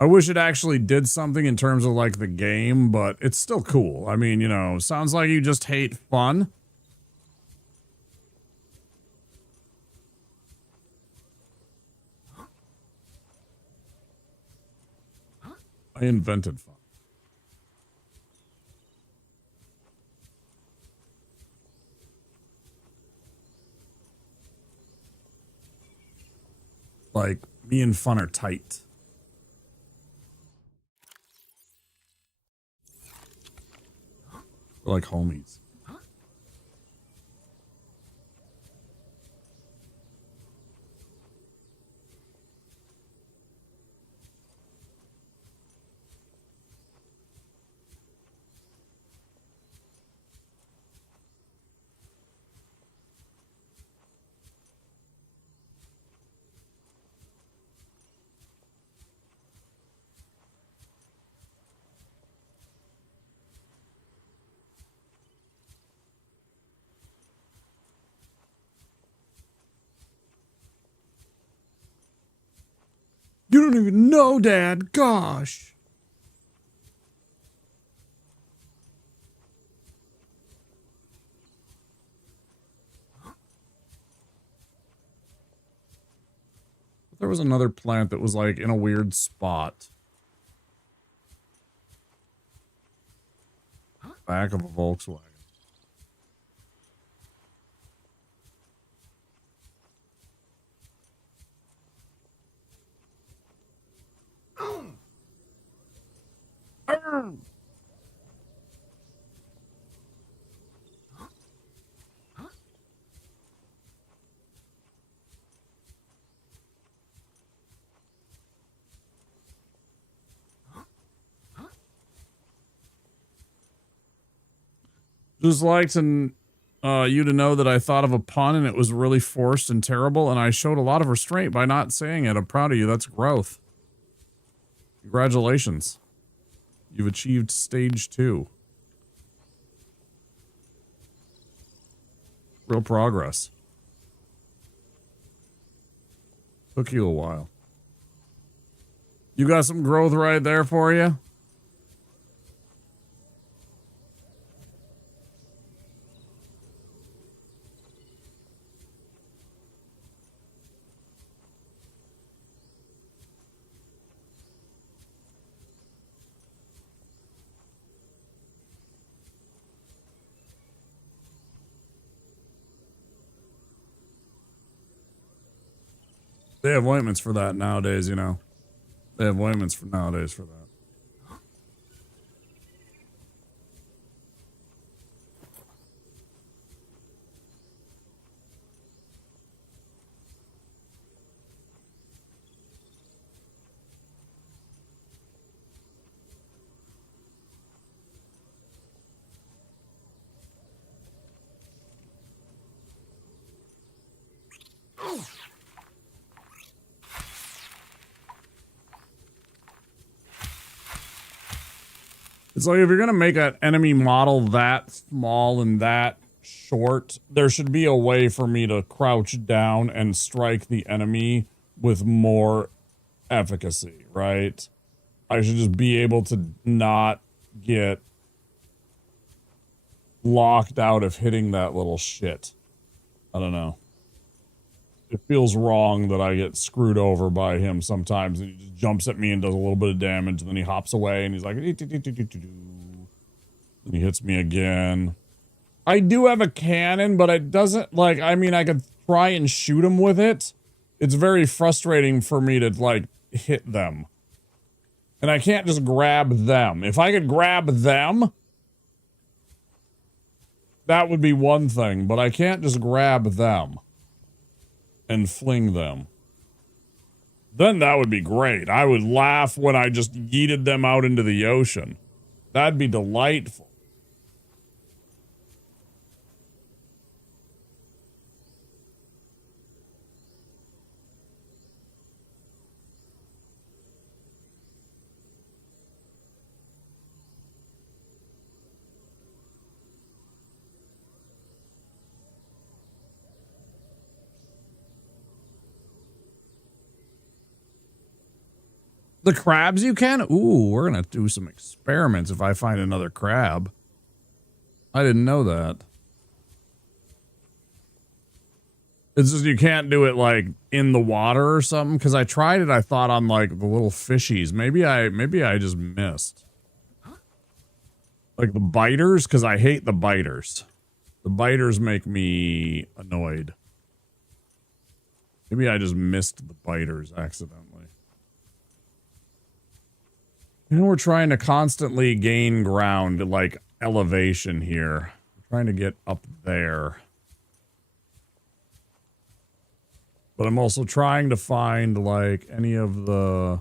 I wish it actually did something in terms of like the game, but it's still cool. I mean, you know, sounds like you just hate fun. I invented fun. Like, me and fun are tight. We're like homies. You don't even know, Dad. Gosh. There was another plant that was like in a weird spot. Back of a Volkswagen. Just like to you to know that I thought of a pun and it was really forced and terrible, and I showed a lot of restraint by not saying it. I'm proud of you. That's growth. Congratulations. You've achieved stage 2. Real progress. Took you a while. You got some growth right there for you? They have ointments for that nowadays, you know. They have ointments for nowadays for that. It's like if you're gonna make an enemy model that small and that short, there should be a way for me to crouch down and strike the enemy with more efficacy, right? I should just be able to not get locked out of hitting that little shit. I don't know. It feels wrong that I get screwed over by him sometimes, and he just jumps at me and does a little bit of damage, and then he hops away and he's like, and he hits me again. I do have a cannon, but it doesn't, like, I mean, I could try and shoot him with it. It's very frustrating for me to, like, hit them. And I can't just grab them. If I could grab them, that would be one thing, but I can't just grab them and fling them. Then that would be great. I would laugh when I just yeeted them out into the ocean. That'd be delightful. The crabs you can? Ooh, we're gonna do some experiments if I find another crab. I didn't know that. It's just you can't do it like in the water or something. Because I tried it, I thought on like the little fishies. Maybe I just missed. Like the biters, because I hate the biters. The biters make me annoyed. Maybe I just missed the biters accidentally. You know, we're trying to constantly gain ground, like elevation here. We're trying to get up there. But I'm also trying to find, like, any of the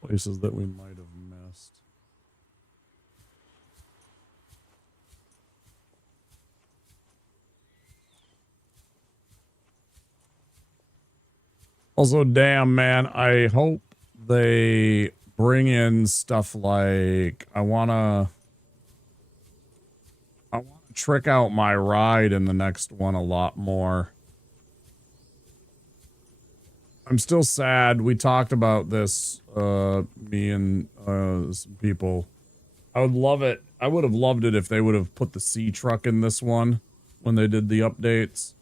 places that we might have missed. Also, damn, man, I hope they bring in stuff like I wanna trick out my ride in the next one a lot more. I'm still sad. We talked about this, me and some people. I would love it. I would have loved it if they would have put the sea truck in this one when they did the updates.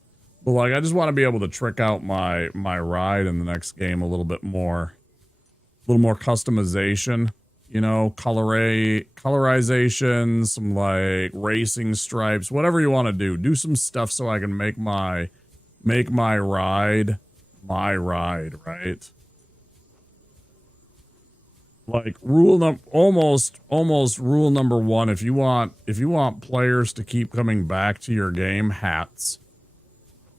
But like, I just want to be able to trick out my ride in the next game a little bit more. A little more customization, you know, colorization, some like racing stripes, whatever you want to do. Do some stuff so I can make my ride my ride, right? Like almost rule number one, if you want players to keep coming back to your game, hats.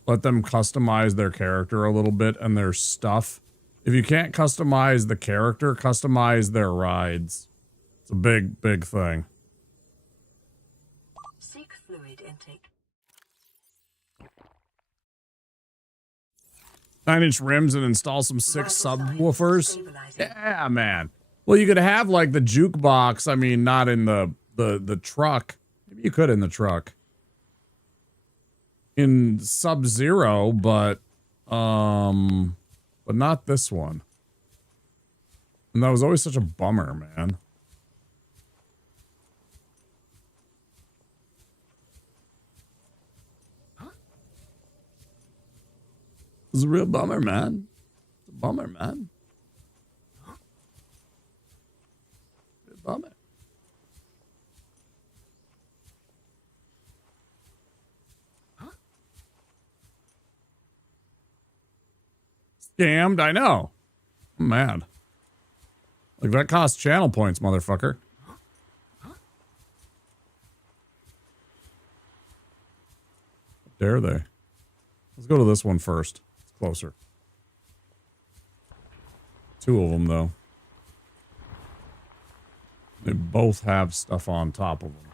Let them customize their character a little bit and their stuff. If you can't customize the character, customize their rides. It's a big thing. Seek fluid intake. 9-inch rims and install some 6 subwoofers. Yeah, man. Well, you could have like the jukebox. I mean, not in the truck. Maybe you could in the truck. In Sub-Zero, but not this one. And that was always such a bummer, man. It was a real bummer, man. It's a bummer, man. Real bummer. Scammed? I know. I'm mad. Like, that costs channel points, motherfucker. Dare they? Let's go to this one first. It's closer. 2 of them, though. They both have stuff on top of them.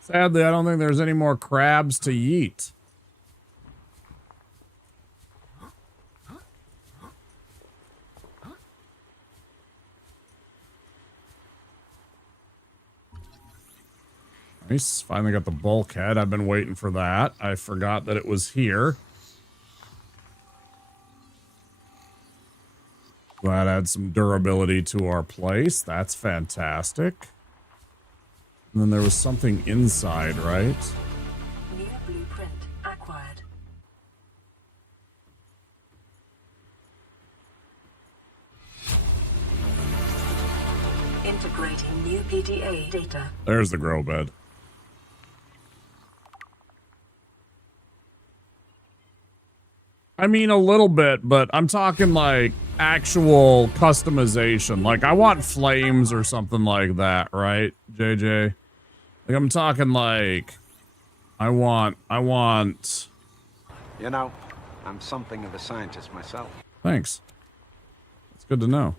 Sadly, I don't think there's any more crabs to yeet. Nice. Finally got the bulkhead. I've been waiting for that. I forgot that it was here. That adds some durability to our place. That's fantastic. And then there was something inside, right? New blueprint acquired. Integrating new PDA data. There's the grow bed. I mean, a little bit, but I'm talking like actual customization. Like, I want flames or something like that, right, JJ? Like, I'm talking like, I want... You know, I'm something of a scientist myself. Thanks. That's good to know.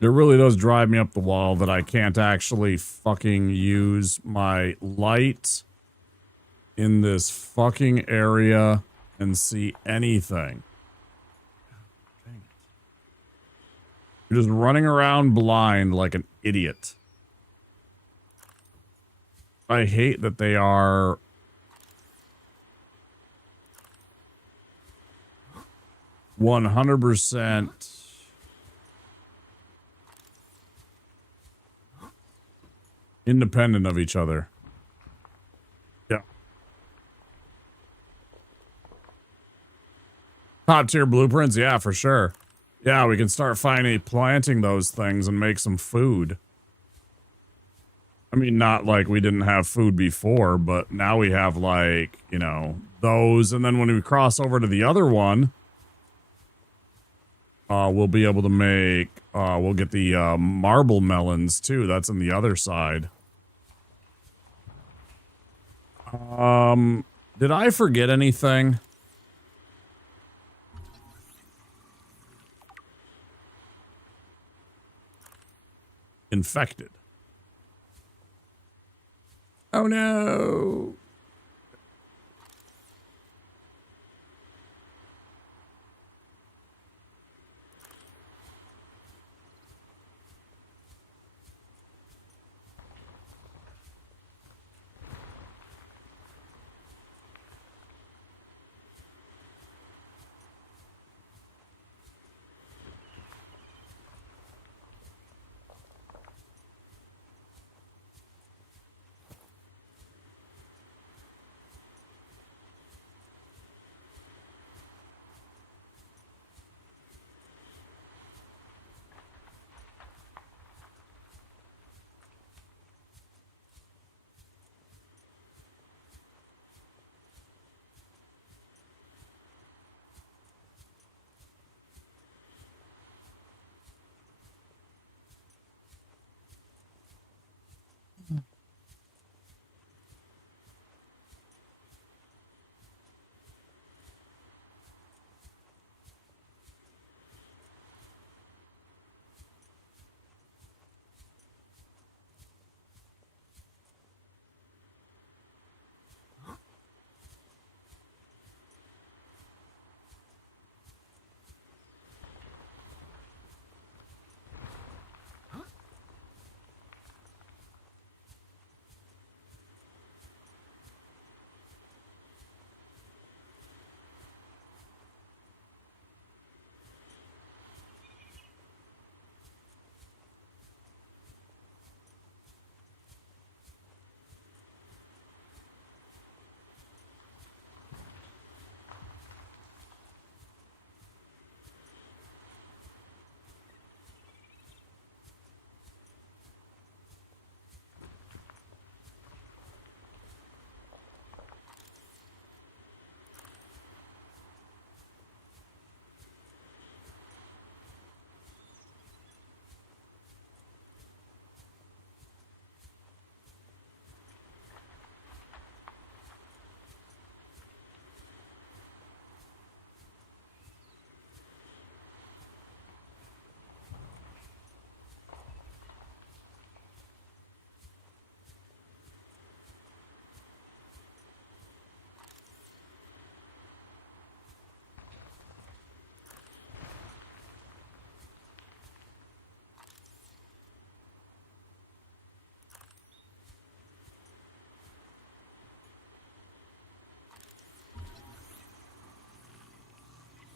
It really does drive me up the wall that I can't actually fucking use my light in this fucking area and see anything. You're just running around blind like an idiot. I hate that they are... $100% independent of each other. Yeah. Top tier blueprints, yeah, for sure. Yeah, we can start finally planting those things and make some food. I mean, not like we didn't have food before, but now we have, like, you know, those. And then when we cross over to the other one, we'll be able to make, we'll get the marble melons too. That's on the other side. Did I forget anything? Infected. Oh no.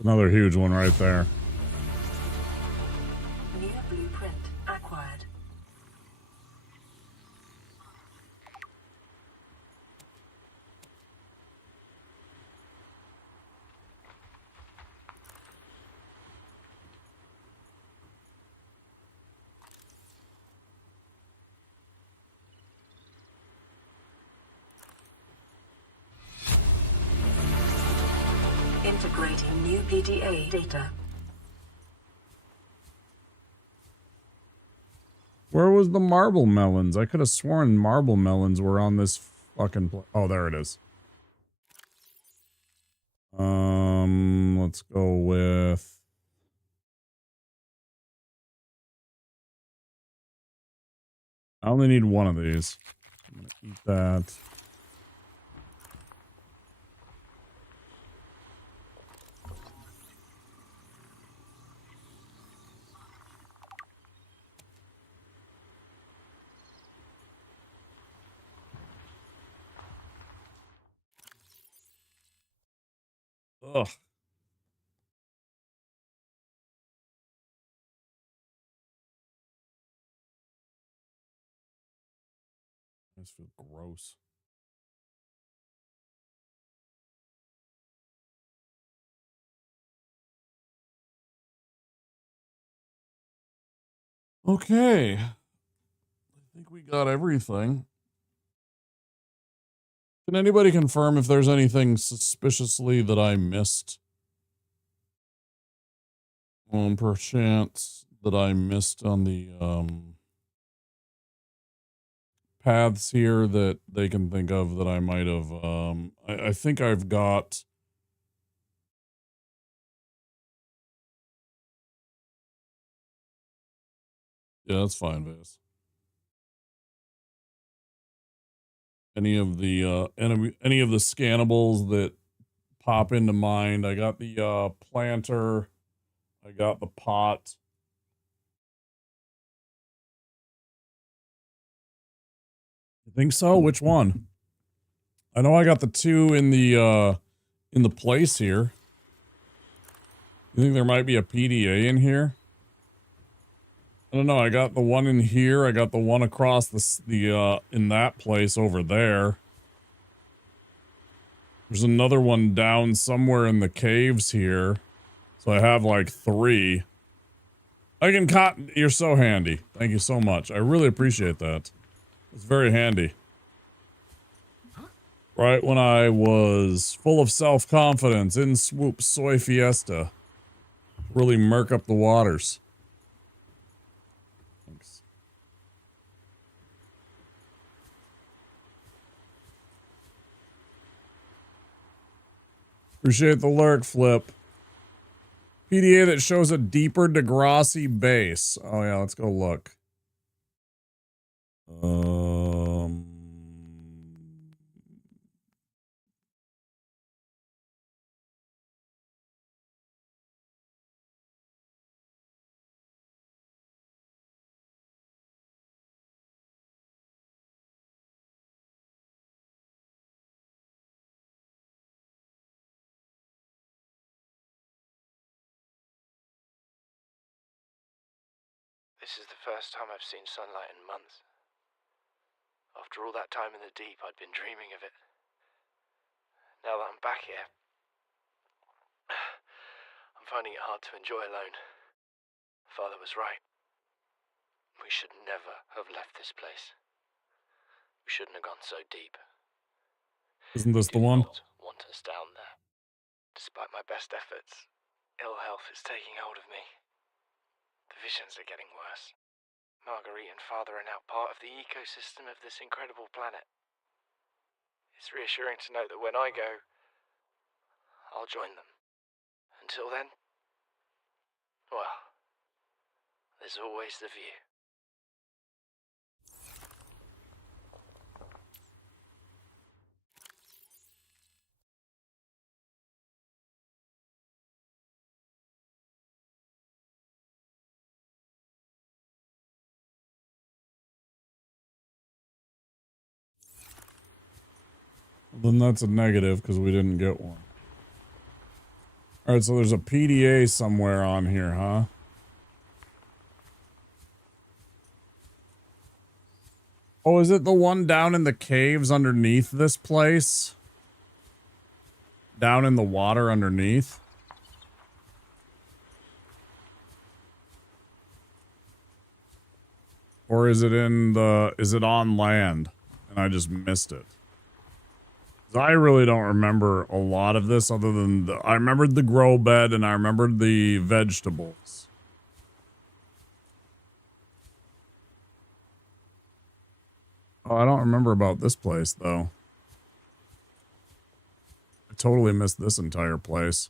Another huge one right there. New blueprint acquired. Integrating new PDA data. Where was the marble melons? I could have sworn marble melons were on this fucking oh, there it is. Let's go with... I only need one of these. I'm gonna eat that. Ugh. This feels gross. Okay. I think we got everything. Can anybody confirm if there's anything suspiciously that I missed? Perchance that I missed on the paths here that they can think of that I might have. I think I've got... Yeah, that's fine, Vase. Any of the any of the scannables that pop into mind. I got the planter. I got the pot. You think so? Which one? I know I got the two in the place here. You think there might be a PDA in here? I don't know. I got the one in here. I got the one across the in that place over there. There's another one down somewhere in the caves here. So I have like 3. I can you're so handy. Thank you so much. I really appreciate that. It's very handy. Right when I was full of self-confidence, in swoops Soy Fiesta. Really murk up the waters. Thanks. Appreciate the lurk, Flip. PDA that shows a deeper Degrassi base. Oh yeah, let's go look. This is the first time I've seen sunlight in months. After all that time in the deep, I'd been dreaming of it. Now that I'm back here, I'm finding it hard to enjoy alone. Father was right. We should never have left this place. We shouldn't have gone so deep. Isn't this the one? Want us down there. Despite my best efforts, ill health is taking hold of me. The visions are getting worse. Marguerite and Father are now part of the ecosystem of this incredible planet. It's reassuring to know that when I go, I'll join them. Until then, well, there's always the view. Then that's a negative because we didn't get one. All right, so there's a PDA somewhere on here, huh? Oh, is it the one down in the caves underneath this place? Down in the water underneath? Or is it is it on land? And I just missed it. 'Cause I really don't remember a lot of this other than I remembered the grow bed and I remembered the vegetables. Oh, I don't remember about this place though. I totally missed this entire place.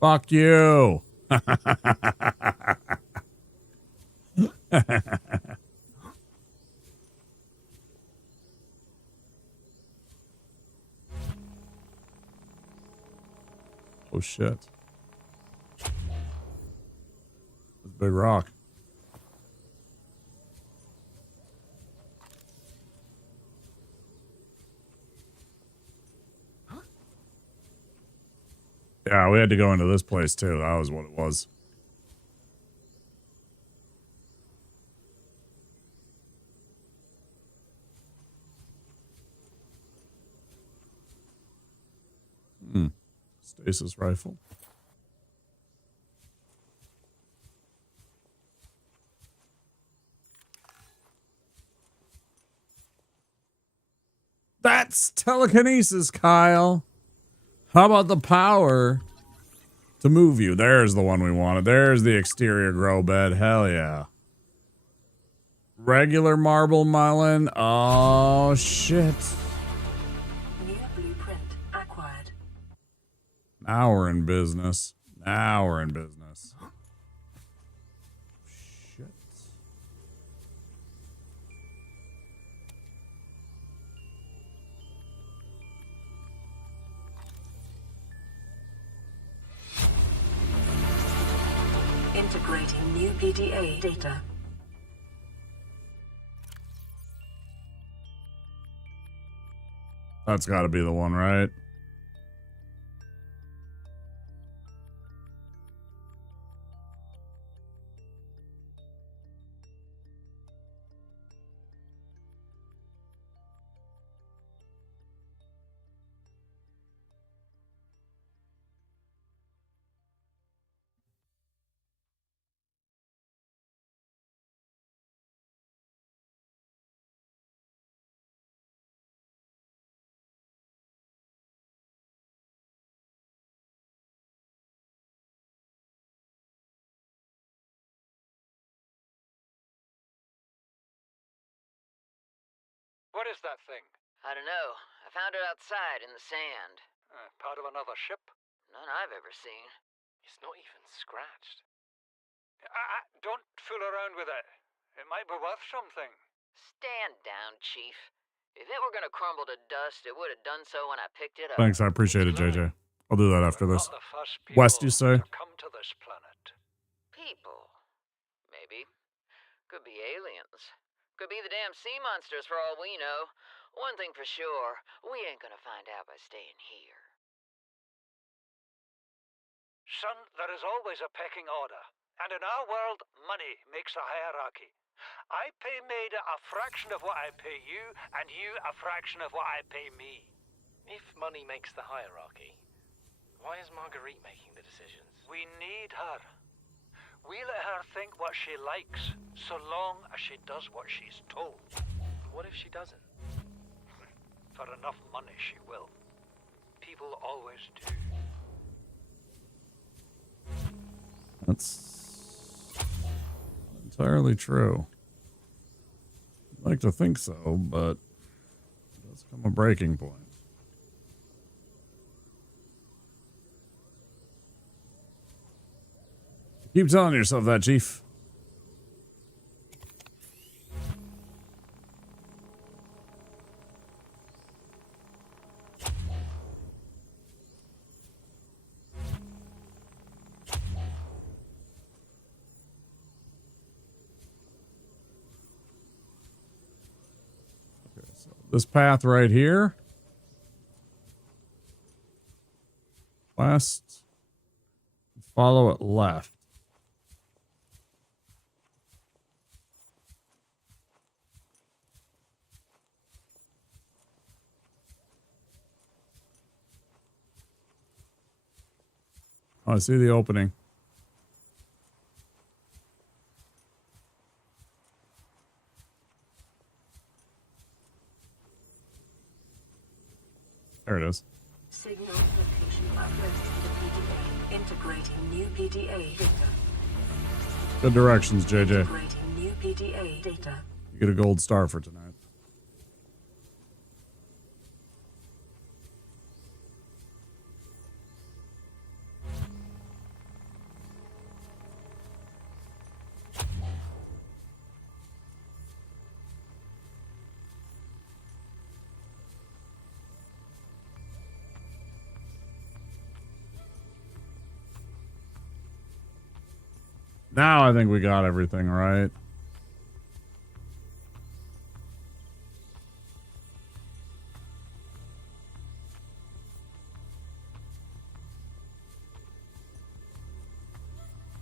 Fuck you. Oh shit. That's a big rock. Yeah, we had to go into this place too. That was what it was. Stasis rifle. That's telekinesis, Kyle. How about the power to move you? There's the one we wanted. There's the exterior grow bed. Hell yeah. Regular marble melon. Oh, shit. New blueprint acquired. Now we're in business. Now we're in business. Shit. Integrating new PDA data. That's got to be the one, right? What is that thing? I don't know. I found it outside in the sand. Part of another ship? None I've ever seen. It's not even scratched. Don't fool around with it. It might be worth something. Stand down, Chief. If it were gonna crumble to dust, it would have done so when I picked it up. Thanks, I appreciate it, JJ. I'll do that after this. Not the first people West, you say? to come to this planet. People. Maybe. Could be aliens. Could be the damn sea monsters for all we know. One thing for sure, we ain't gonna find out by staying here. Son, there is always a pecking order. And in our world, money makes a hierarchy. I pay Maida a fraction of what I pay you, and you a fraction of what I pay me. If money makes the hierarchy, why is Marguerite making the decisions? We need her. We let her think what she likes, so long as she does what she's told. What if she doesn't? For enough money, she will. People always do. That's entirely true. I'd like to think so, but it does come a breaking point. Keep telling yourself that, Chief. This path right here. West. Follow it left. Oh, I see the opening. There it is. Signal location uploaded to PDA. Integrating new PDA data. Good directions, JJ. Integrating new PDA data. You get a gold star for tonight. Now I think we got everything right.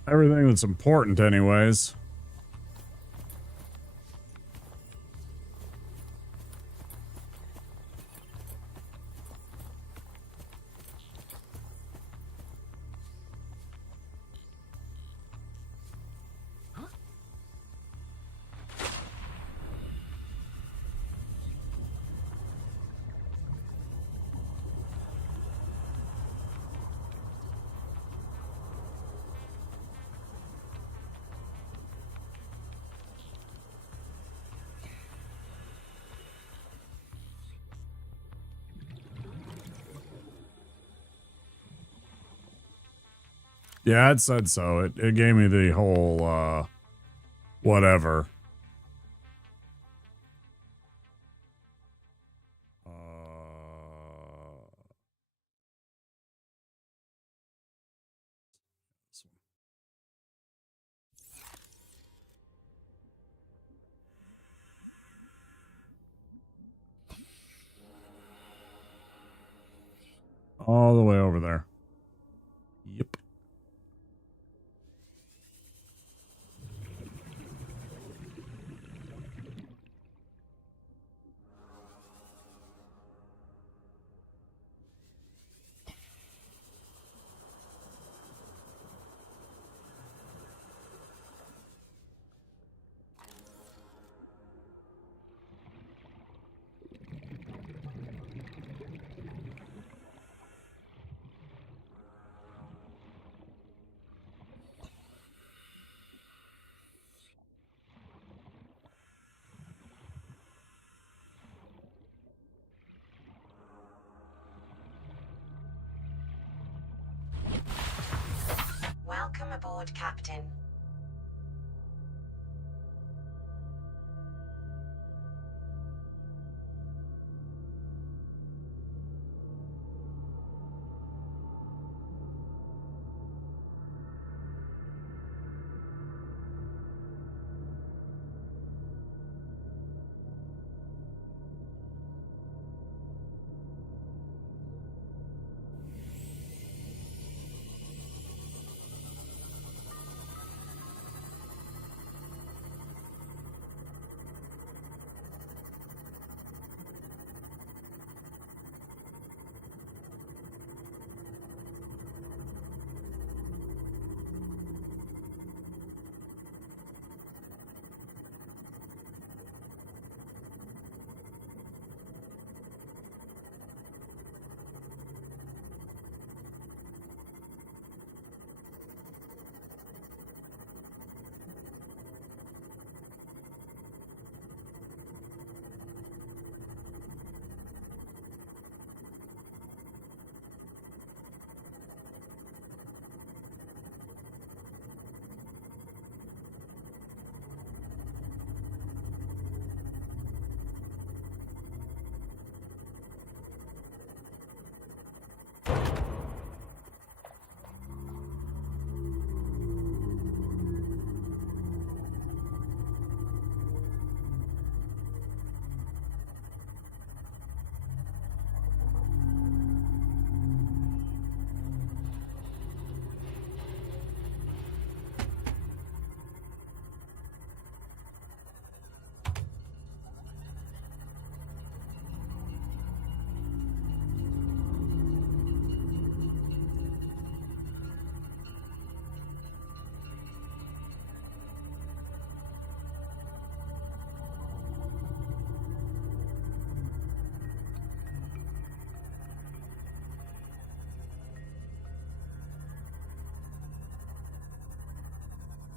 Everything that's important anyways. Yeah, it said so. It gave me the whole, whatever. All the way over there. Yep. Welcome aboard, Captain.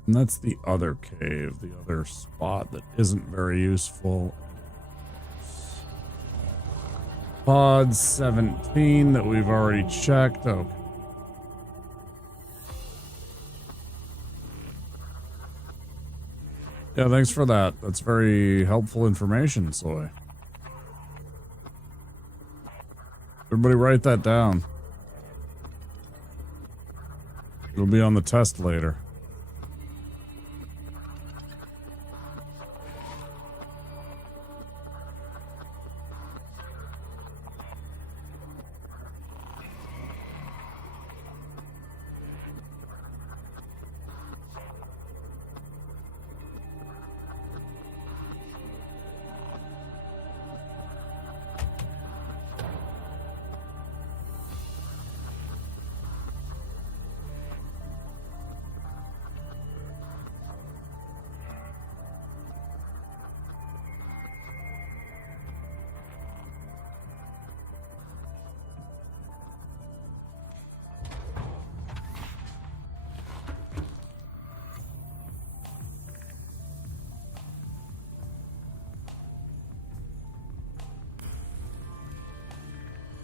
And that's the other cave, the other spot that isn't very useful. Pod 17 that we've already checked. Okay. Yeah, thanks for that. That's very helpful information, Soy. Everybody write that down. It'll be on the test later.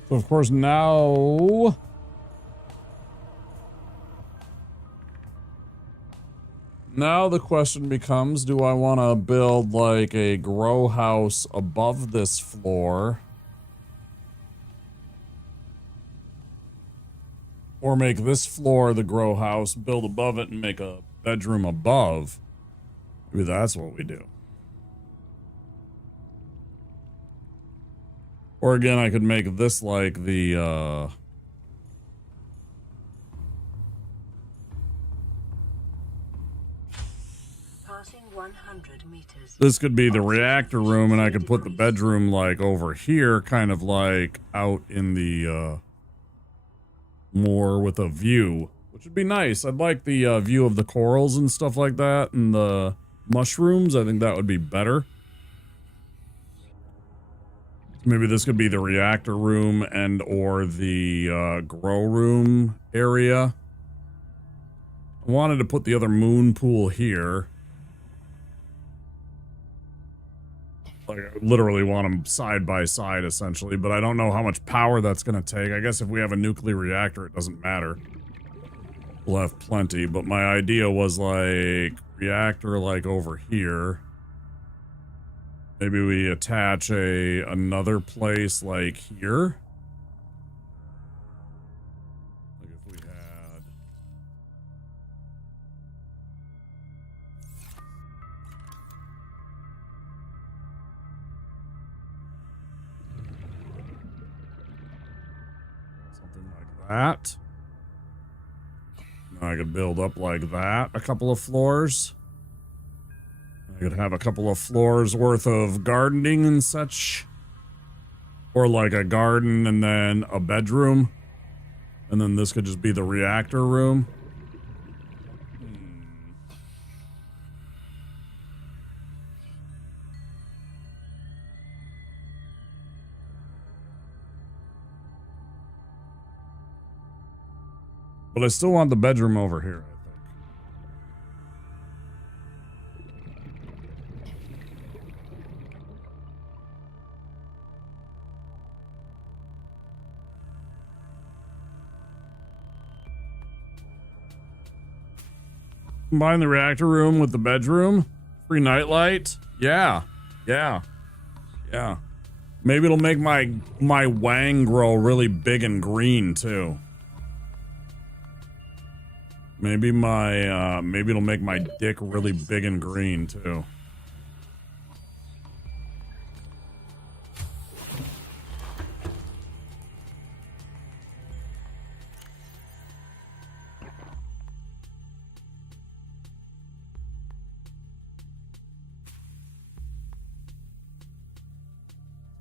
So of course now the question becomes, do I want to build like a grow house above this floor? Or make this floor the grow house, build above it and make a bedroom above? Maybe that's what we do. Or again, I could make this like the, Passing 100 meters. this could be the reactor room, and I could put the bedroom like over here, kind of like out in the, more with a view, which would be nice. I'd like the view of the corals and stuff like that, and the mushrooms. I think that would be better. Maybe this could be the reactor room and or the grow room area. I wanted to put the other moon pool here. Like, I literally want them side by side, essentially, but I don't know how much power that's going to take. I guess if we have a nuclear reactor, it doesn't matter. We'll have plenty, but my idea was, like, reactor, like, over here. Maybe we attach another place, like, here. Like, if we had... something like that. Now I could build up like that a couple of floors. I could have a couple of floors worth of gardening and such. Or like a garden and then a bedroom. And then this could just be the reactor room. But I still want the bedroom over here, I think. Combine the reactor room with the bedroom. Free nightlight. Yeah. Yeah. Yeah. Maybe it'll make my wang grow really big and green too. Maybe maybe it'll make my dick really big and green too.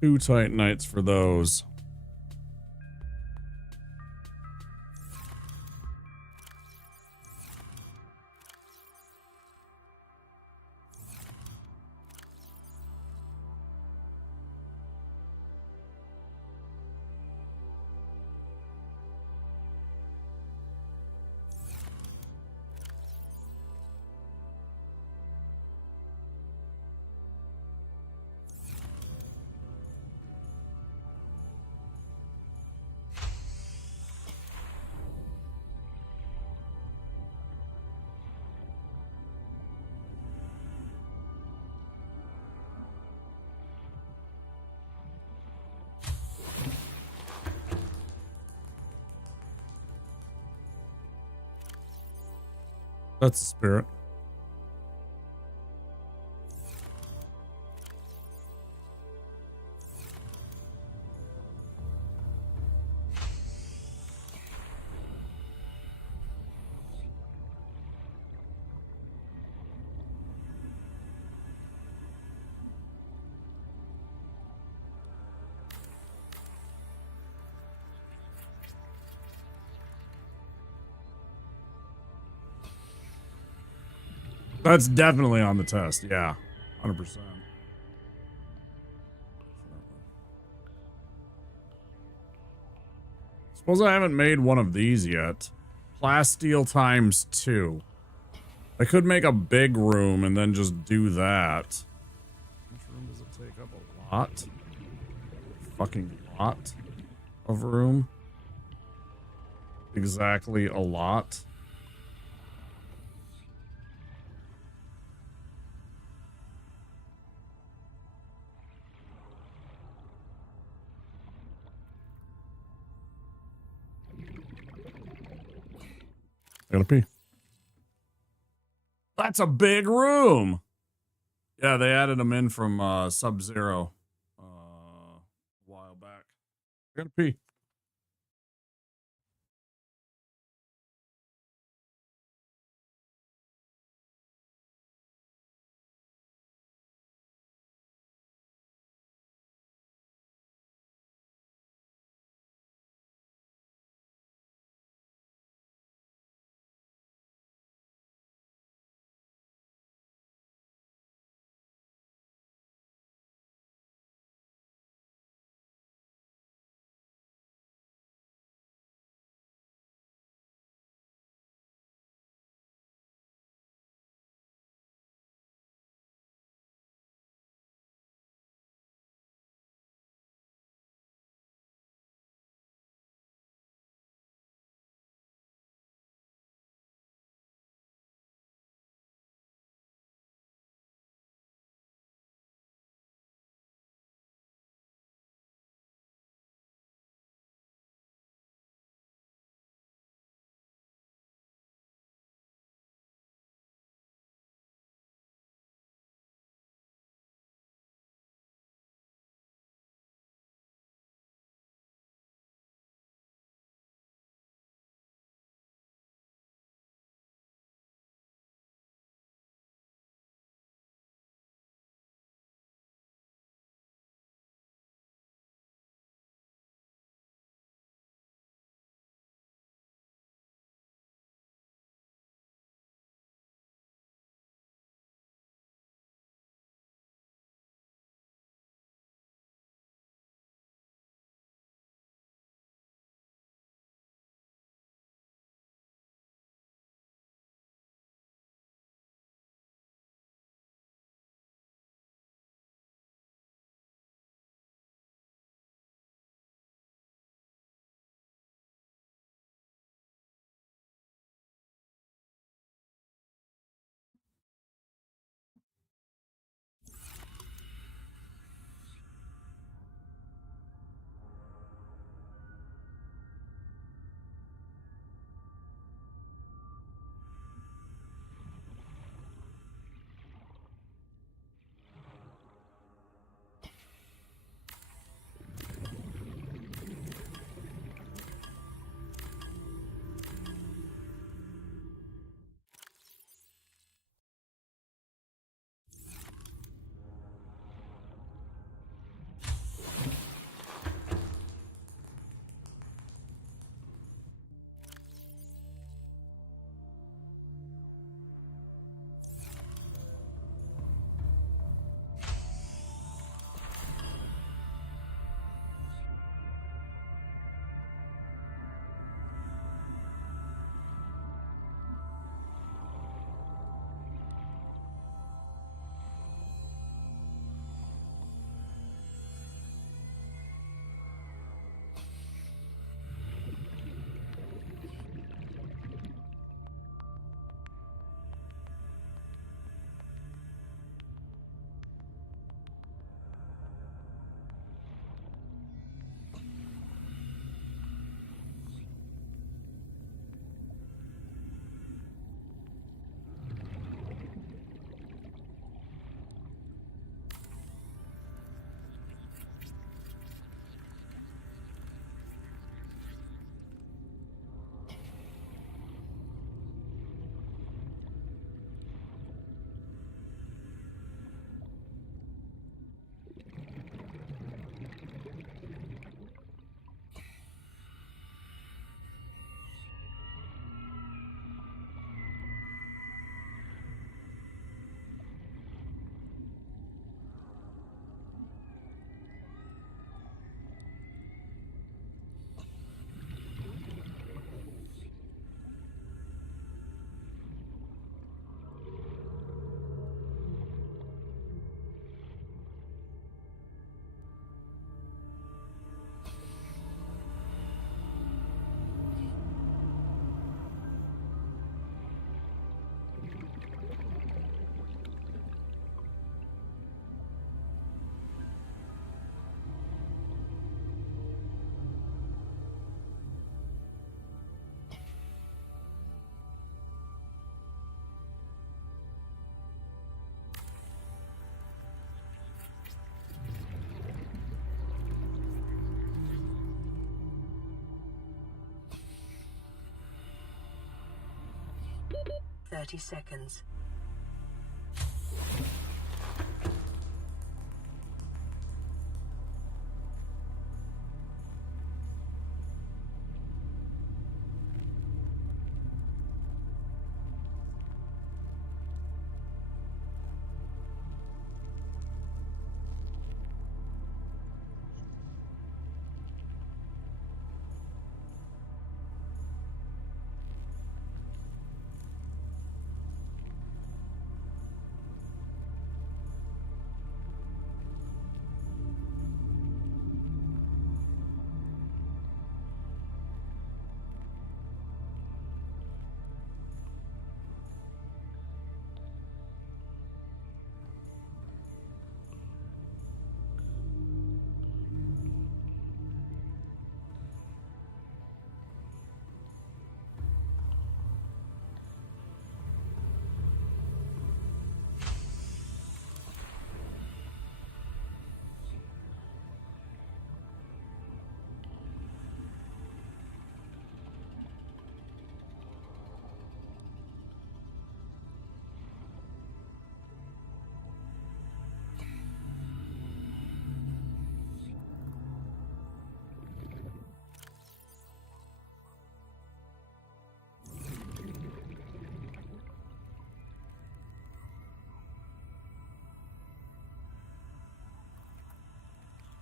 Two Titanites for those. That's the spirit. That's definitely on the test. Yeah. 100%. Suppose I haven't made one of these yet. Plasteel times 2. I could make a big room and then just do that. How much room does it take up? A lot? Fucking lot of room. Exactly a lot. I gotta pee. That's a big room. Yeah, they added them in from Sub-Zero a while back. I gotta pee. 30 seconds.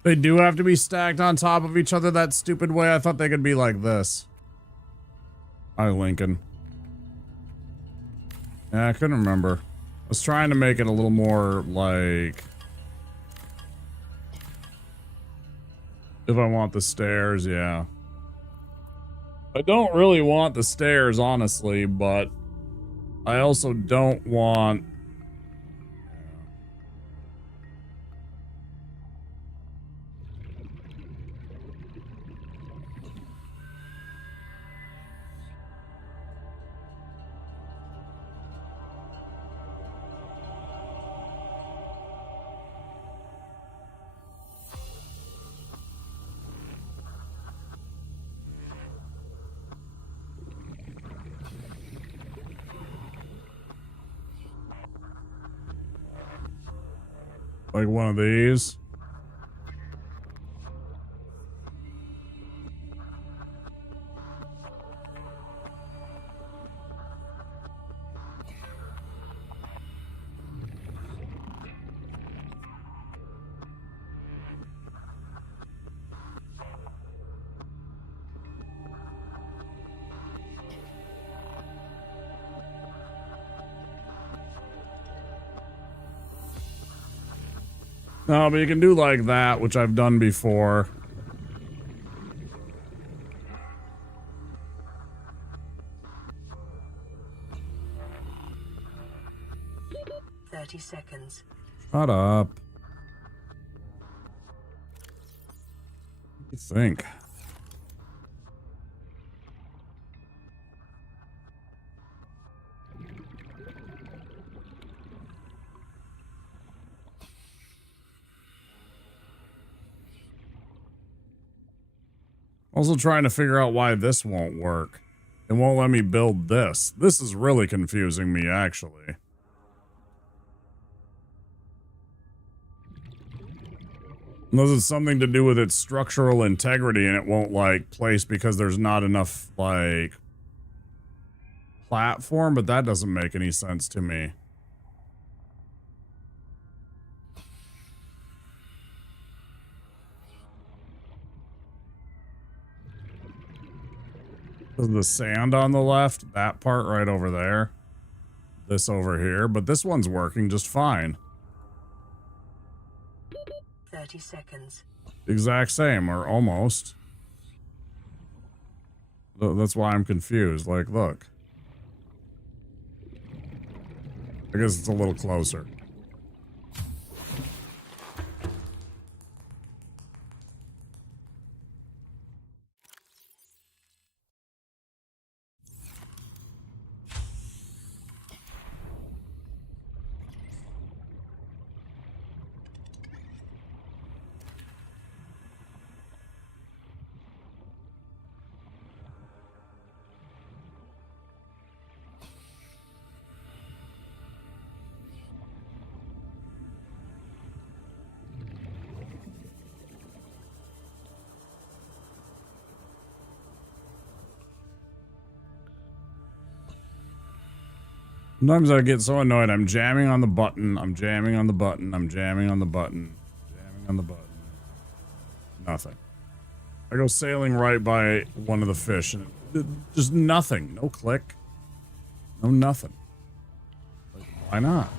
They do have to be stacked on top of each other that stupid way. I thought they could be like this. Hi, Lincoln. Yeah, I couldn't remember. I was trying to make it a little more like... If I want the stairs, yeah. I don't really want the stairs, honestly, but I also don't want... Like one of these. No, but you can do like that, which I've done before. Seconds. Shut up. What do you think? Also trying to figure out why this won't work. It won't let me build this. This is really confusing me, actually. Unless it's something to do with its structural integrity and it won't, like, place because there's not enough, like, platform, but that doesn't make any sense to me. The sand on the left, that part right over there, this over here, but this one's working just fine. 30 seconds. Exact same, or almost. That's why I'm confused. Like, look. I guess it's a little closer. Sometimes I get so annoyed. I'm jamming on the button. I'm jamming on the button. I'm jamming on the button. Jamming on the button. Nothing. I go sailing right by one of the fish and just nothing. No click. No nothing. Like, why not?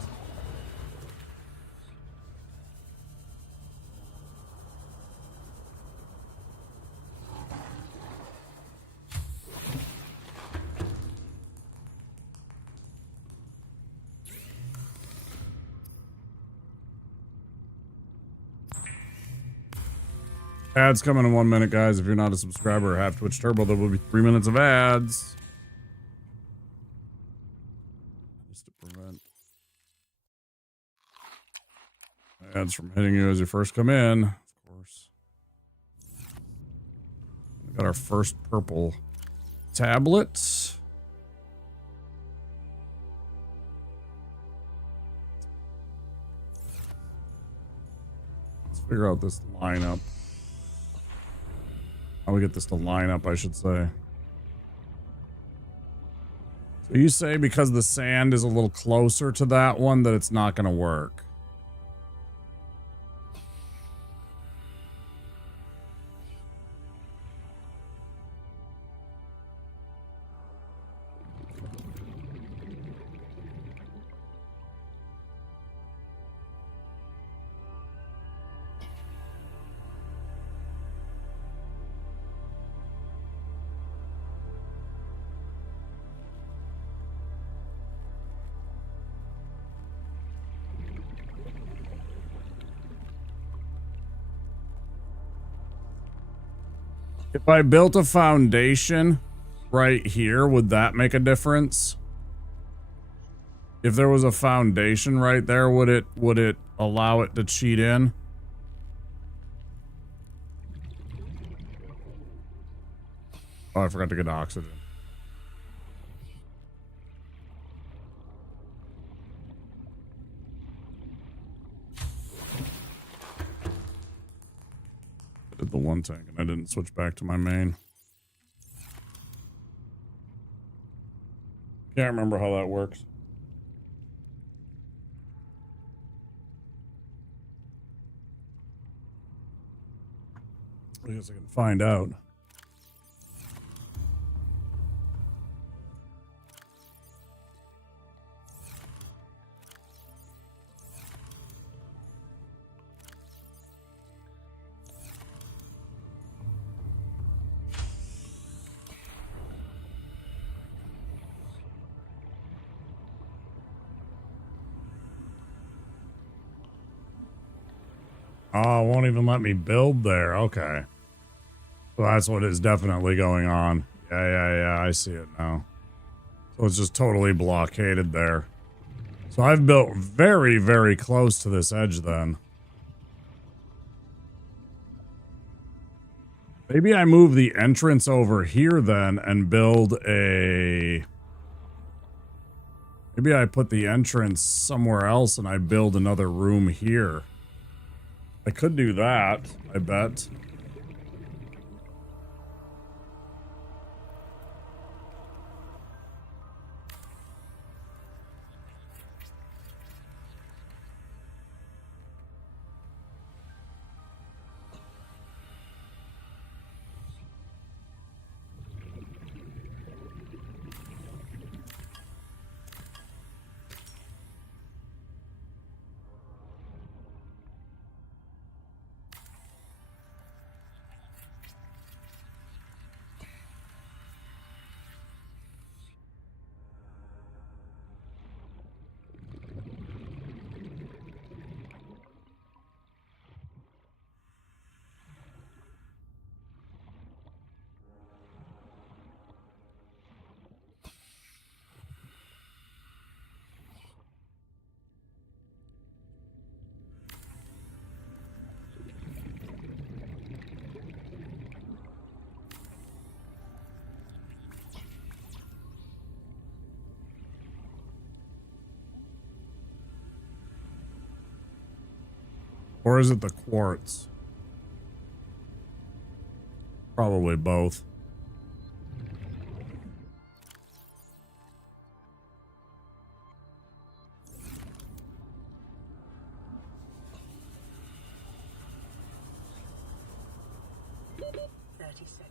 Ads coming in 1 minute, guys. If you're not a subscriber or have Twitch Turbo, there will be 3 minutes of ads. Just to prevent ads from hitting you as you first come in, of course. We got our first purple tablet. Let's figure out this lineup. How we get this to line up, I should say. So you say because the sand is a little closer to that one that it's not going to work. If I built a foundation right here, would that make a difference? If there was a foundation right there, would it allow it to cheat in? Oh, I forgot to get oxygen. I did the one tank and I didn't switch back to my main. Can't remember how that works. I guess I can find out. Oh, it won't even let me build there. Okay. So that's what is definitely going on. Yeah, I see it now. So it's just totally blockaded there. So I've built very, very close to this edge then. Maybe I move the entrance over here then and build a... Maybe I put the entrance somewhere else and I build another room here. I could do that, I bet. Or is it the quartz? Probably both. 30 seconds.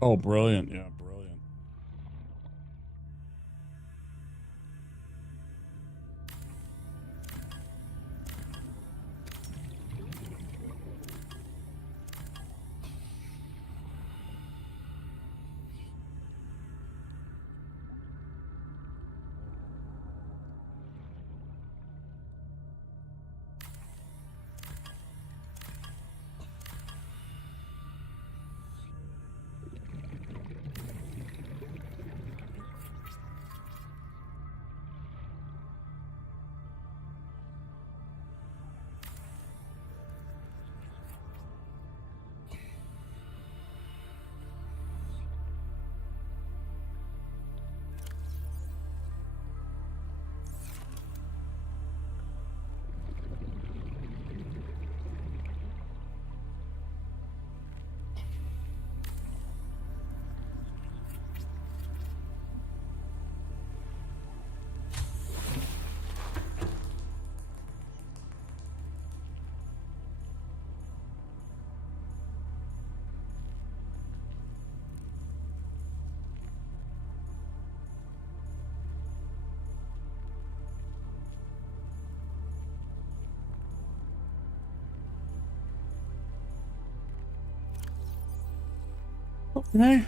Oh, brilliant. Yeah, brilliant. Okay.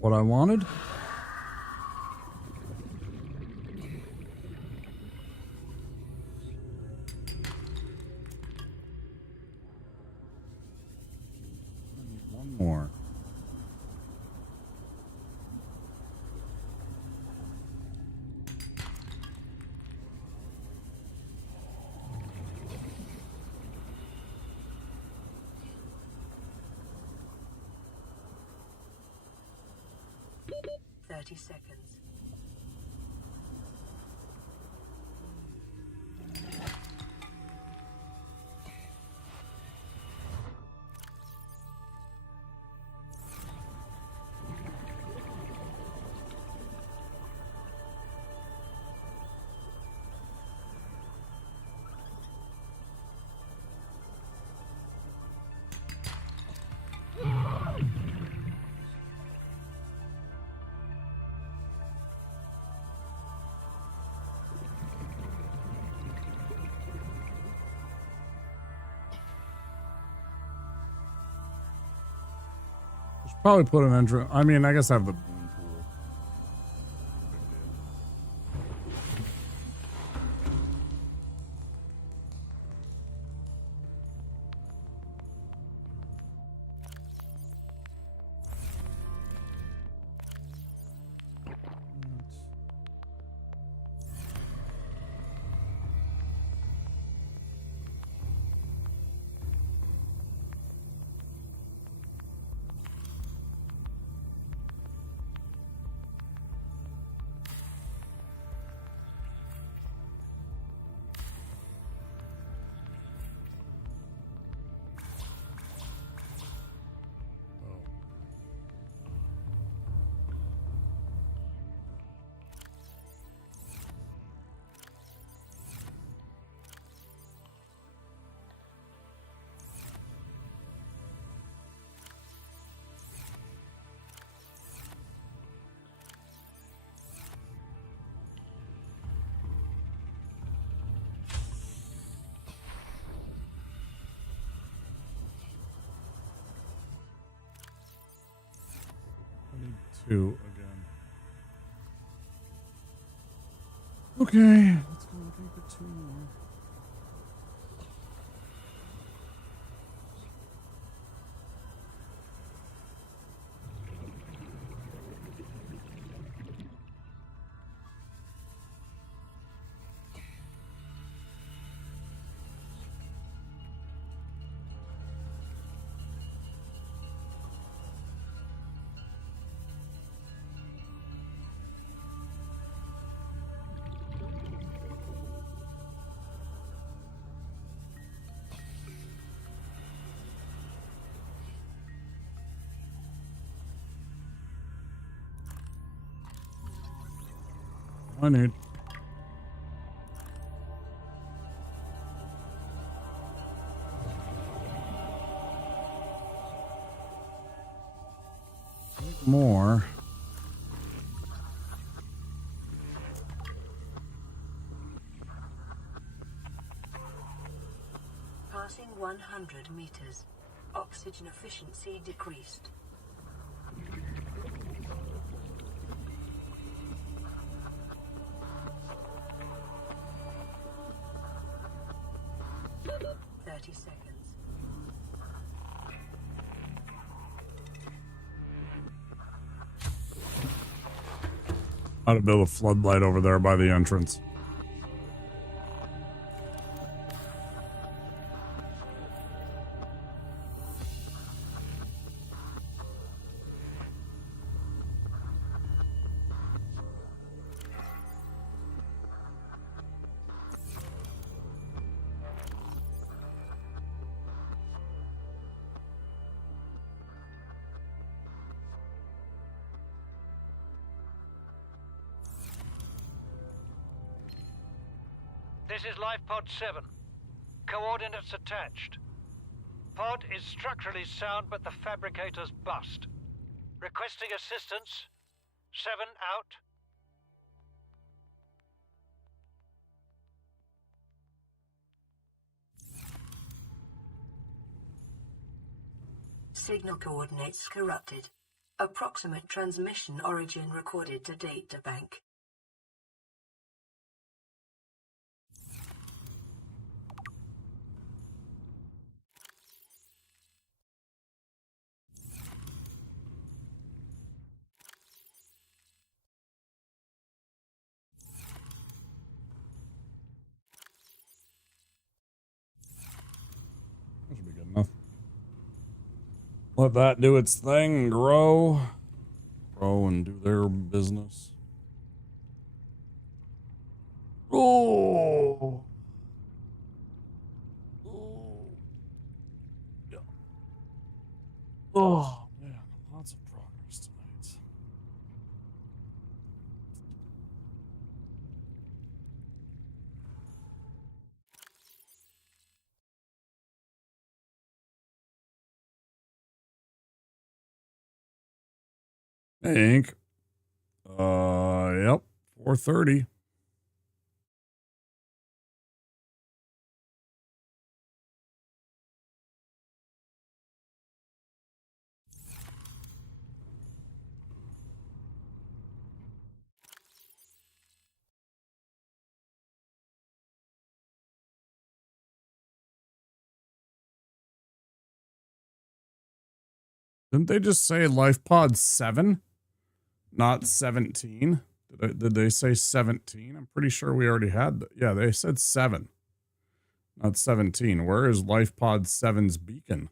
what I wanted. One more. Seconds. Should probably put an entrance. I mean, I guess I have the moon pool. Two again. Okay, let's go looking for two more. I need. More. Passing 100 meters. Oxygen efficiency decreased. Seconds. How to build a floodlight over there by the entrance. This is Life Pod 7. Coordinates attached. Pod is structurally sound, but the fabricator's bust. Requesting assistance. 7 out. Signal coordinates corrupted. Approximate transmission origin recorded to data bank. That should be good enough. Let that do its thing and grow. Grow and do their business. Oh. Yeah. Oh, man. Lots of progress tonight. Hey, Ink. Yep. 4:30. Didn't they just say Life Pod 7? Not 17? Did they say 17? I'm pretty sure we already had that. Yeah, they said 7. Not 17. Where is Life Pod 7's beacon?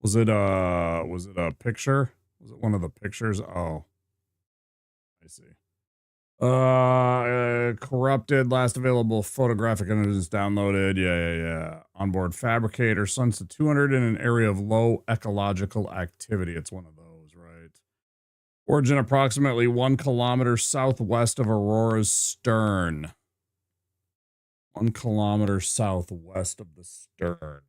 Was it a picture? Was it one of the pictures? Oh. I see. Corrupted, last available photographic images downloaded. Yeah. Onboard fabricator, suns to 200 in an area of low ecological activity. It's one of those, right? Origin approximately 1 kilometer southwest of Aurora's stern. 1 kilometer southwest of the stern.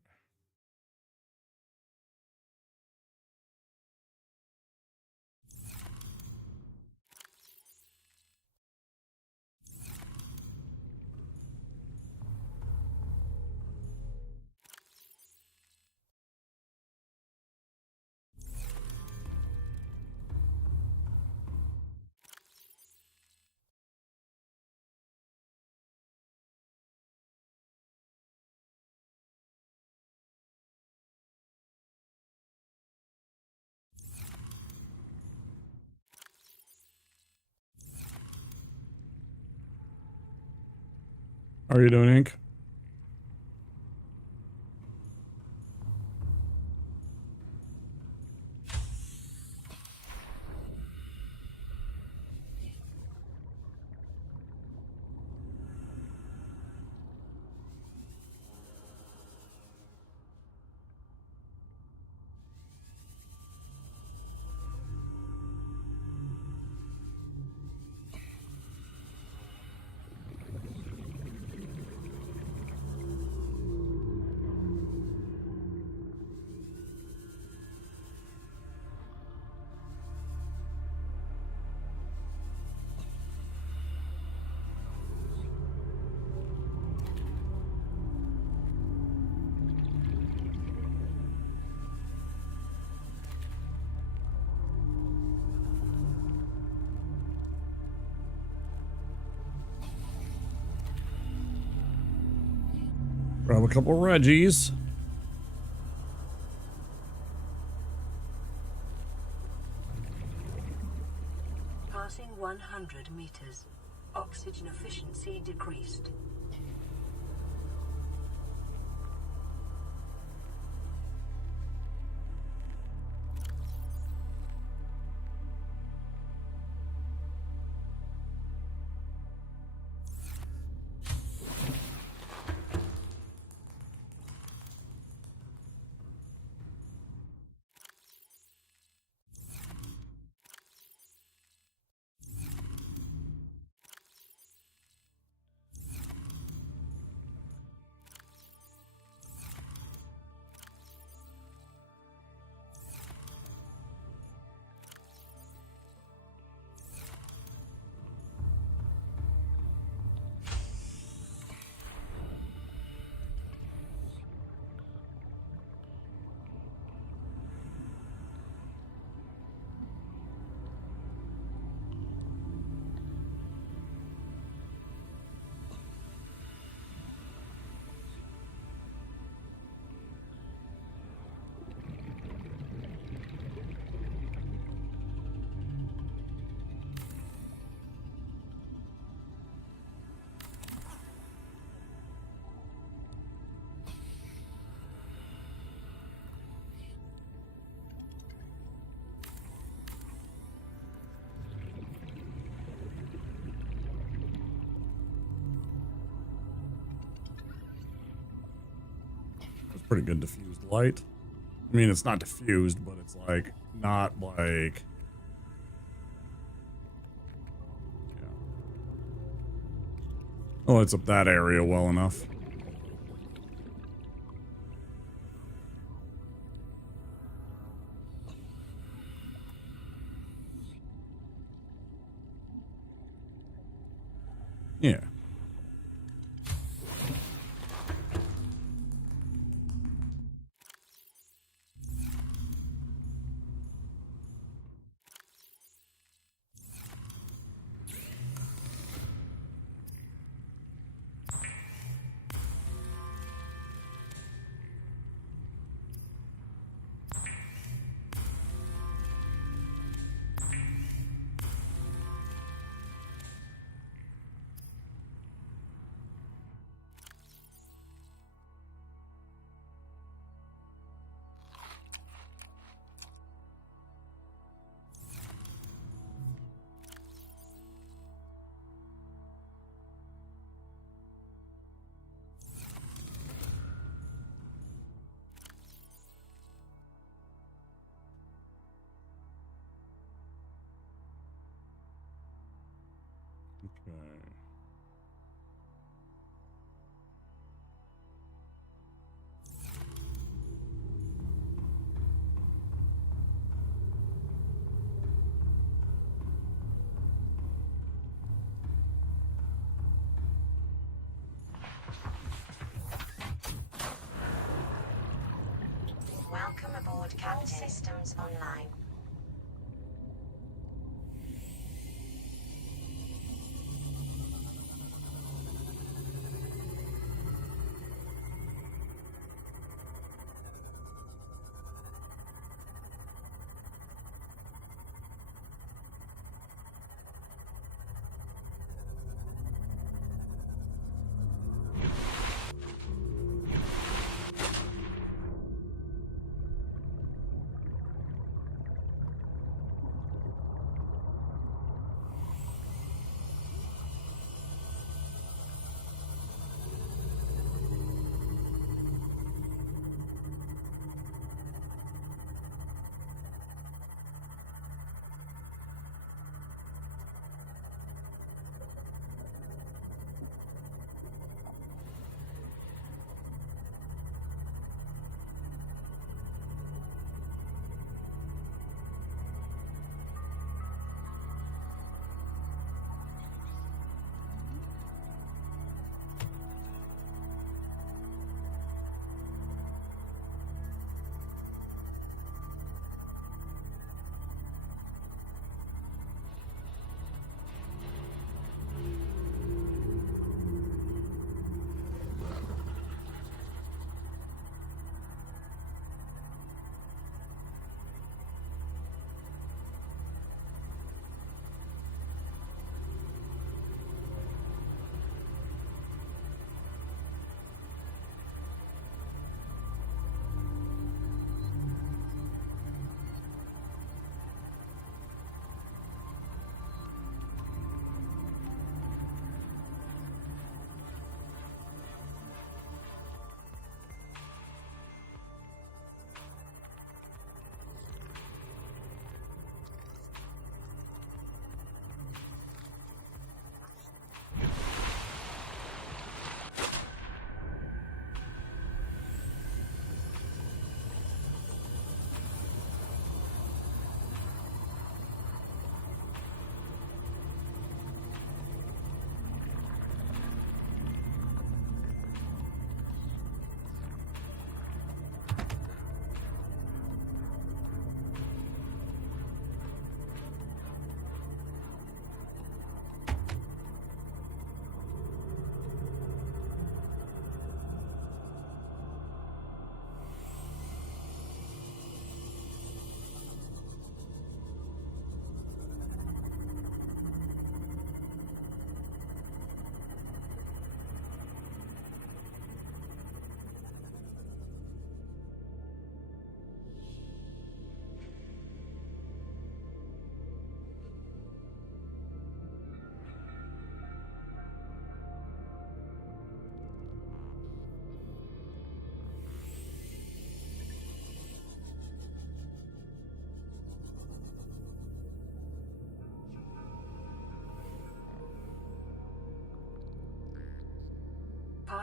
How are you doing, Ink? Grab a couple Reggies. Passing 100 meters. Oxygen efficiency decreased. It's pretty good diffused light. I mean, it's not diffused, but it's like not like. Yeah. Oh, it's up that area well enough. Yeah. Okay. Welcome aboard, Captain. Systems online.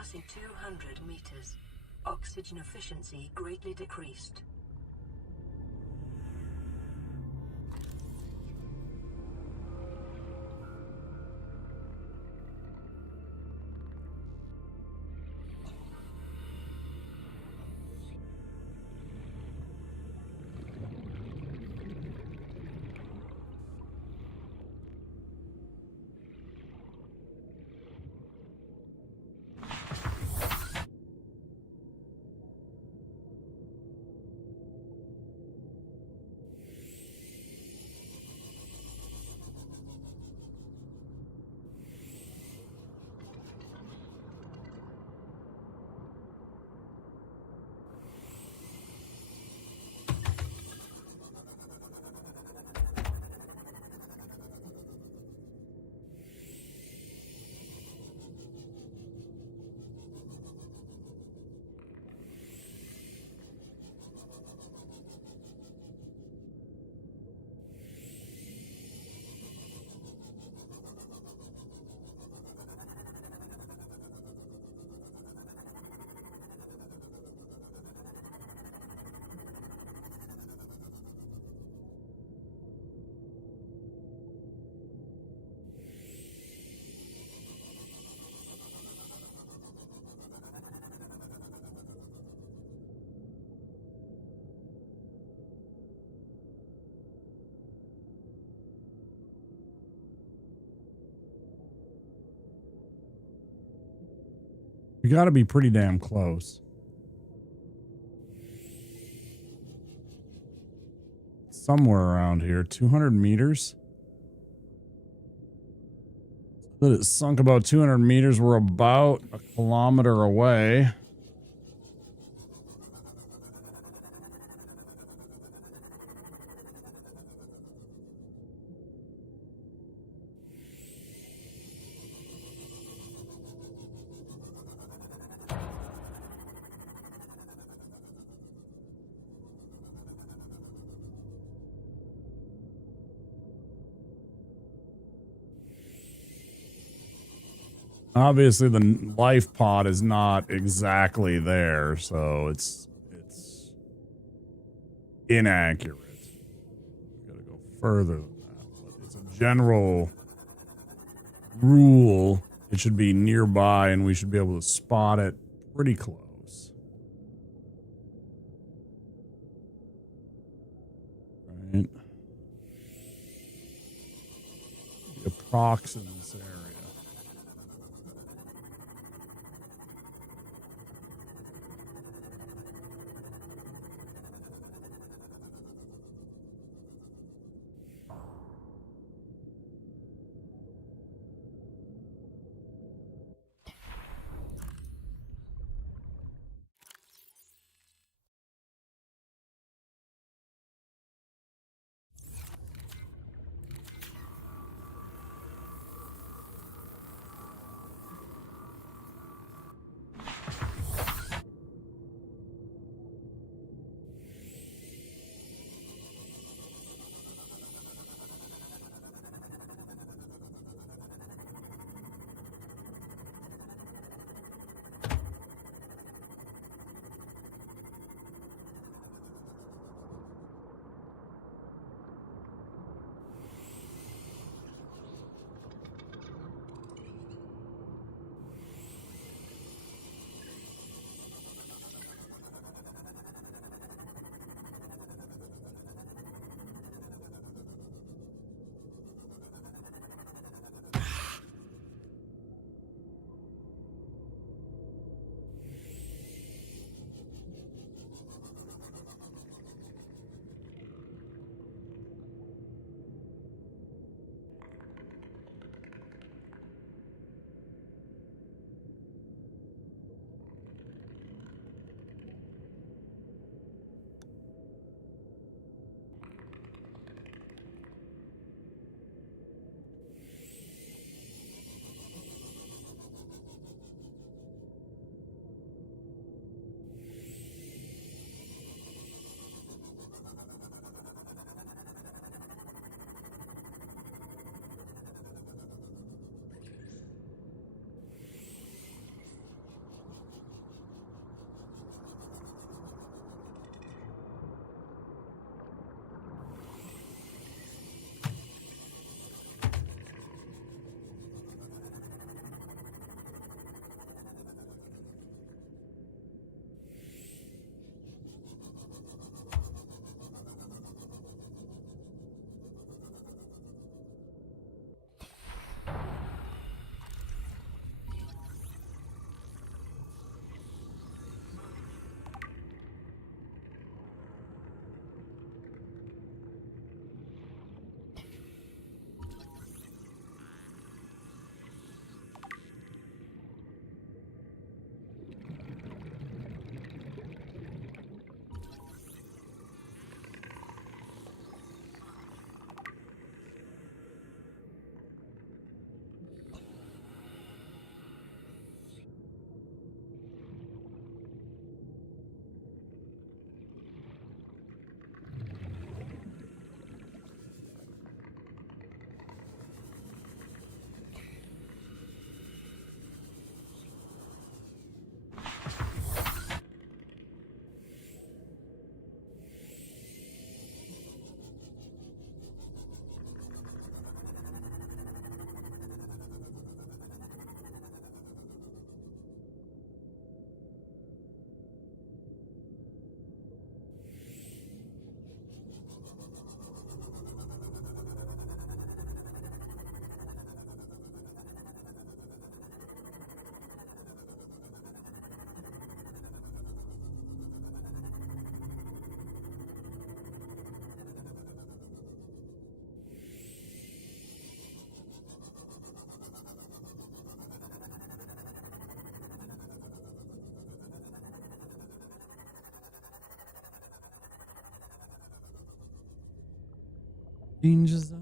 Passing 200 meters. Oxygen efficiency greatly decreased. You got to be pretty damn close. Somewhere around here, 200 meters. But it sunk about 200 meters. We're about a kilometer away. Obviously, the life pod is not exactly there, so it's inaccurate. We gotta go further than that. But it's a general rule. It should be nearby, and we should be able to spot it pretty close. Right. The prox in this area. Danger zone.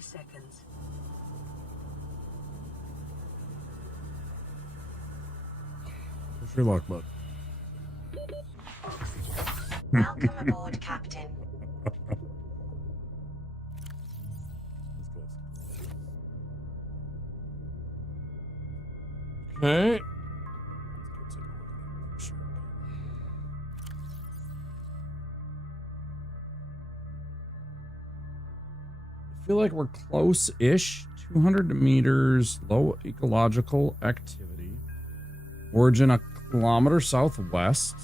Seconds. Push your luck, bud. Welcome aboard, Captain. Okay. I feel like we're close-ish. 200 meters, low ecological activity. Origin a kilometer southwest.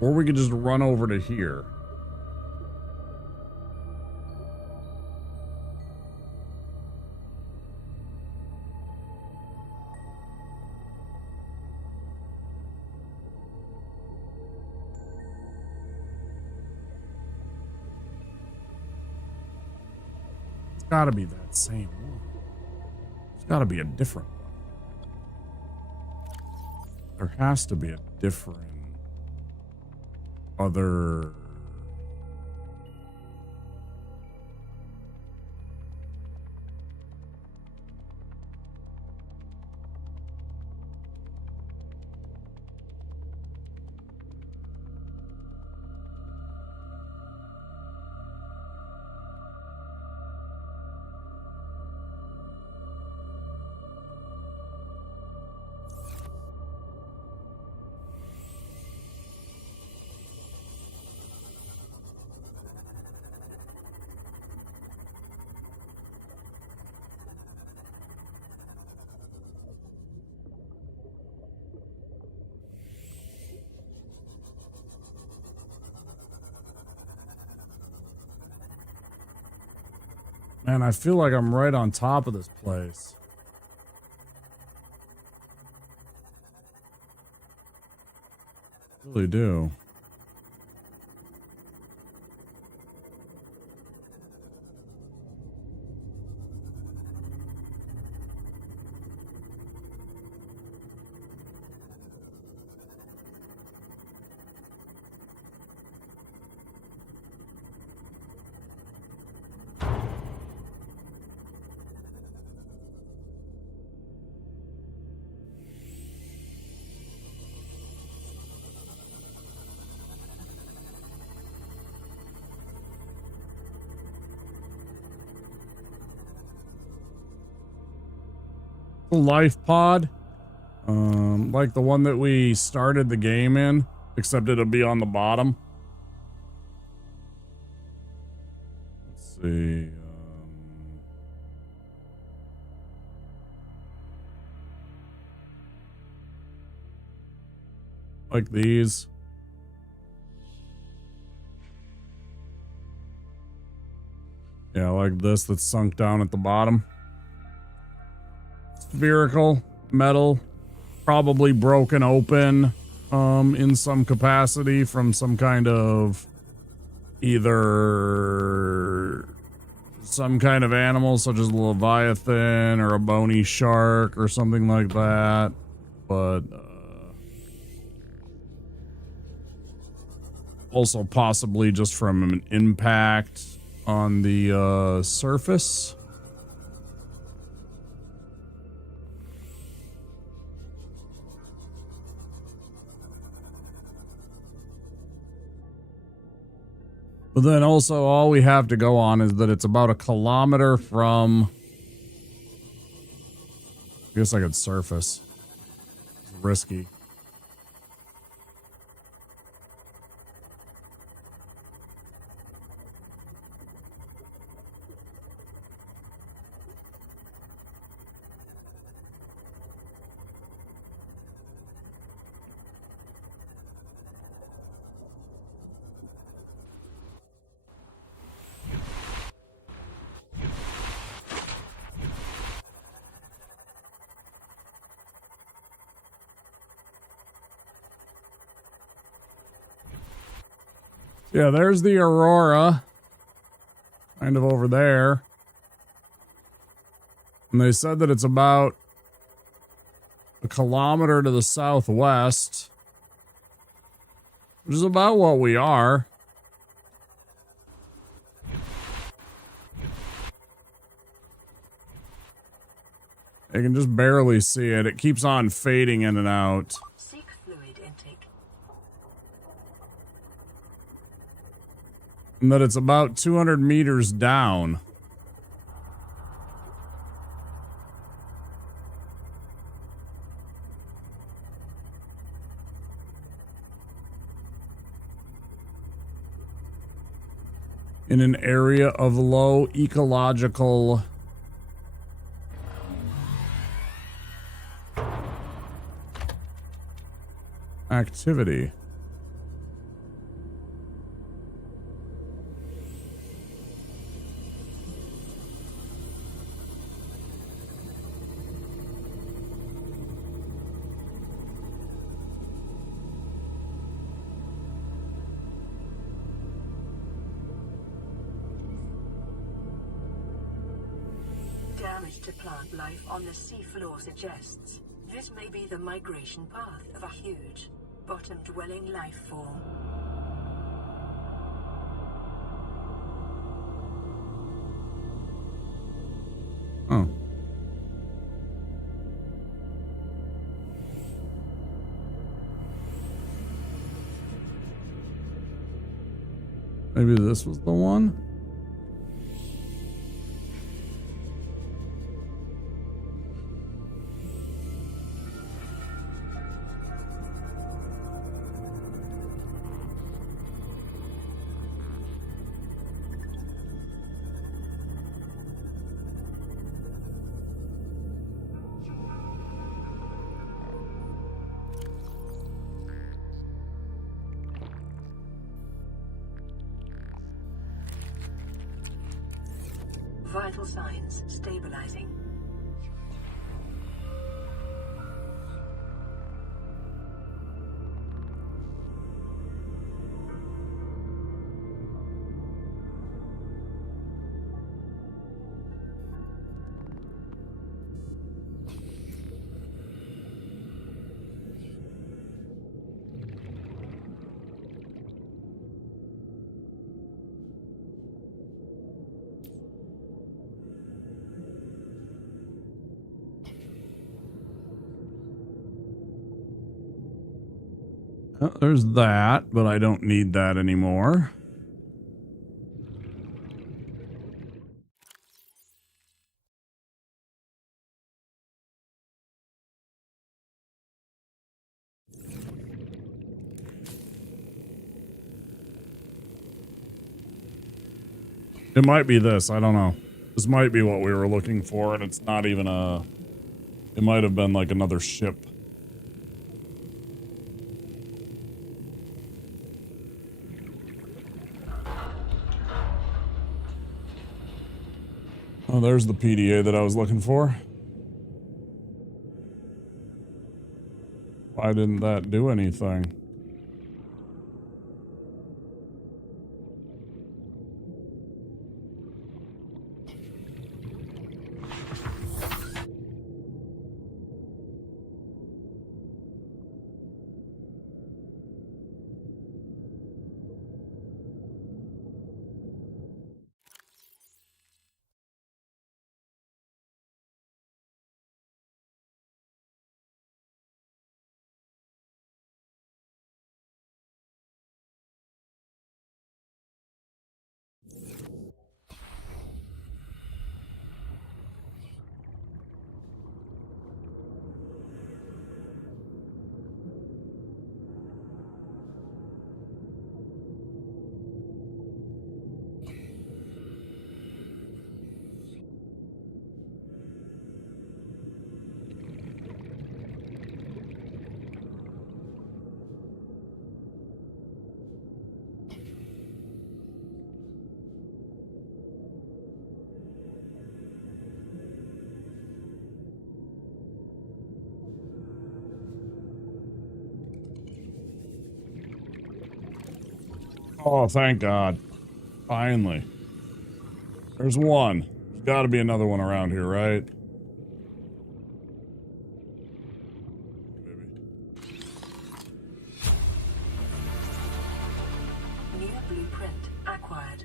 Or we could just run over to here. It's gotta be that same one. There's gotta be a different one. There has to be a different other. Man, I feel like I'm right on top of this place. I really do. Life pod, like the one that we started the game in, except it'll be on the bottom. Let's see. Like these. Yeah, like this that's sunk down at the bottom. Spherical, metal, probably broken open in some capacity from some kind of either some kind of animal such as a leviathan or a bony shark or something like that. But also possibly just from an impact on the surface. But then also all we have to go on is that it's about 1 kilometer from... I guess I could surface. It's risky. Yeah, there's the Aurora. Kind of over there. And they said that it's about 1 kilometer to the southwest. Which is about what we are. I can just barely see it. It keeps on fading in and out. And that it's about 200 meters down. In an area of low ecological activity. Damage to plant life on the seafloor suggests this may be the migration path of a huge, bottom-dwelling life form. Oh. Maybe this was the one? Vital signs stabilizing. Oh, there's that, but I don't need that anymore. It might be this. I don't know. This might be what we were looking for, and it's not even a... It might have been like another ship. Oh, there's the PDA that I was looking for. Why didn't that do anything? Oh, thank God. Finally. There's one. There's got to be another one around here, right? New blueprint acquired.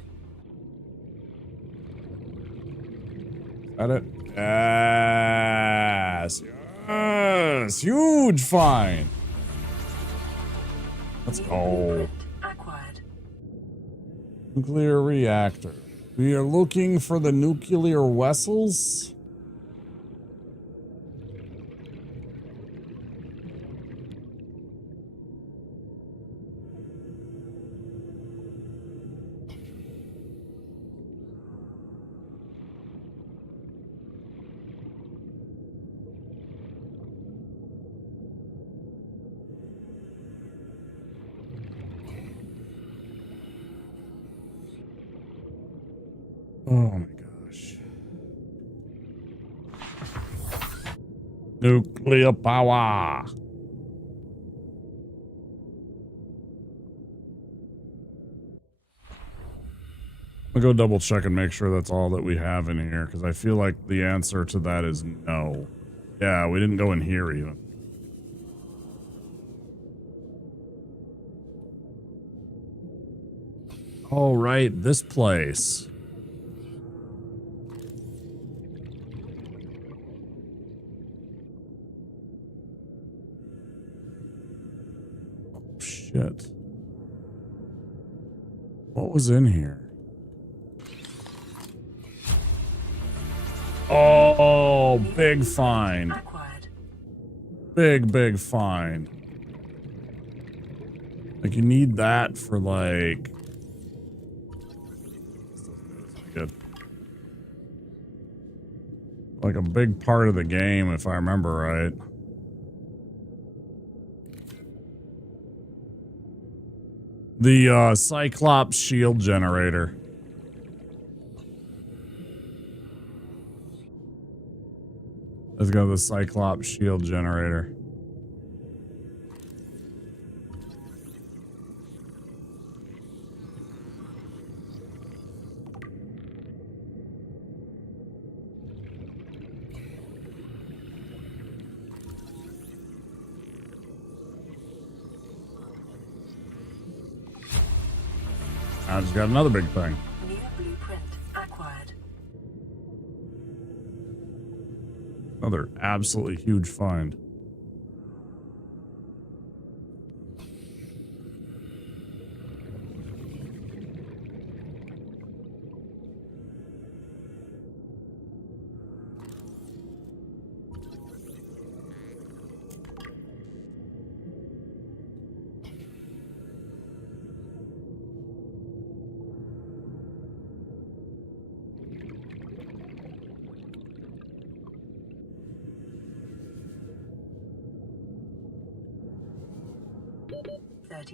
Is that it? Yes. Yes. Huge find. Let's go. Acquired. Nuclear reactor. We are looking for the nuclear vessels. Oh my gosh. Nuclear power. I'll go double check and make sure that's all that we have in here, because I feel like the answer to that is no. Yeah, we didn't go in here even. All right, this place. Oh, shit. What was in here? Oh, big find. Big find. Like, you need that for, like... Good. Like a big part of the game, if I remember right. The Cyclops shield generator. Let's go to the Cyclops shield generator. I just got another big thing. New blueprint acquired. Another absolutely huge find.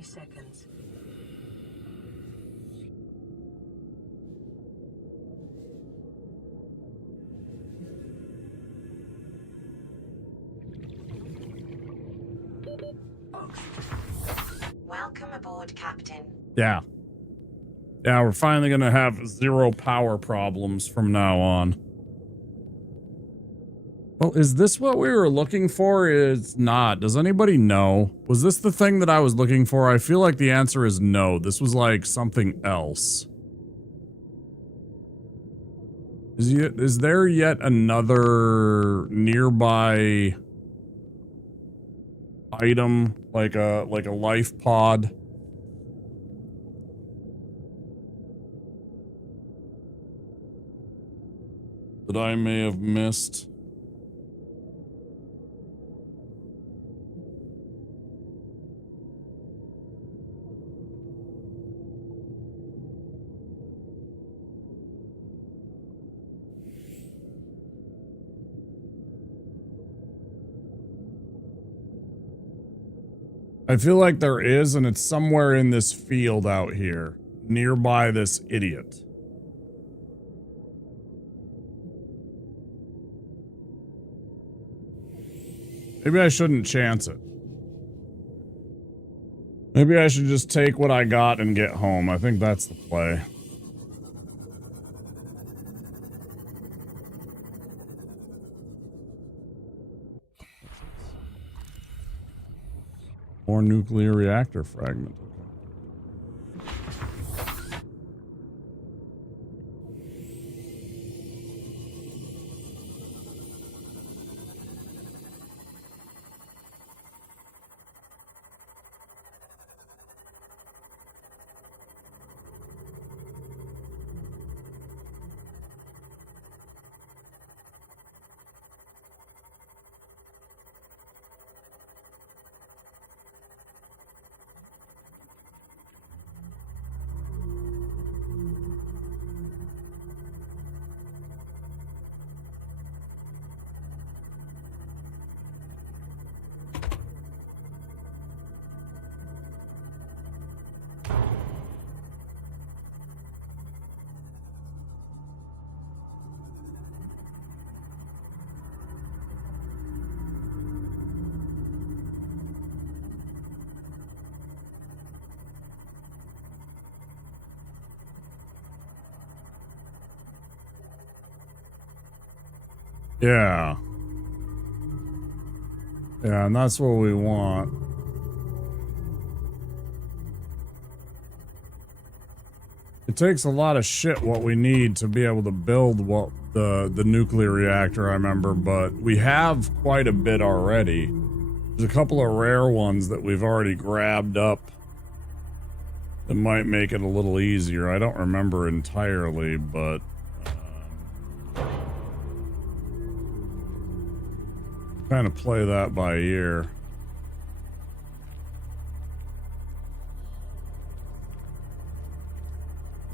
Seconds. Welcome aboard, Captain. Yeah. Yeah, we're finally gonna have 0 power problems from now on. Well, is this what we were looking for? It's not. Does anybody know? Was this the thing that I was looking for? I feel like the answer is no. This was like something else. Is there yet another nearby item, like a life pod? That I may have missed? I feel like there is, and it's somewhere in this field out here, nearby this idiot. Maybe I shouldn't chance it. Maybe I should just take what I got and get home. I think that's the play. More nuclear reactor fragment. Yeah. Yeah, and that's what we want. It takes a lot of shit what we need to be able to build what the nuclear reactor, I remember, but we have quite a bit already. There's a couple of rare ones that we've already grabbed up that might make it a little easier. I don't remember entirely, but kind of play that by ear.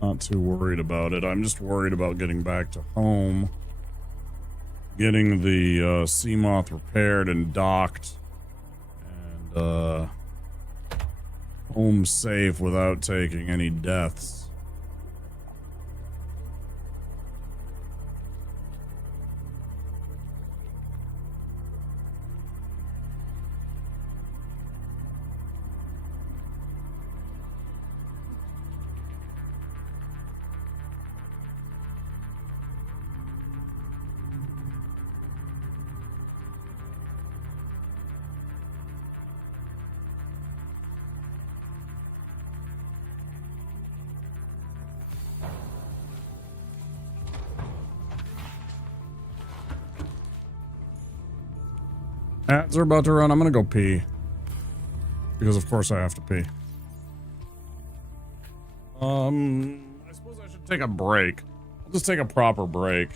Not too worried about it. I'm just worried about getting back to home, getting the Seamoth repaired and docked, and home safe without taking any deaths. Ads are about to run. I'm gonna go pee. Because of course I have to pee. I suppose I should take a break. I'll just take a proper break.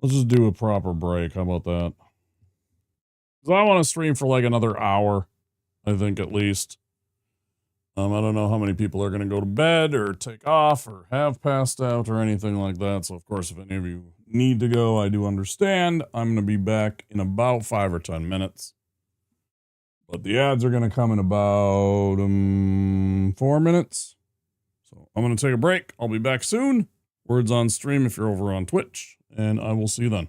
Let's just do a proper break. How about that? Because I want to stream for like another hour. I think at least. I don't know how many people are going to go to bed or take off or have passed out or anything like that. So, of course, if any of you need to go, I do understand. I'm going to be back in about 5 or 10 minutes. But the ads are going to come in about 4 minutes. So I'm going to take a break. I'll be back soon. Words on stream if you're over on Twitch. And I will see you then.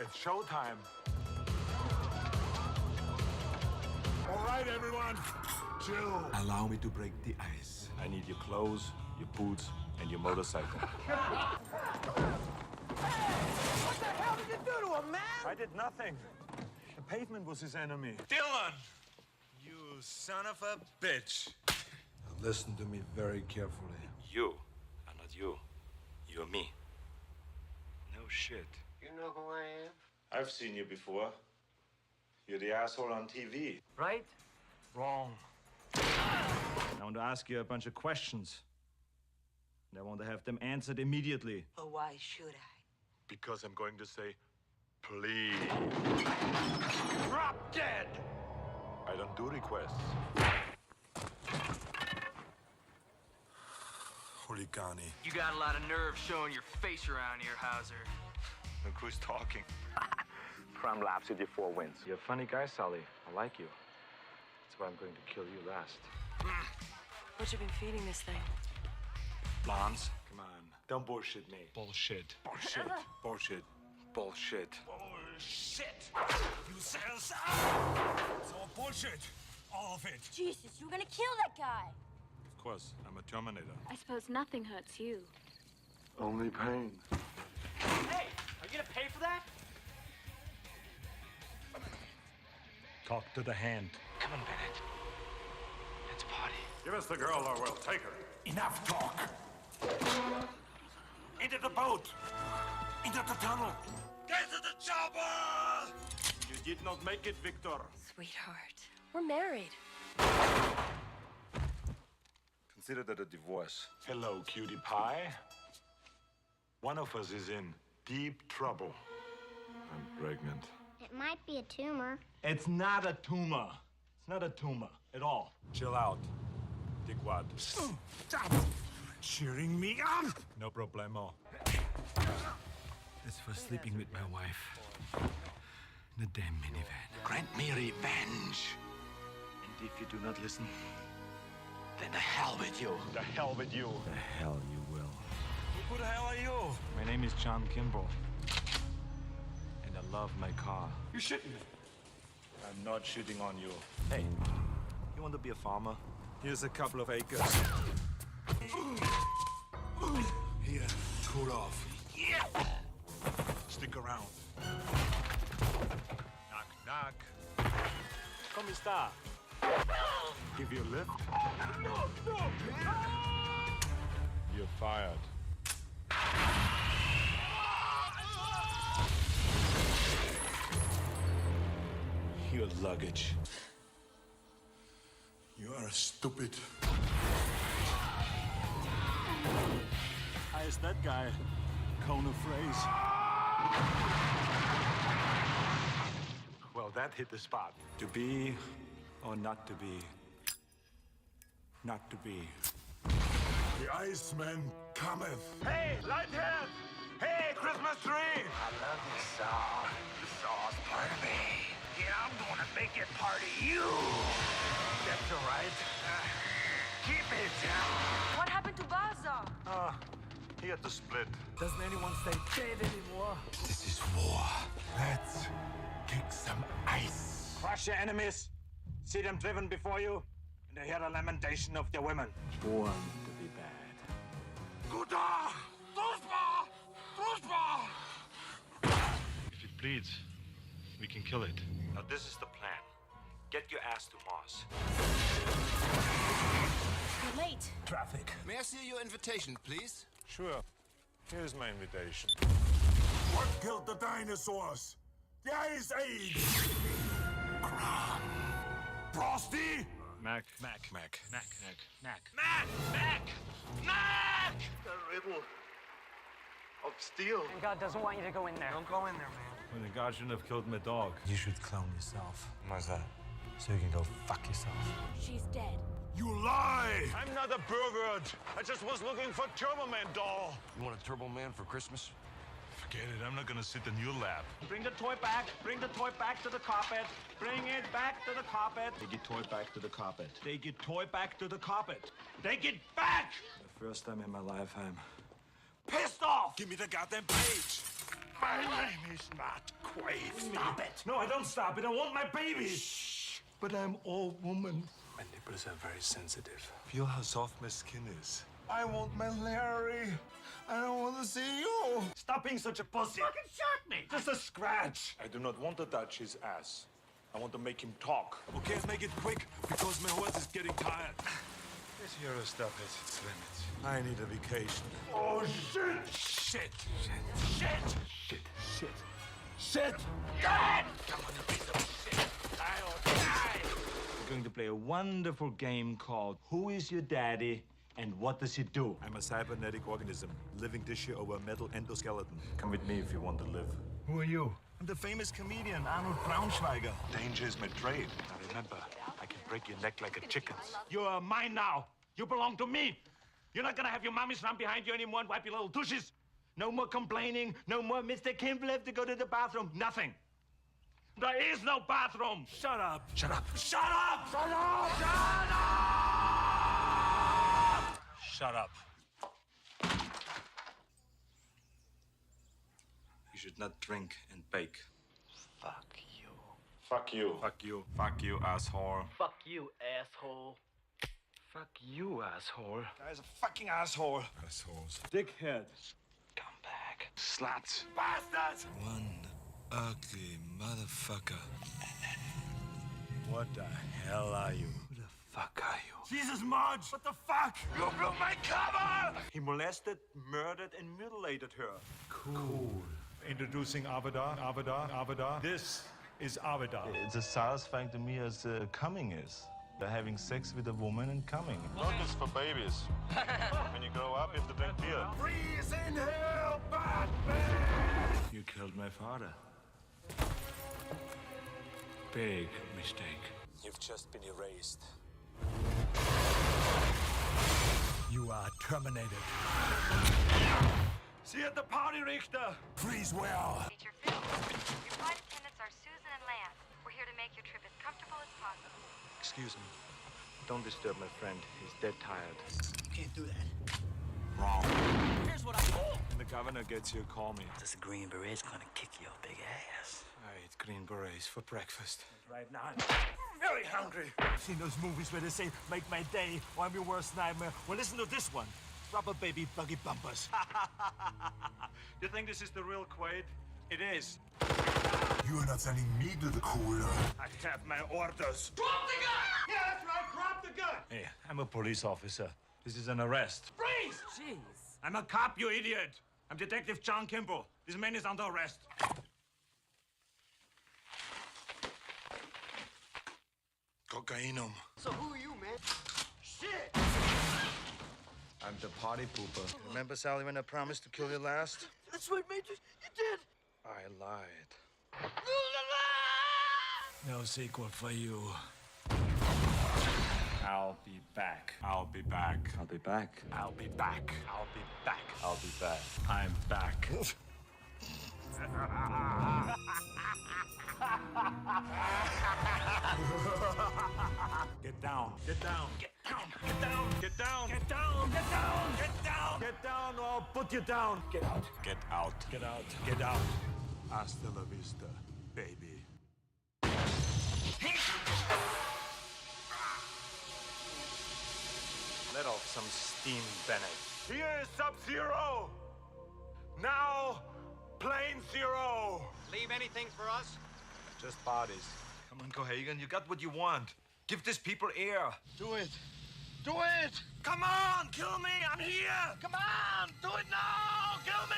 It's showtime. All right, everyone. Chill. Allow me to break the ice. I need your clothes, your boots, and your motorcycle. What the hell did you do to him, man? I did nothing. The pavement was his enemy. Dylan! You son of a bitch. Now listen to me very carefully. You are not you. You're me. No shit. You know who I am? I've seen you before. You're the asshole on TV. Right? Wrong. I want to ask you a bunch of questions. And I want to have them answered immediately. But why should I? Because I'm going to say, please. Drop dead! I don't do requests. Huligani. You got a lot of nerve showing your face around here, Hauser. Look who's talking. Prime laps with your 4 wins. You're a funny guy, Sully. I like you. That's why I'm going to kill you last. What you been feeding this thing? Lance, come on. Don't bullshit me. Bullshit. Bullshit. Bullshit. Bullshit. Bullshit! You sells It's all bullshit. All of it. Jesus, you're gonna kill that guy. Of course, I'm a Terminator. I suppose nothing hurts you. Only pain. Hey, are you gonna pay for that? Talk to the hand. Come on, Bennett. Let's party. Give us the girl or we'll take her. Enough talk. Into the boat. Into the tunnel. Get to the chopper! You did not make it, Victor. Sweetheart, we're married. Consider that a divorce. Hello, cutie pie. One of us is in deep trouble. I'm pregnant. It might be a tumor. It's not a tumor. It's not a tumor at all. Chill out. Dickwad. Stop cheering me up! No problemo. This was sleeping with my wife. In the damn minivan. Grant me revenge. And if you do not listen, Then the hell with you. the hell with you. The hell you will. Who the hell are you? My name is John Kimball. And I love my car. You shitting me. I'm not shitting on you. Hey, you want to be a farmer? Here's a couple of acres. Here, cool off. Yeah. Stick around. Knock, knock. Come sta? Give you a lift? You're fired. Your luggage. You are stupid. How is that guy? Cone of phrase. Well, that hit the spot. To be or not to be? Not to be. The Iceman cometh. Hey, Lighthead! Hey, Christmas tree! I love this song. This song's part of me. Yeah, I'm gonna make it part of you. That's all right. Keep it. What happened to Baza? He had to split. Doesn't anyone stay dead anymore? This is war. Let's kick some ice. Crush your enemies. See them driven before you. And hear the lamentation of their women. Born to be bad. Guda! Duspa! Duspa! If it bleeds, we can kill it. Now this is the plan. Get your ass to Mars. You're late. Traffic. May I see your invitation, please? Sure. Here's my invitation. What killed the dinosaurs? The Ice Age! Kron. Frosty? Mac. The riddle of steel. And God doesn't want you to go in there. Don't go in there, man. Well, the God shouldn't have killed my dog. You should clone yourself. Why's that? So you can go fuck yourself. She's dead. You lie! I'm not a pervert. I just was looking for Turbo Man doll. You want a Turbo Man for Christmas? Forget it. I'm not gonna sit in your lap. Bring the toy back. Bring the toy back to the carpet. Bring it back to the carpet. Take your toy back to the carpet. Take your toy back to the carpet. Take it back! The first time in my life, I'm Pissed off! Give me the goddamn page. My name is not Quaid. Stop it! No, I don't stop it. I want my baby. Shh. But I'm all woman. My nipples are very sensitive. Feel how soft my skin is. I want my Larry. I don't want to see you. Stop being such a pussy. Fucking shot me. Just a scratch. I do not want to touch his ass. I want to make him talk. Okay, make it quick because my horse is getting tired. This hero stuff has its limits. I need a vacation. Oh, shit! Shit! Shit! Shit! Shit! Shit! God! Come on, you piece of shit! I'll die! We're going to play a wonderful game called Who is Your Daddy and What Does He Do? I'm a cybernetic organism, living tissue over a metal endoskeleton. Come with me if you want to live. Who are you? I'm the famous comedian Arnold Braunschweiger. Danger is my trade. Now remember, I can break your neck like a chicken's. You're mine now. You belong to me. You're not gonna have your mommies run behind you anymore and wipe your little tushes. No more complaining. No more Mr. Kimball have to go to the bathroom. Nothing. There is no bathroom. Shut up. Shut up. Shut up. Shut up. Shut up. Shut up. You should not drink and bake. Fuck you. Fuck you. Fuck you. Fuck you, asshole. Fuck you, asshole. Fuck you, asshole. Guy's a fucking asshole. Assholes. Dickhead. Come back. Sluts. Bastards. One ugly motherfucker. What the hell are you? Who the fuck are you? Jesus, Marge! What the fuck? You blew my cover! He molested, murdered, and mutilated her. Cool. Introducing Avada. This is Avada. It's as satisfying to me as coming is. They're having sex with a woman and coming. Not just for babies. When you grow up, you have to drink beer. Freeze in hell, Batman! You killed my father. Big mistake. You've just been erased. You are terminated. See you at the party, Richter! Freeze well. Major Phil, your flight attendants are Susan and Lance. We're here to make your trip as comfortable as possible. Excuse me. Don't disturb my friend. He's dead tired. Can't do that. Wrong. Here's what I do. When the governor gets here, call me. This green beret's gonna kick your big ass. I eat green berets for breakfast. Right now, I'm very hungry. Seen those movies where they say, make my day, or I'm your worst nightmare? Well, listen to this one. Rubber baby buggy bumpers. You think this is the real Quaid? It is. You are not sending me to the cooler. I have my orders. Drop the gun! Yeah, that's right, drop the gun! Hey, I'm a police officer. This is an arrest. Freeze! Jeez. I'm a cop, you idiot. I'm Detective John Kimball. This man is under arrest. Cocainum. So who are you, man? Shit! I'm the party pooper. Remember, Sally, when I promised to kill you last? That's right, Major. You did. I lied. No sequel for you. I'll be back. I'll be back. I'll be back. I'll be back. I'll be back. I'll be back. I'm back. Get down. Get down. Get down. Get down. Get down. Get down. Get down. Get down. Get down or I'll put you down. Get out. Get out. Get out. Get out. Hasta la vista, baby. Let off some steam, Bennett. Here is Sub-Zero. Now, Plane Zero. Leave anything for us? Just parties. Come on, Cohagen. You got what you want. Give these people air. Do it. Do it! Come on, kill me! I'm here! Come on! Do it now! Kill me!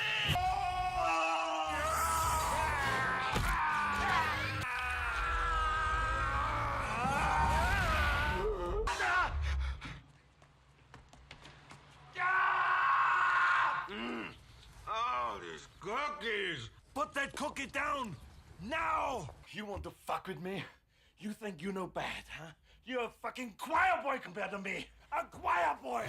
Oh, these cookies! Put that cookie down! Now! You want to fuck with me? You think you know bad, huh? You're a fucking choir boy compared to me! A choir boy!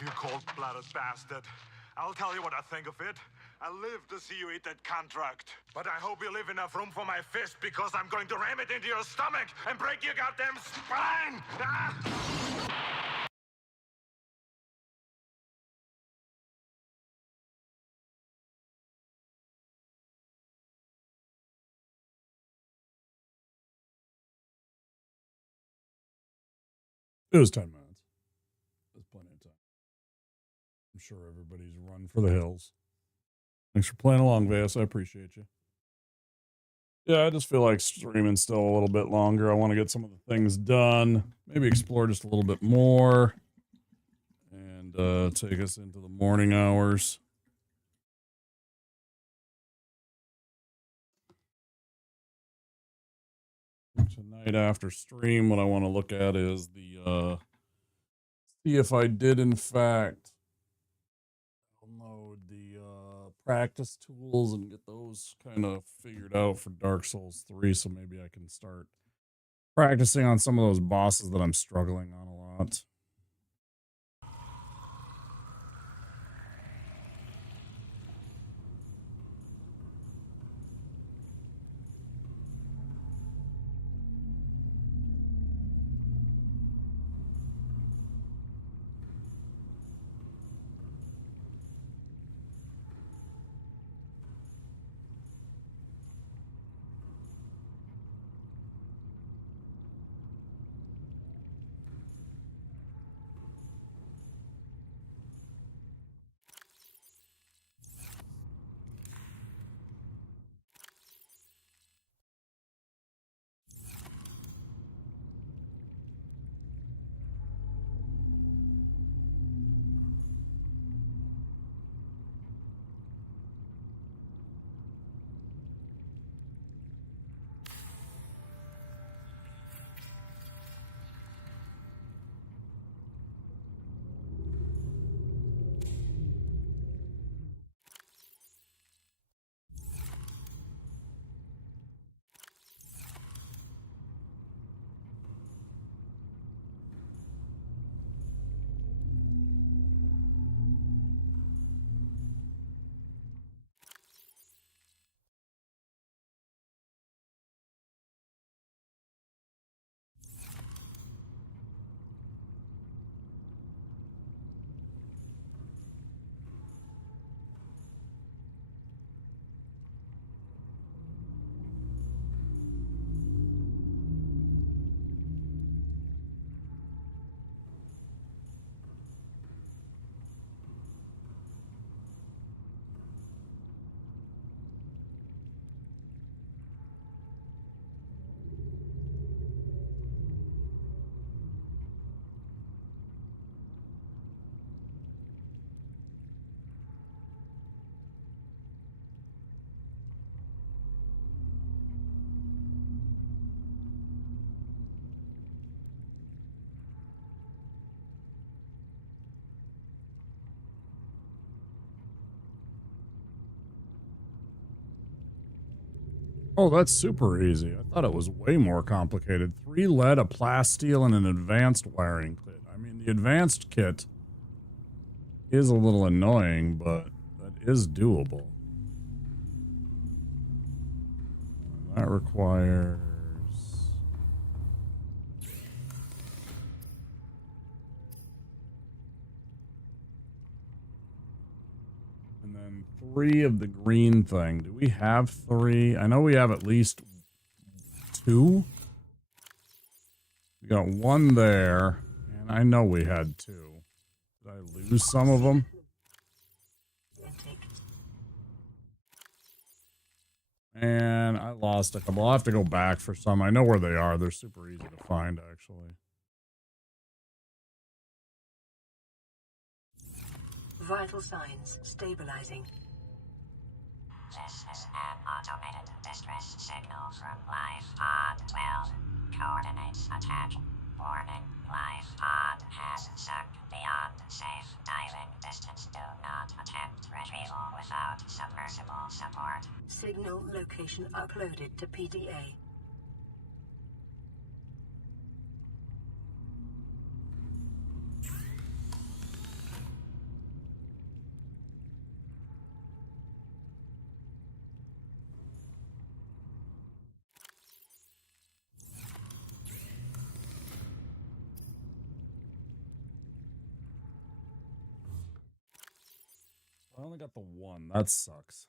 You cold-blooded bastard. I'll tell you what I think of it. I live to see you eat that contract. But I hope you leave enough room for my fist, because I'm going to ram it into your stomach and break your goddamn spine! Ah! It was 10 minutes. There's plenty of time. I'm sure everybody's run for the hills. Thanks for playing along, Vas. I appreciate you. Yeah, I just feel like streaming still a little bit longer. I want to get some of the things done. Maybe explore just a little bit more. And take us into the morning hours. Tonight after stream, what I want to look at is the see if I did in fact download the practice tools and get those kind of figured out for Dark Souls 3, so maybe I can start practicing on some of those bosses that I'm struggling on a lot. Oh, that's super easy. I thought it was way more complicated. 3 lead, a plasteel, and an advanced wiring kit. I mean, the advanced kit is a little annoying, but that is doable. That requires... and then 3 of the green thing. Do we have 3? I know we have at least 2. We got 1 there, and I know we had 2. Did I lose some of them? And man. I lost a couple. I'll have to go back for some. I know where they are. They're super easy to find, actually. Vital signs stabilizing. This is an automated distress signal from Life Pod 12. Coordinates attached. Warning, Life Pod has sunk beyond safe diving distance. Do not attempt retrieval without submersible support. Signal location uploaded to PDA. I only got the one. That sucks.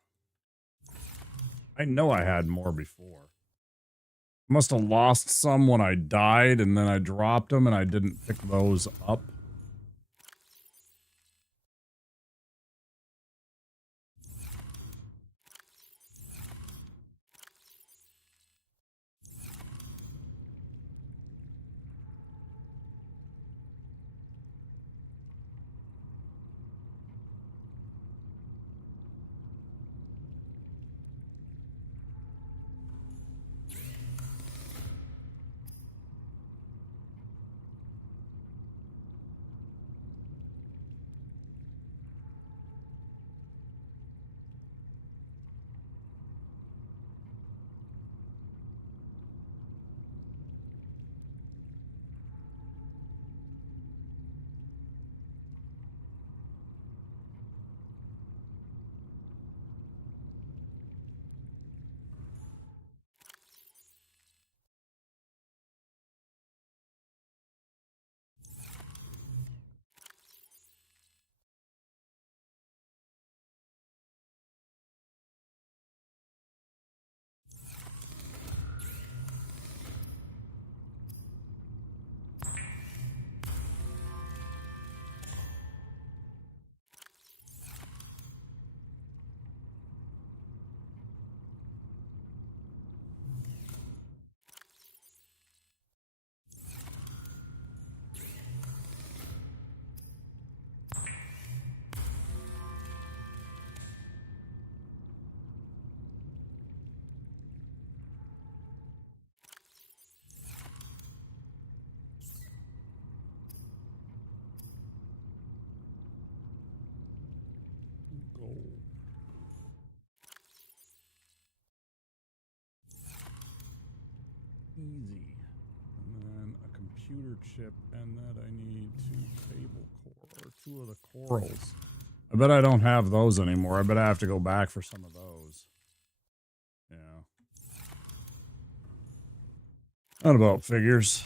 I know I had more before. Must have lost some when I died, and then I dropped them, and I didn't pick those up. Gold. Easy. And then a computer chip, and that I need 2 cable core, or 2 of the corals. I bet I don't have those anymore. I bet I have to go back for some of those. Yeah. That about figures.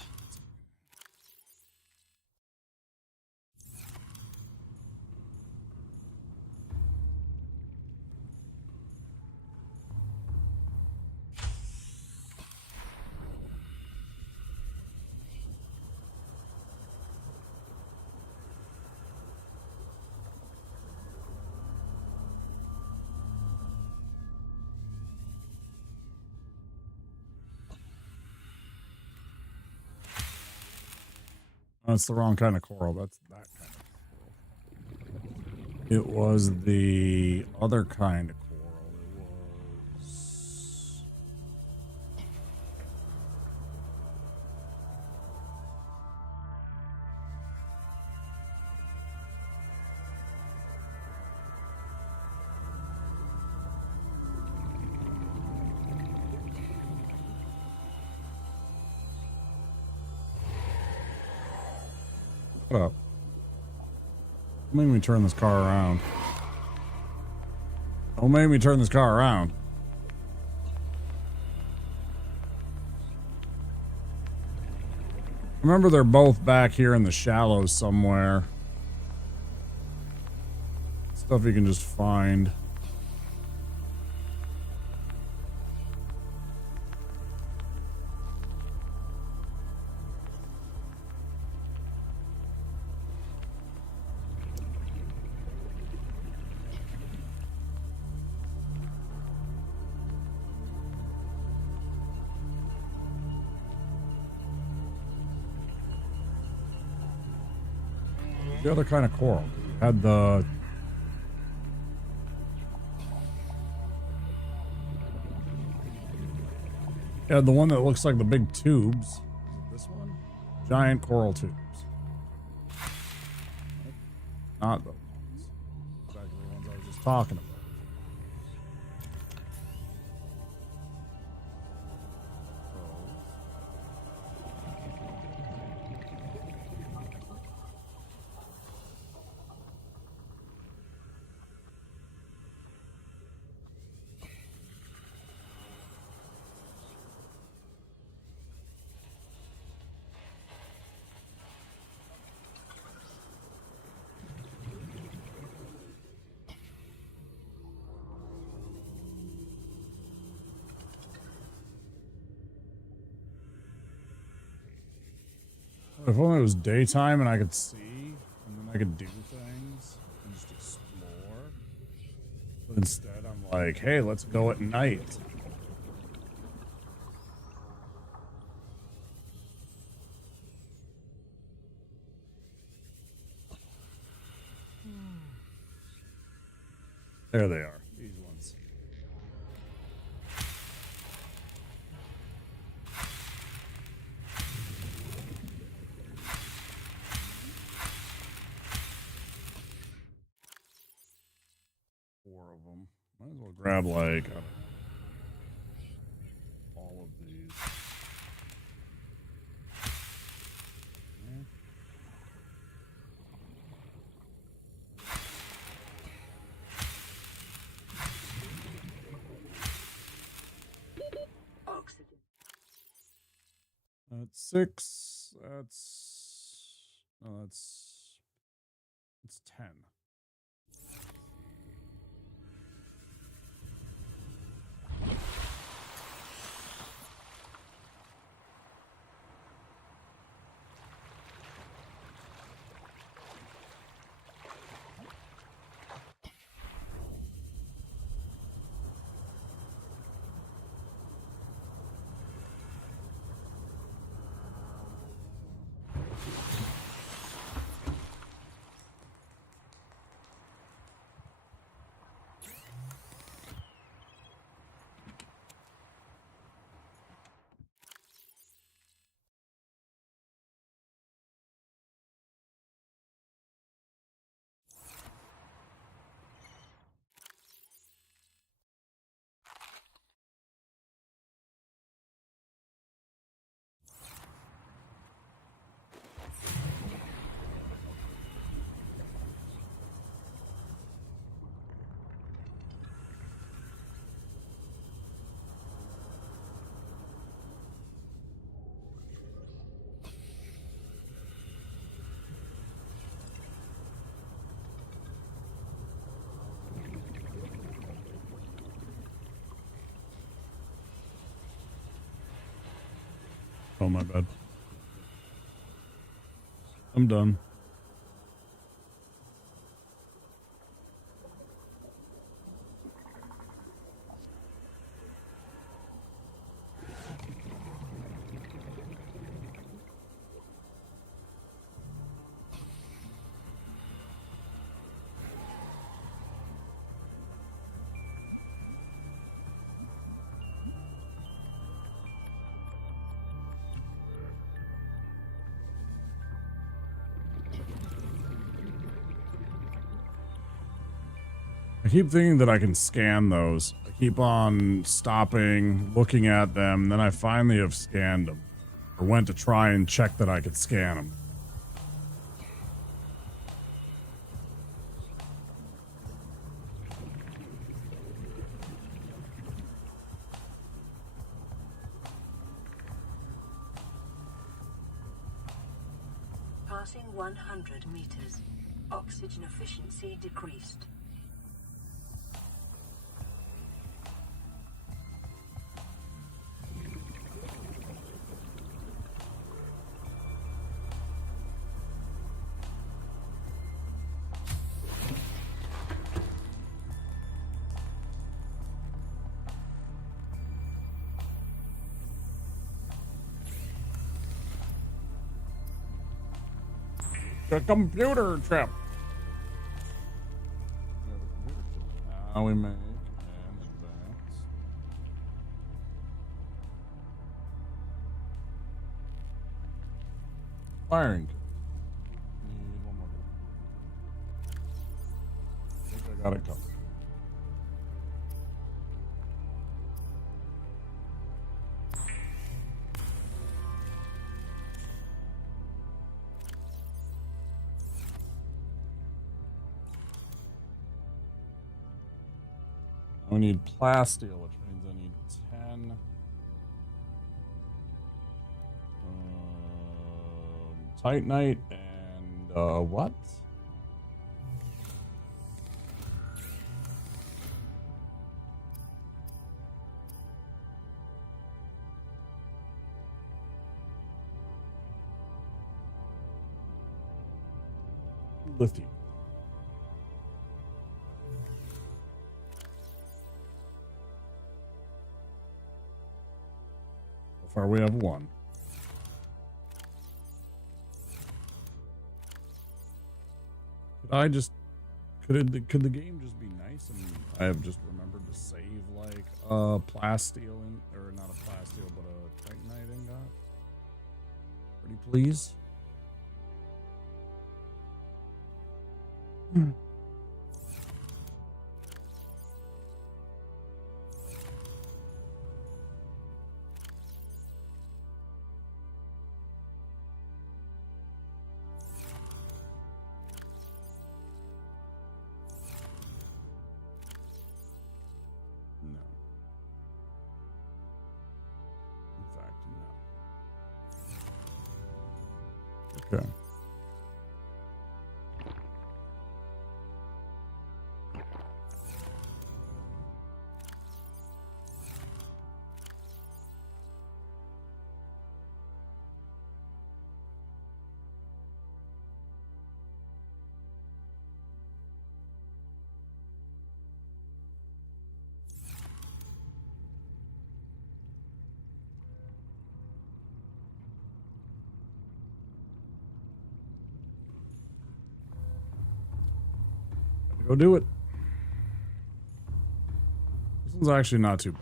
That's the wrong kind of coral. That's that kind of coral. It was the other kind of coral. It was... Shut up. Don't make me turn this car around. Don't make me turn this car around. Remember, they're both back here in the shallows somewhere. Stuff you can just find. the other kind of coral? You had the... Yeah, the one that looks like the big tubes. This one? Giant coral tubes. Not those ones. Exactly the ones I was just talking about. If only it was daytime and I could see, and then I could do things and just explore. But instead, I'm like, hey, let's go at night. There they are. These ones. Four of them. Might as well grab like, I don't know, all of these. Oxygen. That's 6. It's 10. Oh, my bad. I'm done. I keep thinking that I can scan those. I keep on stopping, looking at them, then I finally have scanned them. Or went to try and check that I could scan them. Passing 100 meters. Oxygen efficiency decreased. The computer chip. Now we make and advance. Firing kit. Need one more. I think I got it covered. I need plasteel, which means I need 10. Titanite and what? Lithium. So far we have one. Could the game just be nice and I have just remembered to save like a plasteel in, or not a plasteel but a titanite ingot? Pretty please. Okay. Go do it. This one's actually not too bad.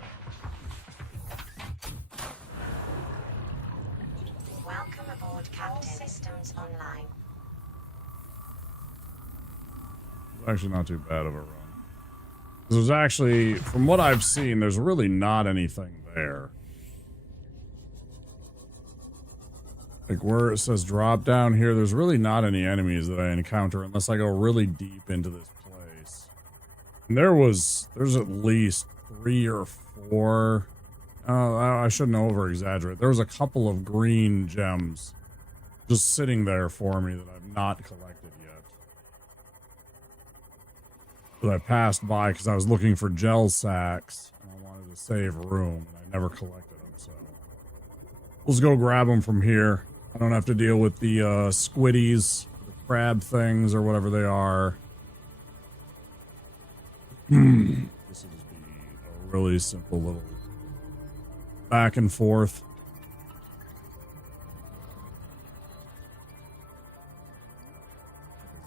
Welcome aboard, Captain. Systems online. It's actually not too bad of a run. There's actually, from what I've seen, there's really not anything there. Like where it says drop down here, there's really not any enemies that I encounter unless I go really deep into this place. And there's at least 3 or 4. I shouldn't over exaggerate. There was a couple of green gems just sitting there for me that I've not collected yet. That I passed by because I was looking for gel sacks and I wanted to save room and I never collected them. So let's go grab them from here. I don't have to deal with the squiddies, the crab things, or whatever they are. This will just be a really simple little back and forth.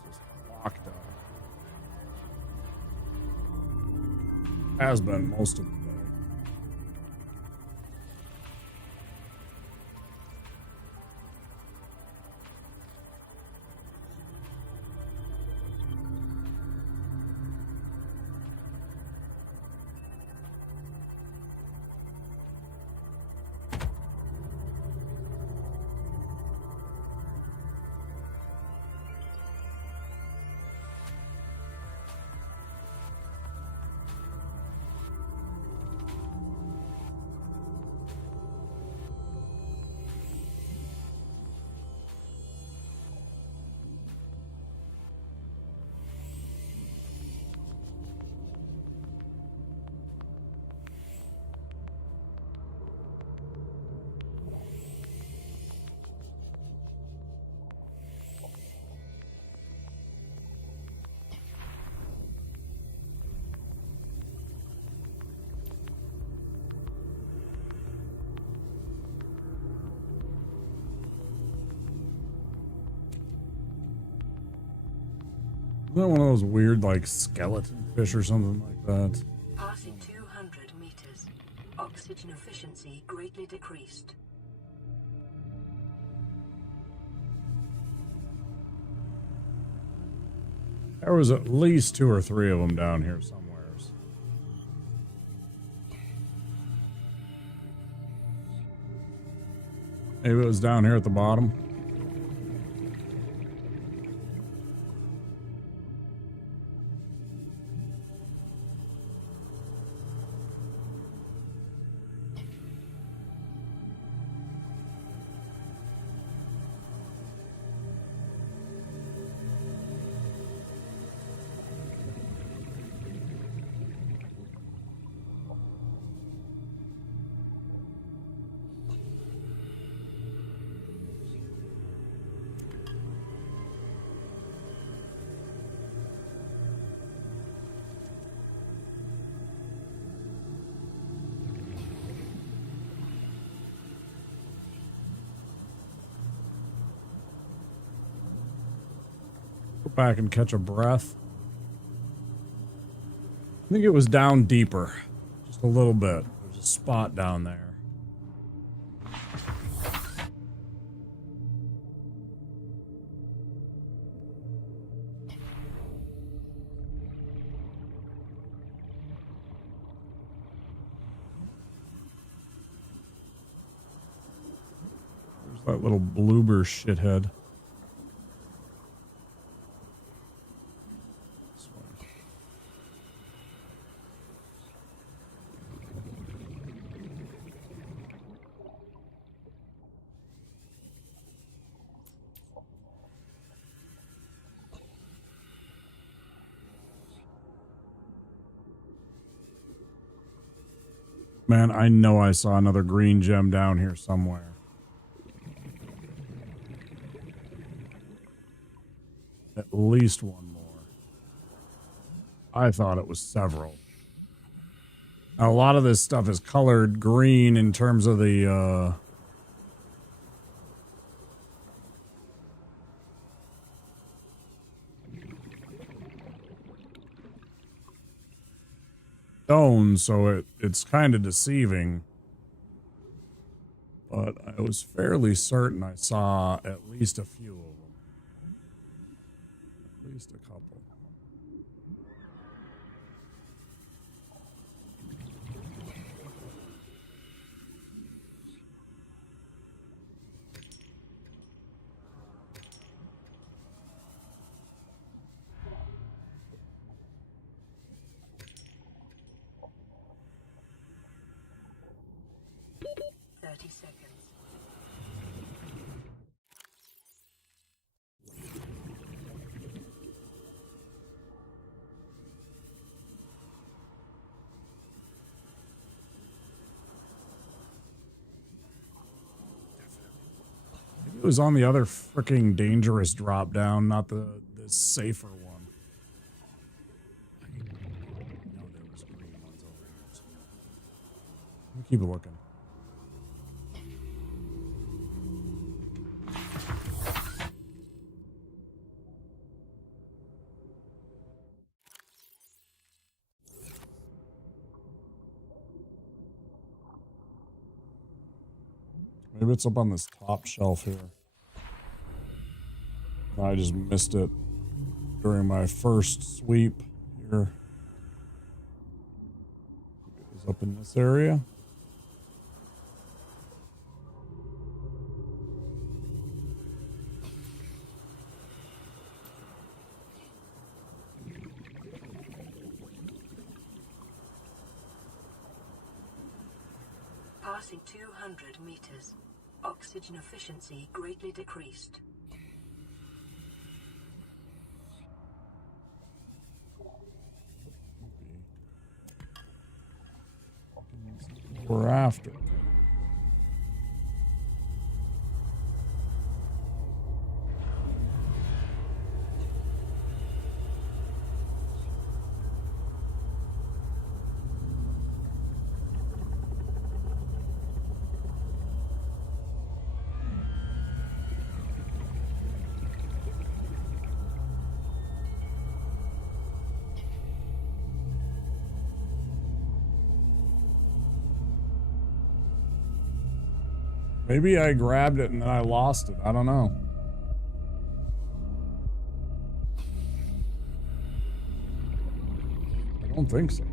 It's just locked up. Has been most of the day. Isn't that one of those weird, like, skeleton fish or something like that? Passing 200 meters. Oxygen efficiency greatly decreased. There was at least 2 or 3 of them down here somewhere. Maybe it was down here at the bottom. Go back and catch a breath. I think it was down deeper. Just a little bit. There's a spot down there. There's that little bloober shithead. Man, I know I saw another green gem down here somewhere. At least one more. I thought it was several. Now, a lot of this stuff is colored green in terms of the, stone, so it's kind of deceiving. But I was fairly certain I saw at least a few of them. At least a couple. It was on the other freaking dangerous drop down, not the safer one. I know there was green ones over here somewhere. Let me keep looking. Maybe it's up on this top shelf here. I just missed it during my first sweep here. It was up in this area. Passing 200 meters. Oxygen efficiency greatly decreased. We're after. Maybe I grabbed it and then I lost it. I don't know. I don't think so.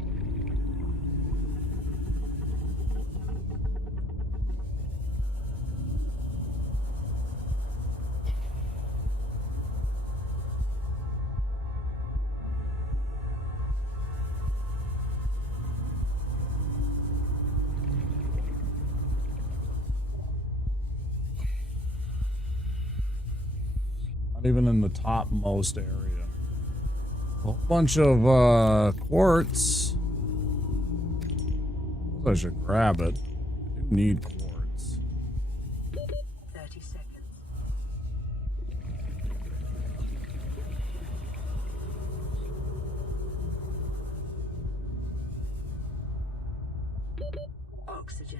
Not even in the topmost area. A whole bunch of quartz. I should grab it. I do need quartz. 30 seconds. Oxygen.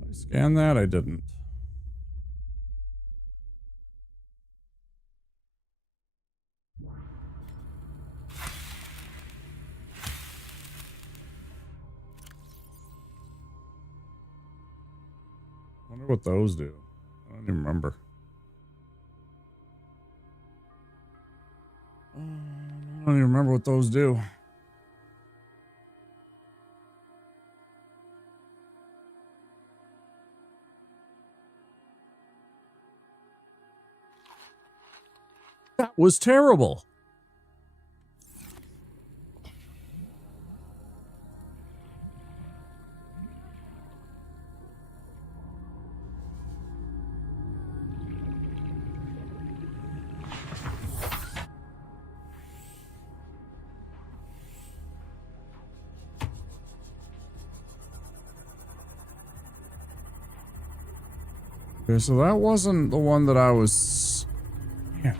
Did I scan that? I didn't. Wonder what those do. I don't even remember. I don't even remember what those do. That was terrible. Okay, so that wasn't the one that I was... Yeah,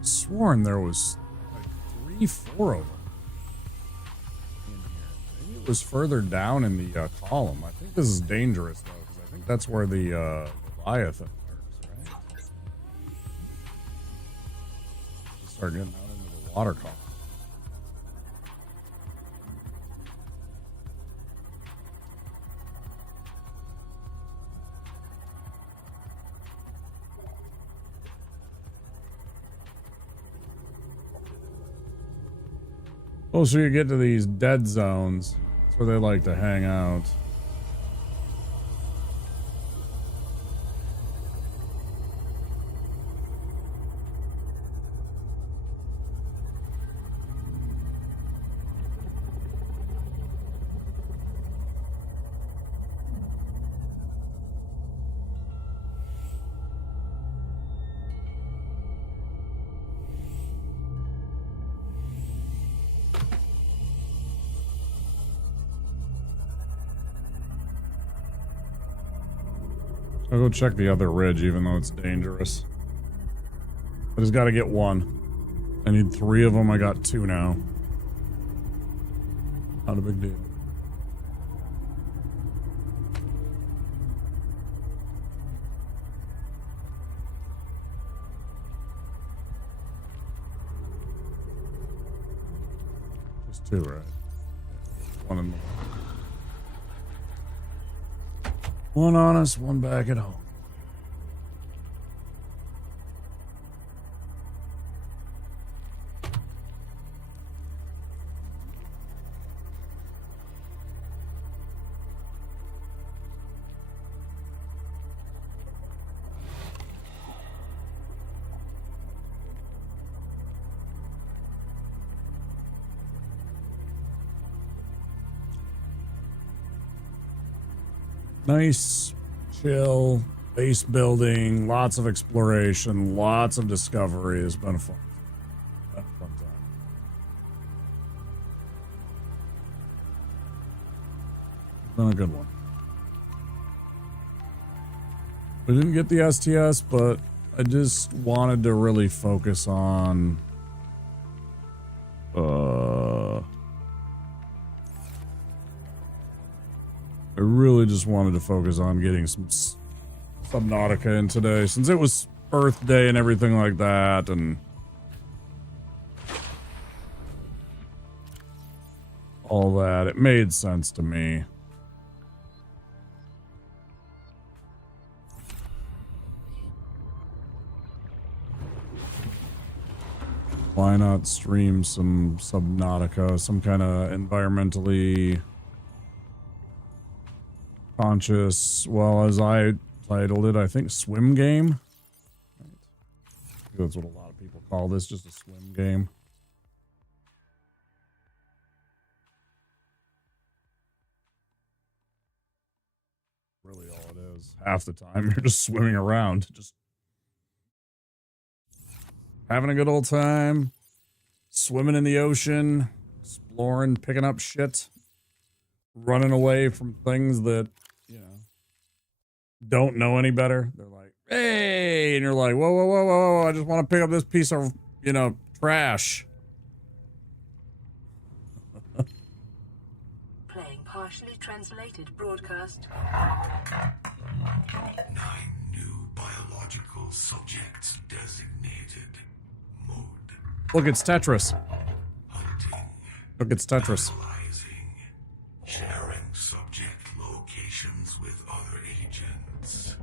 I've sworn there was like 3, 4 of them in here. Maybe it was further down in the column. I think this is dangerous, though, because I think that's where the Leviathan lurks, right? Just start getting out into the water column. Closer you get to these dead zones, that's where they like to hang out. I'll go check the other ridge, even though it's dangerous. I just gotta get one. I need 3 of them. I got 2 now. Not a big deal. Just 2, right? One in the... One on us, one back at home. Nice, chill, base building, lots of exploration, lots of discovery. It's been fun. Been a fun time. It's been a good one. We didn't get the STS, but I just wanted to really focus on I really just wanted to focus on getting some Subnautica in today, since it was Earth Day and everything like that, and all that. It made sense to me. Why not stream some Subnautica, some kind of environmentally conscious, well, as I titled it, I think swim game? That's what a lot of people call this, just a swim game. Really all it is. Half the time you're just swimming around, just having a good old time, swimming in the ocean, exploring, picking up shit, running away from things that, you know, don't know any better. They're like, hey, and you're like, whoa, whoa, whoa, whoa, whoa, I just want to pick up this piece of, you know, trash. Playing partially translated broadcast. 9 new biological subjects designated. Mode. Look, it's Tetris. Look, it's Tetris. Analyzing. Sharing subject locations with other agents.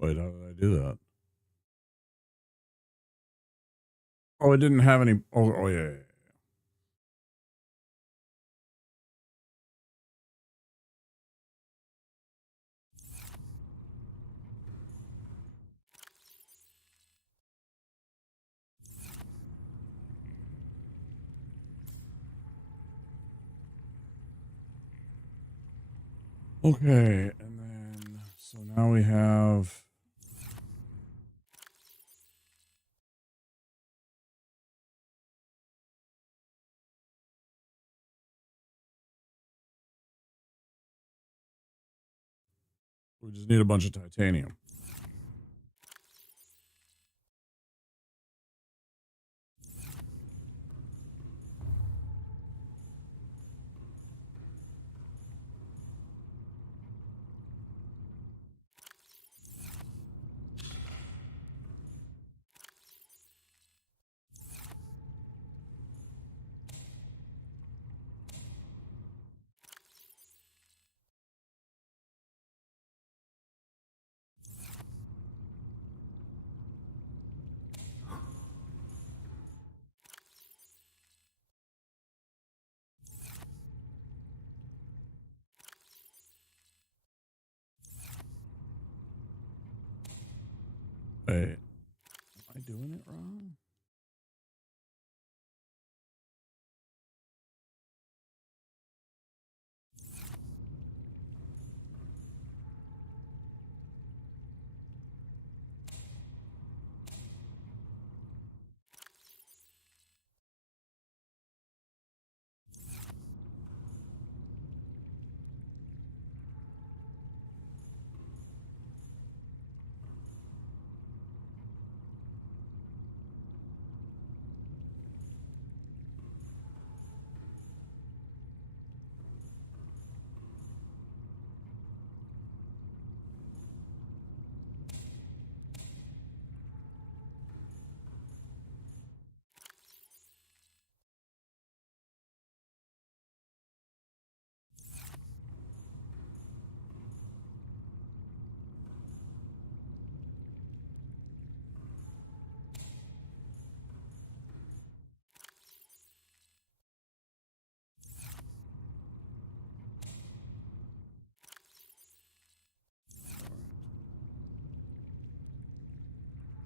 Wait, how did I do that? Oh, it didn't have any. Oh, yeah, yeah, yeah. Okay, and then, so now we have. We just need a bunch of titanium. Wait, am I doing it wrong?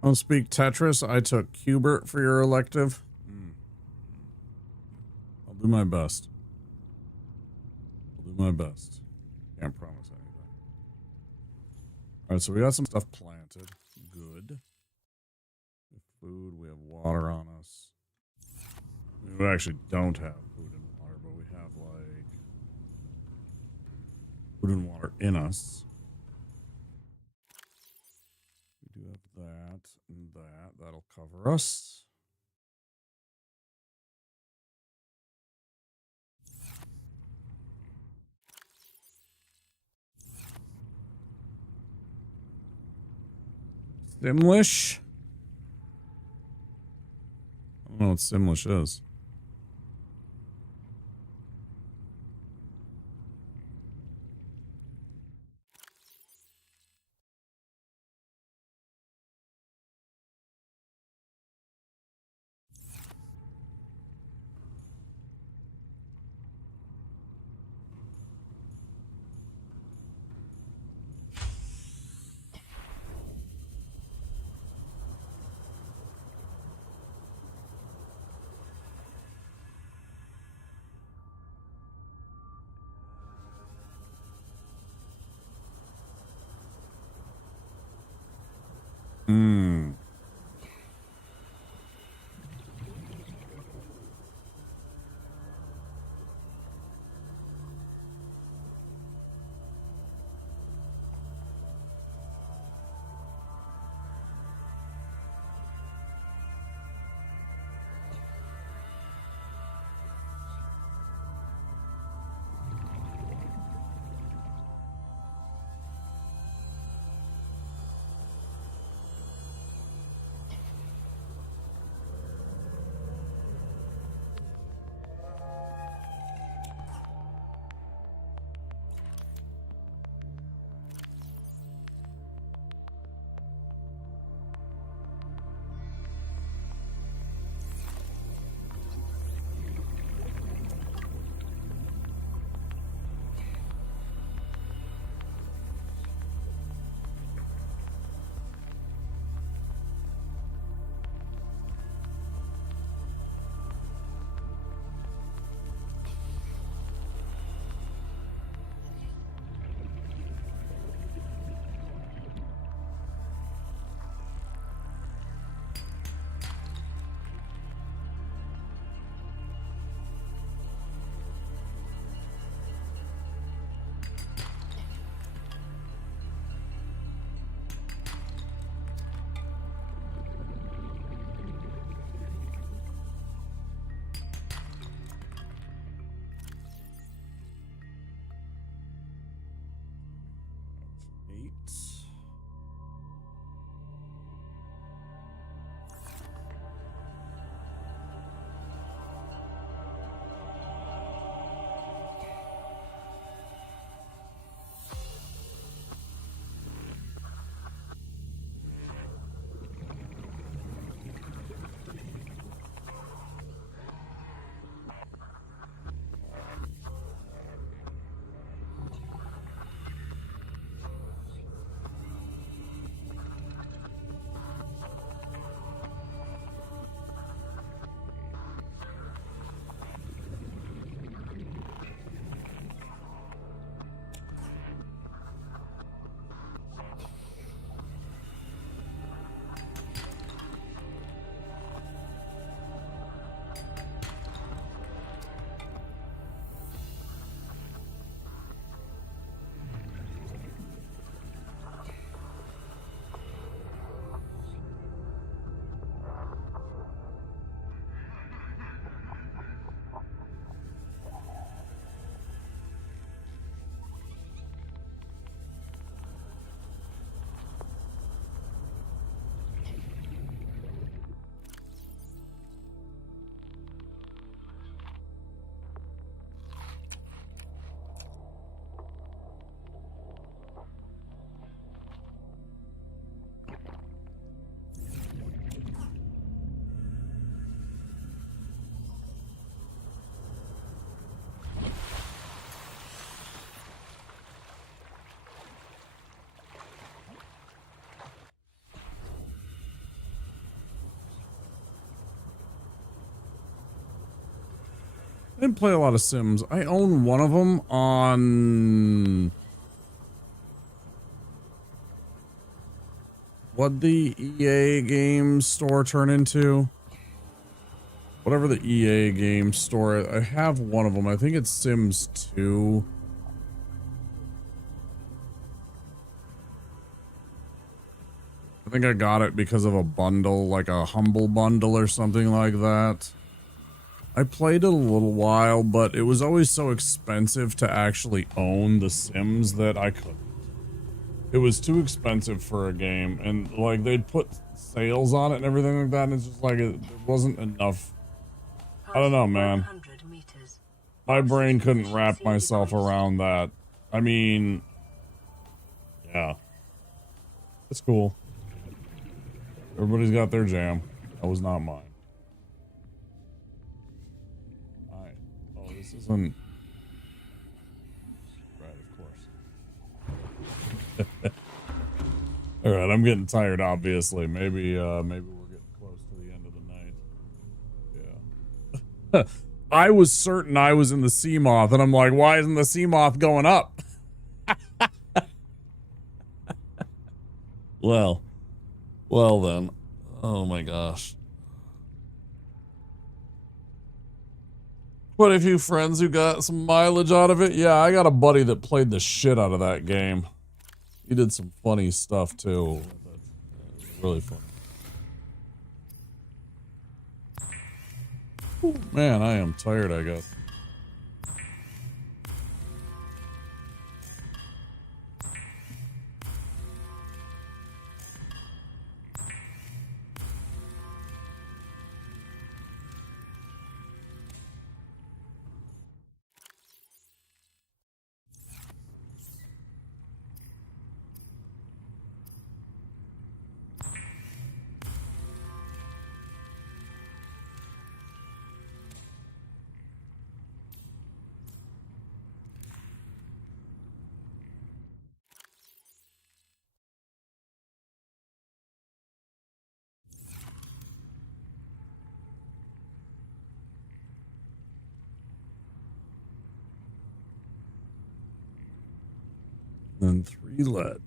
I don't speak Tetris. I took Cubert for your elective. I'll do my best. I'll do my best. Can't promise anything. Alright, so we got some stuff planted. Good. We have food. We have water on us. We actually don't have food and water, but we have, like, food and water in us. We do have that and that. That'll cover us. Simlish? I don't know what Simlish is. Hmm. didn't play a lot of Sims. I own one of them on... What'd the EA game store turn into? Whatever the EA game store, I have one of them. I think it's Sims 2. I think I got it because of a bundle, like a Humble Bundle or something like that. I played it a little while, but it was always so expensive to actually own the Sims that I couldn't. It was too expensive for a game, and like they'd put sales on it and everything like that, and it's just like it wasn't enough. I don't know, man. My brain couldn't wrap myself around that. I mean, yeah. It's cool. Everybody's got their jam. That was not mine. Alright. Oh, this isn't... Right, of course. Alright, I'm getting tired, obviously. Maybe we're getting close to the end of the night. Yeah. I was certain I was in the sea moth, and I'm like, why isn't the sea moth going up? Well then. Oh my gosh. Quite a few friends who got some mileage out of it. Yeah, I got a buddy that played the shit out of that game. He did some funny stuff too. It was really funny. Ooh, man, I am tired, I guess. And 3 lead.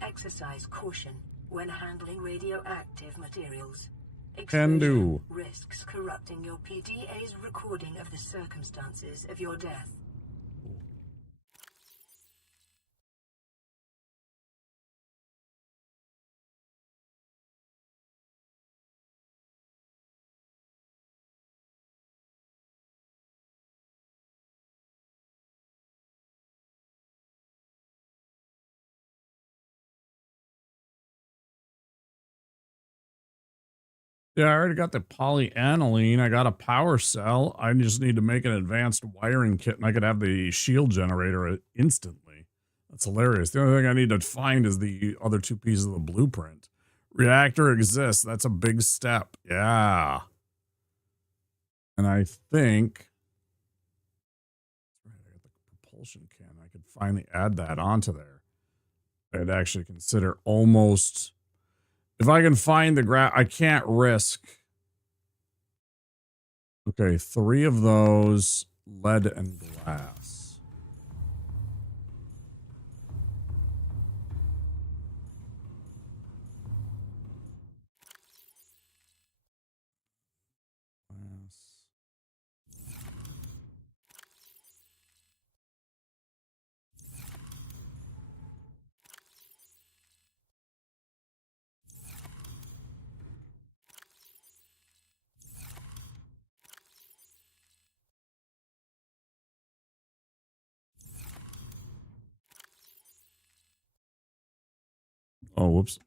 Exercise caution when handling radioactive materials. Can do. Risks corrupting your PDA's recording of the circumstances of your death. Yeah, I already got the polyaniline. I got a power cell. I just need to make an advanced wiring kit, and I could have the shield generator instantly. That's hilarious. The only thing I need to find is the other 2 pieces of the blueprint. Reactor exists. That's a big step. Yeah. And I think... I got the propulsion can. I could finally add that onto there. I'd actually consider almost... If I can find the I can't risk. Okay, 3 of those, lead and glass. Oh, whoops.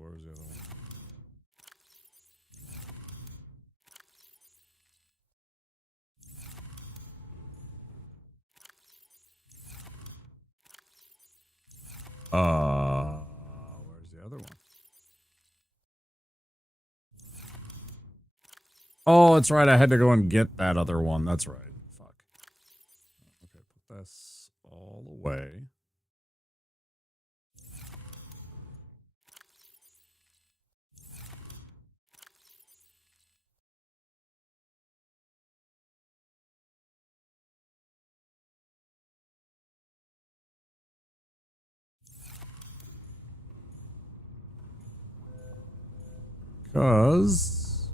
Where's the other one? Where's the other one? Oh, that's right. I had to go and get that other one. That's right. Fuck. Okay, put this all away. Because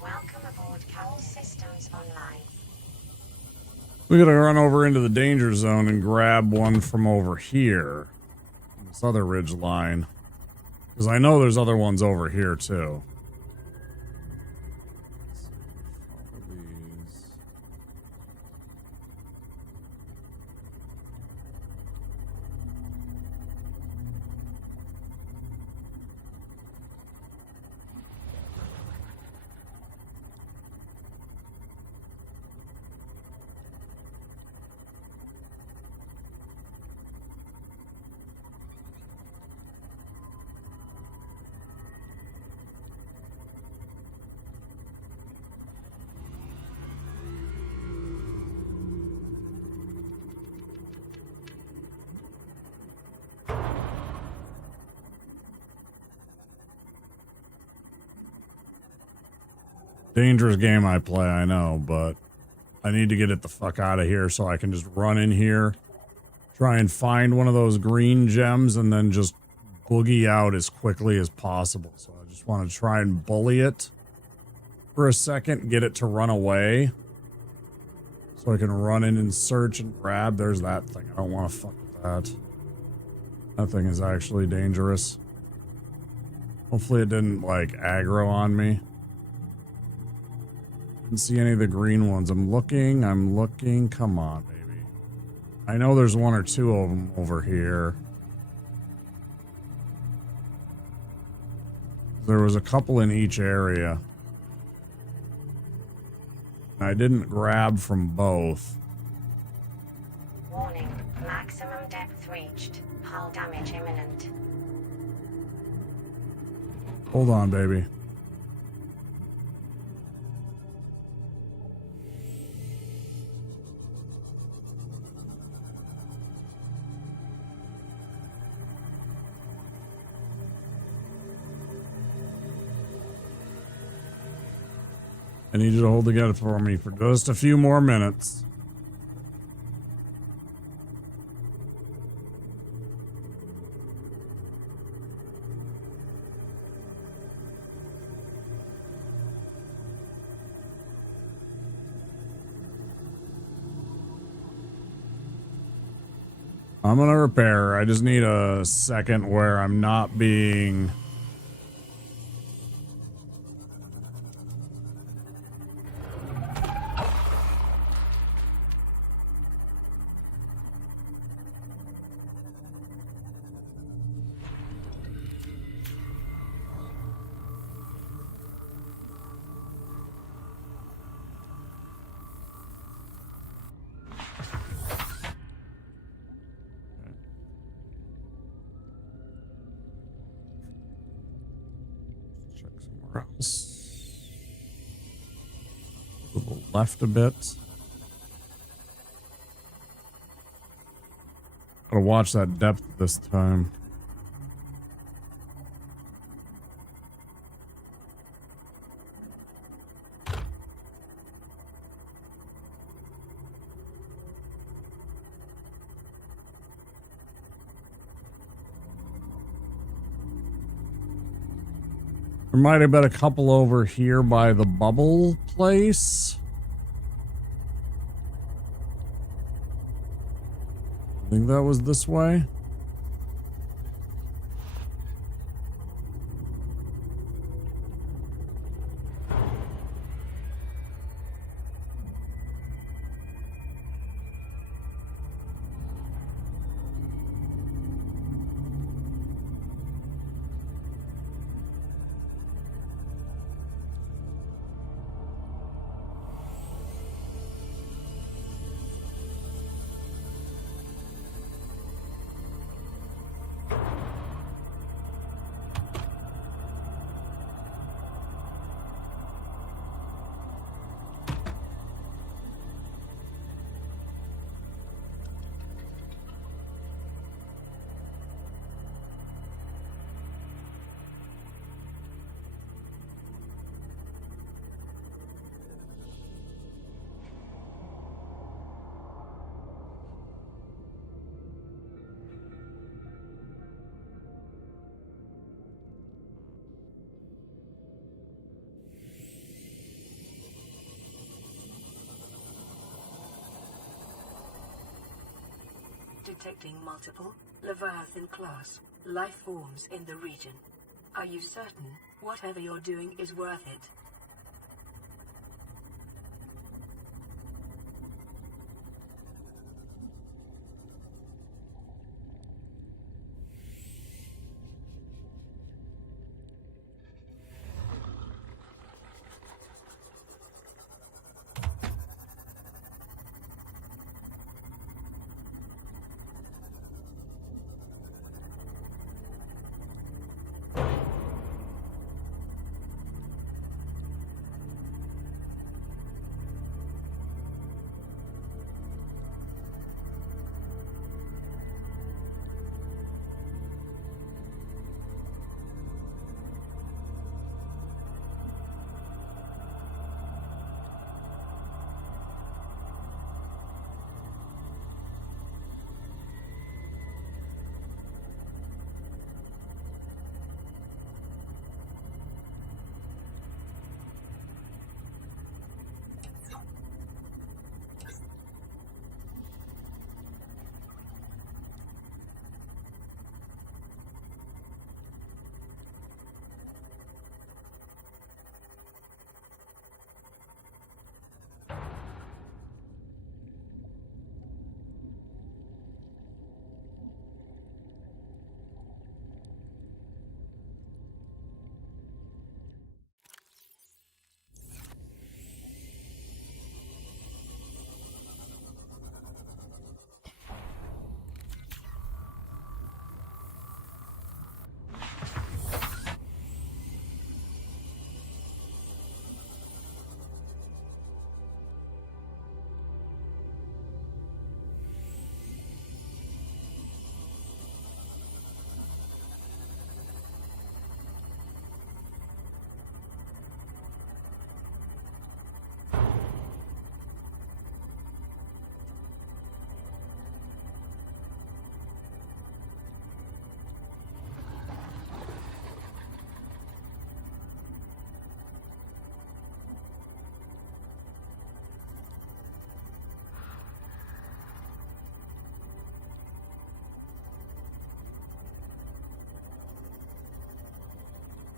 Welcome aboard Carol Systems Online. we gotta run over into the danger zone and grab one from over here. This other ridge line. Because I know there's other ones over here too. Dangerous game I play, I know, but I need to get it the fuck out of here so I can just run in here, try and find one of those green gems, and then just boogie out as quickly as possible. So I just want to try and bully it for a second, get it to run away, so I can run in and search and grab. There's that thing. I don't want to fuck with that. That thing is actually dangerous. Hopefully it didn't, like, aggro on me. Didn't see any of the green ones. I'm looking. Come on, baby. I know there's one or two of them over here. There was a couple in each area. I didn't grab from both. Warning, maximum depth reached. Hull damage imminent. Hold on, baby. I need you to hold together for me for just a few more minutes. I'm gonna repair. I just need a second where I'm not being... To the left a bit. Gotta watch that depth this time. There might have been a couple over here by the bubble place. I think that was this way. detecting multiple Leviathan-class life forms in the region. Are you certain whatever you're doing is worth it?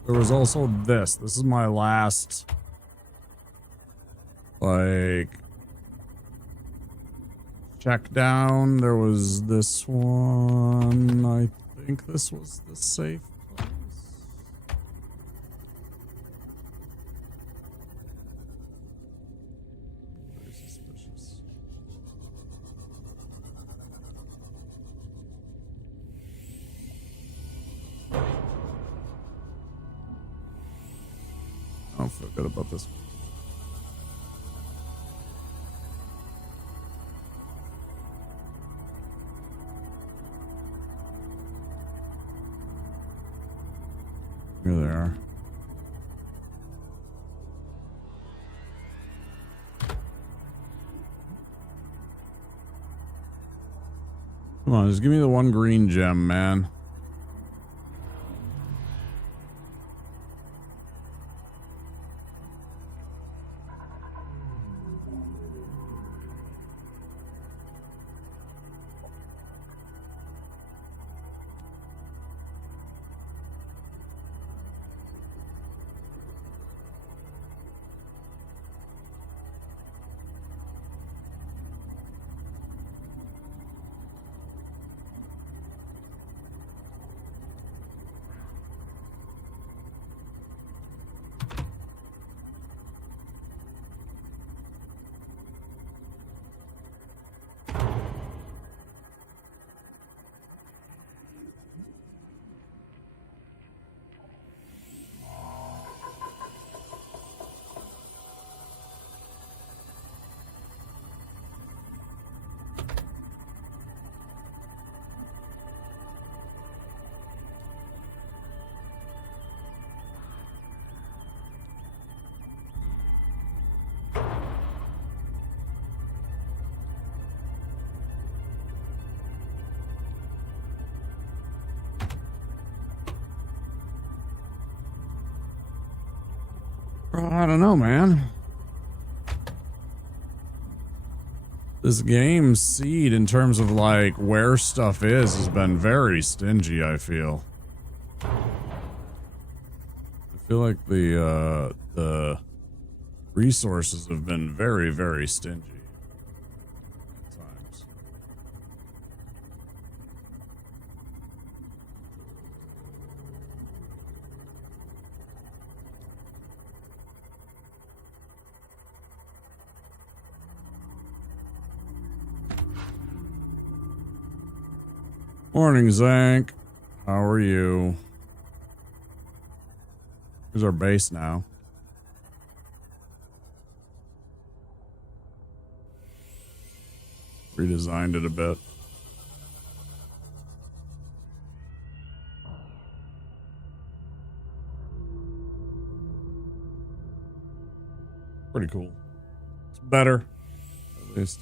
There was also this. This is my last, like, check down. There was this one. I think this was the safe place. Very suspicious. I don't feel good about this. Here they are. Come on, just give me the one green gem, man. I don't know, man. This game's seed in terms of like where stuff is has been very stingy, I feel. I feel like the resources have been very, very stingy at times. Morning, Zank. How are you? Here's our base now. Redesigned it a bit. Pretty cool. It's better, at least.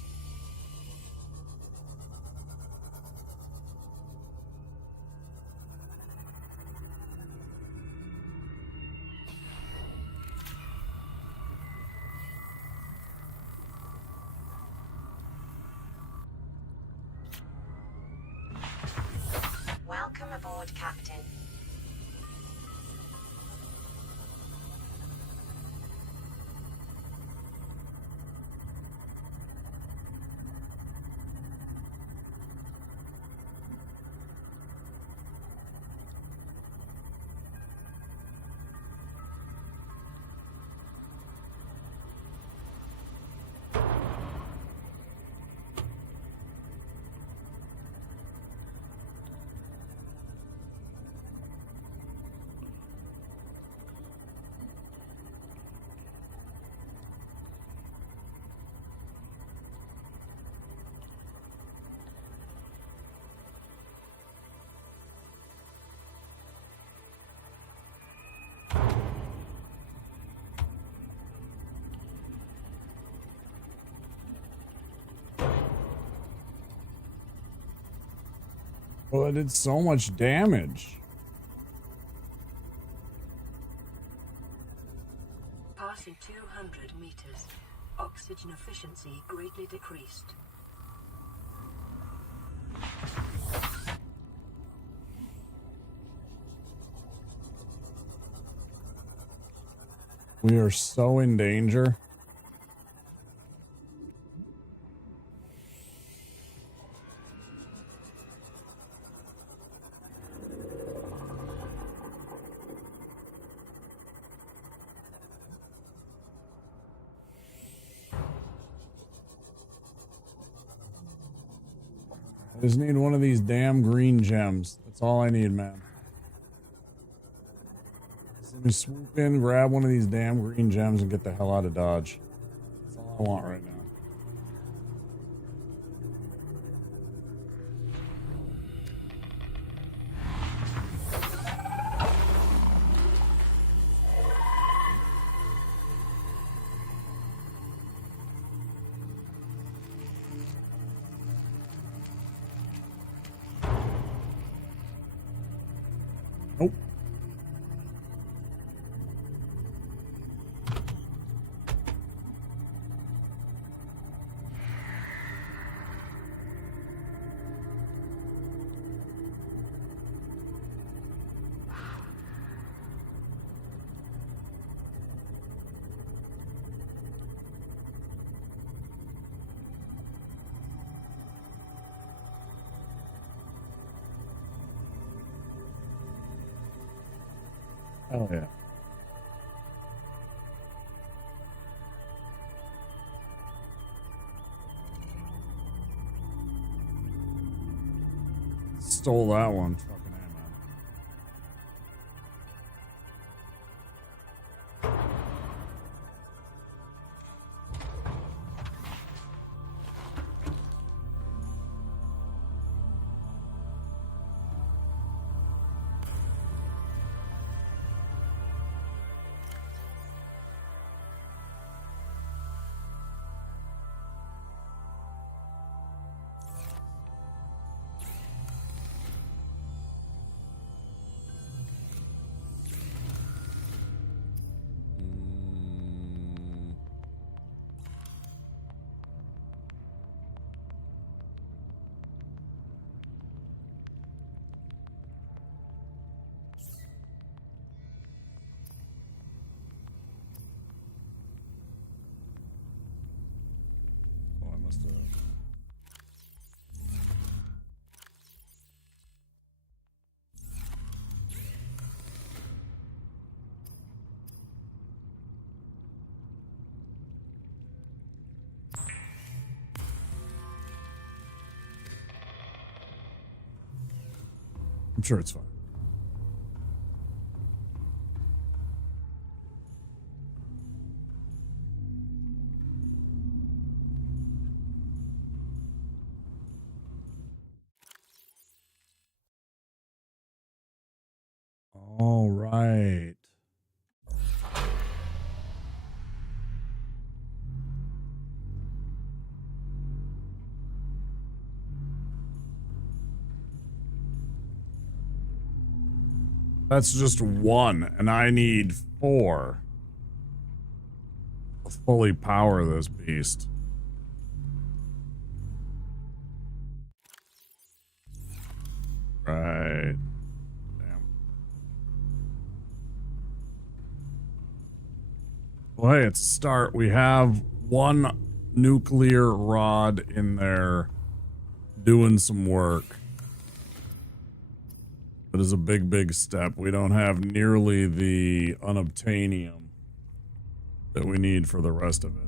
Welcome aboard, Captain. Well, it did so much damage. Passing 200 meters. Oxygen efficiency greatly decreased. We are so in danger. I just need one of these damn green gems. That's all I need, man. Just let me swoop in, grab one of these damn green gems, and get the hell out of Dodge. That's all I want right now. Nope. Oh yeah. Stole that one. Fucking A, man. I'm sure it's fine. All right. That's just one, and I need 4 to fully power this beast. Right. Damn. Well, hey, it's a start. We have 1 nuclear rod in there doing some work. It is a big, big step. We don't have nearly the unobtainium that we need for the rest of it.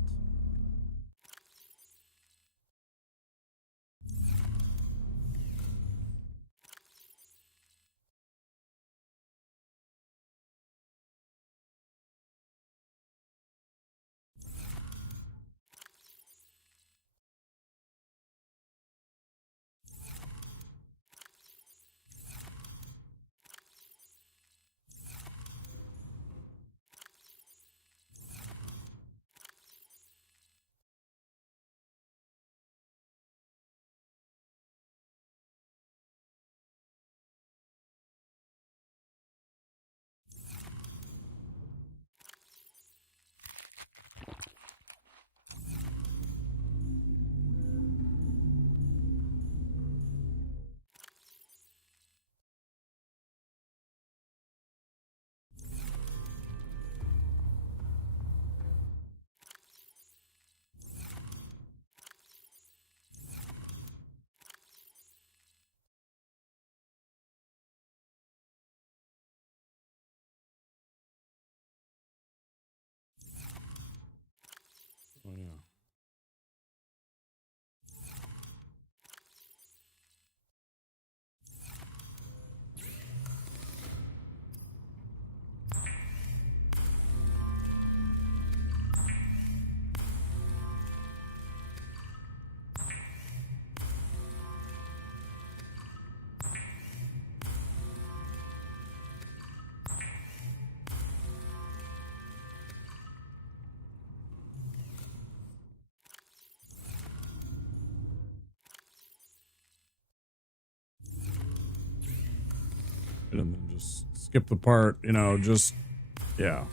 Oh, yeah. And then just skip the part, you know, just, yeah.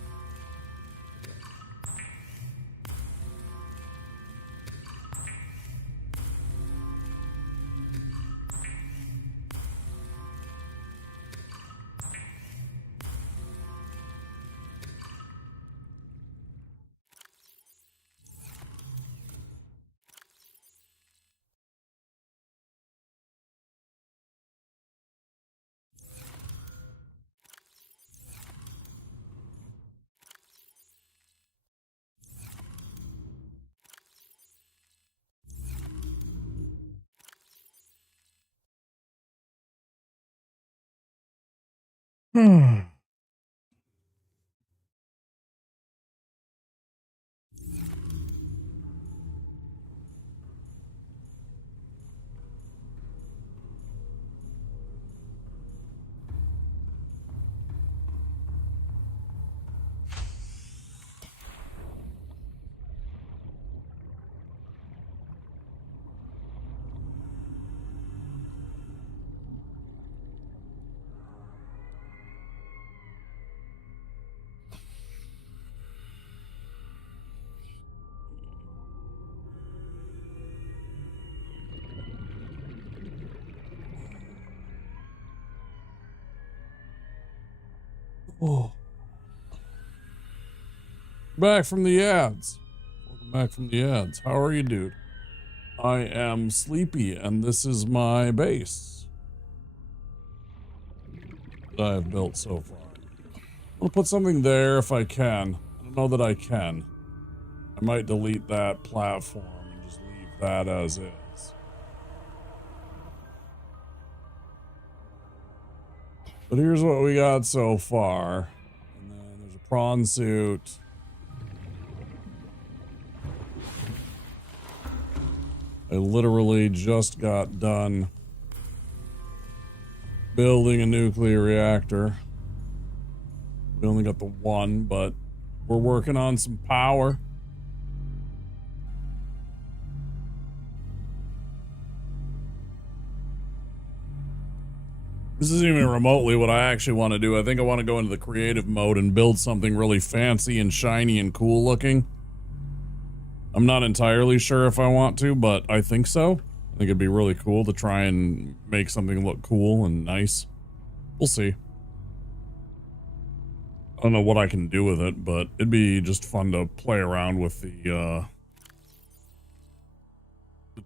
Oh. Back from the ads. Welcome back from the ads. How are you, dude? I am sleepy, and this is my base that I have built so far. I'll put something there if I can. I don't know that I can. I might delete that platform and just leave that as is. But here's what we got so far. And then there's a prawn suit. I literally just got done building a nuclear reactor. We only got the one, but we're working on some power. This isn't even remotely what I actually want to do. I think I want to go into the creative mode and build something really fancy and shiny and cool looking. I'm not entirely sure if I want to, but I think so. I think it'd be really cool to try and make something look cool and nice. We'll see. I don't know what I can do with it, but it'd be just fun to play around with the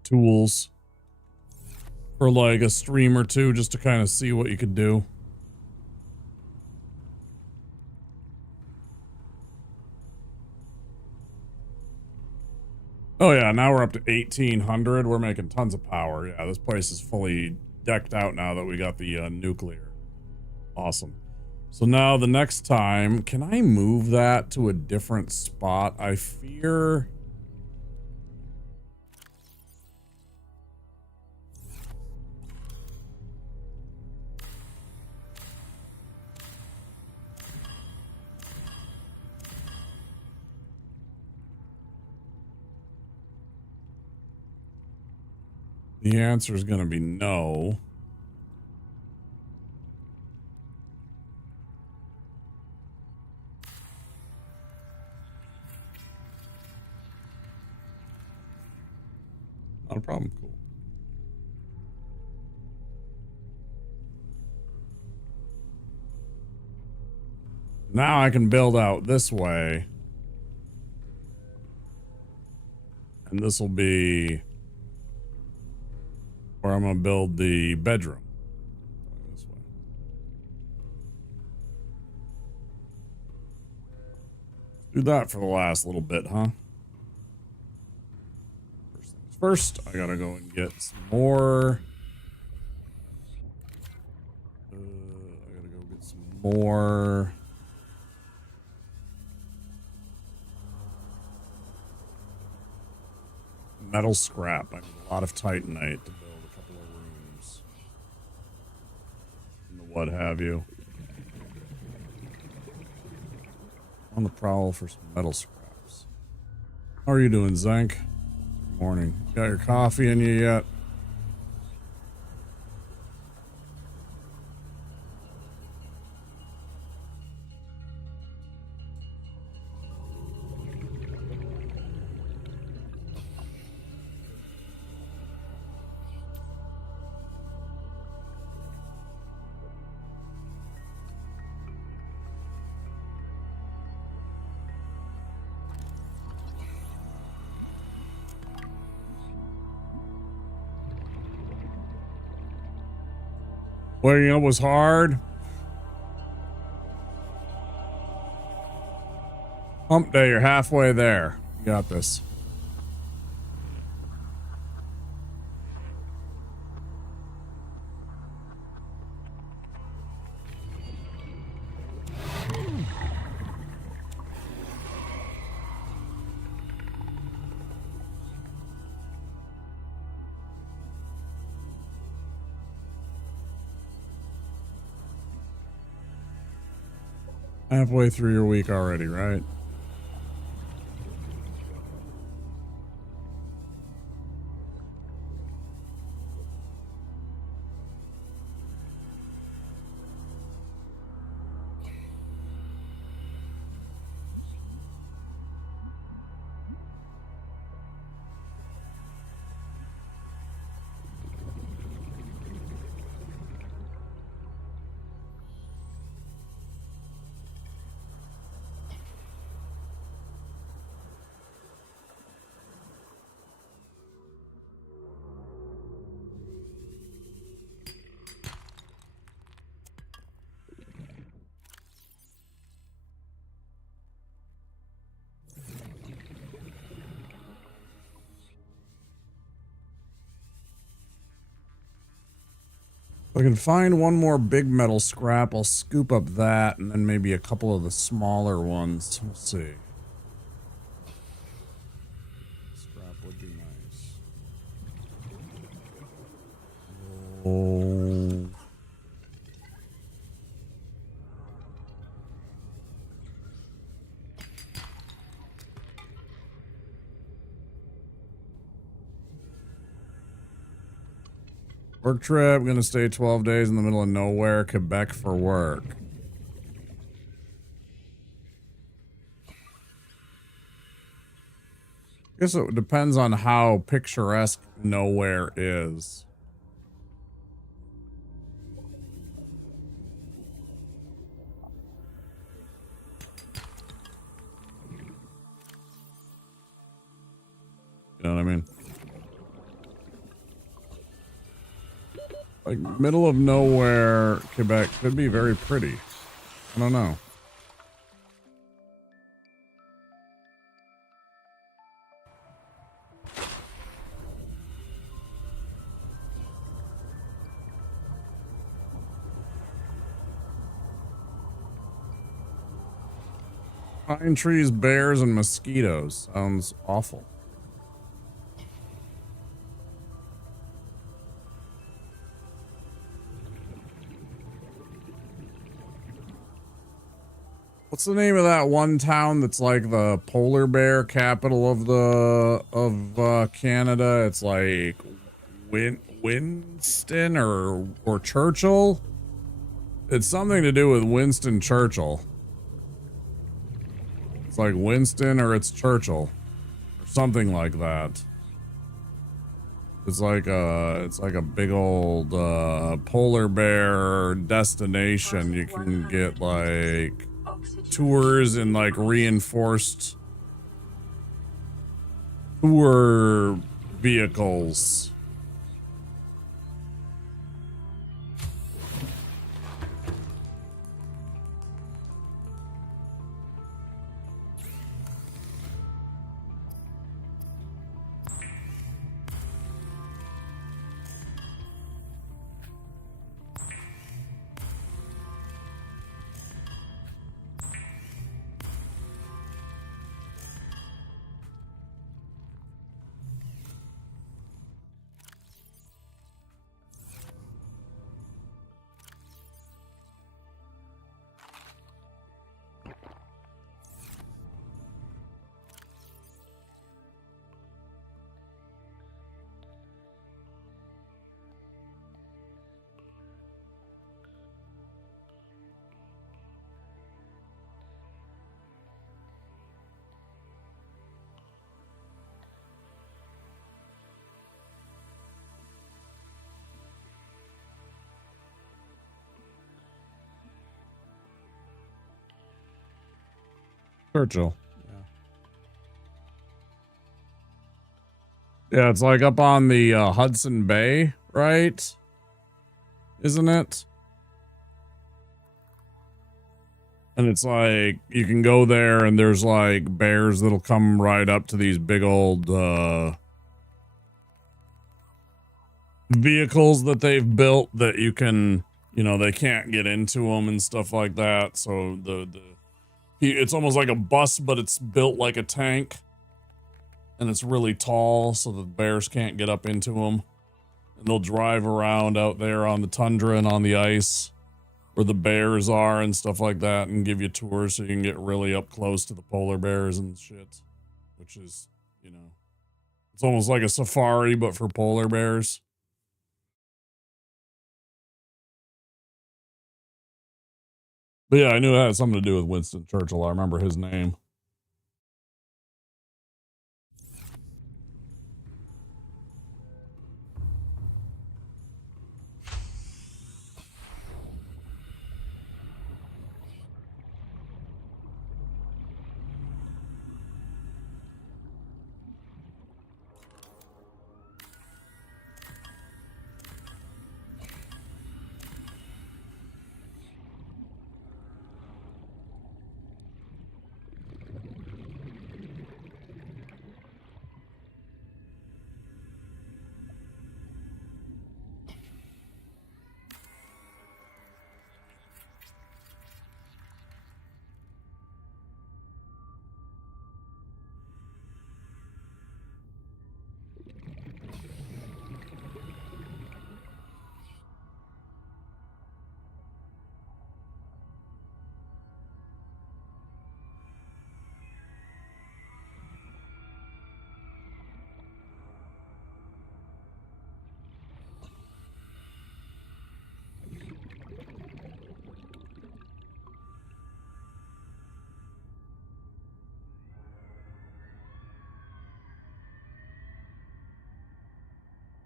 tools for like a stream or two, just to kind of see what you could do. Oh yeah, now we're up to 1800. We're making tons of power. Yeah, this place is fully decked out now that we got the nuclear. Awesome. So now the next time, can I move that to a different spot? I fear... The answer is going to be no. Not a problem. Cool. Now I can build out this way. And this will be where I'm going to build the bedroom. This way. Do that for the last little bit, huh? First, I gotta go and get some more. I gotta go get some more. Metal scrap. I need a lot of titanite to build a couple of rooms. And what have you. On the prowl for some metal scraps. How are you doing, Zank? Good morning. Got your coffee in you yet? Waking up was hard. Hump day, you're halfway there. You got this. Halfway through your week already, right? If I can find one more big metal scrap, I'll scoop up that and then maybe a couple of the smaller ones. We'll see. Scrap would be nice. Oh. Work trip, gonna stay 12 days in the middle of nowhere, Quebec for work. Guess it depends on how picturesque nowhere is. You know what I mean? Like, middle of nowhere, Quebec could be very pretty. I don't know. Pine trees, bears, and mosquitoes. Sounds awful. What's the name of that one town that's like the polar bear capital of Canada? It's like Winston or Churchill. It's something to do with Winston Churchill. It's like Winston or it's Churchill or something like that. It's like a big old polar bear destination. You can get like tours and like reinforced tour vehicles. Churchill. Yeah, it's like up on the Hudson Bay, right? Isn't it? And it's like you can go there and there's like bears that'll come right up to these big old vehicles that they've built that you can, you know, they can't get into them and stuff like that. So it's almost like a bus, but it's built like a tank. And it's really tall, so the bears can't get up into them. And they'll drive around out there on the tundra and on the ice where the bears are and stuff like that and give you tours so you can get really up close to the polar bears and shit. Which is, you know, it's almost like a safari, but for polar bears. But yeah, I knew it had something to do with Winston Churchill. I remember his name.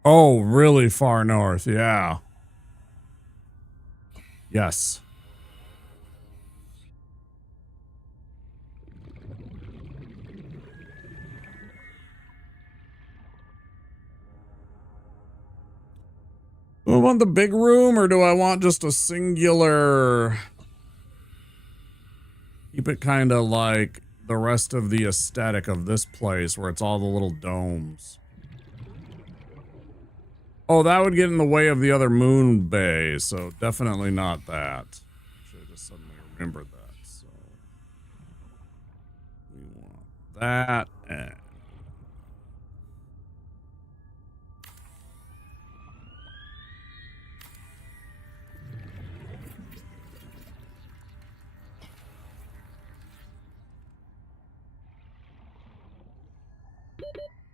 Oh, really far north. Yeah. Yes. Do I want the big room or do I want just a singular? Keep it kind of like the rest of the aesthetic of this place where it's all the little domes. Oh, that would get in the way of the other moon bay, so definitely not that. Actually, I just suddenly remembered that, so we want that and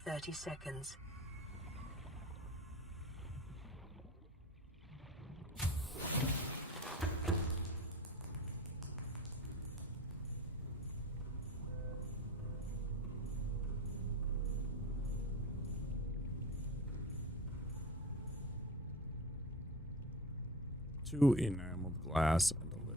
30 seconds.2 enameled glass and a lithium.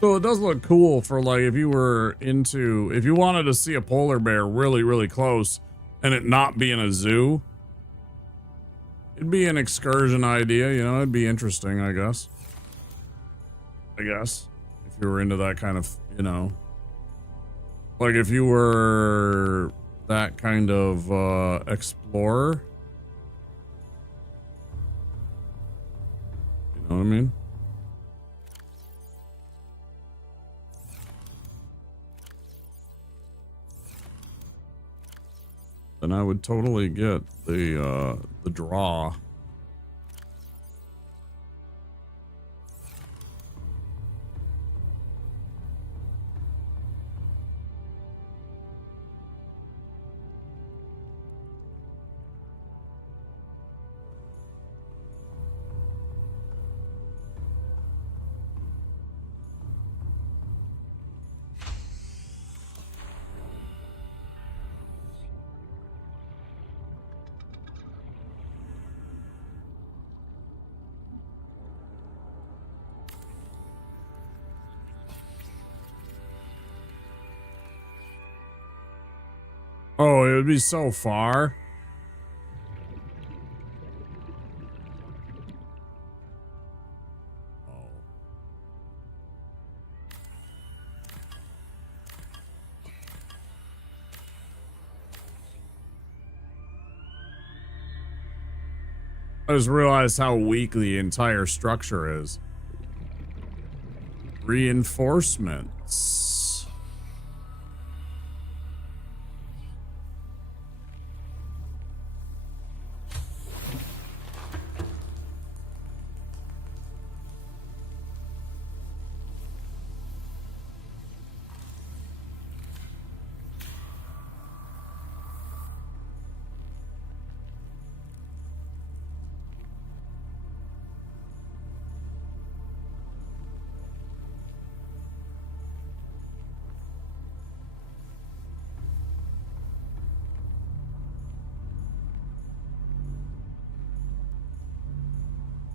So it does look cool for like if you were into, if you wanted to see a polar bear really, really close and it not be in a zoo. It'd be an excursion idea, you know, it'd be interesting, I guess. If you were into that kind of, you know, like if you were that kind of explorer. You know what I mean? Then I would totally get the draw. Oh, it would be so far. I just realized how weak the entire structure is. Reinforcements.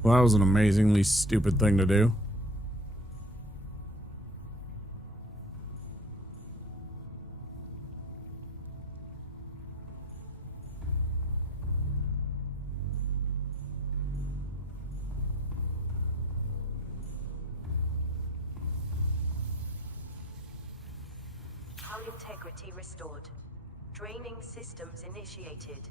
Well, that was an amazingly stupid thing to do. Hull integrity restored. Draining systems initiated.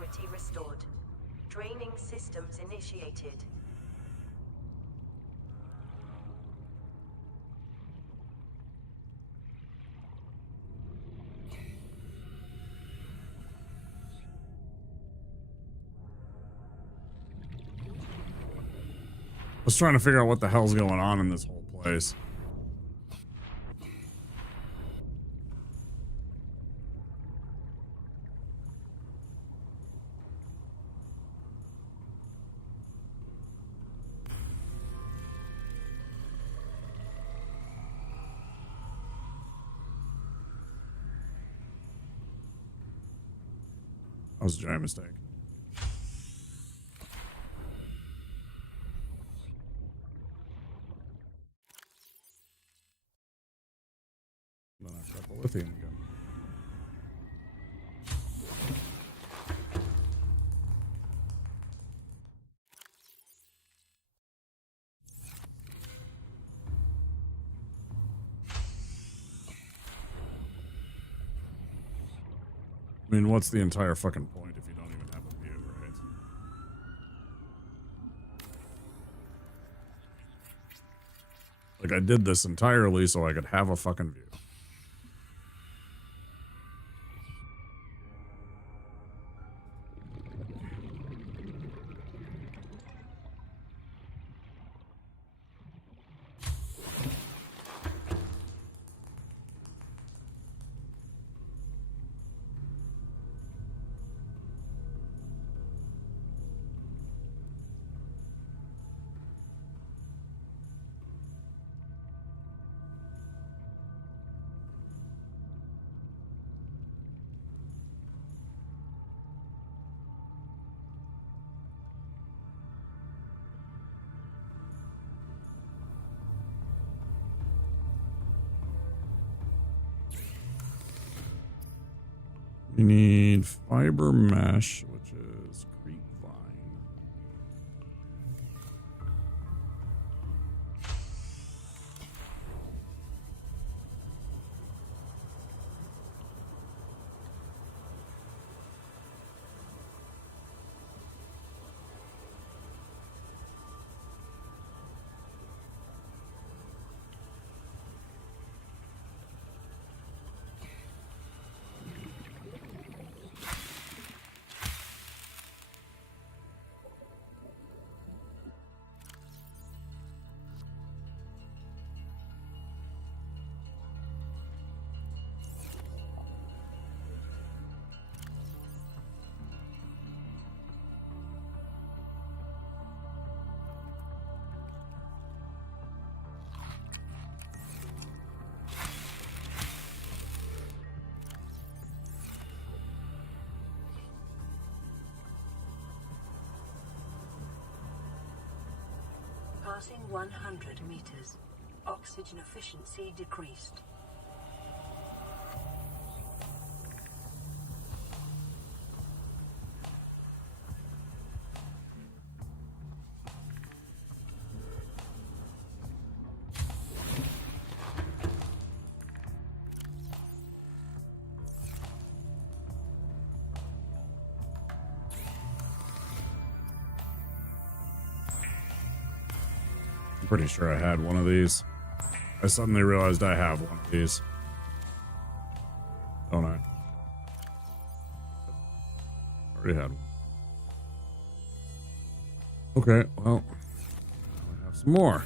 integrity restored. Draining systems initiated. I was trying to figure out what the hell's going on in this whole place. That was a giant mistake. Then I forgot the lithium again. I mean, what's the entire fucking point if you don't even have a view, right? Like, I did this entirely so I could have a fucking view. We need fiber mesh, which is creep vine. Passing 100 meters. Oxygen efficiency decreased. I'm pretty sure I had one of these. I suddenly realized I have one of these. Don't I? Already had one. Okay, well, I have some more.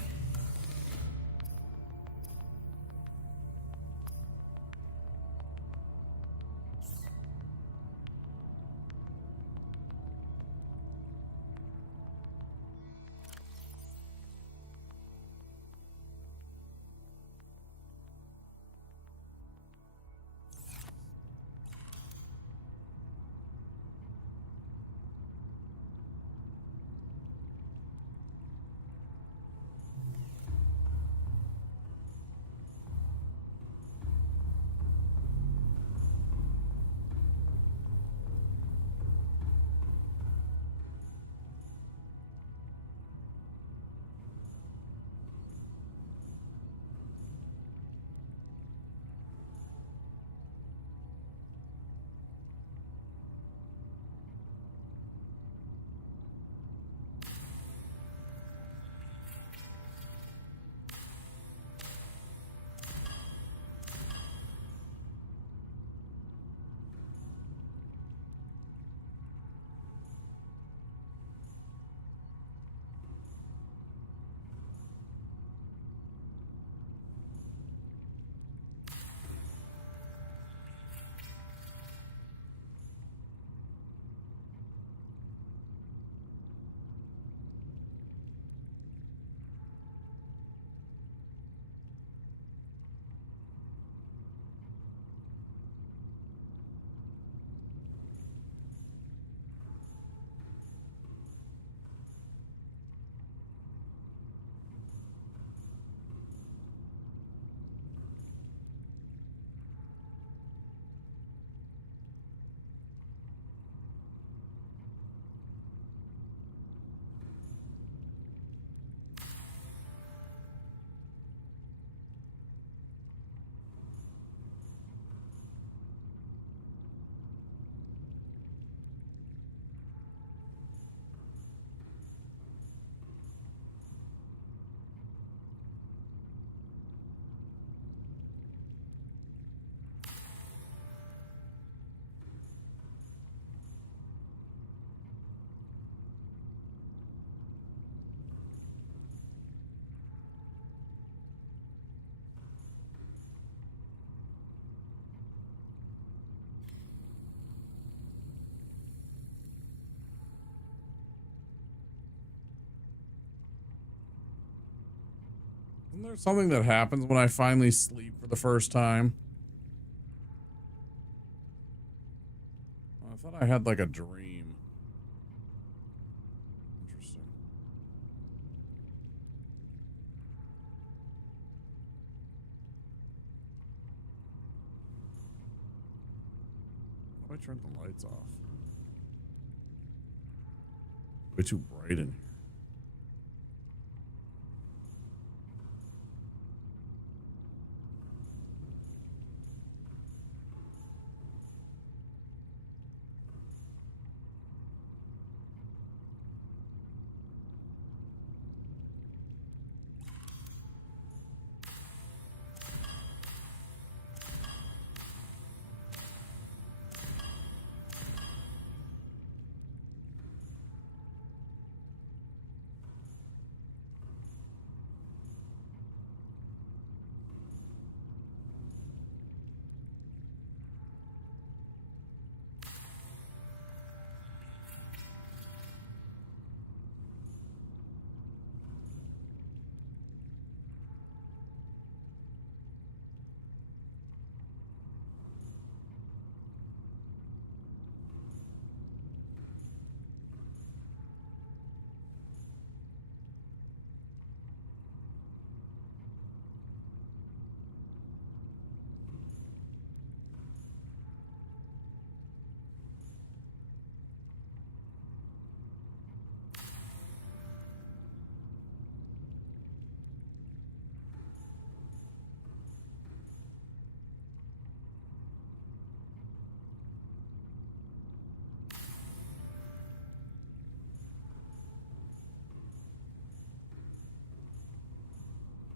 Isn't there something that happens when I finally sleep for the first time? I thought I had like a dream. Interesting. Why do I turn the lights off? Way too bright in here.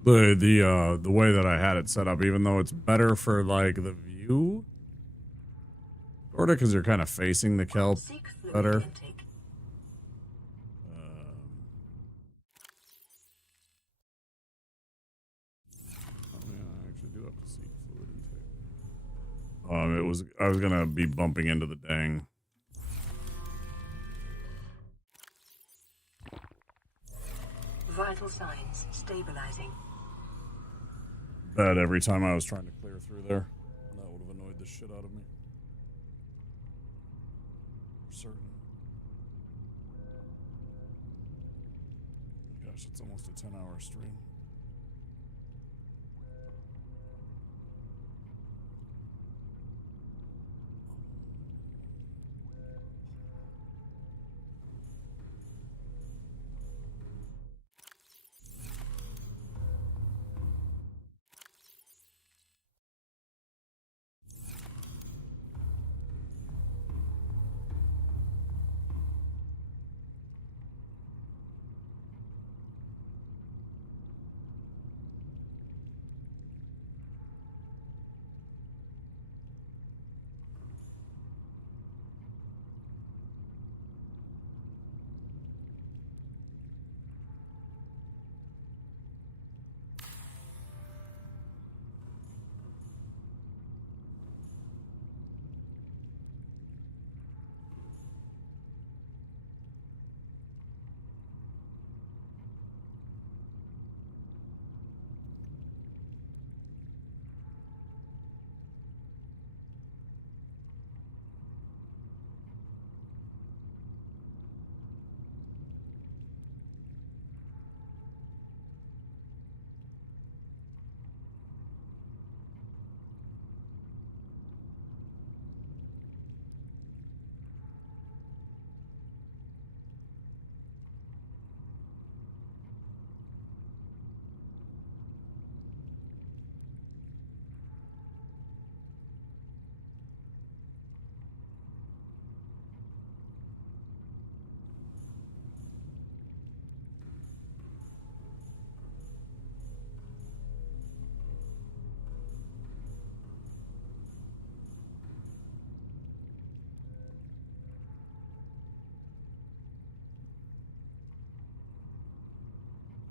The way that I had it set up, even though it's better for like the view, sort of, because you're kind of facing the kelp better. Oh yeah, I actually do have to seek fluid intake. I was gonna be bumping into the dang. Vital signs stabilizing. Bad every time I was trying to clear through there. That would have annoyed the shit out of me. For certain. Gosh, it's almost a 10-hour stream.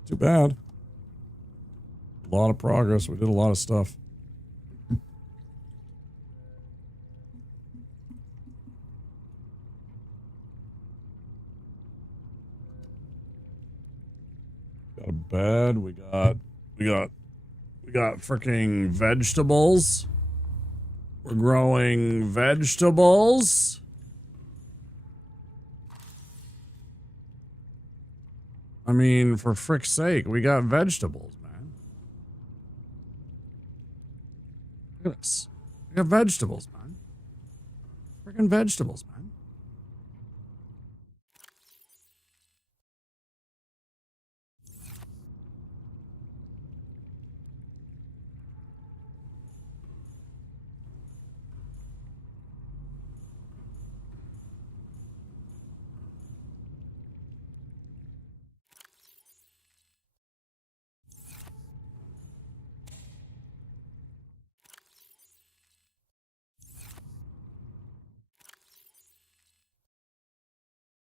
Too bad. A lot of progress. We did a lot of stuff. Got a bed. We got We got freaking vegetables. We're growing vegetables. I mean, for frick's sake, we got vegetables, man. Look at this. We got vegetables, man. Freaking vegetables, man.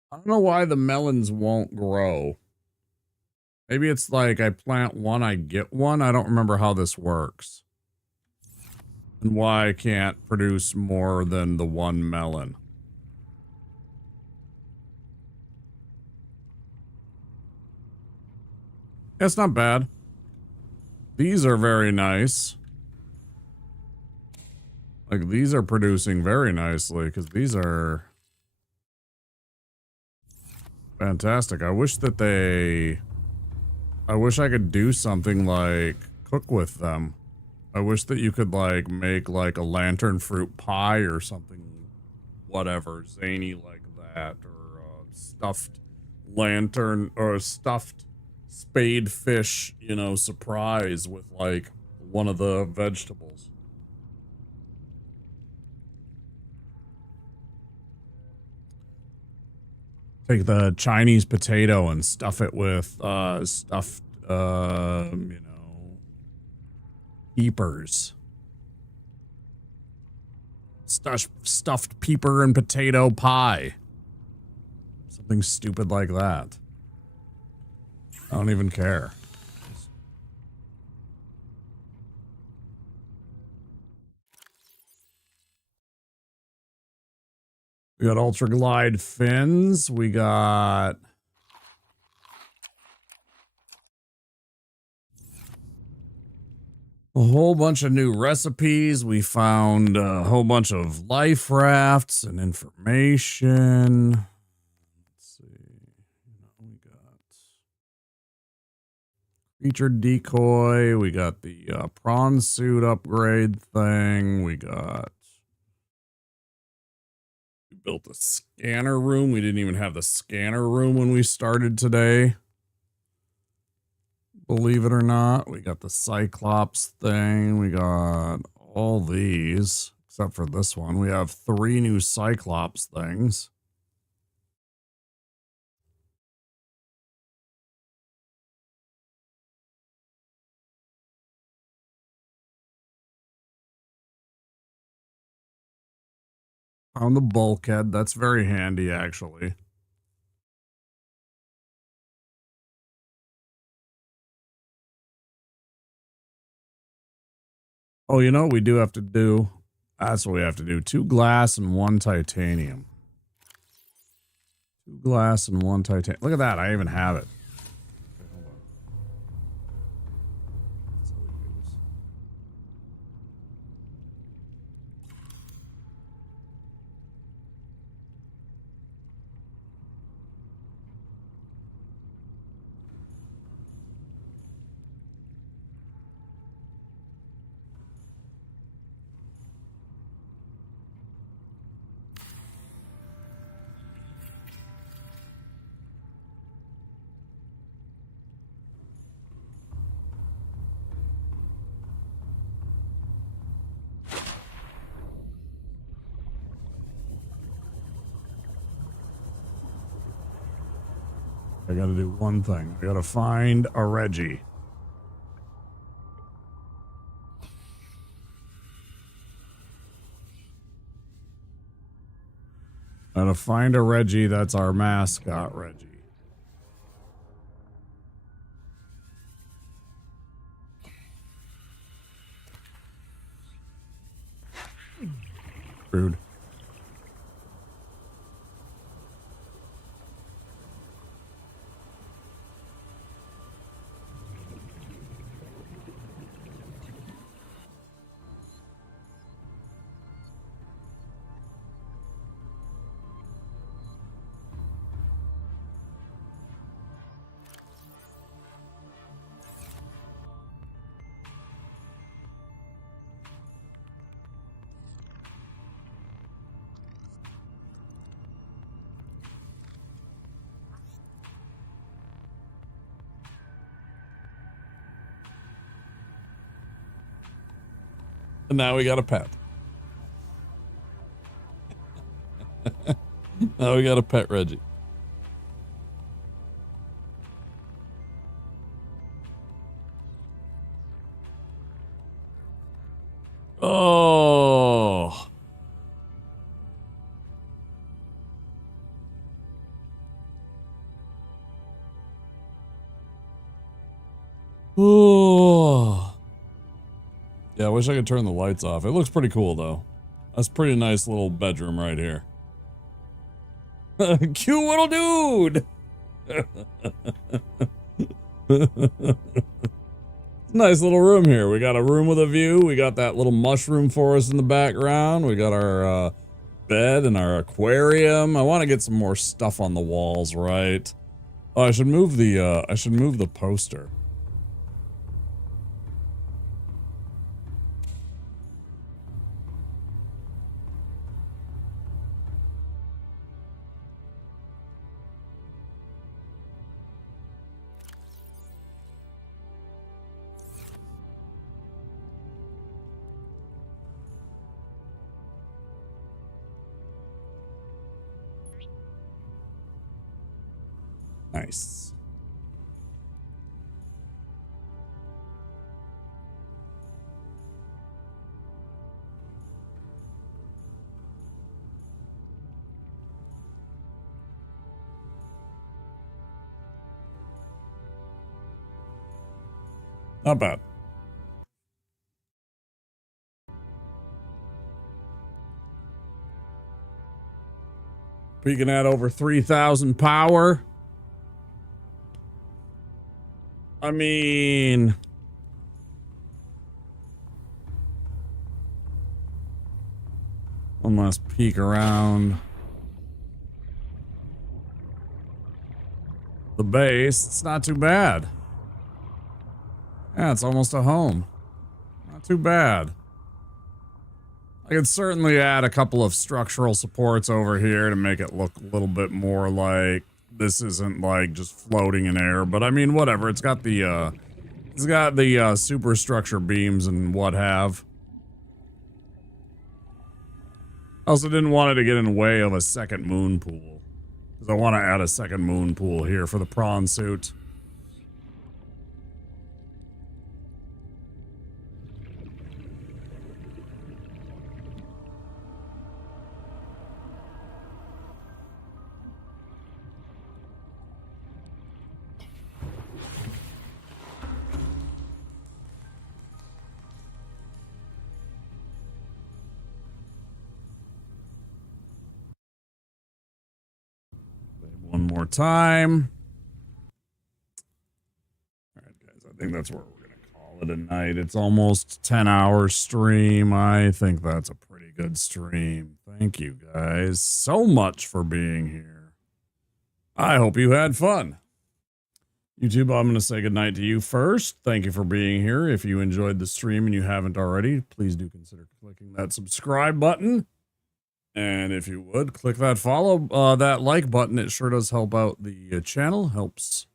I don't know why the melons won't grow. Maybe it's like I plant one, I get one. I don't remember how this works. And why I can't produce more than the one melon. That's not bad. These are very nice. Like, these are producing very nicely, because these are fantastic. I wish that I wish I could do something like cook with them. I wish that you could, like, make, like, a lantern fruit pie or something, whatever, zany like that, or stuffed lantern, or a stuffed spade fish, you know, surprise with, like, one of the vegetables. Take the Chinese potato and stuff it with stuffed, you know, peepers. Stuffed peeper and potato pie. Something stupid like that. I don't even care. We got Ultra Glide fins. We got a whole bunch of new recipes. We found a whole bunch of life rafts and information. Let's see. We got creature decoy. We got the prawn suit upgrade thing. We built a scanner room. We didn't even have the scanner room when we started today. Believe it or not, we got the Cyclops thing. We got all these, except for this one. We have 3 new Cyclops things. On the bulkhead, that's very handy, actually. Oh, you know what we do have to do? That's what we have to do. 2 glass and 1 titanium. 2 glass and 1 titanium. Look at that. I even have it. I gotta do one thing. I gotta find a Reggie. Gotta find a Reggie that's our mascot, Reggie. Rude. And now we got a pet. Now we got a pet Reggie. Oh. Oh. Yeah, I wish I could turn the lights off. It looks pretty cool, though. That's a pretty nice little bedroom right here. Cute little dude! Nice little room here. We got a room with a view. We got that little mushroom forest in the background. We got our bed and our aquarium. I want to get some more stuff on the walls, right? Oh, I should move the poster. Nice. Not bad. Peaking at over 3,000 power. I mean, one last peek around the base. It's not too bad. Yeah, it's almost a home. Not too bad. I could certainly add a couple of structural supports over here to make it look a little bit more like this isn't like just floating in air, but I mean, whatever. It's got the superstructure beams and what have. I also didn't want it to get in the way of a second moon pool, because I want to add a second moon pool here for the prawn suit. One more time. All right, guys, I think that's where we're going to call it a night. It's almost 10-hour stream. I think that's a pretty good stream. Thank you guys so much for being here. I hope you had fun. YouTube, I'm going to say goodnight to you first. Thank you for being here. If you enjoyed the stream and you haven't already, please do consider clicking that subscribe button. And if you would, click that follow, that like button. It sure does help out the channel. Helps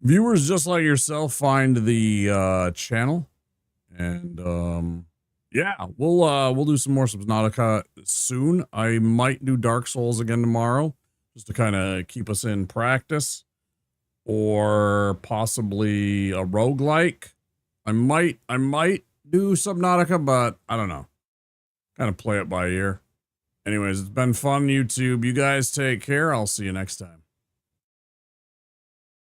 viewers just like yourself find the channel. And yeah, we'll do some more Subnautica soon. I might do Dark Souls again tomorrow, just to kind of keep us in practice. Or possibly a roguelike. I might do Subnautica, but I don't know. Kind of play it by ear. Anyways, it's been fun, YouTube. You guys take care. I'll see you next time.